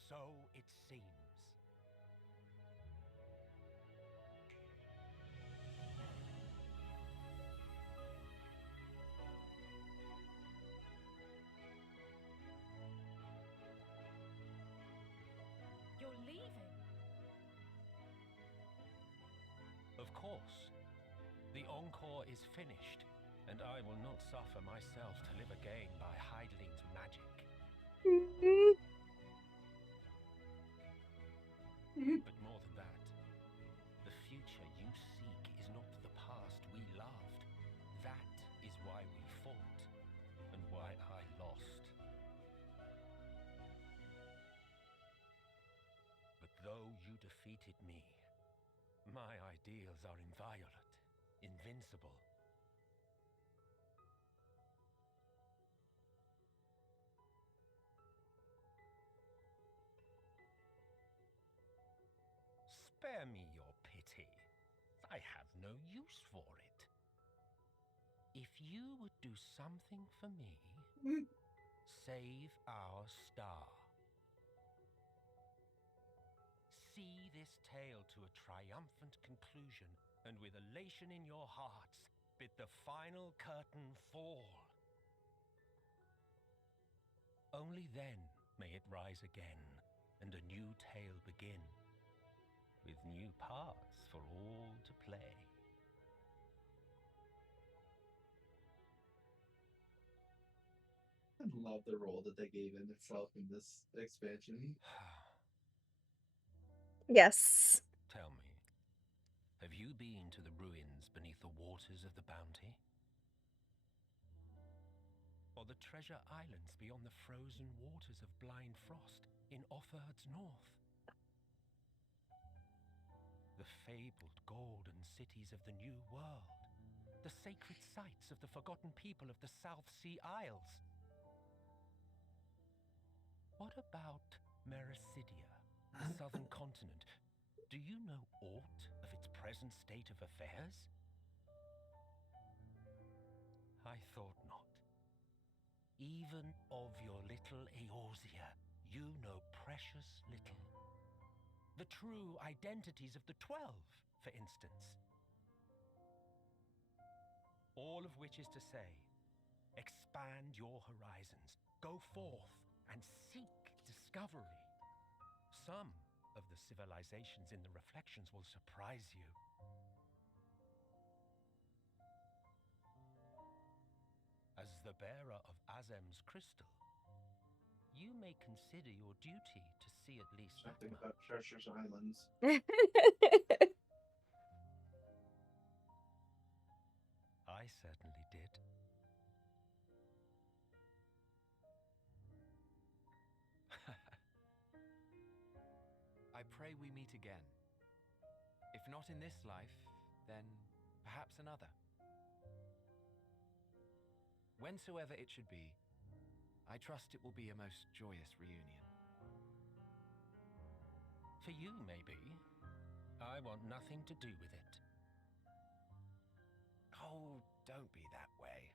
So it seems. You're leaving? Of course. The encore is finished, and I will not suffer myself to live again by Heideling's magic. But more than that, the future you seek is not the past we loved. That is why we fought, and why I lost. But though you defeated me, my ideals are inviolate, invincible. Spare me your pity. I have no use for it. If you would do something for me, save our star. See this tale to a triumphant conclusion, and with elation in your hearts, bid the final curtain fall. Only then may it rise again, and a new tale begin, with new parts for all to play. I love the role that they gave him itself in this expansion. Yes. Tell me, have you been to the ruins beneath the waters of the Bounty? are the treasure islands beyond the frozen waters of Blind Frost in Offerd's north. The fabled golden cities of the New World. The sacred sites of the forgotten people of the South Sea Isles. What about Mericidia, the southern continent? Do you know aught of its present state of affairs? I thought not. Even of your little Eorzea, you know precious little. The true identities of the 12, for instance. All of which is to say, expand your horizons, go forth and seek discovery. Some of the civilizations in the reflections will surprise you. As the bearer of Azem's crystal, you may consider your duty to see at least something about Treasure's Islands. I certainly did. I pray we meet again. If not in this life, then perhaps another. Whensoever it should be, I trust it will be a most joyous reunion. For you, maybe. I want nothing to do with it. Oh, don't be that way.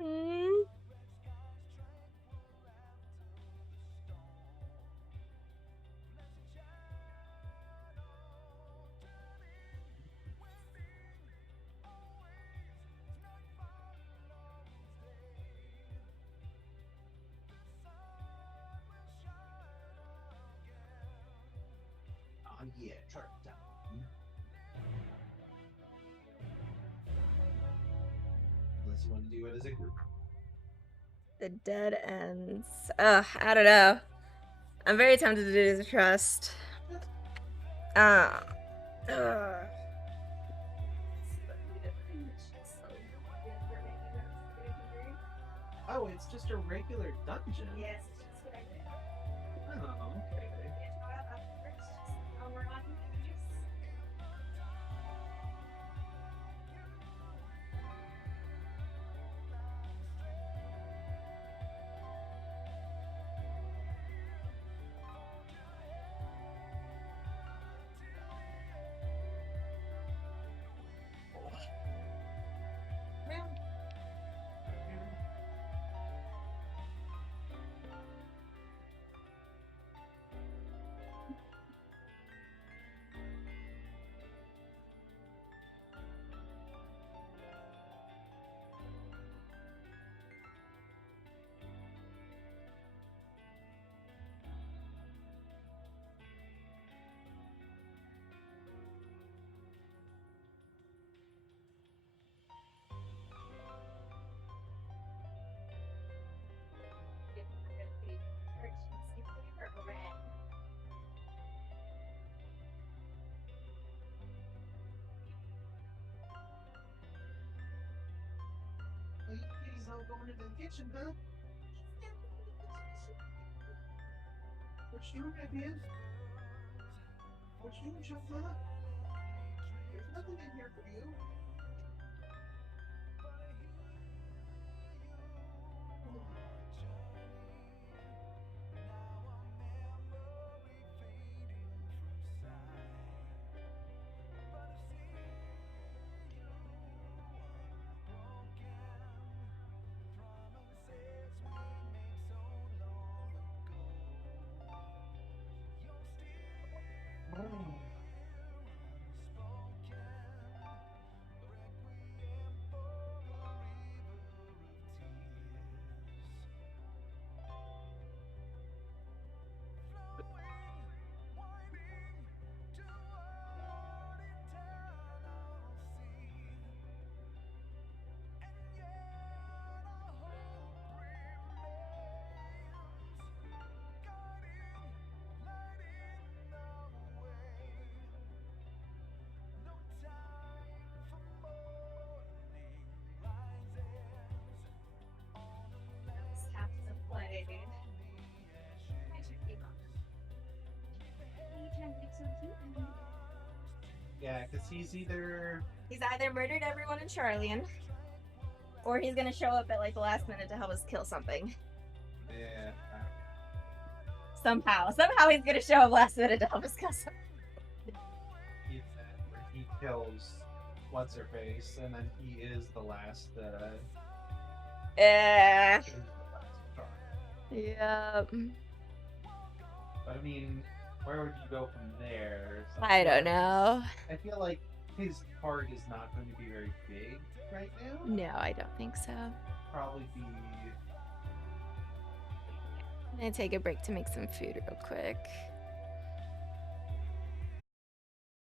Mm. Oh yeah, chart time. Unless you want to do it as a group. The dead ends. Ugh, I don't know. I'm very tempted to do it as a trust. Ugh. Oh, it's just a regular dungeon. Yes, it's just what I did. Oh, okay. kitchen, huh? What you doing, man? What you doing, Chumma? There's nothing in here for you. Have to play. I should keep on. Yeah, because he's either murdered everyone in Charlian, or he's gonna show up at like the last minute to help us kill something. Yeah. Somehow he's gonna show up last minute to help us kill something. He's that where he kills what's her face, and then he is the last. Yeah. But I mean, where would you go from there? I don't know. I feel like his part is not going to be very big right now. No, I don't think so. Probably be. I'm gonna take a break to make some food real quick.